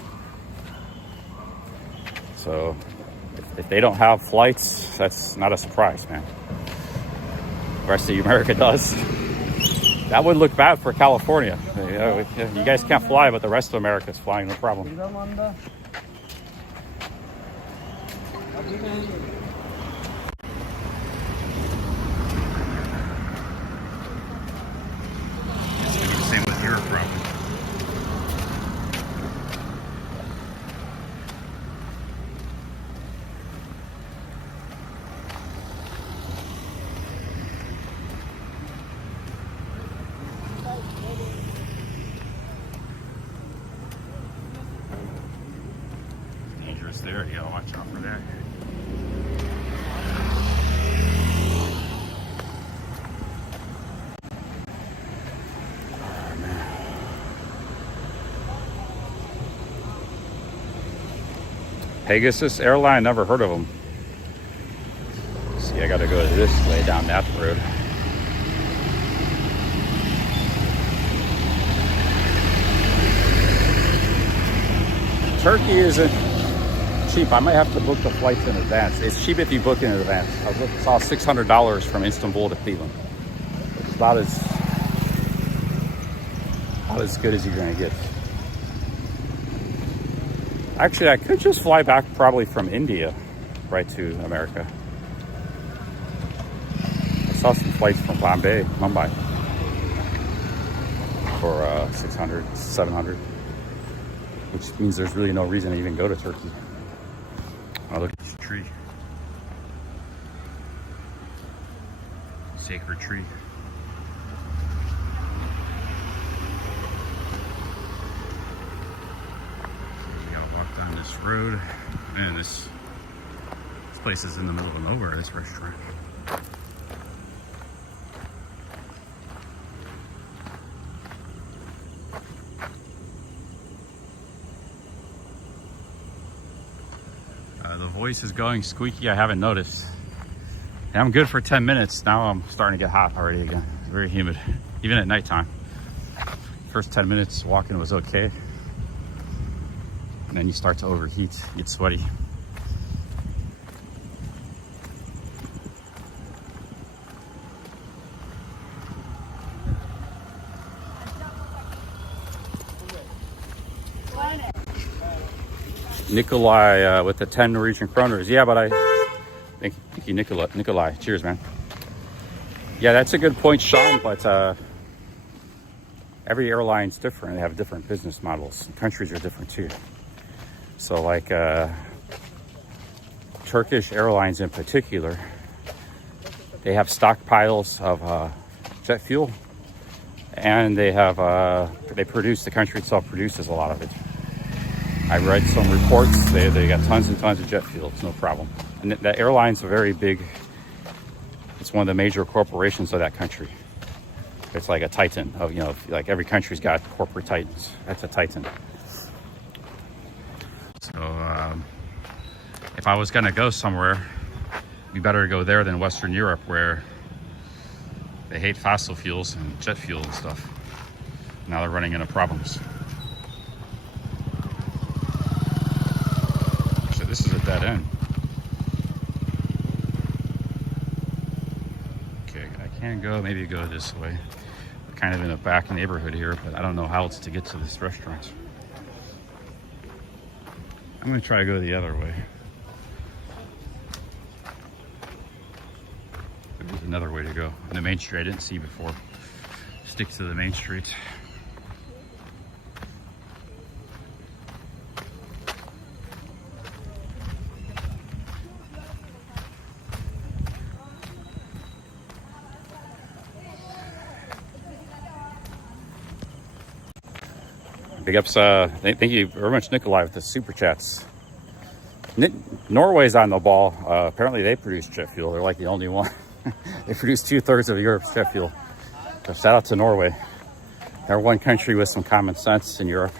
So if they don't have flights, that's not a surprise, man. The rest of America does. That would look bad for California. You guys can't fly, but the rest of America is flying, no problem. Same with Europe, probably. Dangerous there. You gotta watch out for that. Pegasus Airline, never heard of them. See, I gotta go this way down that road. Turkey isn't cheap. I might have to book the flights in advance. It's cheap if you book in advance. I saw $600 from Istanbul to Cleveland. It's about as good as you're gonna get. Actually, I could just fly back probably from India right to America. I saw some flights from Mumbai for 600, 700, which means there's really no reason to even go to Turkey. Oh, look at this tree. Sacred tree. On this road, and this place is in the middle of nowhere, this restaurant. The voice is going squeaky. I haven't noticed. And I'm good for 10 minutes. Now I'm starting to get hot already again. It's very humid, even at nighttime. First 10 minutes walking was okay. And then you start to overheat, get sweaty. Nikolai with the 10 Norwegian kroners. Yeah, but thank you, Nikolai. Cheers, man. Yeah, that's a good point, Sean. But every airline's different. They have different business models. Countries are different too. So like Turkish Airlines in particular, they have stockpiles of jet fuel, and they produce, the country itself produces a lot of it. I read some reports, they got tons and tons of jet fuel. It's no problem. And the airline's a very big, it's one of the major corporations of that country. It's like a titan of, like every country's got corporate titans. That's a titan. So if I was going to go somewhere, it'd be better to go there than Western Europe, where they hate fossil fuels and jet fuel and stuff. Now they're running into problems. So this is a dead end. Okay, I can maybe go this way. We're kind of in a back neighborhood here, but I don't know how else to get to this restaurant. I'm going to try to go the other way. There's another way to go. And the main street I didn't see before. Stick to the main street. Big ups, thank you very much, Nikolai, with the super chats. Norway's on the ball. Apparently they produce jet fuel. They're like the only one. They produce 2/3 of Europe's jet fuel. So shout out to Norway. They're one country with some common sense in Europe.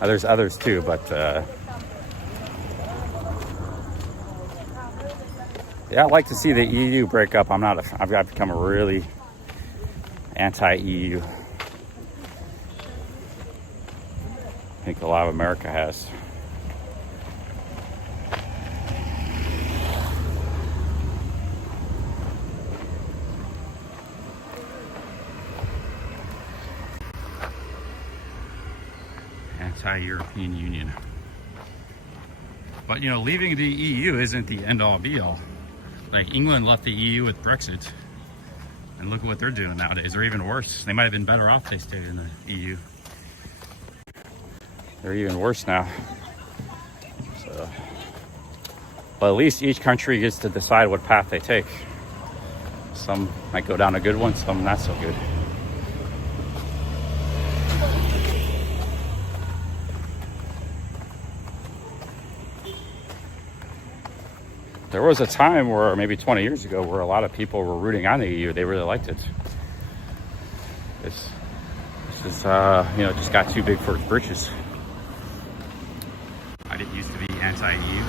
There's others too, but yeah, I'd like to see the EU break up. I've become a really anti-EU. I think a lot of America has. Anti-European Union. But leaving the EU isn't the end-all be-all. Like England left the EU with Brexit. And look at what they're doing nowadays. They're even worse. They might have been better off if they stayed in the EU. They're even worse now. So, but at least each country gets to decide what path they take. Some might go down a good one, some not so good. There was a time where, maybe 20 years ago, where a lot of people were rooting on the EU. They really liked it. This is, just got too big for its britches. I didn't used to be anti-EU.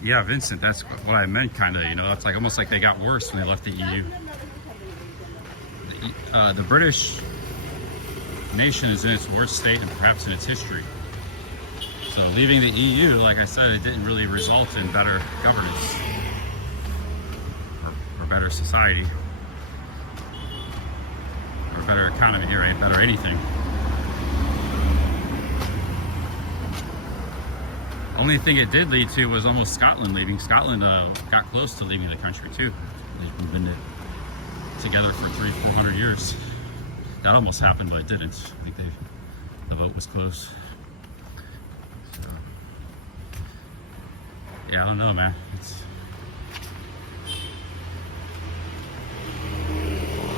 Yeah, Vincent, that's what I meant, kind of. It's like almost like they got worse when they left the EU. The British nation is in its worst state and perhaps in its history. So leaving the EU, like I said, it didn't really result in better governance or better society or better economy or better anything. Only thing it did lead to was almost Scotland leaving. Scotland got close to leaving the country too. They've been together for 300-400 years. That almost happened, but it didn't. I think the vote was close. So, yeah, I don't know, man.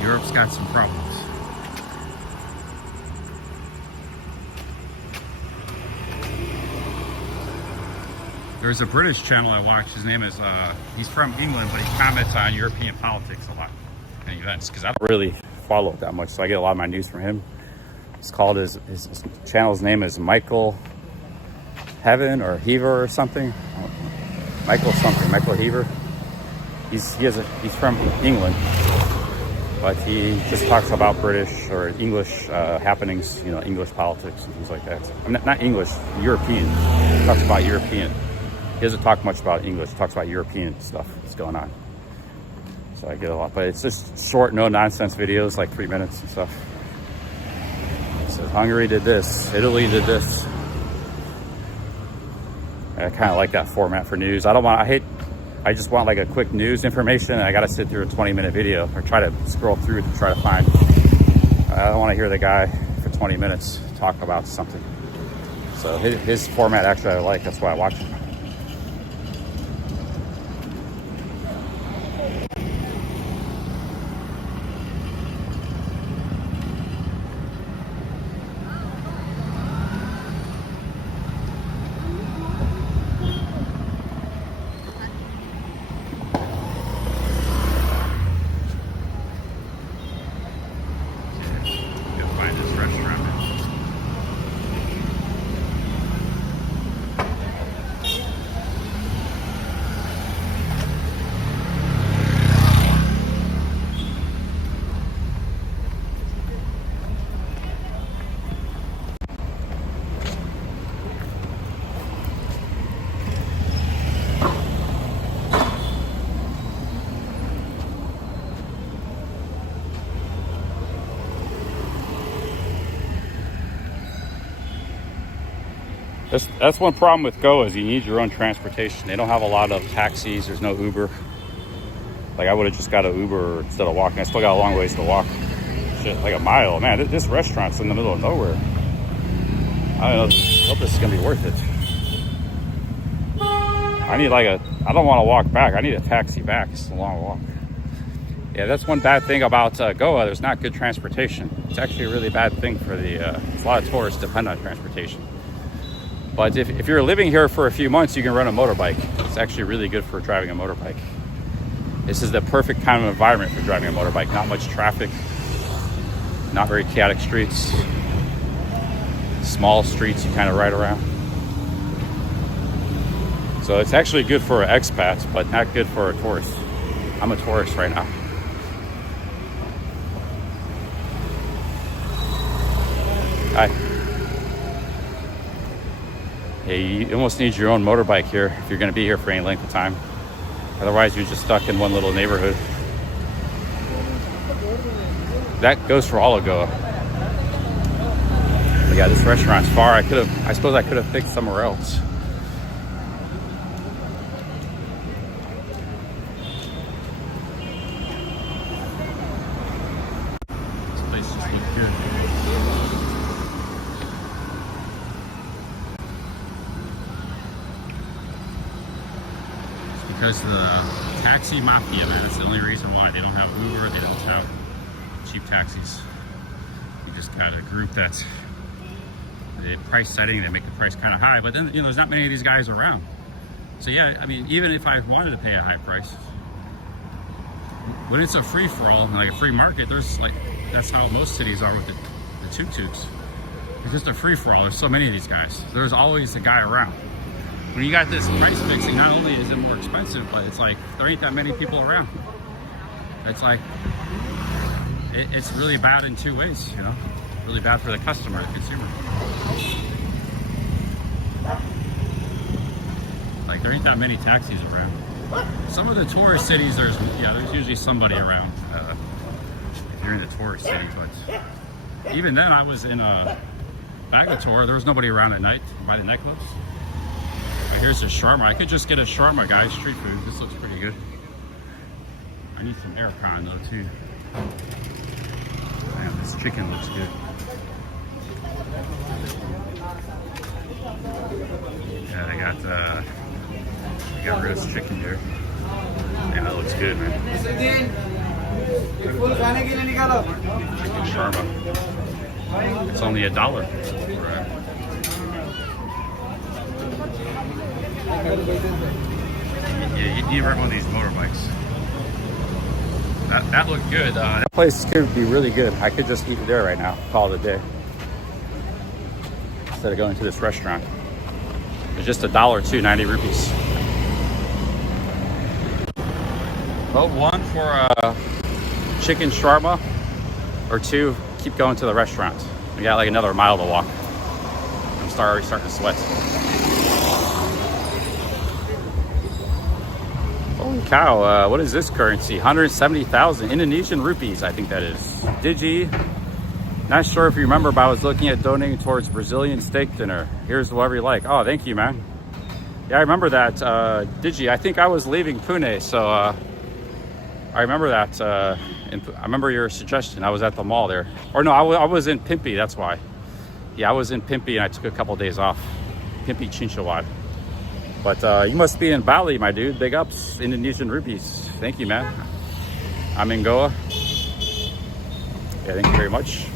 Europe's got some problems. There's a British channel I watch. His name is, he's from England, but he comments on European politics a lot and events because I don't really follow it that much. So I get a lot of my news from him. It's called, his channel's name is Michael Heaven or Heaver or something. Michael Heaver. He's from England, but he just talks about British or English happenings, you know, English politics and things like that. I'm not English, European. He talks about European. He doesn't talk much about English. He talks about European stuff that's going on. So I get a lot, but it's just short, no nonsense videos, like 3 minutes and stuff. So Hungary did this, Italy did this. I kind of like that format for news. I just want like a quick news information and I got to sit through a 20-minute video or try to scroll through to try to find. I don't want to hear the guy for 20 minutes talk about something. So his format actually I like, that's why I watch him. That's one problem with Goa is you need your own transportation. They don't have a lot of taxis. There's no Uber. Like I would have just got an Uber instead of walking. I still got a long ways to walk. Shit, like a mile. Man, this restaurant's in the middle of nowhere. I don't know. I hope this is gonna be worth it. I don't want to walk back. I need a taxi back. It's a long walk. Yeah, that's one bad thing about Goa. There's not good transportation. It's actually a really bad thing for a lot of tourists depend on transportation. But if you're living here for a few months, you can rent a motorbike. It's actually really good for driving a motorbike. This is the perfect kind of environment for driving a motorbike. Not much traffic, not very chaotic streets, small streets you kind of ride around. So it's actually good for expats, but not good for a tourist. I'm a tourist right now. Hi. Yeah, you almost need your own motorbike here if you're going to be here for any length of time. Otherwise, you're just stuck in one little neighborhood. That goes for all of Goa. But yeah, this restaurant's far. I suppose I could have picked somewhere else. This place just looks good. Because the taxi mafia, man, that's the only reason why they don't have Uber, they don't have cheap taxis. You just kind of group that the price setting, they make the price kind of high, but then, you know, there's not many of these guys around. So yeah, I mean, even if I wanted to pay a high price, when it's a free-for-all, like a free market, that's how most cities are with the tuk-tuks. Because they're free-for-all, there's so many of these guys. There's always a guy around. When you got this price fixing, not only is it more expensive, but it's like there ain't that many people around. It's like it's really bad in two ways, you know. Really bad for the customer, the consumer. Like there ain't that many taxis around. Some of the tourist cities, there's usually somebody around if you're in the tourist city. But even then, I was in Bagator. There was nobody around at night by the nightclubs. Here's a shawarma. I could just get a shawarma, guys. Street food. This looks pretty good. I need some aircon though too. Man, this chicken looks good. Yeah, I got roast chicken here. Yeah, that looks good, man. Chicken shawarma. It's only $1. Yeah, you need to work on these motorbikes. That looked good. That place could be really good. I could just eat there right now, call it a day, instead of going to this restaurant. It's just $1 90 rupees. Vote 1 for chicken shawarma, or 2, keep going to the restaurant. We got like another mile to walk. I'm already starting to sweat. Holy cow, what is this currency? 170,000 Indonesian rupees, I think that is. Digi, not sure if you remember, but I was looking at donating towards Brazilian steak dinner. Here's whatever you like. Oh, thank you, man. Yeah, I remember that. Digi, I think I was leaving Pune, so I remember that. I remember your suggestion. I was at the mall there. Or no, I was in Pimpi, that's why. Yeah, I was in Pimpi and I took a couple days off. Pimpi Chinchawad. But you must be in Bali, my dude. Big ups, Indonesian rupees. Thank you, man. I'm in Goa. Yeah, thank you very much.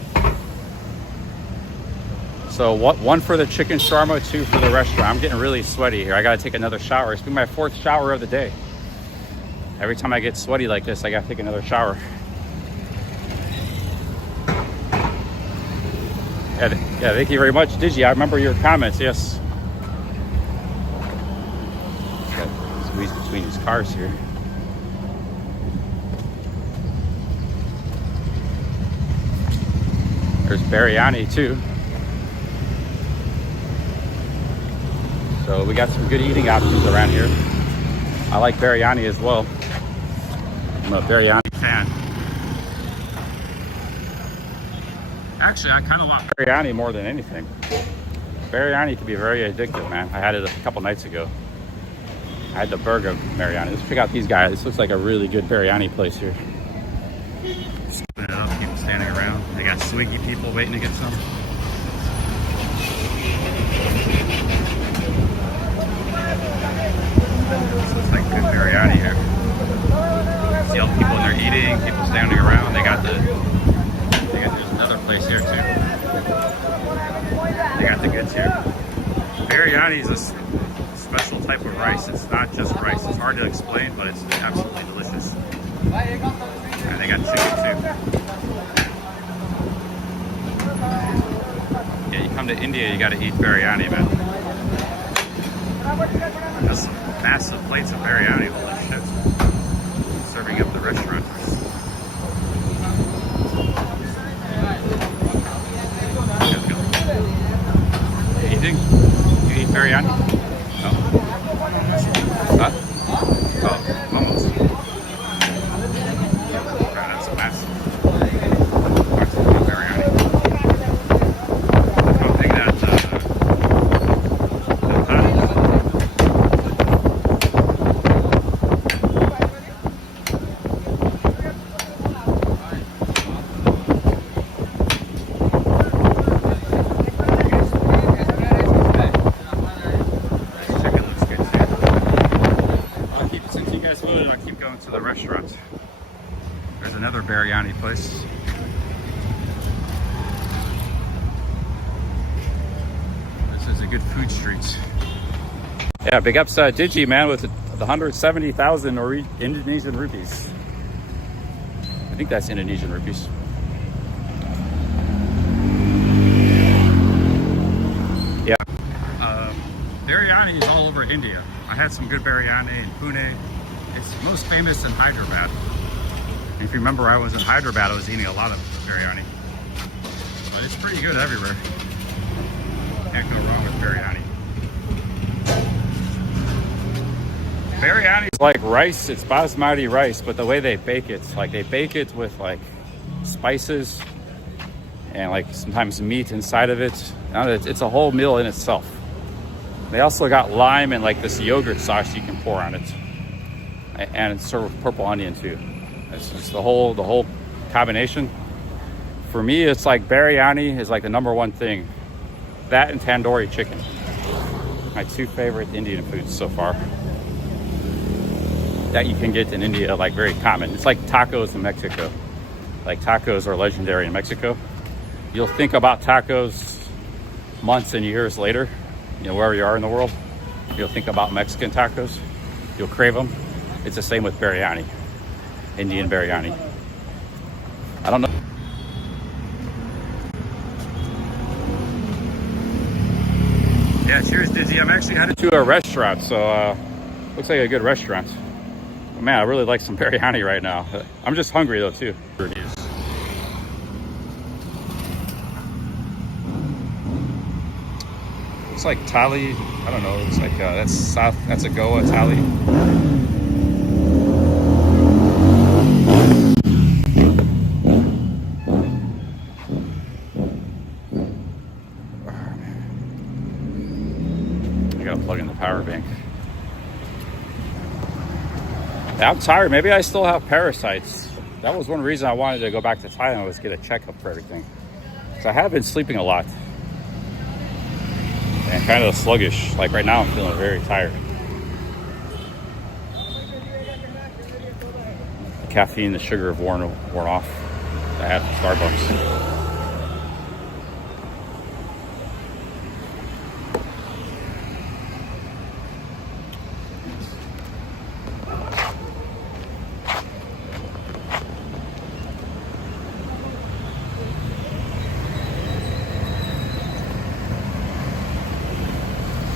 So 1 for the chicken shawarma, 2 for the restaurant. I'm getting really sweaty here. I gotta take another shower. It's been my 4th shower of the day. Every time I get sweaty like this, I gotta take another shower. Yeah, thank you very much, Digi. I remember your comments, yes. Got squeezed between these cars here. There's biryani too. So we got some good eating options around here. I like biryani as well. I'm a biryani fan. Actually, I kind of want biryani more than anything. Biryani can be very addictive, man. I had it a couple nights ago. I had the burger biryani. Let's check out these guys. This looks like a really good biryani place here. Scooping it up, people standing around. They got Swiggy people waiting to get some. This looks like good biryani here. See all the people in there eating, people standing around. There's another place here too. They got the goods here. Biryani is a special type of rice. It's not just rice. It's hard to explain, but it's absolutely delicious. And they got chicken too. Yeah, you come to India, you gotta eat biryani, man. Just massive plates of biryani, holy shit. Serving up the restaurant. Eating? You eat biryani? No? Huh? Oh, almost. Wow, that's massive. Lots of biryani. Look how big that pot is. To the restaurant. There's another biryani place. This is a good food street. Yeah, big ups Digi, man, with the 170,000 Indonesian rupees. I think that's Indonesian rupees. Yeah. Biryani is all over India. I had some good biryani in Pune. It's most famous in Hyderabad. If you remember, I was in Hyderabad, I was eating a lot of biryani. But it's pretty good everywhere. Can't go wrong with biryani. Biryani is like rice, it's basmati rice, but the way they bake it, like they bake it with like spices and like sometimes meat inside of it. It's a whole meal in itself. They also got lime and like this yogurt sauce you can pour on it. And it's served with purple onion too. It's just the whole combination. For me, it's like biryani is like the #1 thing. That and tandoori chicken. My 2 favorite Indian foods so far. That you can get in India, like very common. It's like tacos in Mexico. Like tacos are legendary in Mexico. You'll think about tacos months and years later, you know, wherever you are in the world. You'll think about Mexican tacos. You'll crave them. It's the same with biryani, Indian biryani. I don't know. Yeah, cheers, Dizzy. I'm actually headed to a restaurant, so looks like a good restaurant. Man, I really like some biryani right now. I'm just hungry though too. Here it is. Looks like Tali. I don't know. It's like that's south. That's a Goa Tali. I gotta plug in the power bank. I'm tired. Maybe I still have parasites. That was one reason I wanted to go back to Thailand, was get a checkup for everything. So I have been sleeping a lot and kind of sluggish. Like right now, I'm feeling very tired. The caffeine, the sugar have worn off. I had Starbucks.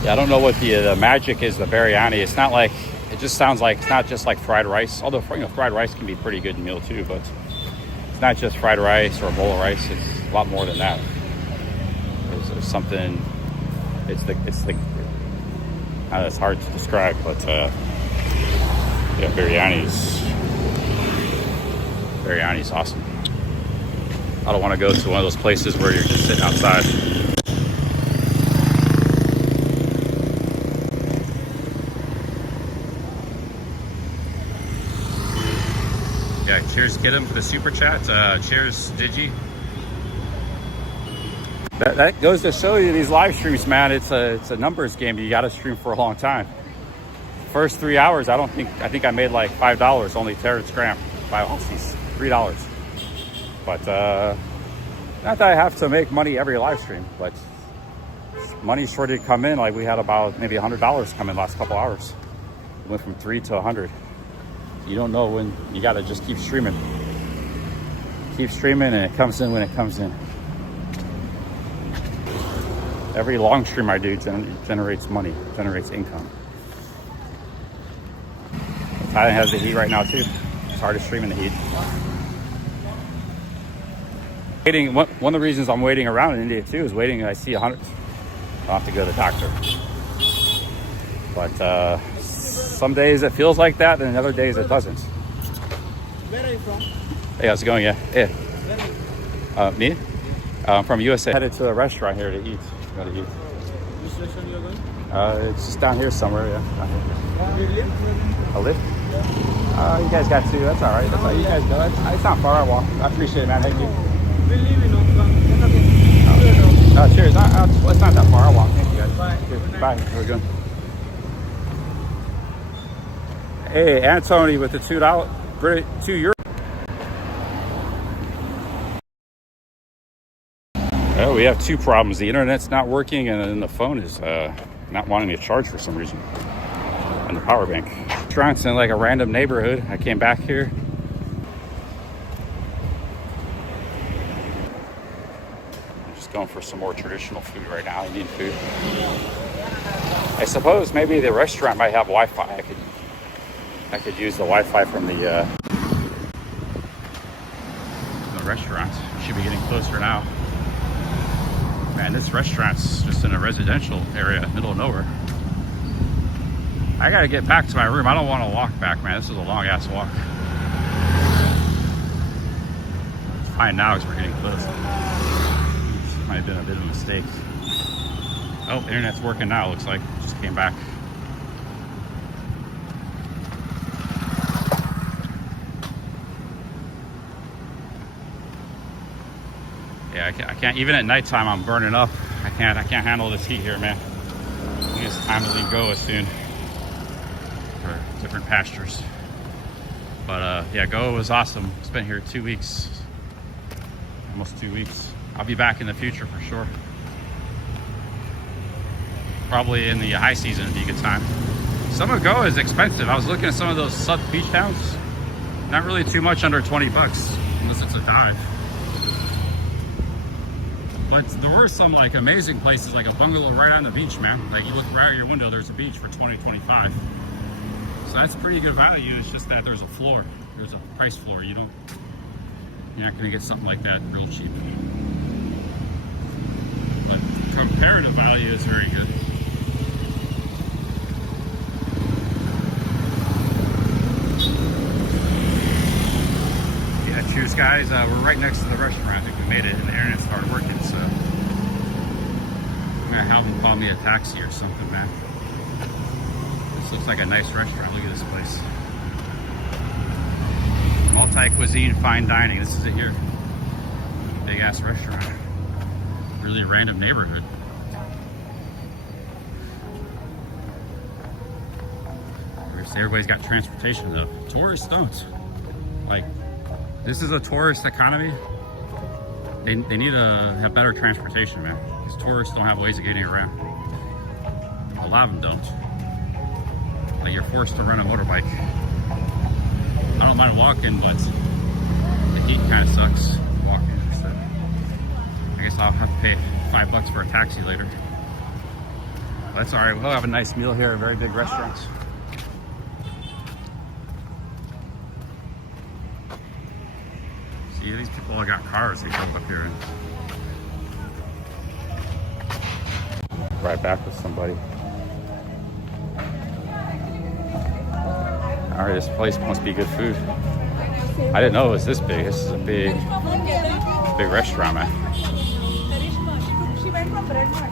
I don't know what the magic is, the biryani. It's not like, it just sounds like, it's not just like fried rice. Although, you know, fried rice can be a pretty good meal too, but it's not just fried rice or a bowl of rice. It's a lot more than that. There's something, it's hard to describe, but yeah, biryani's awesome. I don't want to go to one of those places where you're just sitting outside. Yeah, cheers, get him for the super chat. Cheers, Digi. That goes to show you these live streams, man. It's a numbers game. You got to stream for a long time. First 3 hours, I think I made like $5 only Terrence Graham, 5 Aussies, $3. But not that I have to make money every live stream, but money sure did come in. Like we had about maybe $100 come in last couple hours. It went from 3 to 100. You don't know when. You gotta just keep streaming. Keep streaming, and it comes in when it comes in. Every long stream I do generates money, generates income. Thailand has the heat right now too. It's hard to stream in the heat. Waiting. One of the reasons I'm waiting around in India too is waiting. I see 100. I'll have to go to the doctor. But some days it feels like that, and other days it doesn't. Where are you from? Hey, how's it going? Yeah. Me? I'm from USA. Headed to a restaurant here to eat. Gotta eat. Which restaurant you're going? It's just down here somewhere. Yeah. Down here. Where do you live? A lift? You guys got two. That's all right. That's all you guys go. It's not far. I walk. I appreciate it, man. Thank you. We live in Hong Kong. Okay. Cheers. It's not that far. I'll walk. Thank you guys. Bye. Bye. How are we doing? Hey, Anthony with the €2, €2. Well, we have two problems. The internet's not working, and then the phone is not wanting to charge for some reason. And the power bank. Restaurants in like a random neighborhood. I came back here. I'm just going for some more traditional food right now. I need food. I suppose maybe the restaurant might have Wi-Fi. I could use the Wi-Fi from the restaurant. We should be getting closer now. Man, this restaurant's just in a residential area, middle of nowhere. I gotta get back to my room. I don't want to walk back, man. This is a long ass walk. It's fine now because we're getting close. This might have been a bit of a mistake. Oh, the internet's working now, looks like. Just came back. Yeah, I can't. Even at nighttime, I'm burning up. I can't handle this heat here, man. I think it's time to leave Goa soon for different pastures. But yeah, Goa was awesome. Spent here 2 weeks, almost 2 weeks. I'll be back in the future for sure. Probably in the high season would be a good time. Some of Goa is expensive. I was looking at some of those sub beach towns. Not really too much under 20 bucks, unless it's a dive. But there were some like amazing places, like a bungalow right on the beach, man. Like you look right out your window, there's a beach for 20, 25. So that's pretty good value. It's just that there's a floor. There's a price floor. You're not gonna get something like that real cheap. But comparative value is very good. Yeah, cheers guys. We're right next to the restaurant. I think we made it and the internet started working, so I'm gonna have them call me a taxi or something, man. This looks like a nice restaurant. Look at this place. Multi-cuisine fine dining. This is it here. Big ass restaurant. Really random neighborhood. Everybody's got transportation though. Tourists don't. Like, this is a tourist economy. They need to have better transportation, man. Because tourists don't have ways of getting around. A lot of them don't. Like, you're forced to rent a motorbike. I don't mind walking, but the heat kind of sucks walking. So I guess I'll have to pay $5 for a taxi later. But that's all right. We'll have a nice meal here at very big restaurants. See, these people all got cars. They come up here and ride back with somebody. All right, this place must be good food. I didn't know it was this big. This is a big restaurant, man. She went from Bread Mart.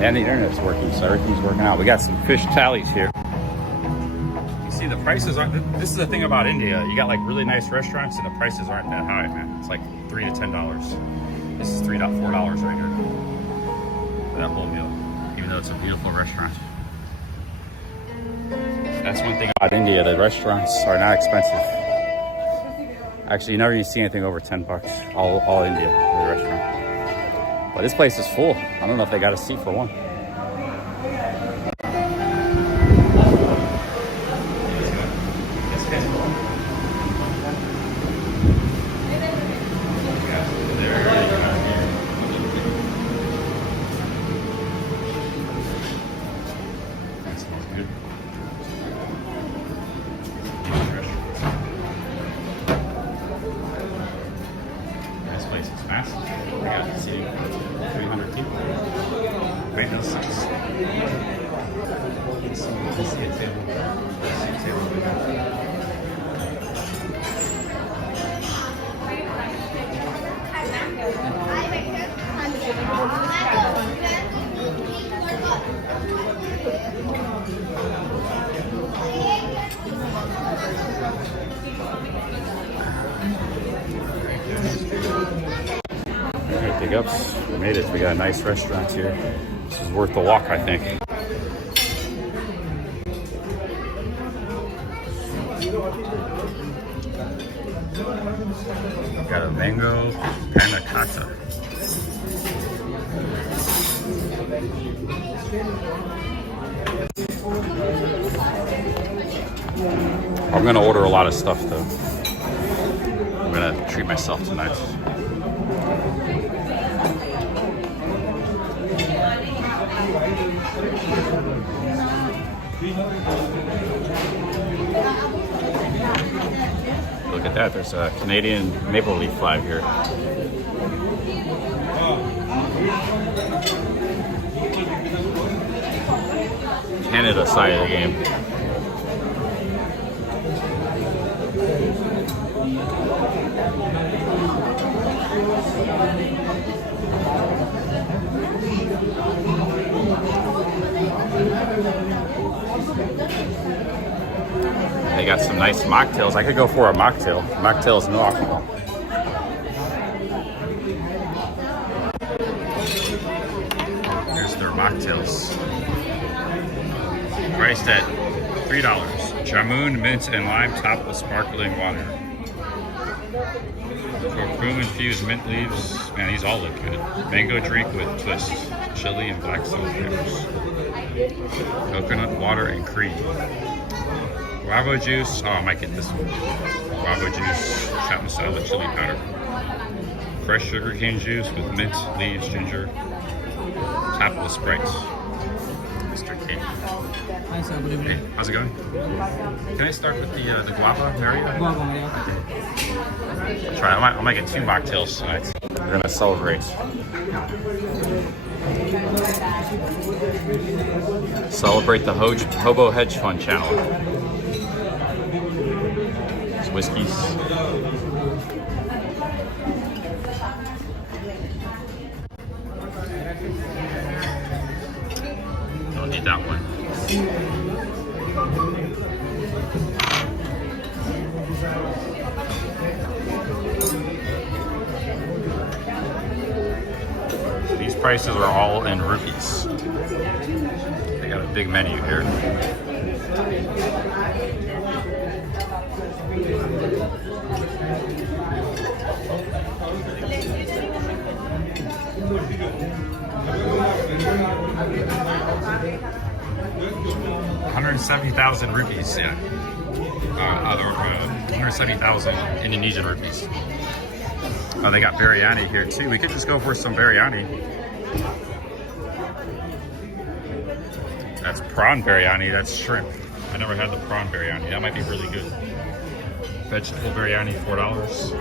And the internet's working, so everything's working out. We got some fish tallies here. You see, the prices aren't. This is the thing about India. You got like really nice restaurants, and the prices aren't that high, man. It's like $3 to $10. This is $4 right here for that whole meal. Even though it's a beautiful restaurant. That's one thing about India, the restaurants are not expensive. Actually, you never even see anything over 10 bucks, all India, the restaurant. But this place is full. I don't know if they got a seat for one. Big ups. We made it. We got a nice restaurant here. This is worth the walk, I think. Got a mango panna cotta. I'm gonna order a lot of stuff though. I'm gonna treat myself tonight. Look at that, there's a Canadian maple leaf flag here. Canada side of the game. They got some nice mocktails. I could go for a mocktail. Mocktails, no alcohol. Here's their mocktails. Priced at $3. Jamun, mint, and lime topped with sparkling water. Curcuma infused mint leaves. Man, these all look good. Mango drink with twist. Chili and black salt peppers. Coconut water and cream. Guava juice. Oh, I might get this one. Guava juice, chopped masala, chili powder. Fresh sugarcane juice with mint, leaves, ginger. Topped with Sprite. Mr. King. Hi sir, good evening. Hey, how's it going? Can I start with the guava, Mario? Guava, yeah. Try. I might get 2 mocktails tonight. We're gonna celebrate. Celebrate the Hobo Hedge Fund channel. It's whiskeys. Don't need that one. These prices are all in rupees. They got a big menu here. $170,000 rupees, yeah. 170,000 Indonesian rupees. Oh, they got biryani here too. We could just go for some biryani. That's prawn biryani. That's shrimp. I never had the prawn biryani. That might be really good. Vegetable biryani, $4.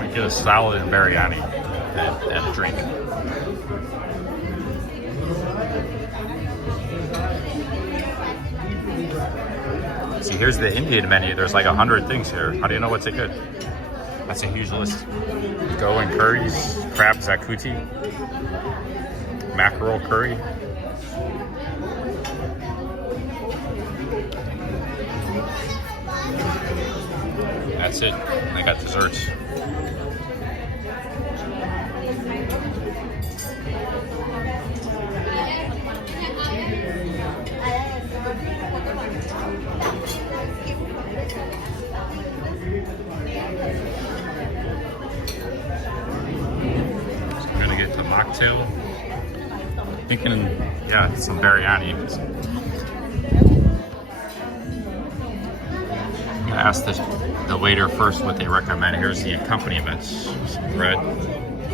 We get a salad and biryani and a drink. See, here's the Indian menu. There's like 100 things here. How do you know what's good? That's a huge list. Goan curries, crab zakuti, mackerel curry. That's it. I got desserts. I'm gonna get the mocktail. Thinking, yeah, some biryani. I'm gonna ask the waiter first what they recommend. Here's the accompaniments: some bread,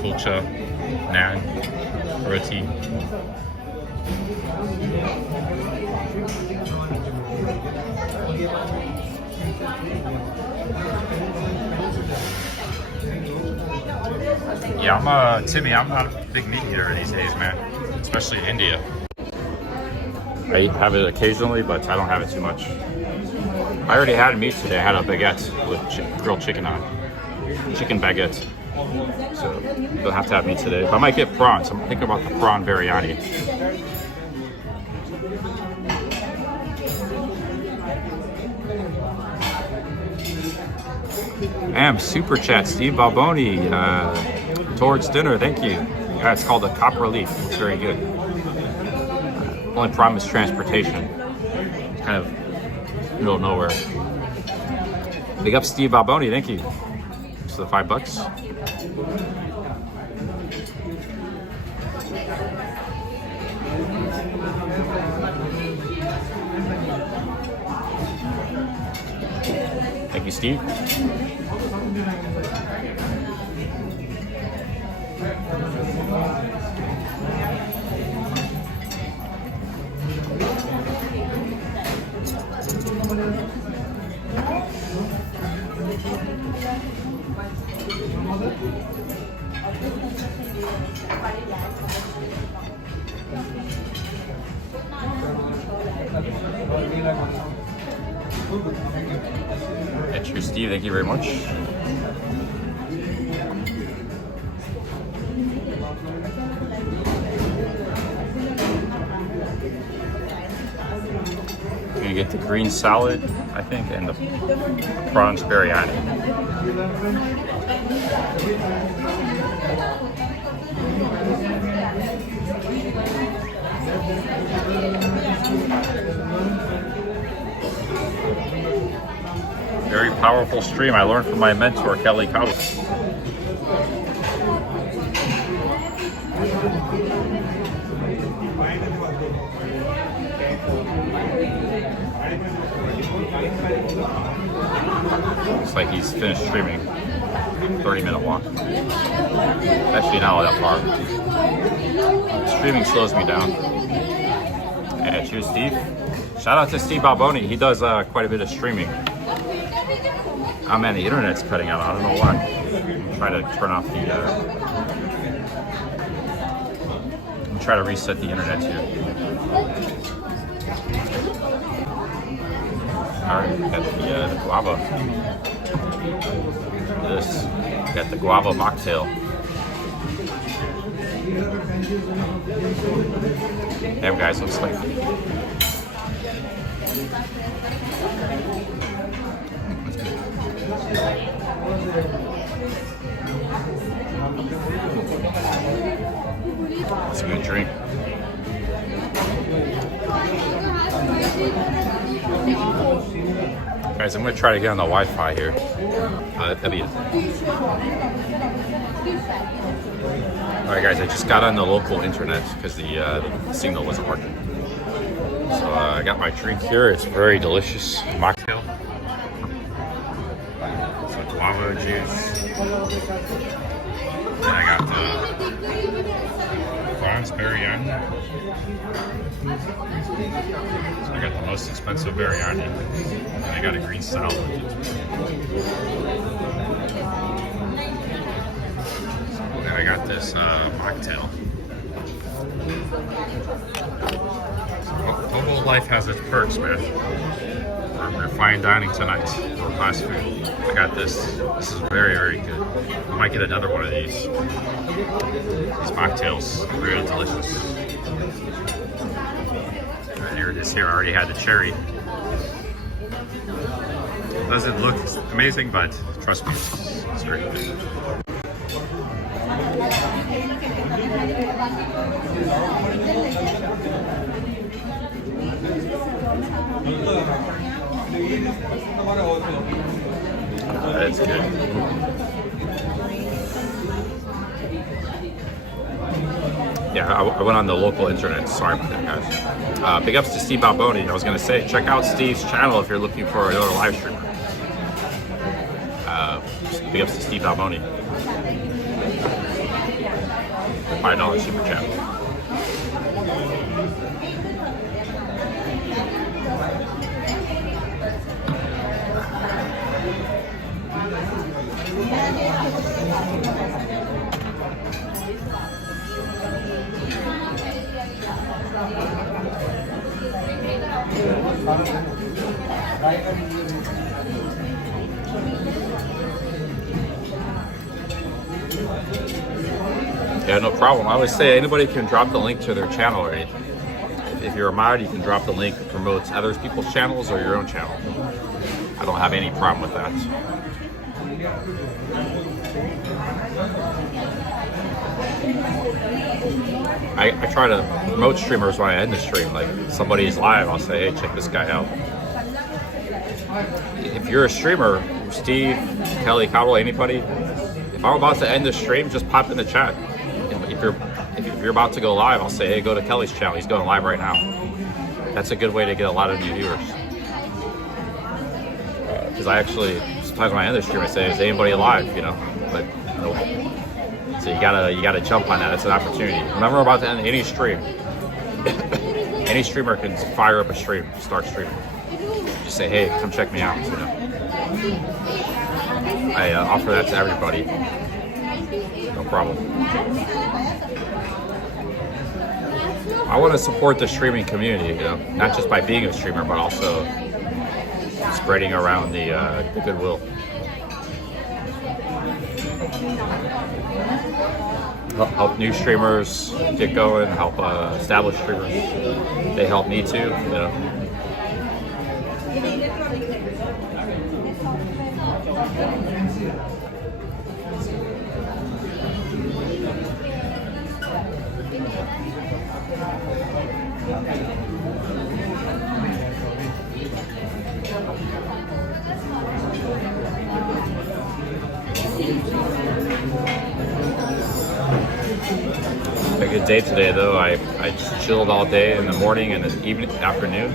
kulcha, naan, roti. Yeah, Timmy, I'm not a big meat eater these days, man. Especially in India. I have it occasionally, but I don't have it too much. I already had meat today. I had a baguette with grilled chicken on. Chicken baguette. So, don't have to have meat today. But I might get prawns. I'm thinking about the prawn biryani. Damn, super chat, Steve Balboni, towards dinner, thank you. Yeah, it's called a copper leaf. It's very good. Only problem is transportation. It's kind of middle of nowhere. Big up Steve Balboni, thank you. Thanks for the $5. Thank you, Steve. That's your Steve, thank you very much. You're gonna get the green salad, I think, and the prawns biryani. Very powerful stream I learned from my mentor, Kelly Cowell. Looks like he's finished streaming. 30-minute walk. Actually, not all that far. Streaming slows me down. Yeah, cheers, Steve. Shout out to Steve Balboni. He does quite a bit of streaming. Oh man, the internet's cutting out. I don't know why. I'm trying to turn off the. I'm trying to reset the internet here. All right, got the guava. This got the guava mocktail. Damn, guys, looks like. It's a good drink. Guys, I'm gonna try to get on the Wi-Fi here. That'd be it. Alright guys, I just got on the local internet because the signal wasn't working. So I got my drink here. It's very delicious mocktail. Some guava juice. Then I got the Franz biryani. So I got the most expensive biryani. And I got a green salad. And I got this mocktail. Total life has its perks, man. We're fine dining tonight for fast food. I got this. This is very, very good. I might get another one of these. These mocktails, really delicious. Right, here it is. Here, I already had the cherry. It doesn't look amazing, but trust me, it's very good. That's good. Yeah, I went on the local internet. Sorry about that, guys. Big ups to Steve Balboni. I was going to say, check out Steve's channel if you're looking for another live streamer. Big ups to Steve Balboni. $5 super chat. Yeah, no problem. I always say anybody can drop the link to their channel or anything. If you're a mod, you can drop the link that promotes other people's channels or your own channel. I don't have any problem with that. I try to promote streamers when I end the stream. Like somebody's live, I'll say, hey, check this guy out. If you're a streamer, Steve, Kelly, Cowell, anybody, if I'm about to end the stream, just pop in the chat. If you're about to go live, I'll say, hey, go to Kelly's channel. He's going live right now. That's a good way to get a lot of new viewers. Because I actually, sometimes when I end the stream, I say, is anybody alive? You know, but nope. So you gotta jump on that. It's an opportunity. Whenever I'm about to end any stream, any streamer can fire up a stream, start streaming. Just say, hey, come check me out. You know, I offer that to everybody. No problem. I want to support the streaming community, you know, not just by being a streamer, but also spreading around the goodwill. Help new streamers get going, help established streamers. They help me too, you know. day today though. I just chilled all day in the morning and the evening, afternoon.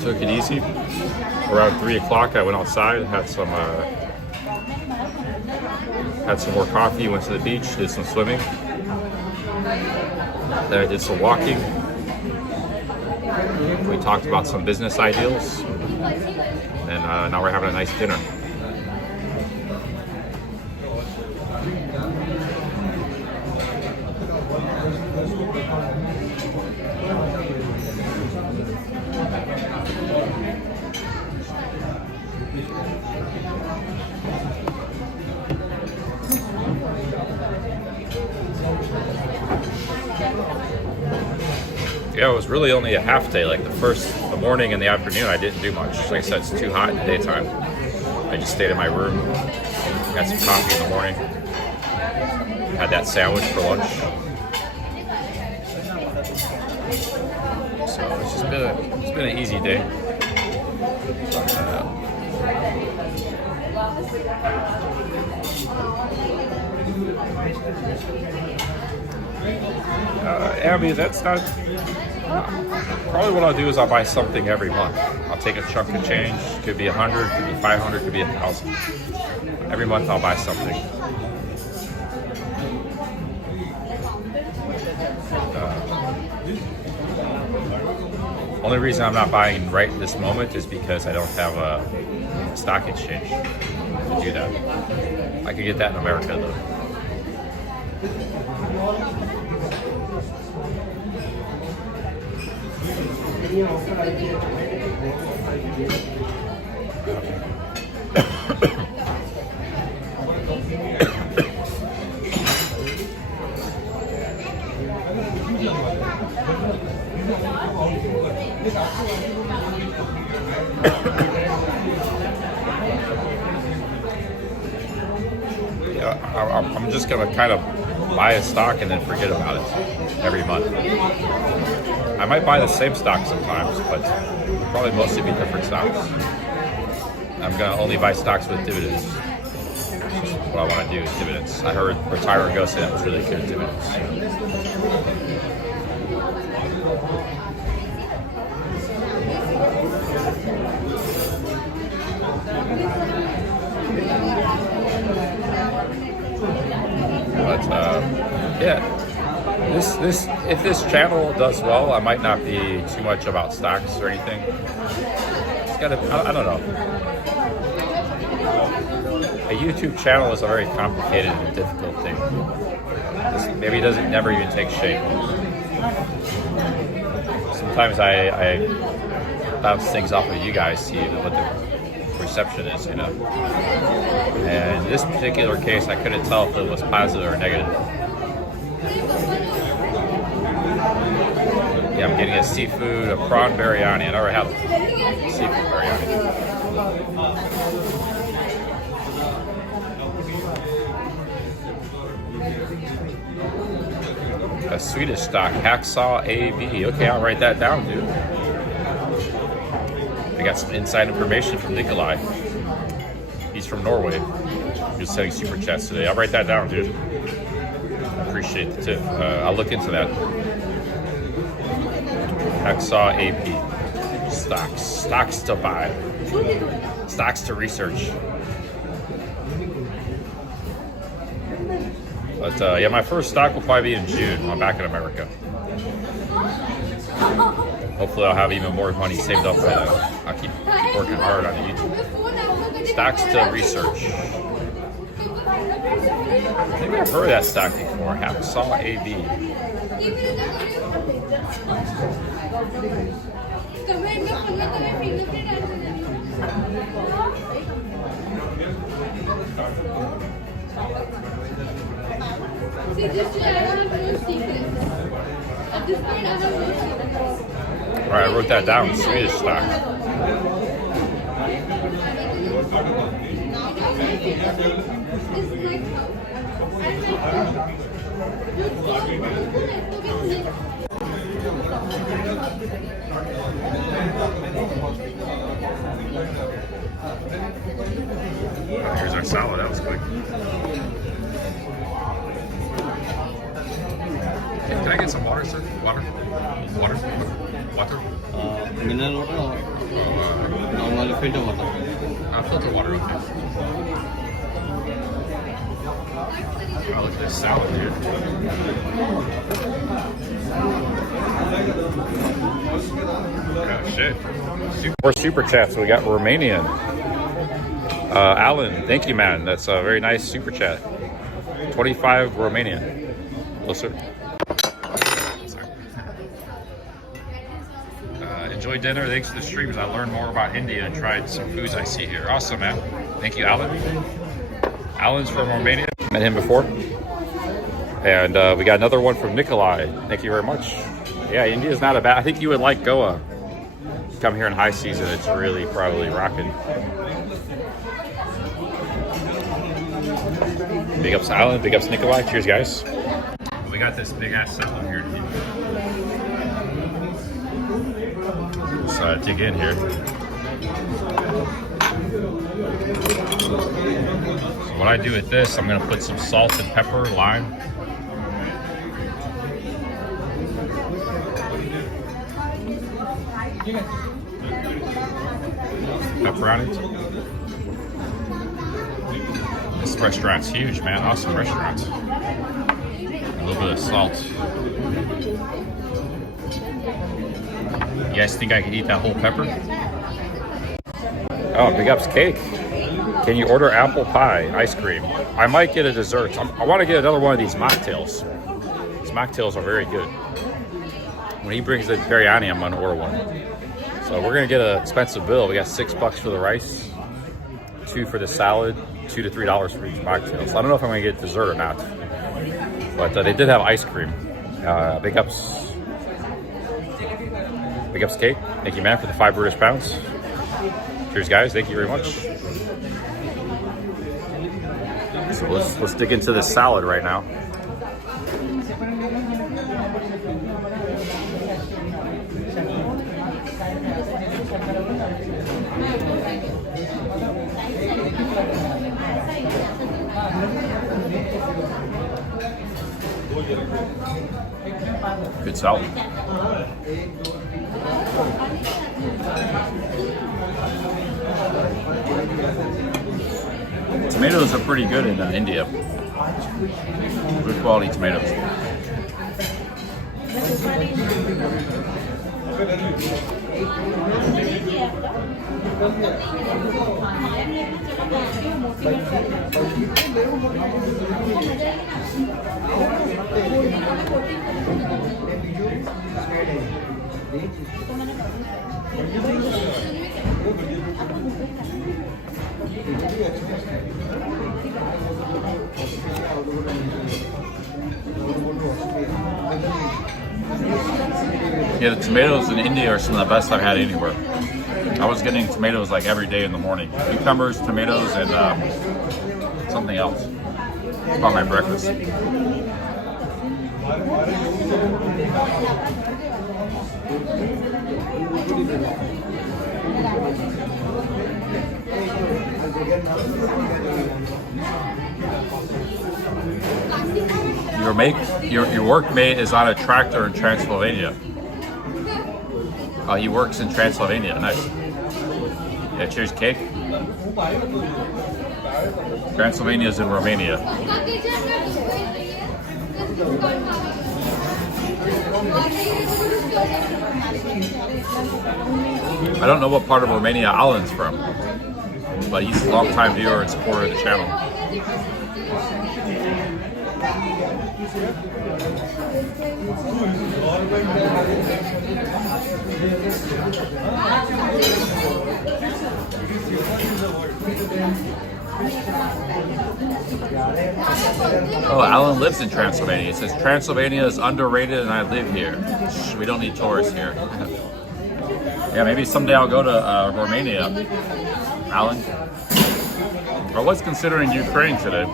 Took it easy. Around 3 o'clock, I went outside, had some more coffee, went to the beach, did some swimming. Then I did some walking. We talked about some business ideals. And now we're having a nice dinner. Yeah, it was really only a half day. Like the morning and the afternoon, I didn't do much. Like I said, it's too hot in the daytime. I just stayed in my room, had some coffee in the morning, had that sandwich for lunch. So it's been an easy day. Abby, that's not. Probably what I'll do is I'll buy something every month. I'll take a chunk of change. Could be 100, could be 500, could be 1,000. Every month I'll buy something. Only reason I'm not buying right this moment is because I don't have a stock exchange to do that. I could get that in America though. I'm just gonna kind of buy a stock and then forget about it every month. I might buy the same stock sometimes, but probably mostly be different stocks. I'm gonna only buy stocks with dividends. What I want to do is dividends. I heard Retire and Go say that was really good dividends. But yeah. If this channel does well, I might not be too much about stocks or anything. It's gotta, I don't know. A YouTube channel is a very complicated and difficult thing. Maybe it doesn't never even take shape. Sometimes I bounce things off of you guys, see what the reception is, you know. And in this particular case, I couldn't tell if it was positive or negative. Yeah, I'm getting a seafood, a prawn biryani. I never had a seafood biryani. A Swedish stock, Hacksaw AB. Okay, I'll write that down, dude. I got some inside information from Nikolai. He's from Norway. Just sending super chats today. I'll write that down, dude. I appreciate the tip. I'll look into that. Hacksaw AP. Stocks to buy. Stocks to research. But yeah, my first stock will probably be in June when I'm back in America. Hopefully I'll have even more money saved up by then. I'll keep working hard on YouTube. Stocks to research. Maybe I've heard of that stock before. Hacksaw AB. See, this year I have no secrets. At this point, I have no secrets. Alright, I wrote that down. Swedish stock. Here's our salad. That was quick. get some water, sir? Water? Water? Water? Mineral water or normal filter water? Filter water, okay. Oh, look at this salad here. Oh, shit. More super chats. We got Romanian. Alan, thank you, man. That's a very nice super chat. 25 Romanian. Hello, sir. Enjoy dinner. Thanks for the streams. I learned more about India and tried some foods I see here. Awesome, man. Thank you, Alan. Alan's from Romania. Met him before. And we got another one from Nikolai. Thank you very much. Yeah, India's not a bad. I think you would like Goa. Come here in high season. It's really probably rocking. Big ups to Alan. Big ups to Nikolai. Cheers, guys. We got this big ass salad here. Let's dig in here. So what I do with this, I'm gonna put some salt and pepper, lime. Pepper on it. This restaurant's huge, man. Awesome restaurant. A little bit of salt. You guys think I could eat that whole pepper? Oh, big ups cake. Can you order apple pie, ice cream? I might get a dessert. I want to get another one of these mocktails. These mocktails are very good. When he brings the biryani, I'm going to order one. So we're going to get an expensive bill. We got $6 for the rice, $2 for the salad, $2 to $3 for each mocktail. So I don't know if I'm going to get dessert or not. But they did have ice cream. Big ups. Big ups, Kate. Thank you, man, for the 5 British pounds. Cheers, guys. Thank you very much. So let's dig into this salad right now. Good salad. Tomatoes are pretty good in India. Good quality tomatoes. Yeah, the tomatoes in India are some of the best I've had anywhere. I was getting tomatoes like every day in the morning. Cucumbers, tomatoes, and something else. About my breakfast. Your workmate is on a tractor in Transylvania. He works in Transylvania. Nice. Yeah, cheers, cake. Transylvania is in Romania. I don't know what part of Romania Alan's from, but he's a long-time viewer and supporter of the channel. Oh, Alan lives in Transylvania. It says Transylvania is underrated and I live here. Shh, we don't need tourists here. Yeah, maybe someday I'll go to Romania, Alan. Or what's considering Ukraine today?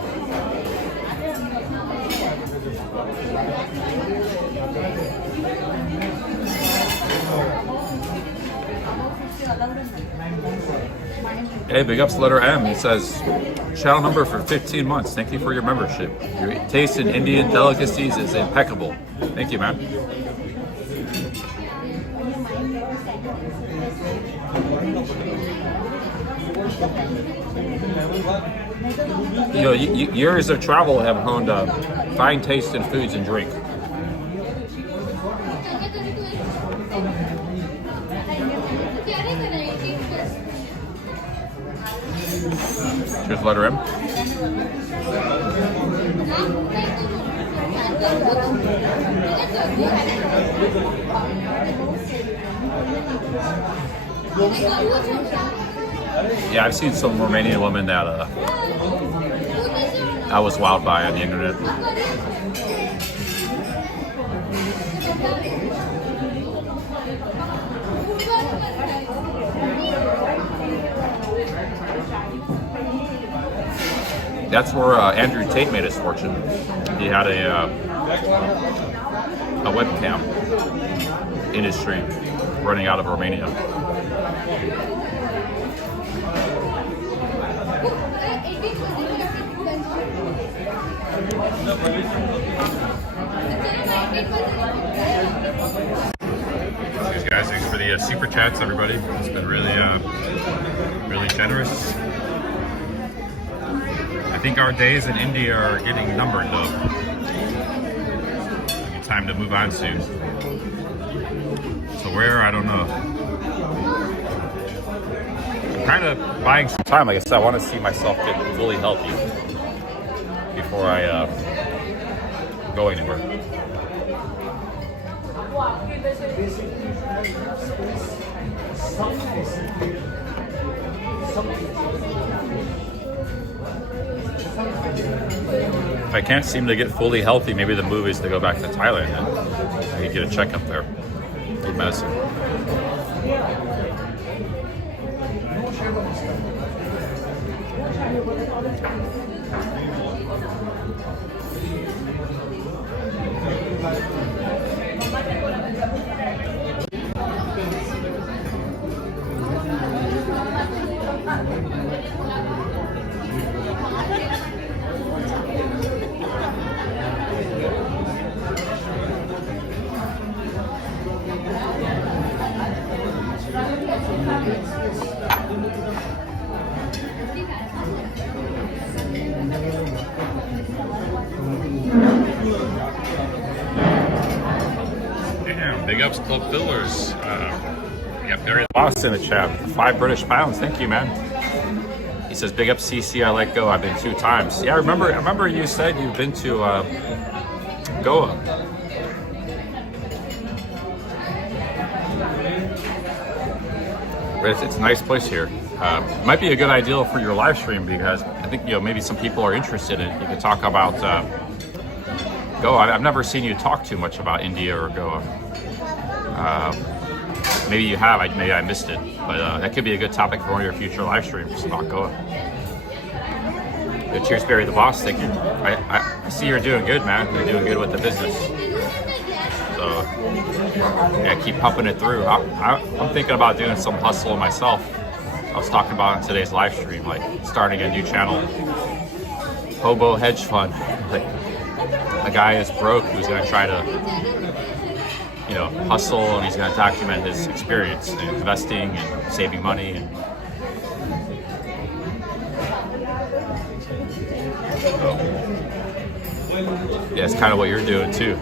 Hey, big ups, letter M. It says, channel member for 15 months. Thank you for your membership. Your taste in Indian delicacies is impeccable. Thank you, man. You know, years of travel have honed a fine taste in foods and drink. Cheers, letter M. Yeah, I've seen some Romanian women that I was wowed by on the internet. That's where Andrew Tate made his fortune. He had a webcam industry running out of Romania. Thanks, guys. Thanks for the super chats, everybody. It's been really, really generous. I think our days in India are getting numbered, though. Maybe time to move on soon. So where? I don't know. I'm kind of buying some time. Like I said, I want to see myself get fully healthy before I go anywhere. If I can't seem to get fully healthy, maybe the move is to go back to Thailand and maybe get a checkup there. Get medicine. Damn, big ups, Club Fillers. Yeah, Barry Lost in the chat. 5 British pounds. Thank you, man. He says, big up CC, I let go. I've been 2 times. Yeah, I remember you said you've been to Goa. But it's a nice place here. Might be a good idea for your live stream because I think, you know, maybe some people are interested in it. You could talk about Goa. I've never seen you talk too much about India or Goa. Maybe you have, maybe I missed it. But that could be a good topic for one of your future live streams about Goa. Good. Cheers, Barry the Boss. Thank you. I see you're doing good, man. You're doing good with the business. So, yeah, keep pumping it through. I'm thinking about doing some hustle myself. I was talking about in today's live stream, like starting a new channel. Hobo hedge fund. Like, a guy is broke who's going to try to, you know, hustle, and he's going to document his experience in investing and saving money. And yeah, it's kind of what you're doing too.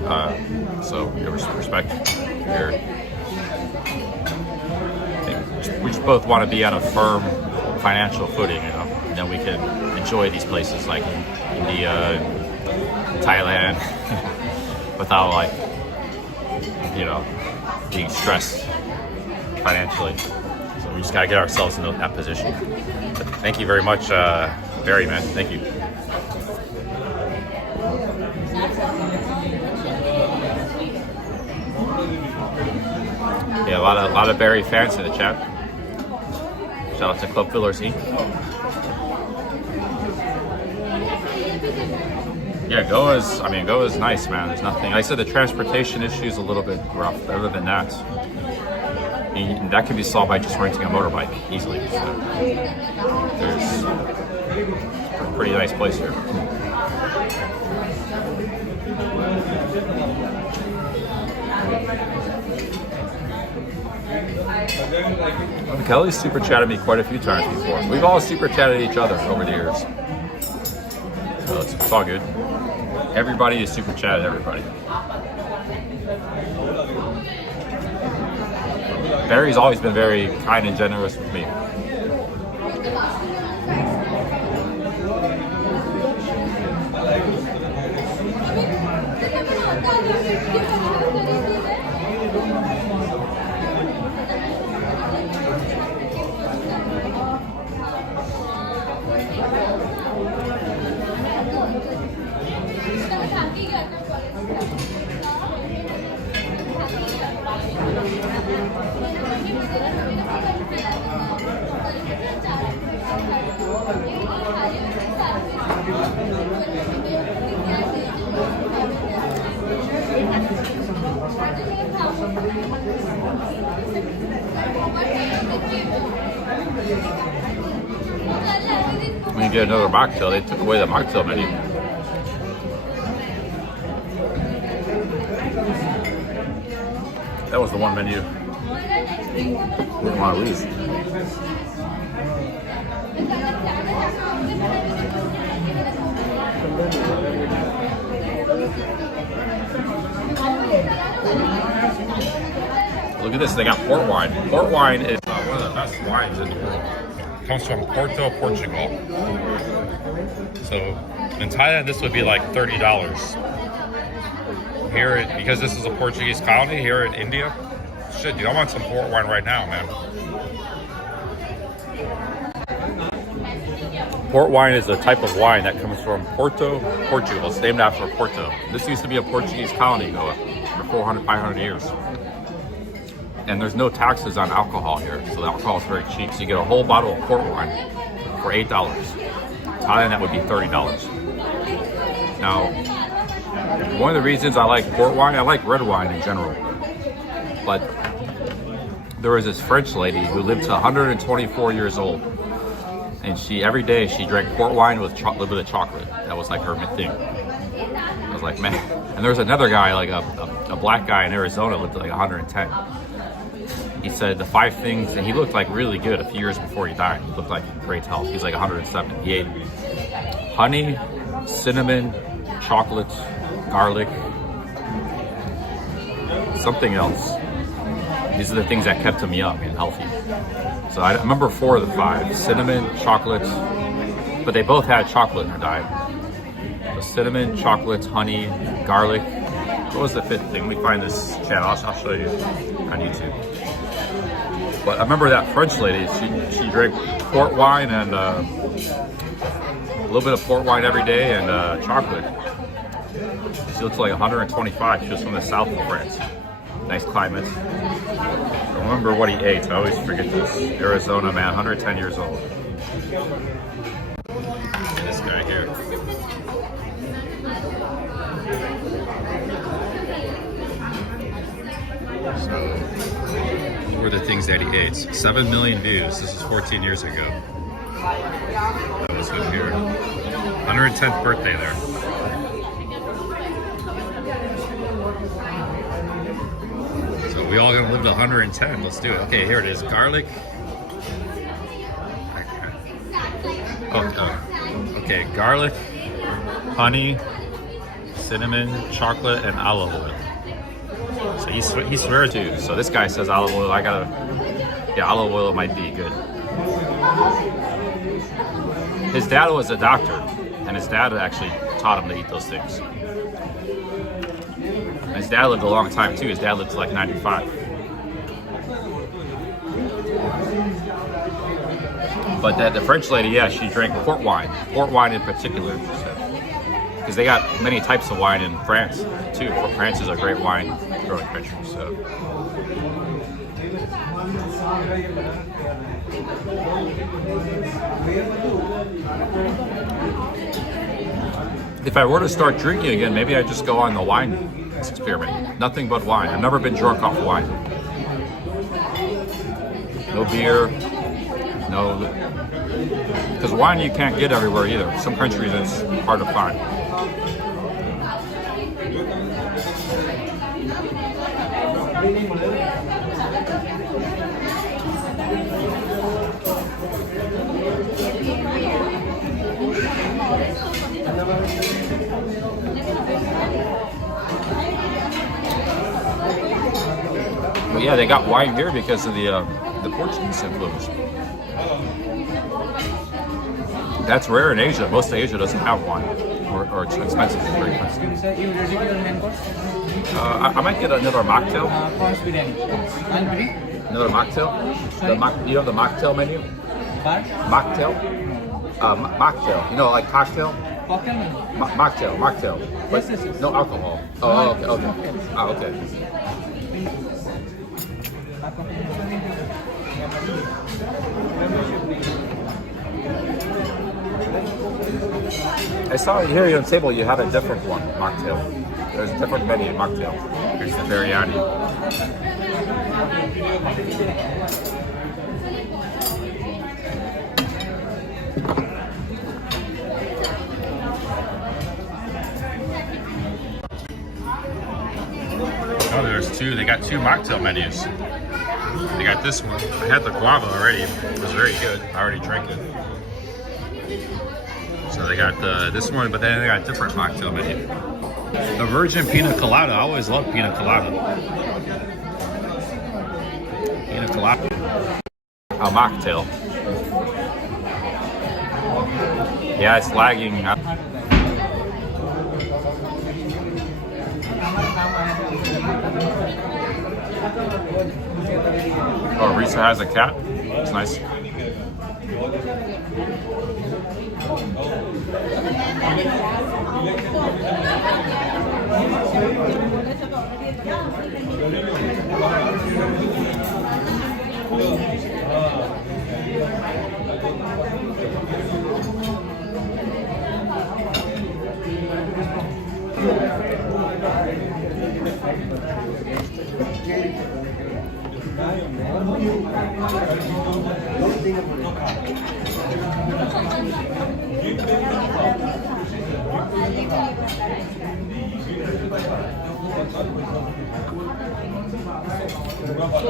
So, respect. We just both want to be on a firm financial footing, you know, and then we can enjoy these places like India and Thailand without, like, you know, being stressed financially. So we just gotta get ourselves in that position. But thank you very much, Barry, man. Thank you. Yeah, a lot of Barry fans in the chat. Shout out to Club Fillers Inc. Yeah, Goa's nice, man. There's nothing. Like I said, the transportation issue is a little bit rough. But other than that, And that can be solved by just renting a motorbike easily. So there's a pretty nice place here. Kelly's super chatted me quite a few times before. We've all super chatted each other over the years. So it's all good. Everybody is super chatted everybody. Barry's always been very kind and generous with me. When you get another mocktail, they took away the mocktail menu. That was the one menu we didn't want to lose. Look at this, they got port wine. Port wine is one of the best wines in the world. It comes from Porto, Portugal. So in Thailand, this would be like $30. Here, because this is a Portuguese colony here in India, shit, dude, I want some port wine right now, man. Port wine is a type of wine that comes from Porto, Portugal. It's named after Porto. This used to be a Portuguese colony for 400, 500 years. And there's no taxes on alcohol here, so the alcohol is very cheap. So you get a whole bottle of port wine for $8. Thailand, that would be $30. Now, one of the reasons I like port wine, I like red wine in general, but there was this French lady who lived to 124 years old, and every day she drank port wine with a little bit of chocolate. That was like her thing. I was like, man. And there was another guy, like a black guy in Arizona, lived to like 110. He said the 5 things, and he looked like really good a few years before he died. He looked like great health. He was like 107. He ate honey, cinnamon, chocolate, garlic, something else. These are the things that kept him young and healthy. So I remember 4 of the 5: cinnamon, chocolate, but they both had chocolate in their diet. So cinnamon, chocolate, honey, garlic. What was the 5th thing? Let me find this channel. I'll show you on YouTube. But I remember that French lady, she drank port wine and a little bit of port wine every day and chocolate. She looks like 125. She was from the south of France. Nice climate. I remember what he ate. I always forget this. Arizona man, 110 years old. This guy here. So, what were the things that he ate? 7 million views. This is 14 years ago. That was good here. 110th birthday there. So we all gonna live to 110. Let's do it. Okay, here it is. Garlic. Okay, garlic, honey, cinnamon, chocolate, and olive oil. So he swears to. So this guy says olive oil. Yeah, olive oil might be good. His dad was a doctor, and his dad actually taught him to eat those things. And his dad lived a long time too. His dad lived to like 95. But the French lady, yeah, she drank port wine in particular, she said. Because they got many types of wine in France too. France is a great wine growing country. So. If I were to start drinking again, maybe I'd just go on the wine experiment. Nothing but wine. I've never been drunk off wine. no beer, no, because wine you can't get everywhere either. Some countries it's hard to find. But yeah, they got wine here because of the Portuguese influence. That's rare in Asia. Most of Asia doesn't have wine, or it's expensive. It's very expensive. Sir, you ready your hand course? I might get another mocktail. Prawns biryani. And biryani? Another mocktail. You know the mocktail menu? Bar? Mocktail. Mocktail. You know, like cocktail. Cocktail menu? Mocktail. But Yes, yes. no alcohol. Oh, okay. Oh, okay. I saw here on the table you had a different one, mocktail. There's a different menu, mocktail. Here's the biryani. Oh, there's two. They got two mocktail menus. They got this one. I had the guava already. It was very good. I already drank it. So they got this one, but then they got a different mocktail menu. The virgin pina colada. I always love pina colada. Pina colada. A mocktail. Yeah, it's lagging. Oh, Risa has a cat. It's nice.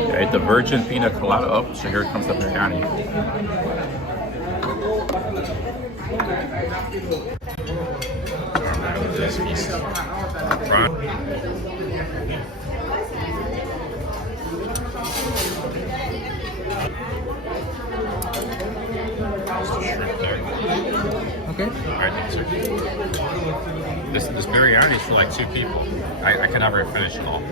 I ate the virgin pina colada. Oh, so here comes the biryani. This feast. Okay. Alright, thanks, sir. This biryani is for like 2 people. I can never finish it all.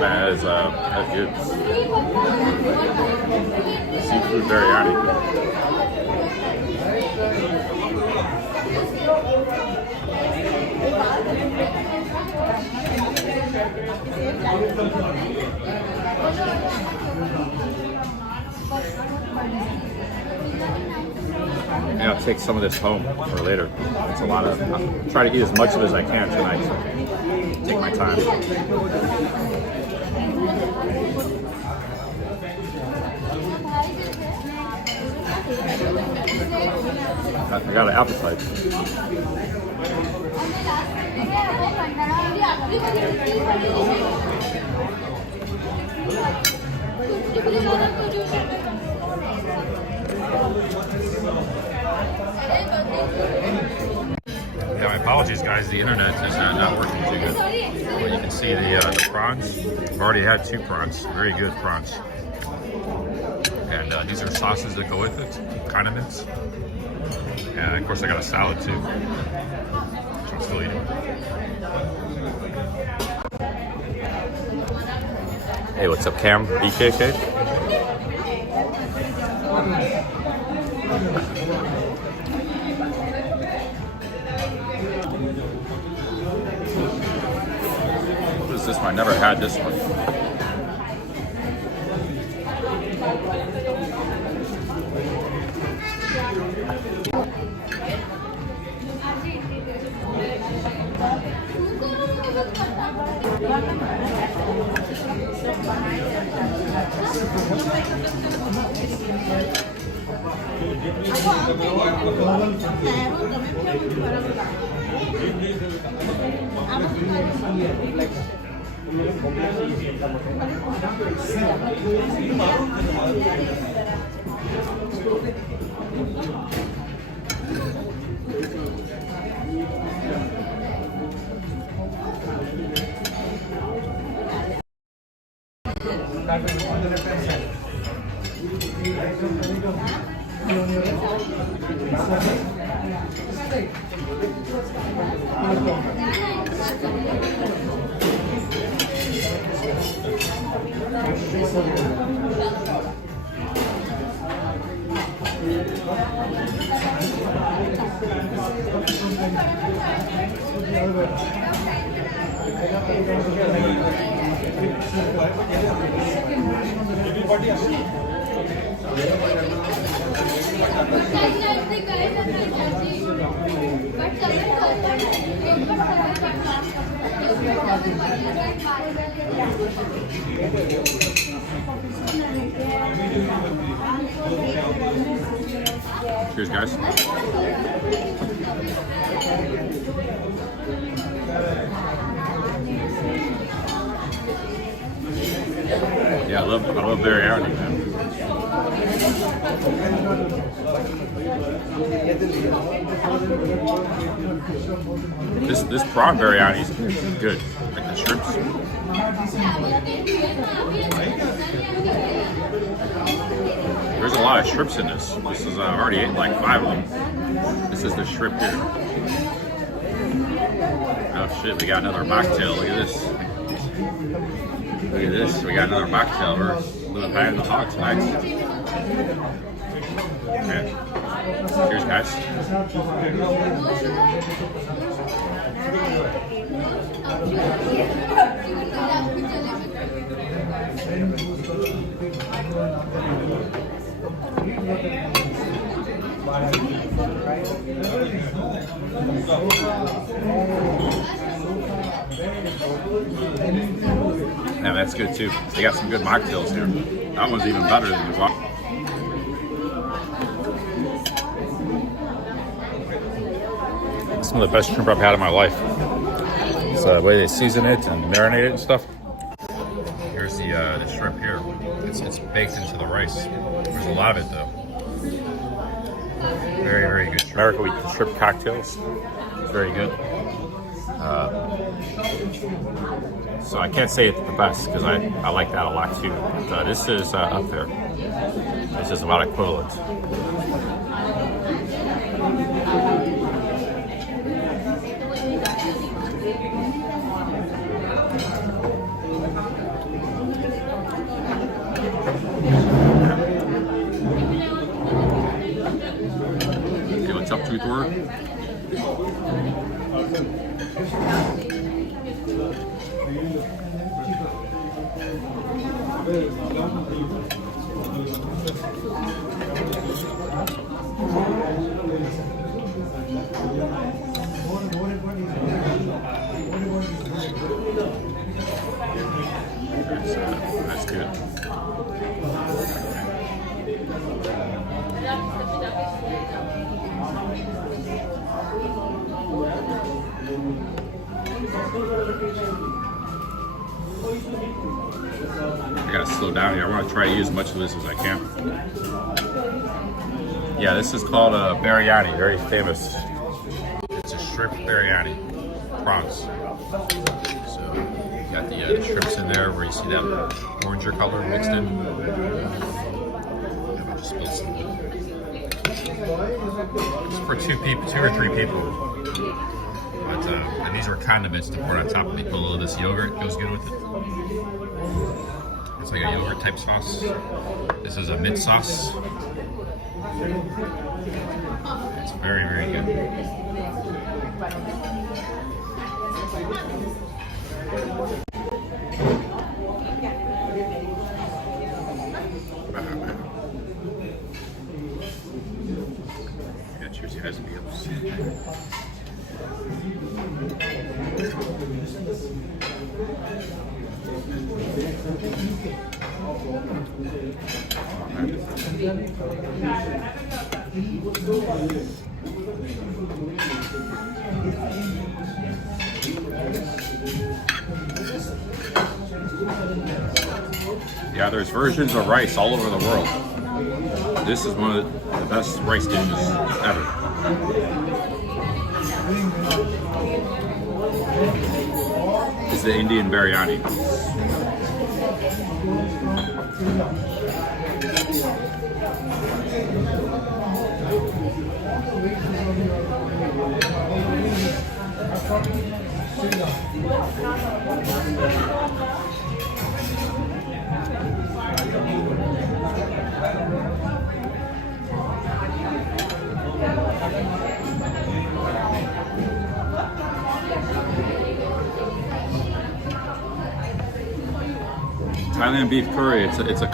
Man, that's good. Seafood biryani. Yeah, I'll take some of this home for later. It's a lot of. I'll try to eat as much of it as I can tonight. So take my time. I got an appetite. Apologies, guys. The internet is not working too good. But you can see the prawns. I've already had 2 prawns. Very good prawns. And these are sauces that go with it, condiments. And of course, I got a salad too. Which I'm still eating. Hey, what's up, Cam? BKK? What is this one? I never had this one. Cheers, guys. Yeah, I love biryani, man. This prawn biryani is good. Like the shrimps. There's a lot of shrimps in this. This is I already ate like 5 of them. This is the shrimp here. Oh shit, we got another mocktail. Look at this. Look at this. We got another mocktail. We're living high in the hog tonight. Okay. Cheers, guys. Yeah, that's good too. They got some good mocktails here. That one's even better than the one. Some of the best shrimp I've had in my life. It's the way they season it and marinate it and stuff. Here's the shrimp here. It's baked into the rice. There's a lot of it though. Very, very good shrimp. America, we eat shrimp cocktails. Very good. So I can't say it's the best because I like that a lot too. But this is up there. This is about equivalent. Okay, what's up, Tooth Word? That's good. I gotta slow down here. I want to try to eat as much of this as I can. Yeah, this is called a biryani, very famous. It's a shrimp biryani, prawns. So you got the shrimps in there where you see that oranger color mixed in. And we just put some, just for two or three people. But, and these are condiments to put on top. They put a little of this yogurt, goes good with it. It's like a yogurt type sauce. This is a mint sauce. It's very, very good. Yeah, cheers, you guys. Yeah, there's versions of rice all over the world. This is one of the best rice dishes ever. It's the Indian biryani. Thailand beef curry. It's a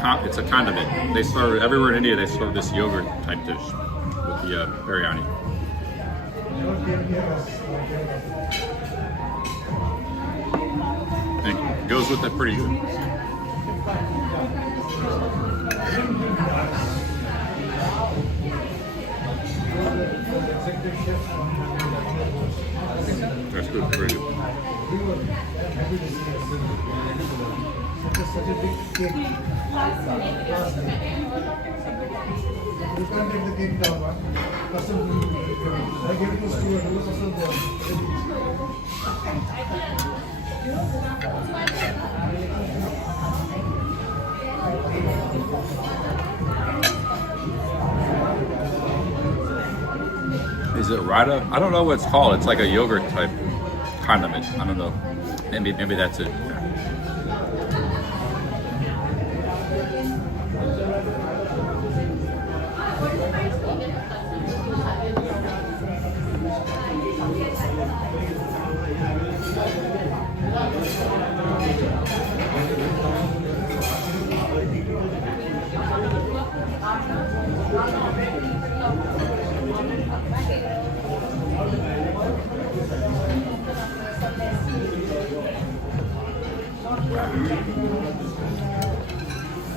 condiment. They serve everywhere in India. They serve this yogurt type dish with the biryani. And it goes with it pretty good. That's good, pretty good. It's such a big cake. You can't take the cake down, man. I gave it to Stuart, he was also there. Is it Rada? I don't know what it's called. It's like a yogurt type condiment. I don't know. Maybe that's it.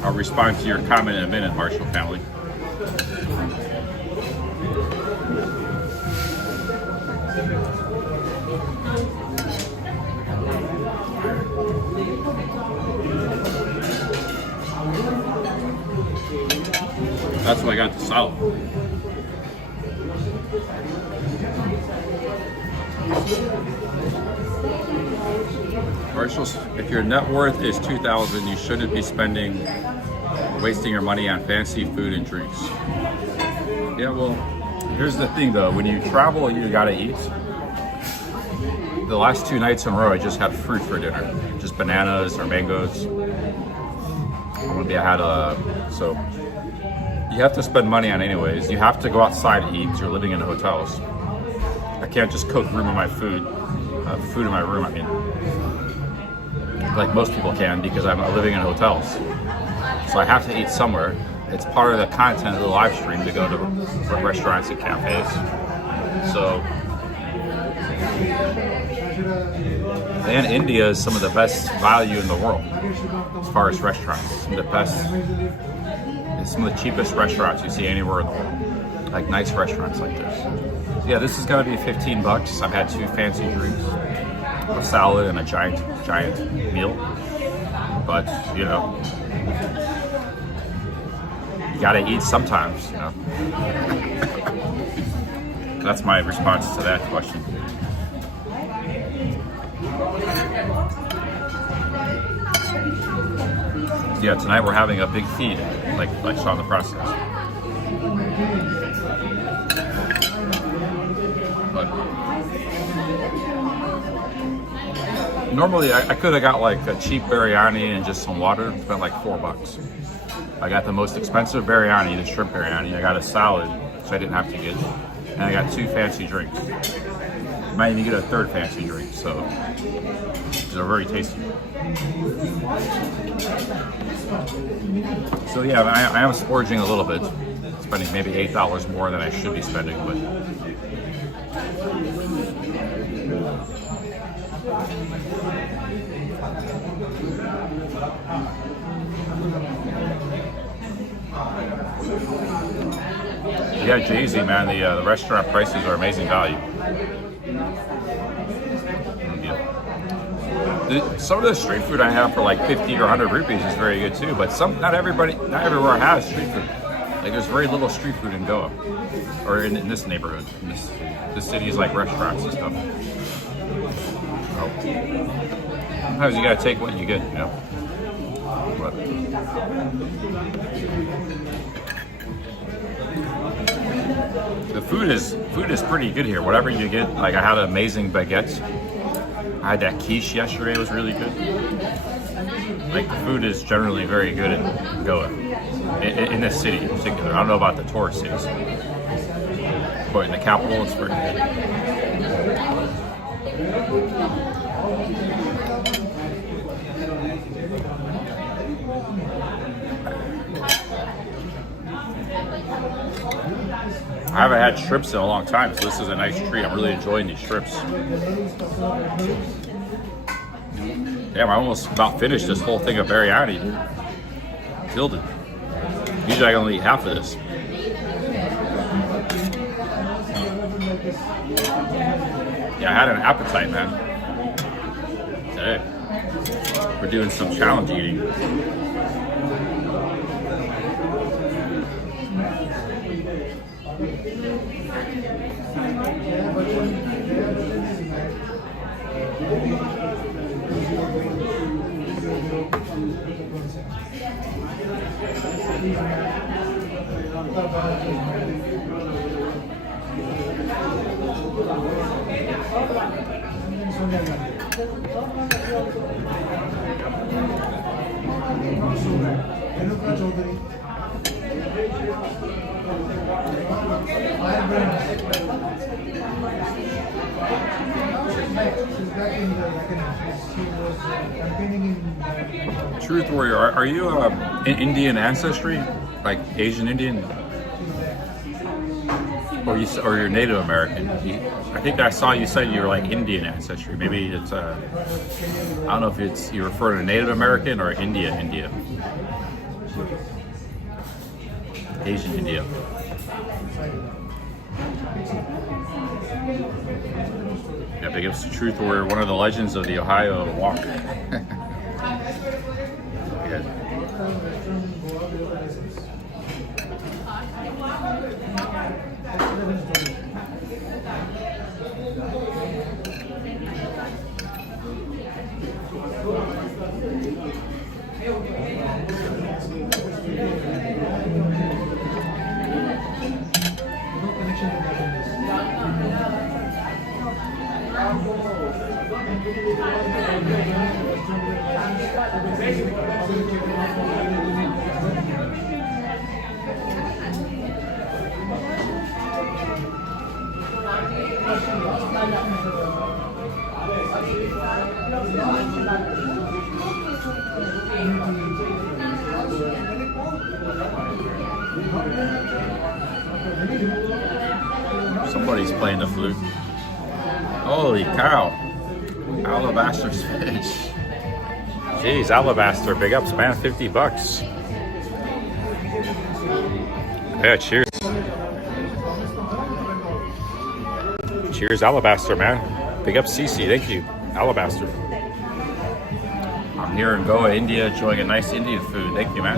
I'll respond to your comment in a minute, Marshall family. That's why I got the salad. Marshall, if your net worth is $2,000, you shouldn't be wasting your money on fancy food and drinks. Yeah, well, here's the thing though, when you travel, you gotta eat. The last 2 nights in a row, I just had fruit for dinner, just bananas or mangoes. So you have to spend money on anyways. You have to go outside to eat. You're living in hotels. I can't just cook food in my room. I mean, like most people can, because I'm living in hotels. So I have to eat somewhere. It's part of the content of the live stream to go to restaurants and cafes. So, and India is some of the best value in the world as far as restaurants. Some of the cheapest restaurants you see anywhere in the world. Like nice restaurants like this. So yeah, this is gonna be $15. I've had 2 fancy drinks, a salad, and a giant meal. But you know, you gotta eat sometimes, you know. that's my response to that question. Yeah, tonight we're having a big feed, like saw in the process. But normally I could have got like a cheap biryani and just some water, spent like $4. I got the most expensive biryani, the shrimp biryani. I got a salad, which I didn't have to get, and I got 2 fancy drinks. Might even get a 3rd fancy drink, so they're very tasty. So yeah, I am splurging a little bit, spending maybe $8 more than I should be spending, but yeah, Jay-Z, man, the restaurant prices are amazing value. Some of the street food I have for like 50 or 100 rupees is very good too, but not everywhere has street food. Like there's very little street food in Goa, or in this neighborhood. This city is like restaurants and stuff. So, sometimes you gotta take what you get, you know. But, the food is pretty good here. Whatever you get, like I had amazing baguettes. I had that quiche yesterday, it was really good. Like the food is generally very good in Goa, in this city in particular. I don't know about the tourist cities, but in the capital it's pretty good. I haven't had shrimps in a long time, so this is a nice treat. I'm really enjoying these shrimps. Damn, I almost about finished this whole thing of biryani. Killed it. Usually I can only eat half of this. Yeah, I had an appetite, man. Today. We're doing some challenge eating. Truth Warrior, are you Indian ancestry, like Asian Indian, or you're Native American? I think I saw you said you were like Indian ancestry. Maybe it's I don't know if it's you refer to Native American or India. Asian India. Yeah, big ups to Truth Warrior, one of the legends of the Ohio Walk. Yeah. Somebody's playing the flute. Holy cow. Alabaster fish. Jeez, Alabaster, big ups, man. $50. Yeah, cheers. Cheers, Alabaster, man. Big up CC, thank you. Alabaster. I'm here in Goa, India, enjoying a nice Indian food. Thank you, man.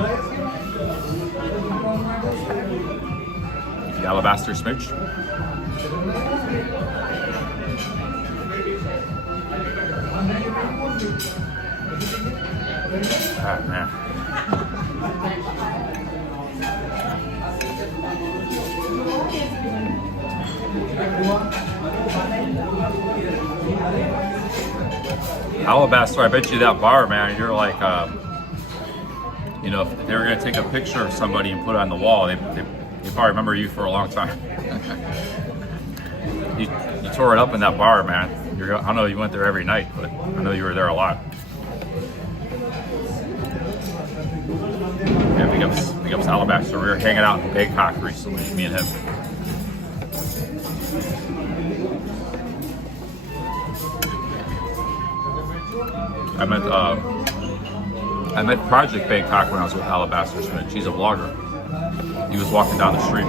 The Alabaster smidge. Ah, man. Alabaster, I bet you that bar, man, you're like, you know, if they were gonna take a picture of somebody and put it on the wall, they probably remember you for a long time. you tore it up in that bar, man. I don't know, you went there every night, but I know you were there a lot. Yeah, big ups Alabaster. We were hanging out in Bangkok recently, me and him. I met Project Bangkok when I was with Alabaster Smith. She's a vlogger. He was walking down the street.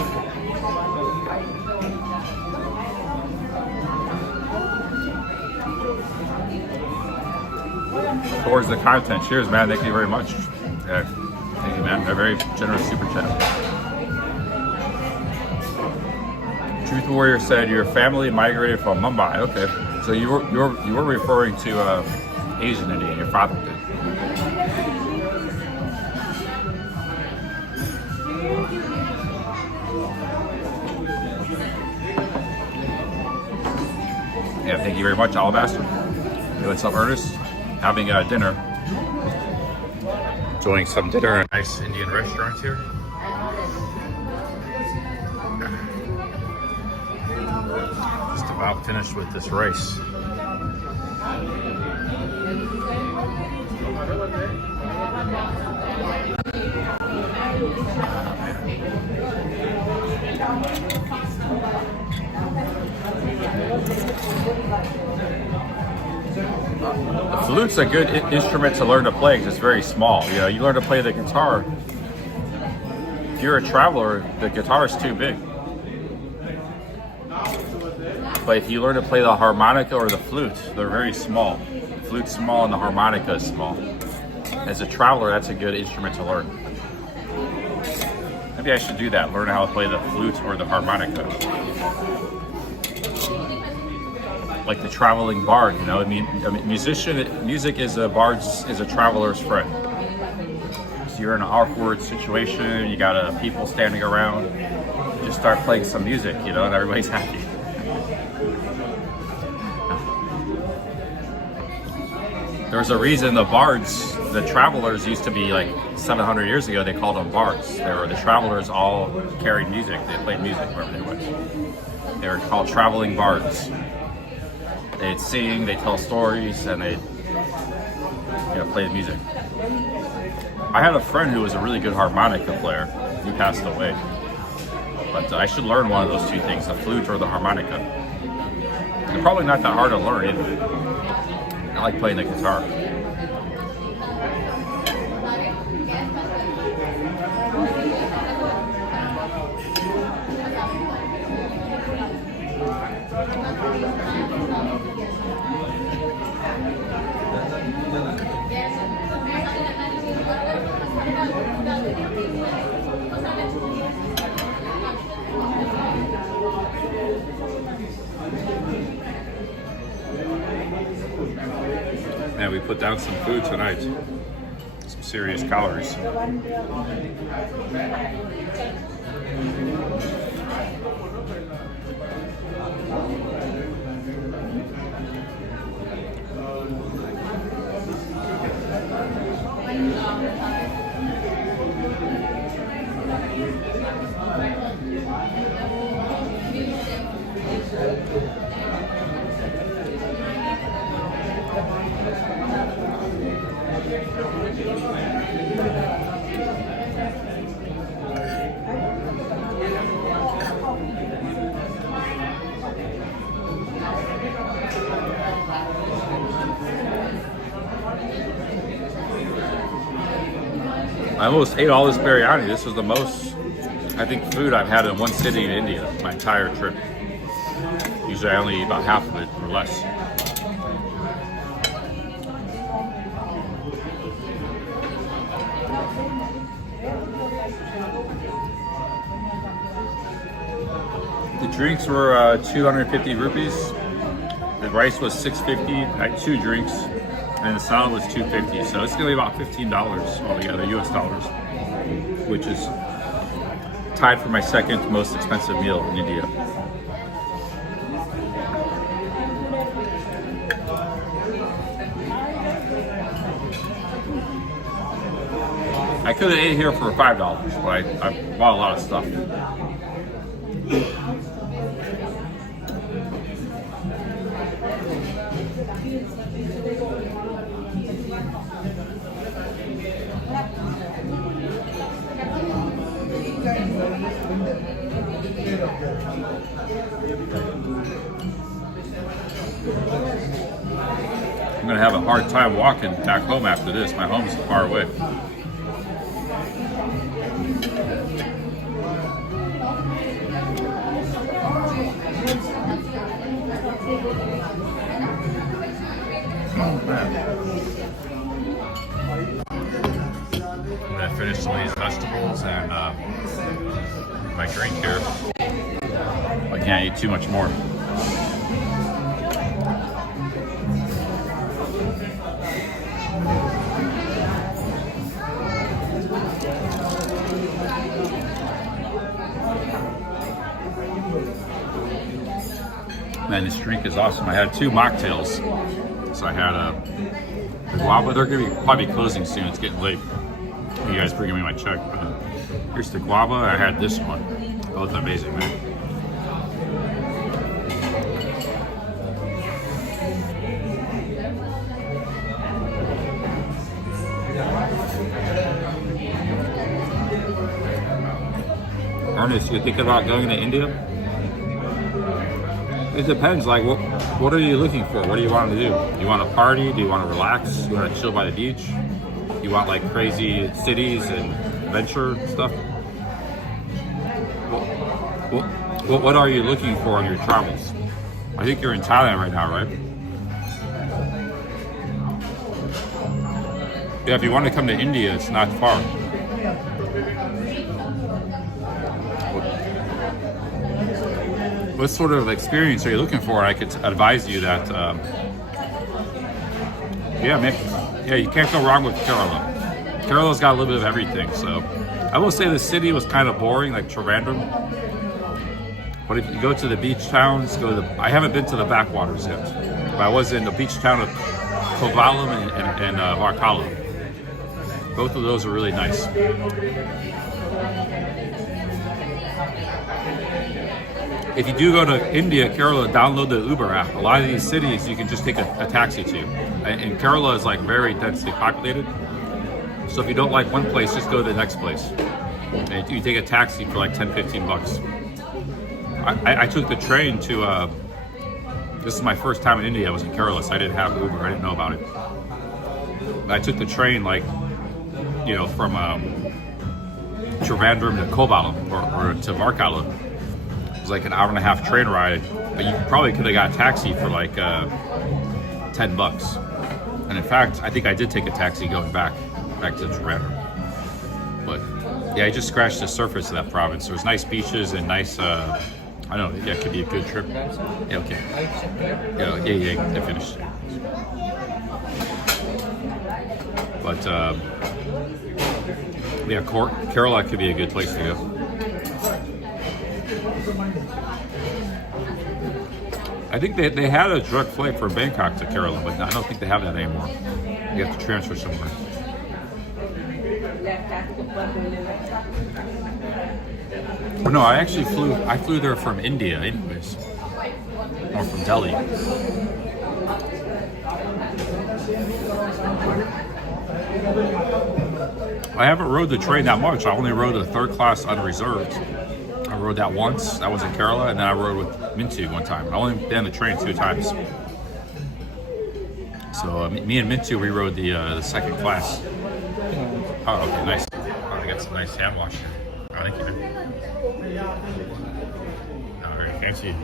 Towards the content. Cheers, man. Thank you very much. Yeah. Thank you, man. A very generous super chat. Truth Warrior said your family migrated from Mumbai. Okay, so you were referring to Asian Indian. Your father did. Yeah, thank you very much, Alabaster. Hey, what's up, Ernest? Having dinner. Enjoying some dinner at a nice Indian restaurant here. Just about finished with this rice. The flute's a good instrument to learn to play because it's very small. You know, you learn to play the guitar. If you're a traveler, the guitar is too big. But if you learn to play the harmonica or the flute, they're very small. The flute's small and the harmonica is small. As a traveler, that's a good instrument to learn. Maybe I should do that, learn how to play the flute or the harmonica. Like the traveling bard, you know. I mean, music is a traveler's friend. So you're in an awkward situation, you got people standing around, you just start playing some music, you know, and everybody's happy. There's a reason the bards, the travelers used to be like 700 years ago, they called them bards. They were the travelers all carried music, they played music wherever they went. They were called traveling bards. They'd sing, they'd tell stories, and they'd play the music. I had a friend who was a really good harmonica player. He passed away. But I should learn one of those two things, the flute or the harmonica. They're probably not that hard to learn either. I like playing the guitar. And we put down some food tonight. Some serious calories. I almost ate all this biryani. This was the most, I think, food I've had in one city in India my entire trip. Usually I only eat about half of it or less. The drinks were 250 rupees. The rice was 650. I had 2 drinks, and the salad was 250. So it's gonna be about $15 altogether, US dollars, which is tied for my second most expensive meal in India. I could have ate here for $5, but I bought a lot of stuff. I'm gonna have a hard time walking back home after this. My home's far away. I'm gonna finish some of these vegetables and my drink here. I can't eat too much more. Man, this drink is awesome. I had 2 mocktails. So I had a guava. They're gonna be probably closing soon. It's getting late. You guys bringing me my check. But here's the guava. I had this one. Both amazing, man. Ernest, you think about going to India? It depends. Like, what are you looking for? What do you want to do? You want to party? Do you want to relax? You want to chill by the beach? You want like crazy cities and adventure stuff? What are you looking for on your travels? I think you're in Thailand right now, right? Yeah, if you want to come to India, it's not far. What sort of experience are you looking for? I could advise you that, you can't go wrong with Kerala. Kerala's got a little bit of everything, so I will say the city was kind of boring, like Trivandrum. But if you go to the beach towns, I haven't been to the backwaters yet, but I was in the beach town of Kovalam and Varkala. Both of those are really nice. If you do go to India, Kerala, download the Uber app. A lot of these cities you can just take a taxi to. And Kerala is like very densely populated. So if you don't like one place, just go to the next place. And you take a taxi for like 10, 15 bucks. I took the train to, this is my first time in India. I was in Kerala, so I didn't have Uber. I didn't know about it. I took the train from Trivandrum to Kovalam or to Varkala. It was like an 1.5-hour train ride, but you probably could have got a taxi for like 10 bucks. And in fact, I think I did take a taxi going back to Trivandrum. But yeah, I just scratched the surface of that province. There was nice beaches and nice, I don't know, it could be a good trip. Yeah, okay. Yeah, I finished. But Kerala could be a good place to go. I think they had a direct flight from Bangkok to Kerala, but I don't think they have that anymore. You have to transfer somewhere. Oh, no, I flew there from India anyways. Or from Delhi. I haven't rode the train that much. I only rode the 3rd class unreserved. I rode that once. That was in Kerala, and then I rode with Mintu one time. I only been on the train 2 times. So me and Mintu, we rode the 2nd class. Oh, okay, nice. Oh, I got some nice hand wash here. Oh, thank you. All right, fancy.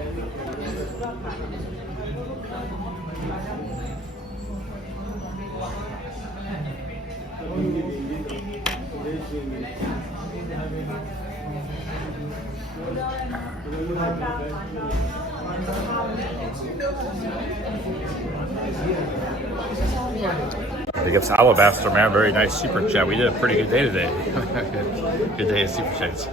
Big ups to Alabaster, man. Very nice super chat. We did a pretty good day today. Good day of super chats.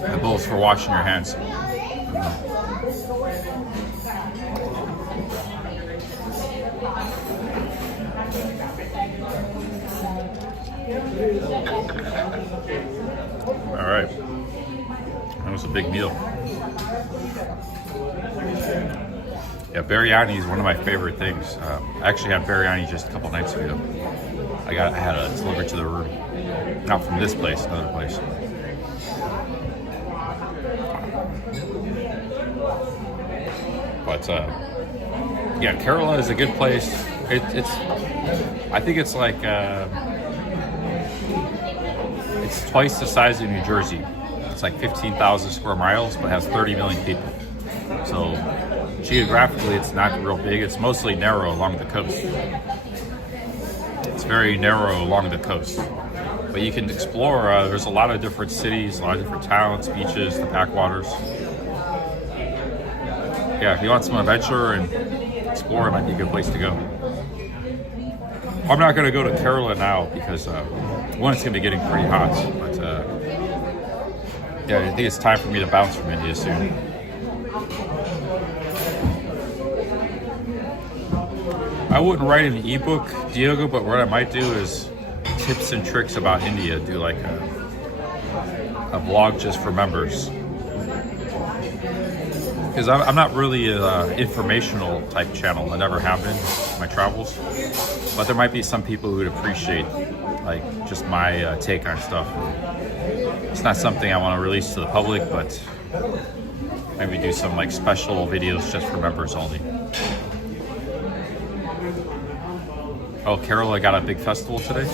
The bowls for washing your hands. All right, that was a big meal. Yeah, biryani is one of my favorite things. I actually had biryani just a couple nights ago. I had it delivered to the room, not from this place, another place. But yeah, Kerala is a good place. I think it's like it's twice the size of New Jersey. It's like 15,000 square miles, but has 30 million people. So geographically, it's not real big. It's mostly narrow along the coast. It's very narrow along the coast. But you can explore. There's a lot of different cities, a lot of different towns, beaches, the backwaters. Yeah, if you want some adventure and explore, it might be a good place to go. I'm not going to go to Kerala now because one, it's going to be getting pretty hot. But yeah, I think it's time for me to bounce from India soon. I wouldn't write an ebook, Diego, but what I might do is tips and tricks about India. Do like a vlog just for members. Because I'm not really an informational type channel. I never have been in my travels. But there might be some people who would appreciate like just my take on stuff. It's not something I want to release to the public, but maybe do some like special videos just for members only. Oh, Kerala got a big festival today?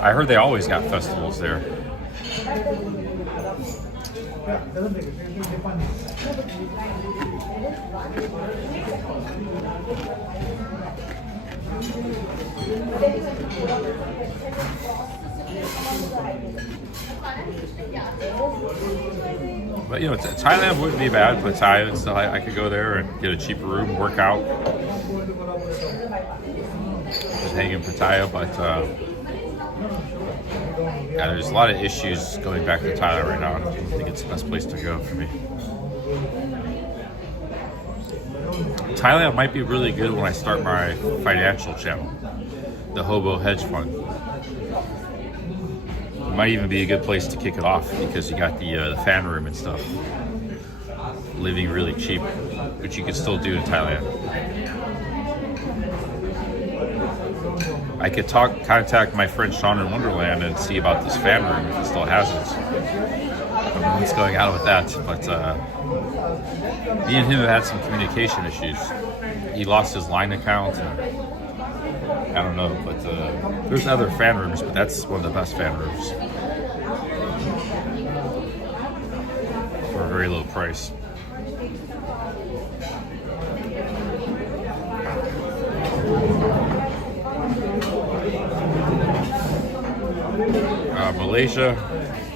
I heard they always got festivals there. But you know, Thailand wouldn't be bad, but I could go there and get a cheaper room, work out, just hang in Pattaya. But yeah, there's a lot of issues going back to Thailand right now. I don't think it's the best place to go for me. Thailand might be really good when I start my financial channel, the Hobo Hedge Fund. It might even be a good place to kick it off because you got the fan room and stuff. Living really cheap, which you can still do in Thailand. I could contact my friend Sean in Wonderland and see about this fan room if it still has it. I don't know what's going on with that, but me and him have had some communication issues. He lost his line account, and I don't know, but there's other fan rooms, but that's one of the best fan rooms for a very low price. Malaysia.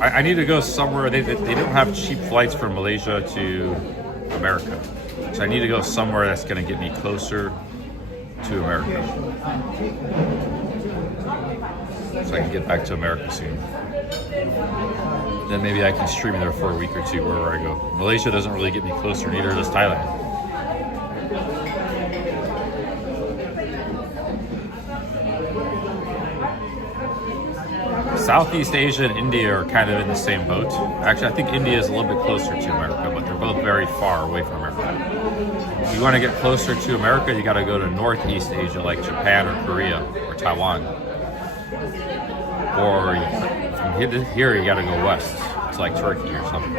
I need to go somewhere. They don't have cheap flights from Malaysia to America. So I need to go somewhere that's going to get me closer to America. So I can get back to America soon. Then maybe I can stream there for a week or two wherever I go. Malaysia doesn't really get me closer, neither does Thailand. Southeast Asia and India are kind of in the same boat. Actually, I think India is a little bit closer to America, but they're both very far away from America. If you want to get closer to America, you got to go to Northeast Asia, like Japan or Korea or Taiwan. Or from here, you got to go west. It's like Turkey or something.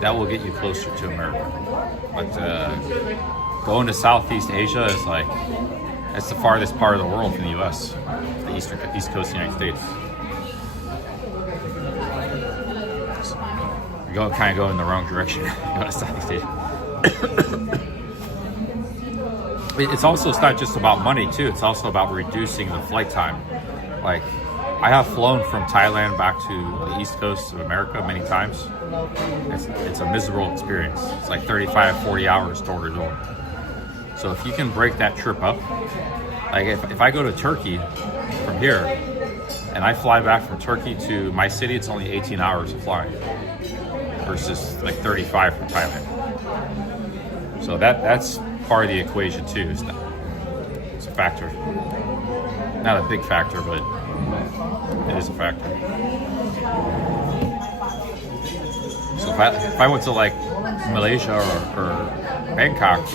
That will get you closer to America. But going to Southeast Asia is like, it's the farthest part of the world from the U.S., the east coast of the United States. You kind of go in the wrong direction. Go to Southeast Asia. It's not just about money too. It's also about reducing the flight time. Like, I have flown from Thailand back to the East Coast of America many times. It's a miserable experience. It's like 35, 40 hours door to door. So if you can break that trip up, like if I go to Turkey from here and I fly back from Turkey to my city, it's only 18 hours of flying versus like 35 from Thailand. So that's part of the equation too. It's a factor. Not a big factor, but it is a factor. So if I went to like Malaysia or Bangkok,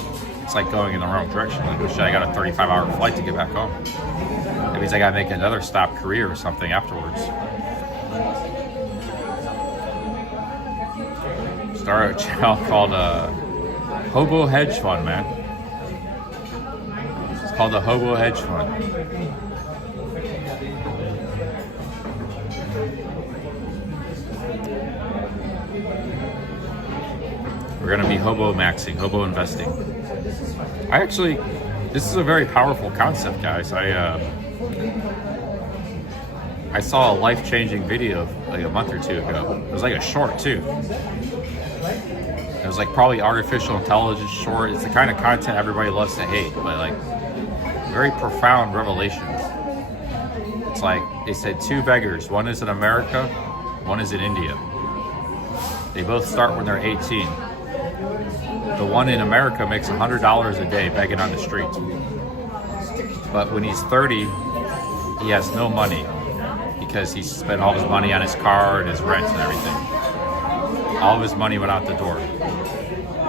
it's like going in the wrong direction. Like, I got a 35-hour flight to get back home. That means I gotta make another stop, Korea or something afterwards. Start a channel called Hobo Hedge Fund, man. It's called the Hobo Hedge Fund. We're gonna be hobo maxing, hobo investing. This is a very powerful concept, guys. I saw a life-changing video like a month or two ago. It was like a short too. It was like probably artificial intelligence short. It's the kind of content everybody loves to hate, but like very profound revelations. It's like they said 2 beggars. One is in America, one is in India. They both start when they're 18. The one in America makes $100 a day begging on the street. But when he's 30, he has no money because he spent all his money on his car and his rent and everything. All of his money went out the door.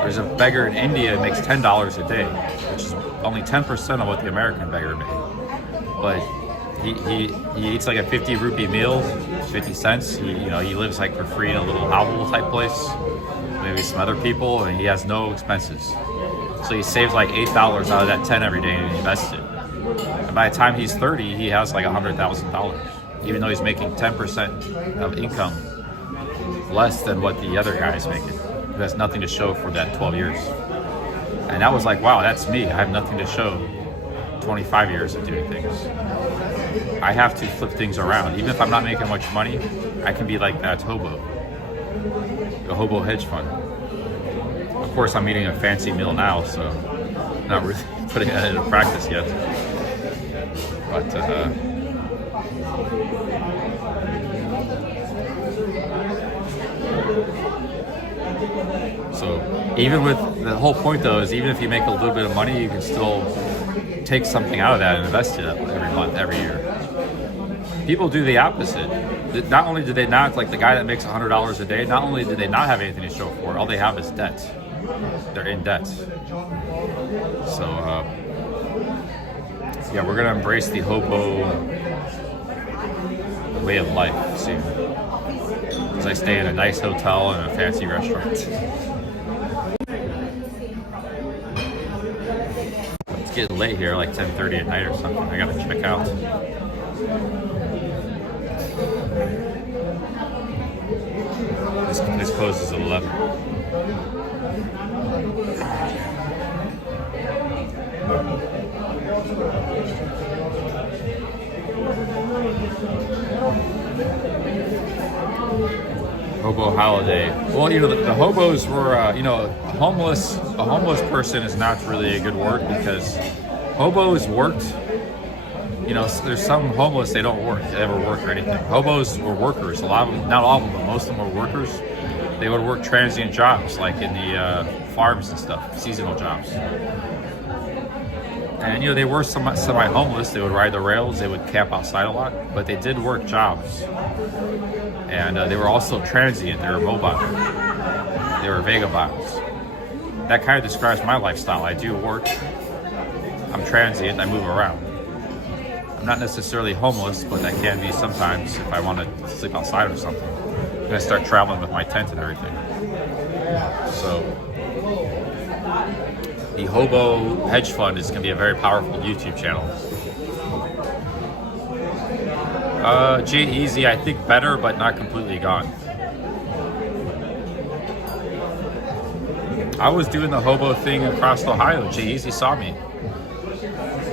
There's a beggar in India who makes $10 a day, which is only 10% of what the American beggar made. But he eats like a 50 rupee meal, 50 cents. He lives like for free in a little hovel type place. Maybe some other people, and he has no expenses. So he saves like $8 out of that 10 every day and invests it. And by the time he's 30, he has like $100,000, even though he's making 10% of income less than what the other guy is making. He has nothing to show for that 12 years. And that was like, wow, that's me. I have nothing to show. 25 years of doing things. I have to flip things around. Even if I'm not making much money, I can be like that hobo. The Hobo Hedge Fund. Of course, I'm eating a fancy meal now, so not really putting that into practice yet. But so even with the whole point though is even if you make a little bit of money, you can still take something out of that and invest it every month, every year. People do the opposite. Not only do they not, like the guy that makes $100 a day, not only do they not have anything to show for it, all they have is debt. They're in debt. So, yeah, we're gonna embrace the hobo way of life soon. As I stay in a nice hotel and a fancy restaurant. It's getting late here, like 10:30 at night or something. I gotta check out. This closes at 11. Hobo holiday. Well, the hobos were, a homeless person is not really a good word because hobos worked. There's some homeless, they don't work, they never work or anything. Hobos were workers, a lot of them, not all of them, but most of them were workers. They would work transient jobs, like in the farms and stuff, seasonal jobs. And, they were semi-homeless, they would ride the rails, they would camp outside a lot, but they did work jobs. And they were also transient, they were mobile, they were vagabonds. That kind of describes my lifestyle. I do work, I'm transient, I move around. I'm not necessarily homeless, but I can be sometimes if I want to sleep outside or something. I'm gonna start traveling with my tent and everything. So the Hobo Hedge Fund is gonna be a very powerful YouTube channel. G-Eazy, I think better, but not completely gone. I was doing the hobo thing across Ohio. Jay Easy saw me.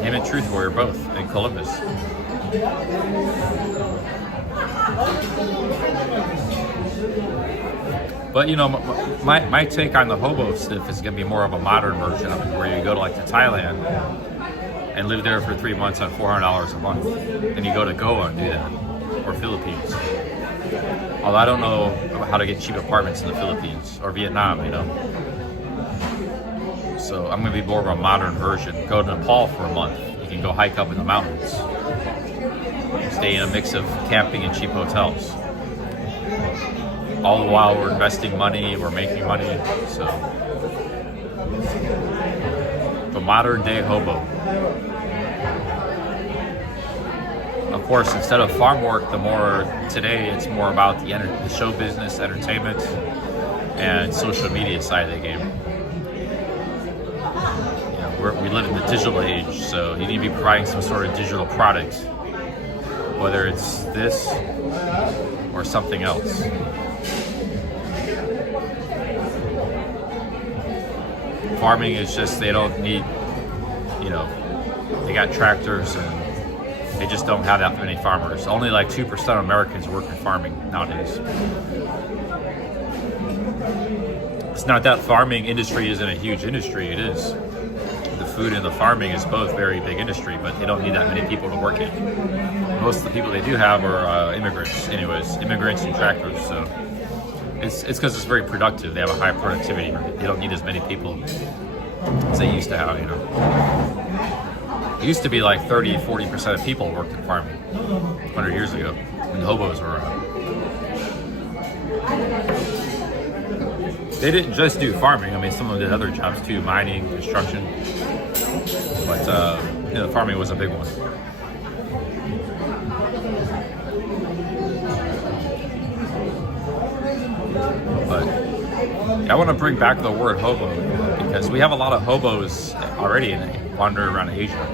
Him and Truth Warrior both in Columbus. But you know, my take on the hobo stuff is going to be more of a modern version of it, where you go to like to Thailand and live there for 3 months on $400 a month, and you go to Goa and do that, or Philippines. Although I don't know how to get cheap apartments in the Philippines or Vietnam, you know. So I'm going to be more of a modern version. Go to Nepal for a month. You can go hike up in the mountains. Stay in a mix of camping and cheap hotels. All the while we're investing money, we're making money. So the modern day hobo. Of course, instead of farm work, today it's more about the show business, entertainment, and social media side of the game. You know, we live in the digital age, so you need to be providing some sort of digital product, whether it's this or something else. Farming is just, they don't need, you know, they got tractors and they just don't have that many farmers. Only like 2% of Americans work in farming nowadays. It's not that farming industry isn't a huge industry, it is. The food and the farming is both very big industry, but they don't need that many people to work it. Most of the people they do have are immigrants anyways, immigrants and tractors, so. It's because it's very productive. They have a high productivity. They don't need as many people as they used to have, you know. It used to be like 30-40% of people worked in farming 100 years ago when the hobos were around. They didn't just do farming. I mean, some of them did other jobs too, mining, construction. But, you know, farming was a big one. But I want to bring back the word hobo because we have a lot of hobos already wandering around Asia.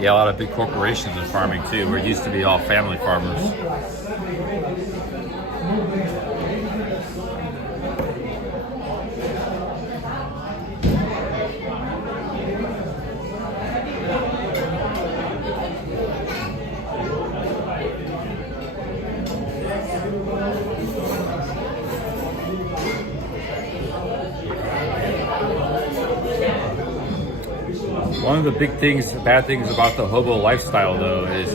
Yeah, a lot of big corporations in farming too, where it used to be all family farmers. One of the bad things about the hobo lifestyle, though, is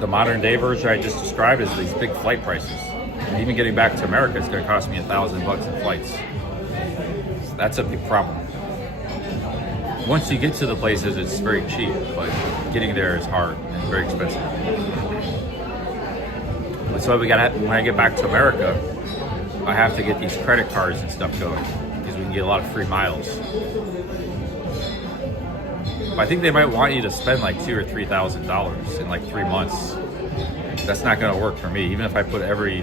the modern day version I just described is these big flight prices. And even getting back to America, it's going to cost me $1,000 in flights. So that's a big problem. Once you get to the places, it's very cheap, but getting there is hard and very expensive. That's why when I get back to America, I have to get these credit cards and stuff going because we can get a lot of free miles. I think they might want you to spend like $2,000 or $3,000 in like 3 months. That's not going to work for me. Even if I put every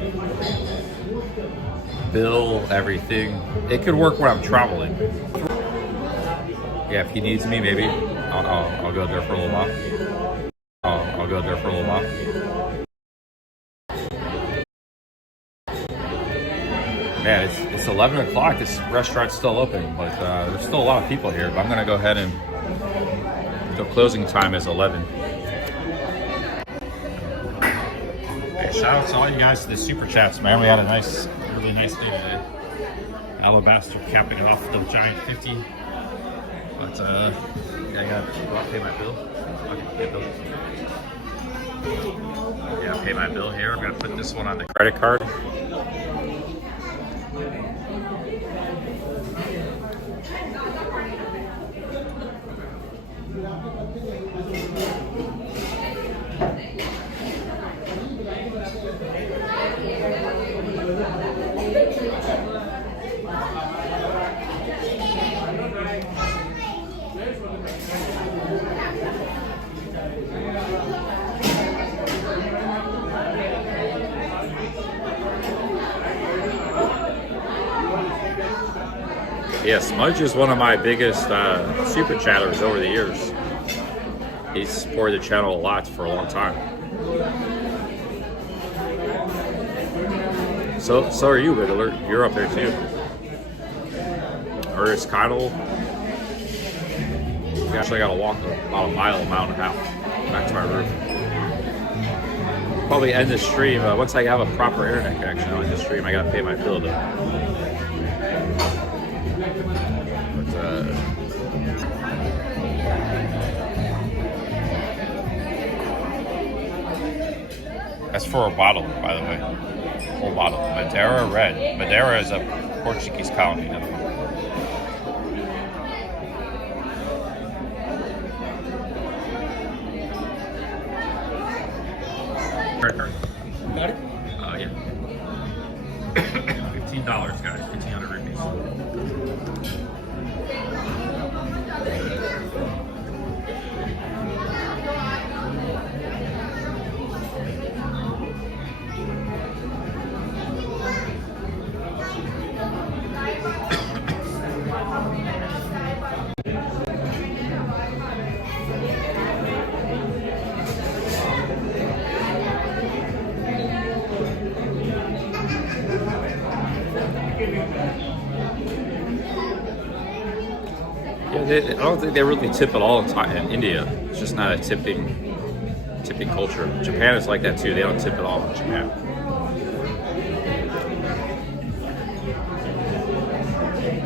bill, everything, it could work when I'm traveling. Yeah, if he needs me, maybe I'll go there for a little while. I'll go there for a little while. Man, it's 11 o'clock. This restaurant's still open, but there's still a lot of people here. But I'm going to go ahead and the closing time is 11. Hey, shout out to all you guys to the super chats, man. We had a really nice day today. Alabaster capping it off with the giant 50. But yeah, I gotta go out and pay my bill. Yeah, pay my bill here. I'm gonna put this one on the credit card. Yeah, Smudge is one of my biggest super chatters over the years. He's supported the channel a lot for a long time. So are you, Riddler. You're up there too. Ernest Connell. Actually, I gotta walk about a mile and a half back to my roof. Probably end the stream once I have a proper internet connection. I'll end the stream. I gotta pay my bill though. But that's for a bottle, by the way. Whole bottle. Madeira Red. Madeira is a Portuguese colony. Got it? Yeah. $15, guys. 1,500 rupees. I don't think they really tip at all in India. It's just not a tipping culture. Japan is like that too. They don't tip at all in Japan.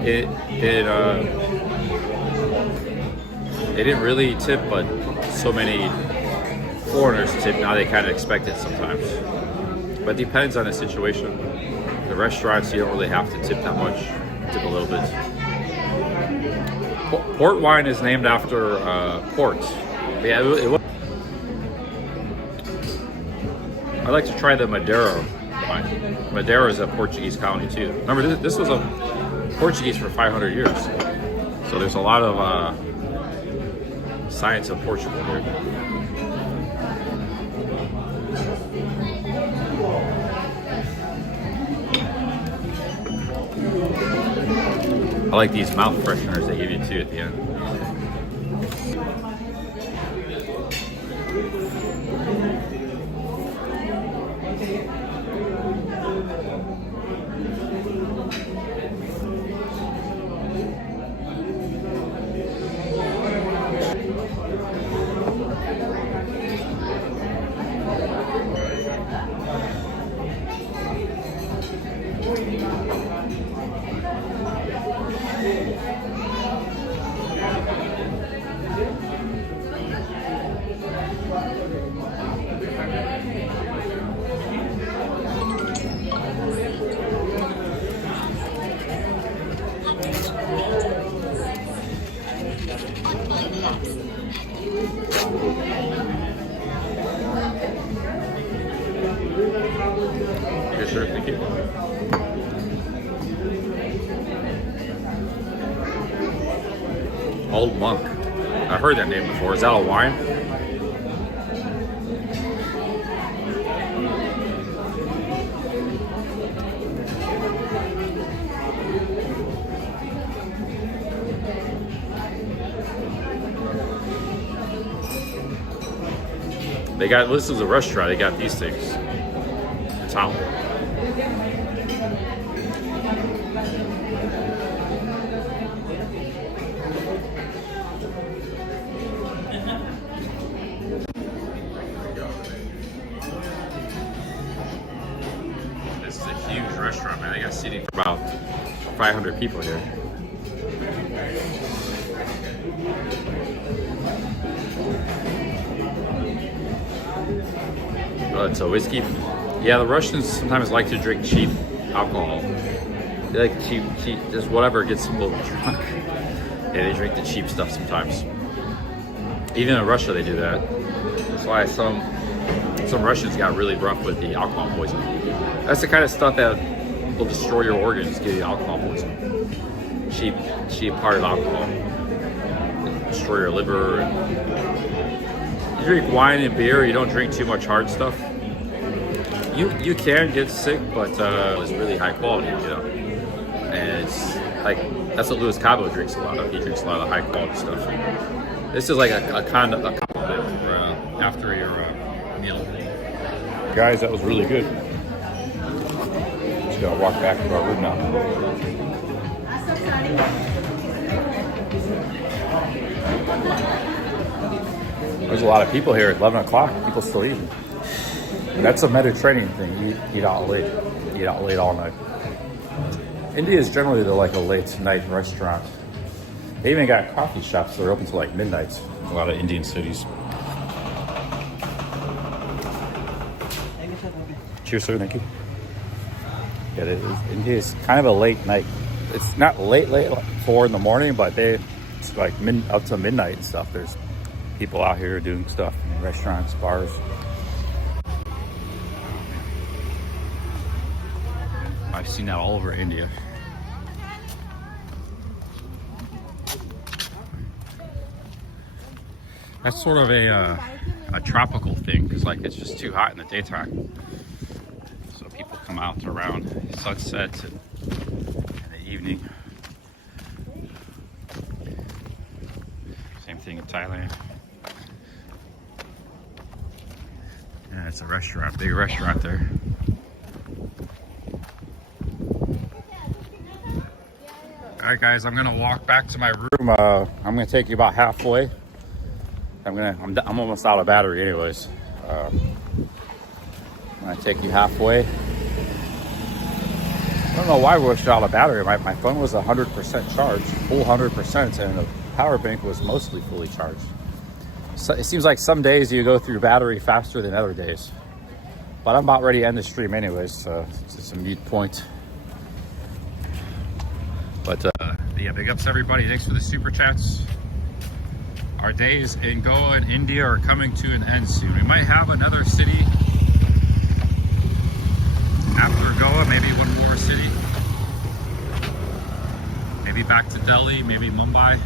It didn't really tip, but so many foreigners tip. Now they kind of expect it sometimes. But it depends on the situation. The restaurants, you don't really have to tip that much. Tip a little bit. Port wine is named after port. Yeah, I'd like to try the Madeira wine. Madeira is a Portuguese colony too. Remember, this was a Portuguese for 500 years. So there's a lot of science of Portugal here. I like these mouth fresheners they give you too at the end. Yes, sir. Thank you. Old Monk. I heard that name before. Is that a wine? They got, this is a restaurant, they got these things. It's out. This is a huge restaurant, man. They got seating for about 500 people here. It's a whiskey. Yeah, the Russians sometimes like to drink cheap alcohol. They like cheap, just whatever gets them a little drunk. Yeah, they drink the cheap stuff sometimes. Even in Russia, they do that. That's why some Russians got really rough with the alcohol poisoning. That's the kind of stuff that will destroy your organs, give you alcohol poisoning. Cheap hearted alcohol. Destroy your liver. You drink wine and beer, you don't drink too much hard stuff. You can get sick, but it's really high quality, you know. And it's like, that's what Luis Cabo drinks a lot of. He drinks a lot of high quality stuff. This is like a kind of a compliment for after your meal. Guys, that was really good. Just gonna walk back to our room now. There's a lot of people here at 11 o'clock. People still eating. That's a Mediterranean thing. Eat out late. Eat out late all night. India is generally like a late night restaurant. They even got coffee shops that are open till like midnight. A lot of Indian cities. Cheers, sir. Thank you. Yeah, India is kind of a late night. It's not late, like 4 in the morning, but it's like up to midnight and stuff. There's people out here doing stuff in restaurants, bars. I've seen that all over India. That's sort of a tropical thing, because like it's just too hot in the daytime. So people come out around sunset and in the evening. Same thing in Thailand. Yeah, it's a restaurant, big restaurant there. All right, guys, I'm gonna walk back to my room. I'm gonna take you about halfway. I'm almost out of battery, anyways. I'm gonna take you halfway. I don't know why we're out of battery. My phone was 100% charged, full 100%, and the power bank was mostly fully charged. So it seems like some days you go through battery faster than other days. But I'm about ready to end the stream anyways, so it's just a mute point. But yeah, big ups everybody. Thanks for the super chats. Our days in Goa and India are coming to an end soon. We might have another city after Goa, maybe one more city. Maybe back to Delhi, maybe Mumbai.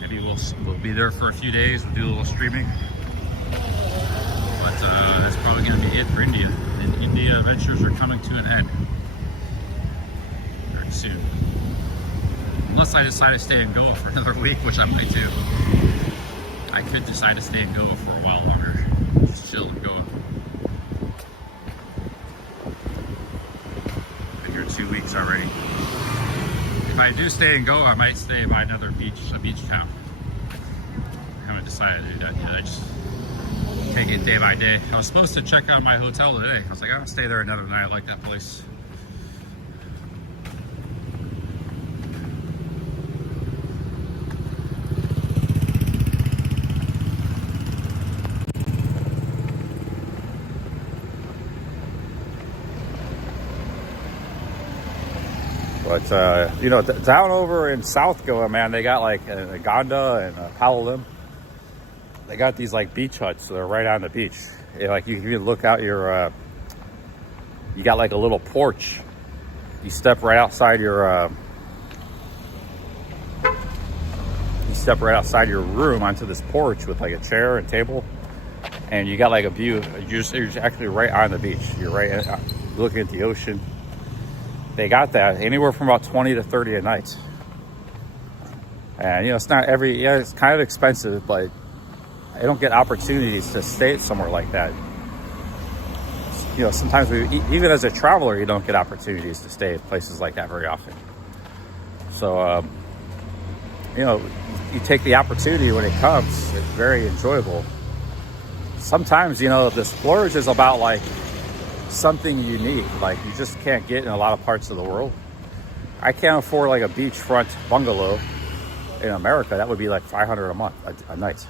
Maybe we'll be there for a few days. We'll do a little streaming. But that's probably going to be it for India. And India adventures are coming to an end very soon. Unless I decide to stay in Goa for another week, which I might do. I could decide to stay in Goa for a while longer. Just chill in Goa. Been here 2 weeks already. If I do stay in Goa, I might stay by another beach, a beach town. I haven't decided to do that yet. I just take it day by day. I was supposed to check out my hotel today. I was like, I'll stay there another night. I like that place. But, you know, down over in South Goa, man, they got like Ganda and Paolim. They got these like beach huts. So they're right on the beach. Like you can look out your, you got like a little porch. You step right outside your, room onto this porch with like a chair and table. And you got like a view. You're actually right on the beach. You're right looking at the ocean. They got that anywhere from about 20 to 30 a night. And, you know, it's not it's kind of expensive, but I don't get opportunities to stay somewhere like that. You know, sometimes even as a traveler, you don't get opportunities to stay at places like that very often. So, you know, you take the opportunity when it comes. It's very enjoyable. Sometimes, you know, the splurge is about like something unique, like you just can't get in a lot of parts of the world. I can't afford like a beachfront bungalow in America. That would be like $500 a month, a night.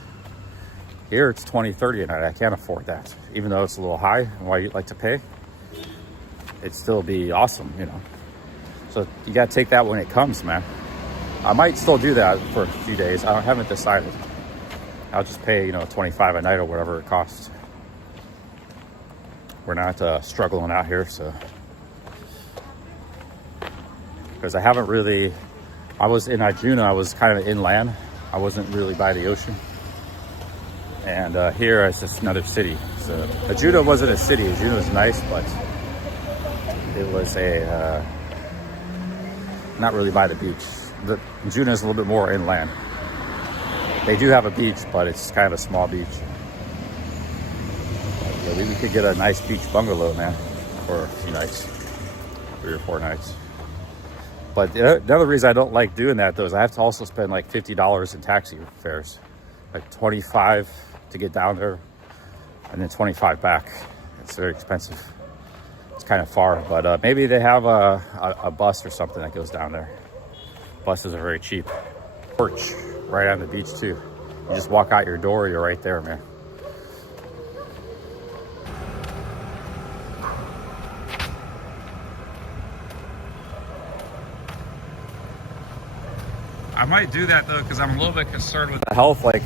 Here it's 20, 30 a night. I can't afford that. Even though it's a little high and why you'd like to pay, it'd still be awesome, you know. So you got to take that when it comes, man. I might still do that for a few days. I haven't decided. I'll just pay, you know, $25 a night or whatever it costs. We're not struggling out here, so. Because I haven't really, I was in Arjuna, I was kind of inland. I wasn't really by the ocean. And here it's just another city. So Arjuna wasn't a city. Arjuna was nice, but it was a not really by the beach. Juna is a little bit more inland. They do have a beach, but it's kind of a small beach. Yeah, we could get a nice beach bungalow, man, for a few nights, 3 or 4 nights. But the other reason I don't like doing that, though, is I have to also spend like $50 in taxi fares, like $25 to get down there, and then $25 back. It's very expensive. It's kind of far, but maybe they have a bus or something that goes down there. Buses are very cheap. Porch right on the beach too. You just walk out your door, you're right there, man. I might do that though, because I'm a little bit concerned with the health. Like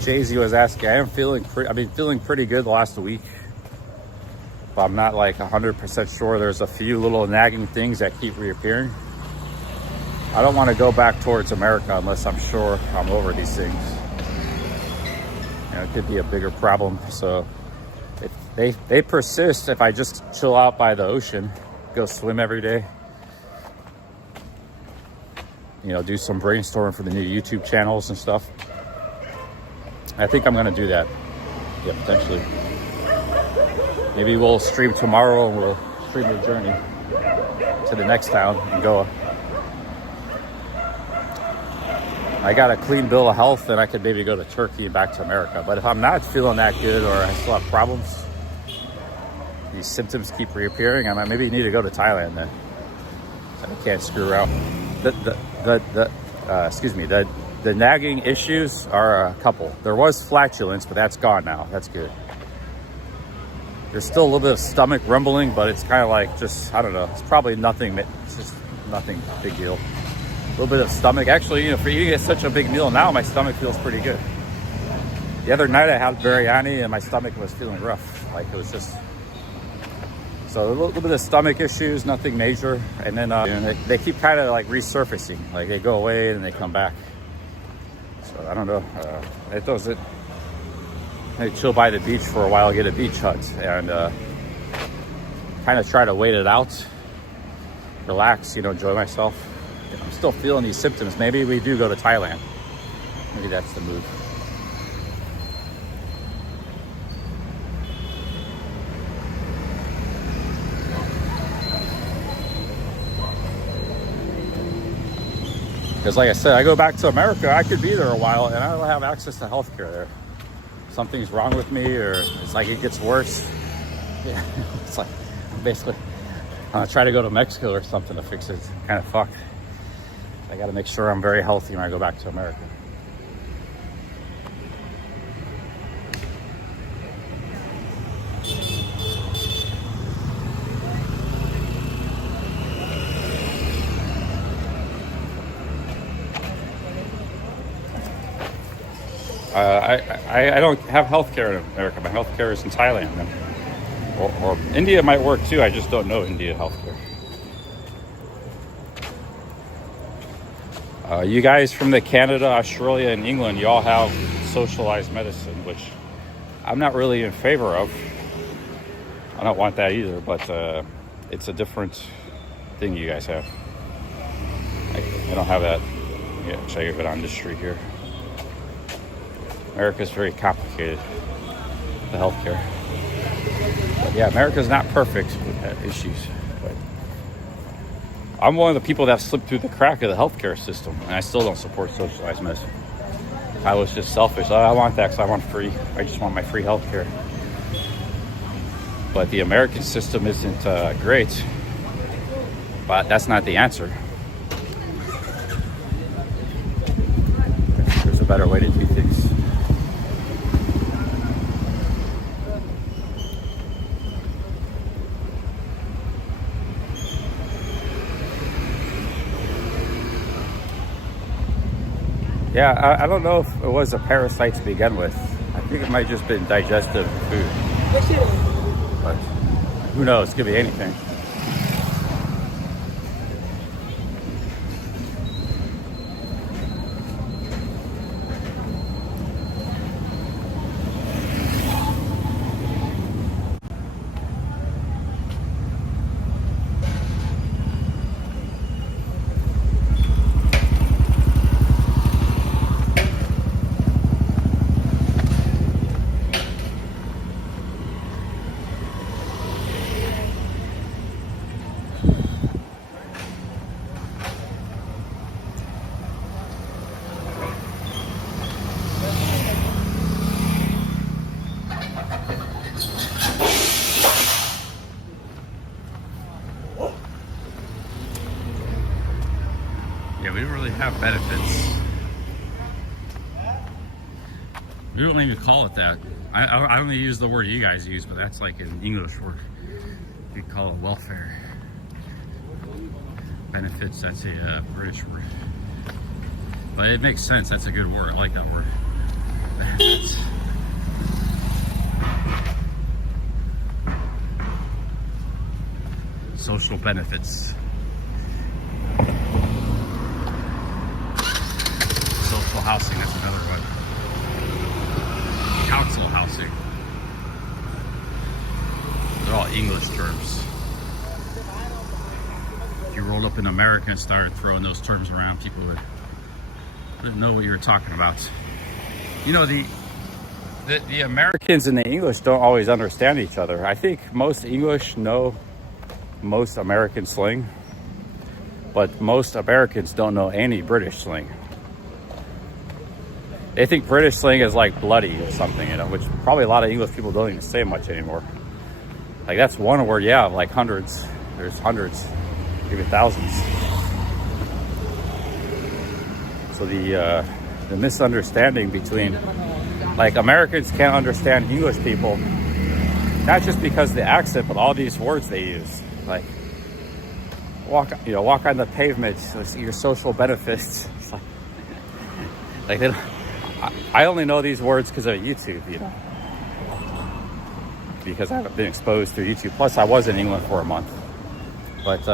Jay-Z was asking, I've been feeling pretty good the last week, but I'm not like 100% sure. There's a few little nagging things that keep reappearing. I don't want to go back towards America unless I'm sure I'm over these things. You know, it could be a bigger problem. So if they persist, if I just chill out by the ocean, go swim every day, you know, do some brainstorming for the new YouTube channels and stuff, I think I'm going to do that. Yeah, potentially. Maybe we'll stream tomorrow and we'll stream the journey to the next town in Goa. I got a clean bill of health, and I could maybe go to Turkey and back to America. But if I'm not feeling that good, or I still have problems, these symptoms keep reappearing, I might maybe need to go to Thailand then. I can't screw around. The nagging issues are a couple. There was flatulence, but that's gone now. That's good. There's still a little bit of stomach rumbling, but it's kind of like just, I don't know. It's probably nothing. It's just nothing big deal. A little bit of stomach. Actually, you know, for eating such a big meal now, my stomach feels pretty good. The other night I had biryani and my stomach was feeling rough. Like it was just, so a little bit of stomach issues, nothing major. And then you know, they keep kind of like resurfacing. Like they go away and they come back. So I don't know. It does it. I chill by the beach for a while, get a beach hut, and kind of try to wait it out, relax, you know, enjoy myself. I'm still feeling these symptoms. Maybe we do go to Thailand. Maybe that's the move. Because like I said, I go back to America, I could be there a while, and I don't have access to healthcare there. Something's wrong with me, or it's like it gets worse. Yeah, it's like basically I'm try to go to Mexico or something to fix it. It's kind of fucked. I got to make sure I'm very healthy when I go back to America. I don't have health care in America. My health care is in Thailand. Or India might work too. I just don't know India health care. You guys from the Canada, Australia, and England, you all have socialized medicine, which I'm not really in favor of. I don't want that either, but it's a different thing you guys have. I don't have that. Yeah, check it on this street here. America's very complicated, the healthcare. But yeah, America's not perfect with issues. But I'm one of the people that slipped through the crack of the healthcare system, and I still don't support socialized medicine. I was just selfish. I want that because I want free. I just want my free healthcare. But the American system isn't great. But that's not the answer. There's a better way to do things. Yeah, I don't know if it was a parasite to begin with. I think it might have just been digestive food. But who knows? It could be anything. we don't really have benefits. We don't even call it that. I only use the word you guys use, but that's like an English word. We call it welfare. Benefits, that's a British word. But it makes sense, that's a good word. I like that word. Benefits. Social benefits. Social housing, that's another one. Council housing. They're all English terms. If you rolled up in America and started throwing those terms around, people wouldn't know what you were talking about. You know, the Americans and the English don't always understand each other. I think most English know most American slang, but most Americans don't know any British slang. They think British slang is like bloody or something, you know, which probably a lot of English people don't even say much anymore. Like that's one word, yeah, like hundreds. There's hundreds, even thousands. So the misunderstanding between, like, Americans can't understand English people, not just because of the accent, but all these words they use. Like walk on the pavement, your social benefits. It's like they don't, I only know these words because of YouTube, you know, because I've been exposed through YouTube. Plus, I was in England for a month, but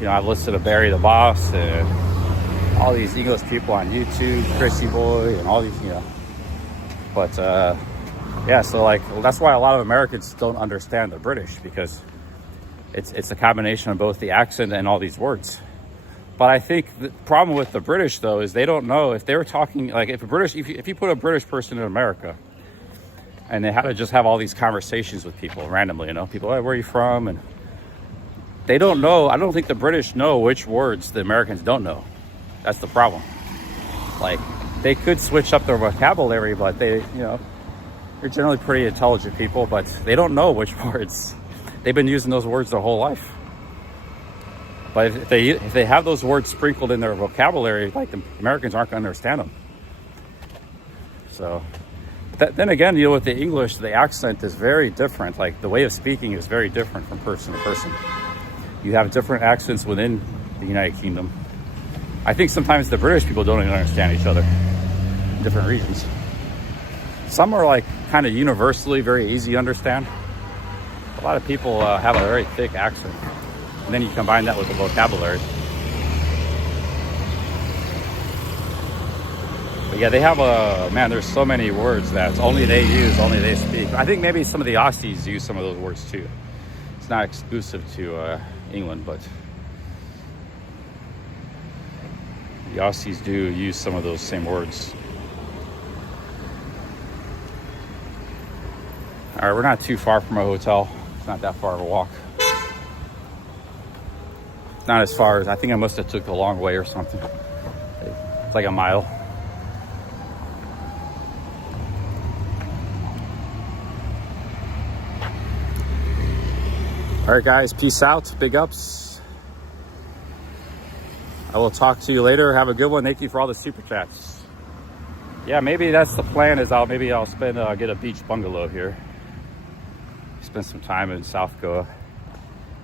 you know, I've listened to Barry the Boss and all these English people on YouTube, Chrissy Boy, and all these, you know. But yeah, so like that's why a lot of Americans don't understand the British, because it's a combination of both the accent and all these words. But I think the problem with the British, though, is they don't know if they were talking, like if you put a British person in America and they had to just have all these conversations with people randomly, you know, people, hey, where are you from? And they don't know. I don't think the British know which words the Americans don't know. That's the problem. Like they could switch up their vocabulary, but they, you know, they're generally pretty intelligent people, but they don't know which words. They've been using those words their whole life. But if they have those words sprinkled in their vocabulary, like the Americans aren't going to understand them. So, then again, you know, with the English, the accent is very different. Like the way of speaking is very different from person to person. You have different accents within the United Kingdom. I think sometimes the British people don't even understand each other in different regions. Some are like kind of universally very easy to understand. A lot of people have a very thick accent. And then you combine that with the vocabulary. But yeah, they have man, there's so many words that only they use, only they speak. I think maybe some of the Aussies use some of those words too. It's not exclusive to England, but the Aussies do use some of those same words. All right, we're not too far from a hotel. It's not that far of a walk. Not as far as, I think I must have took the long way or something. It's like a mile. All right, guys, peace out. Big ups. I will talk to you later. Have a good one. Thank you for all the super chats. Yeah, maybe that's the plan, is I'll get a beach bungalow here. Spend some time in South Goa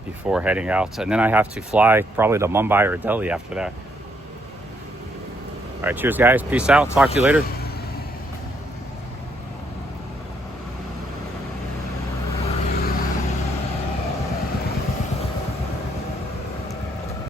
before heading out, and then I have to fly probably to Mumbai or Delhi after that. All right, cheers guys, peace out, talk to you later.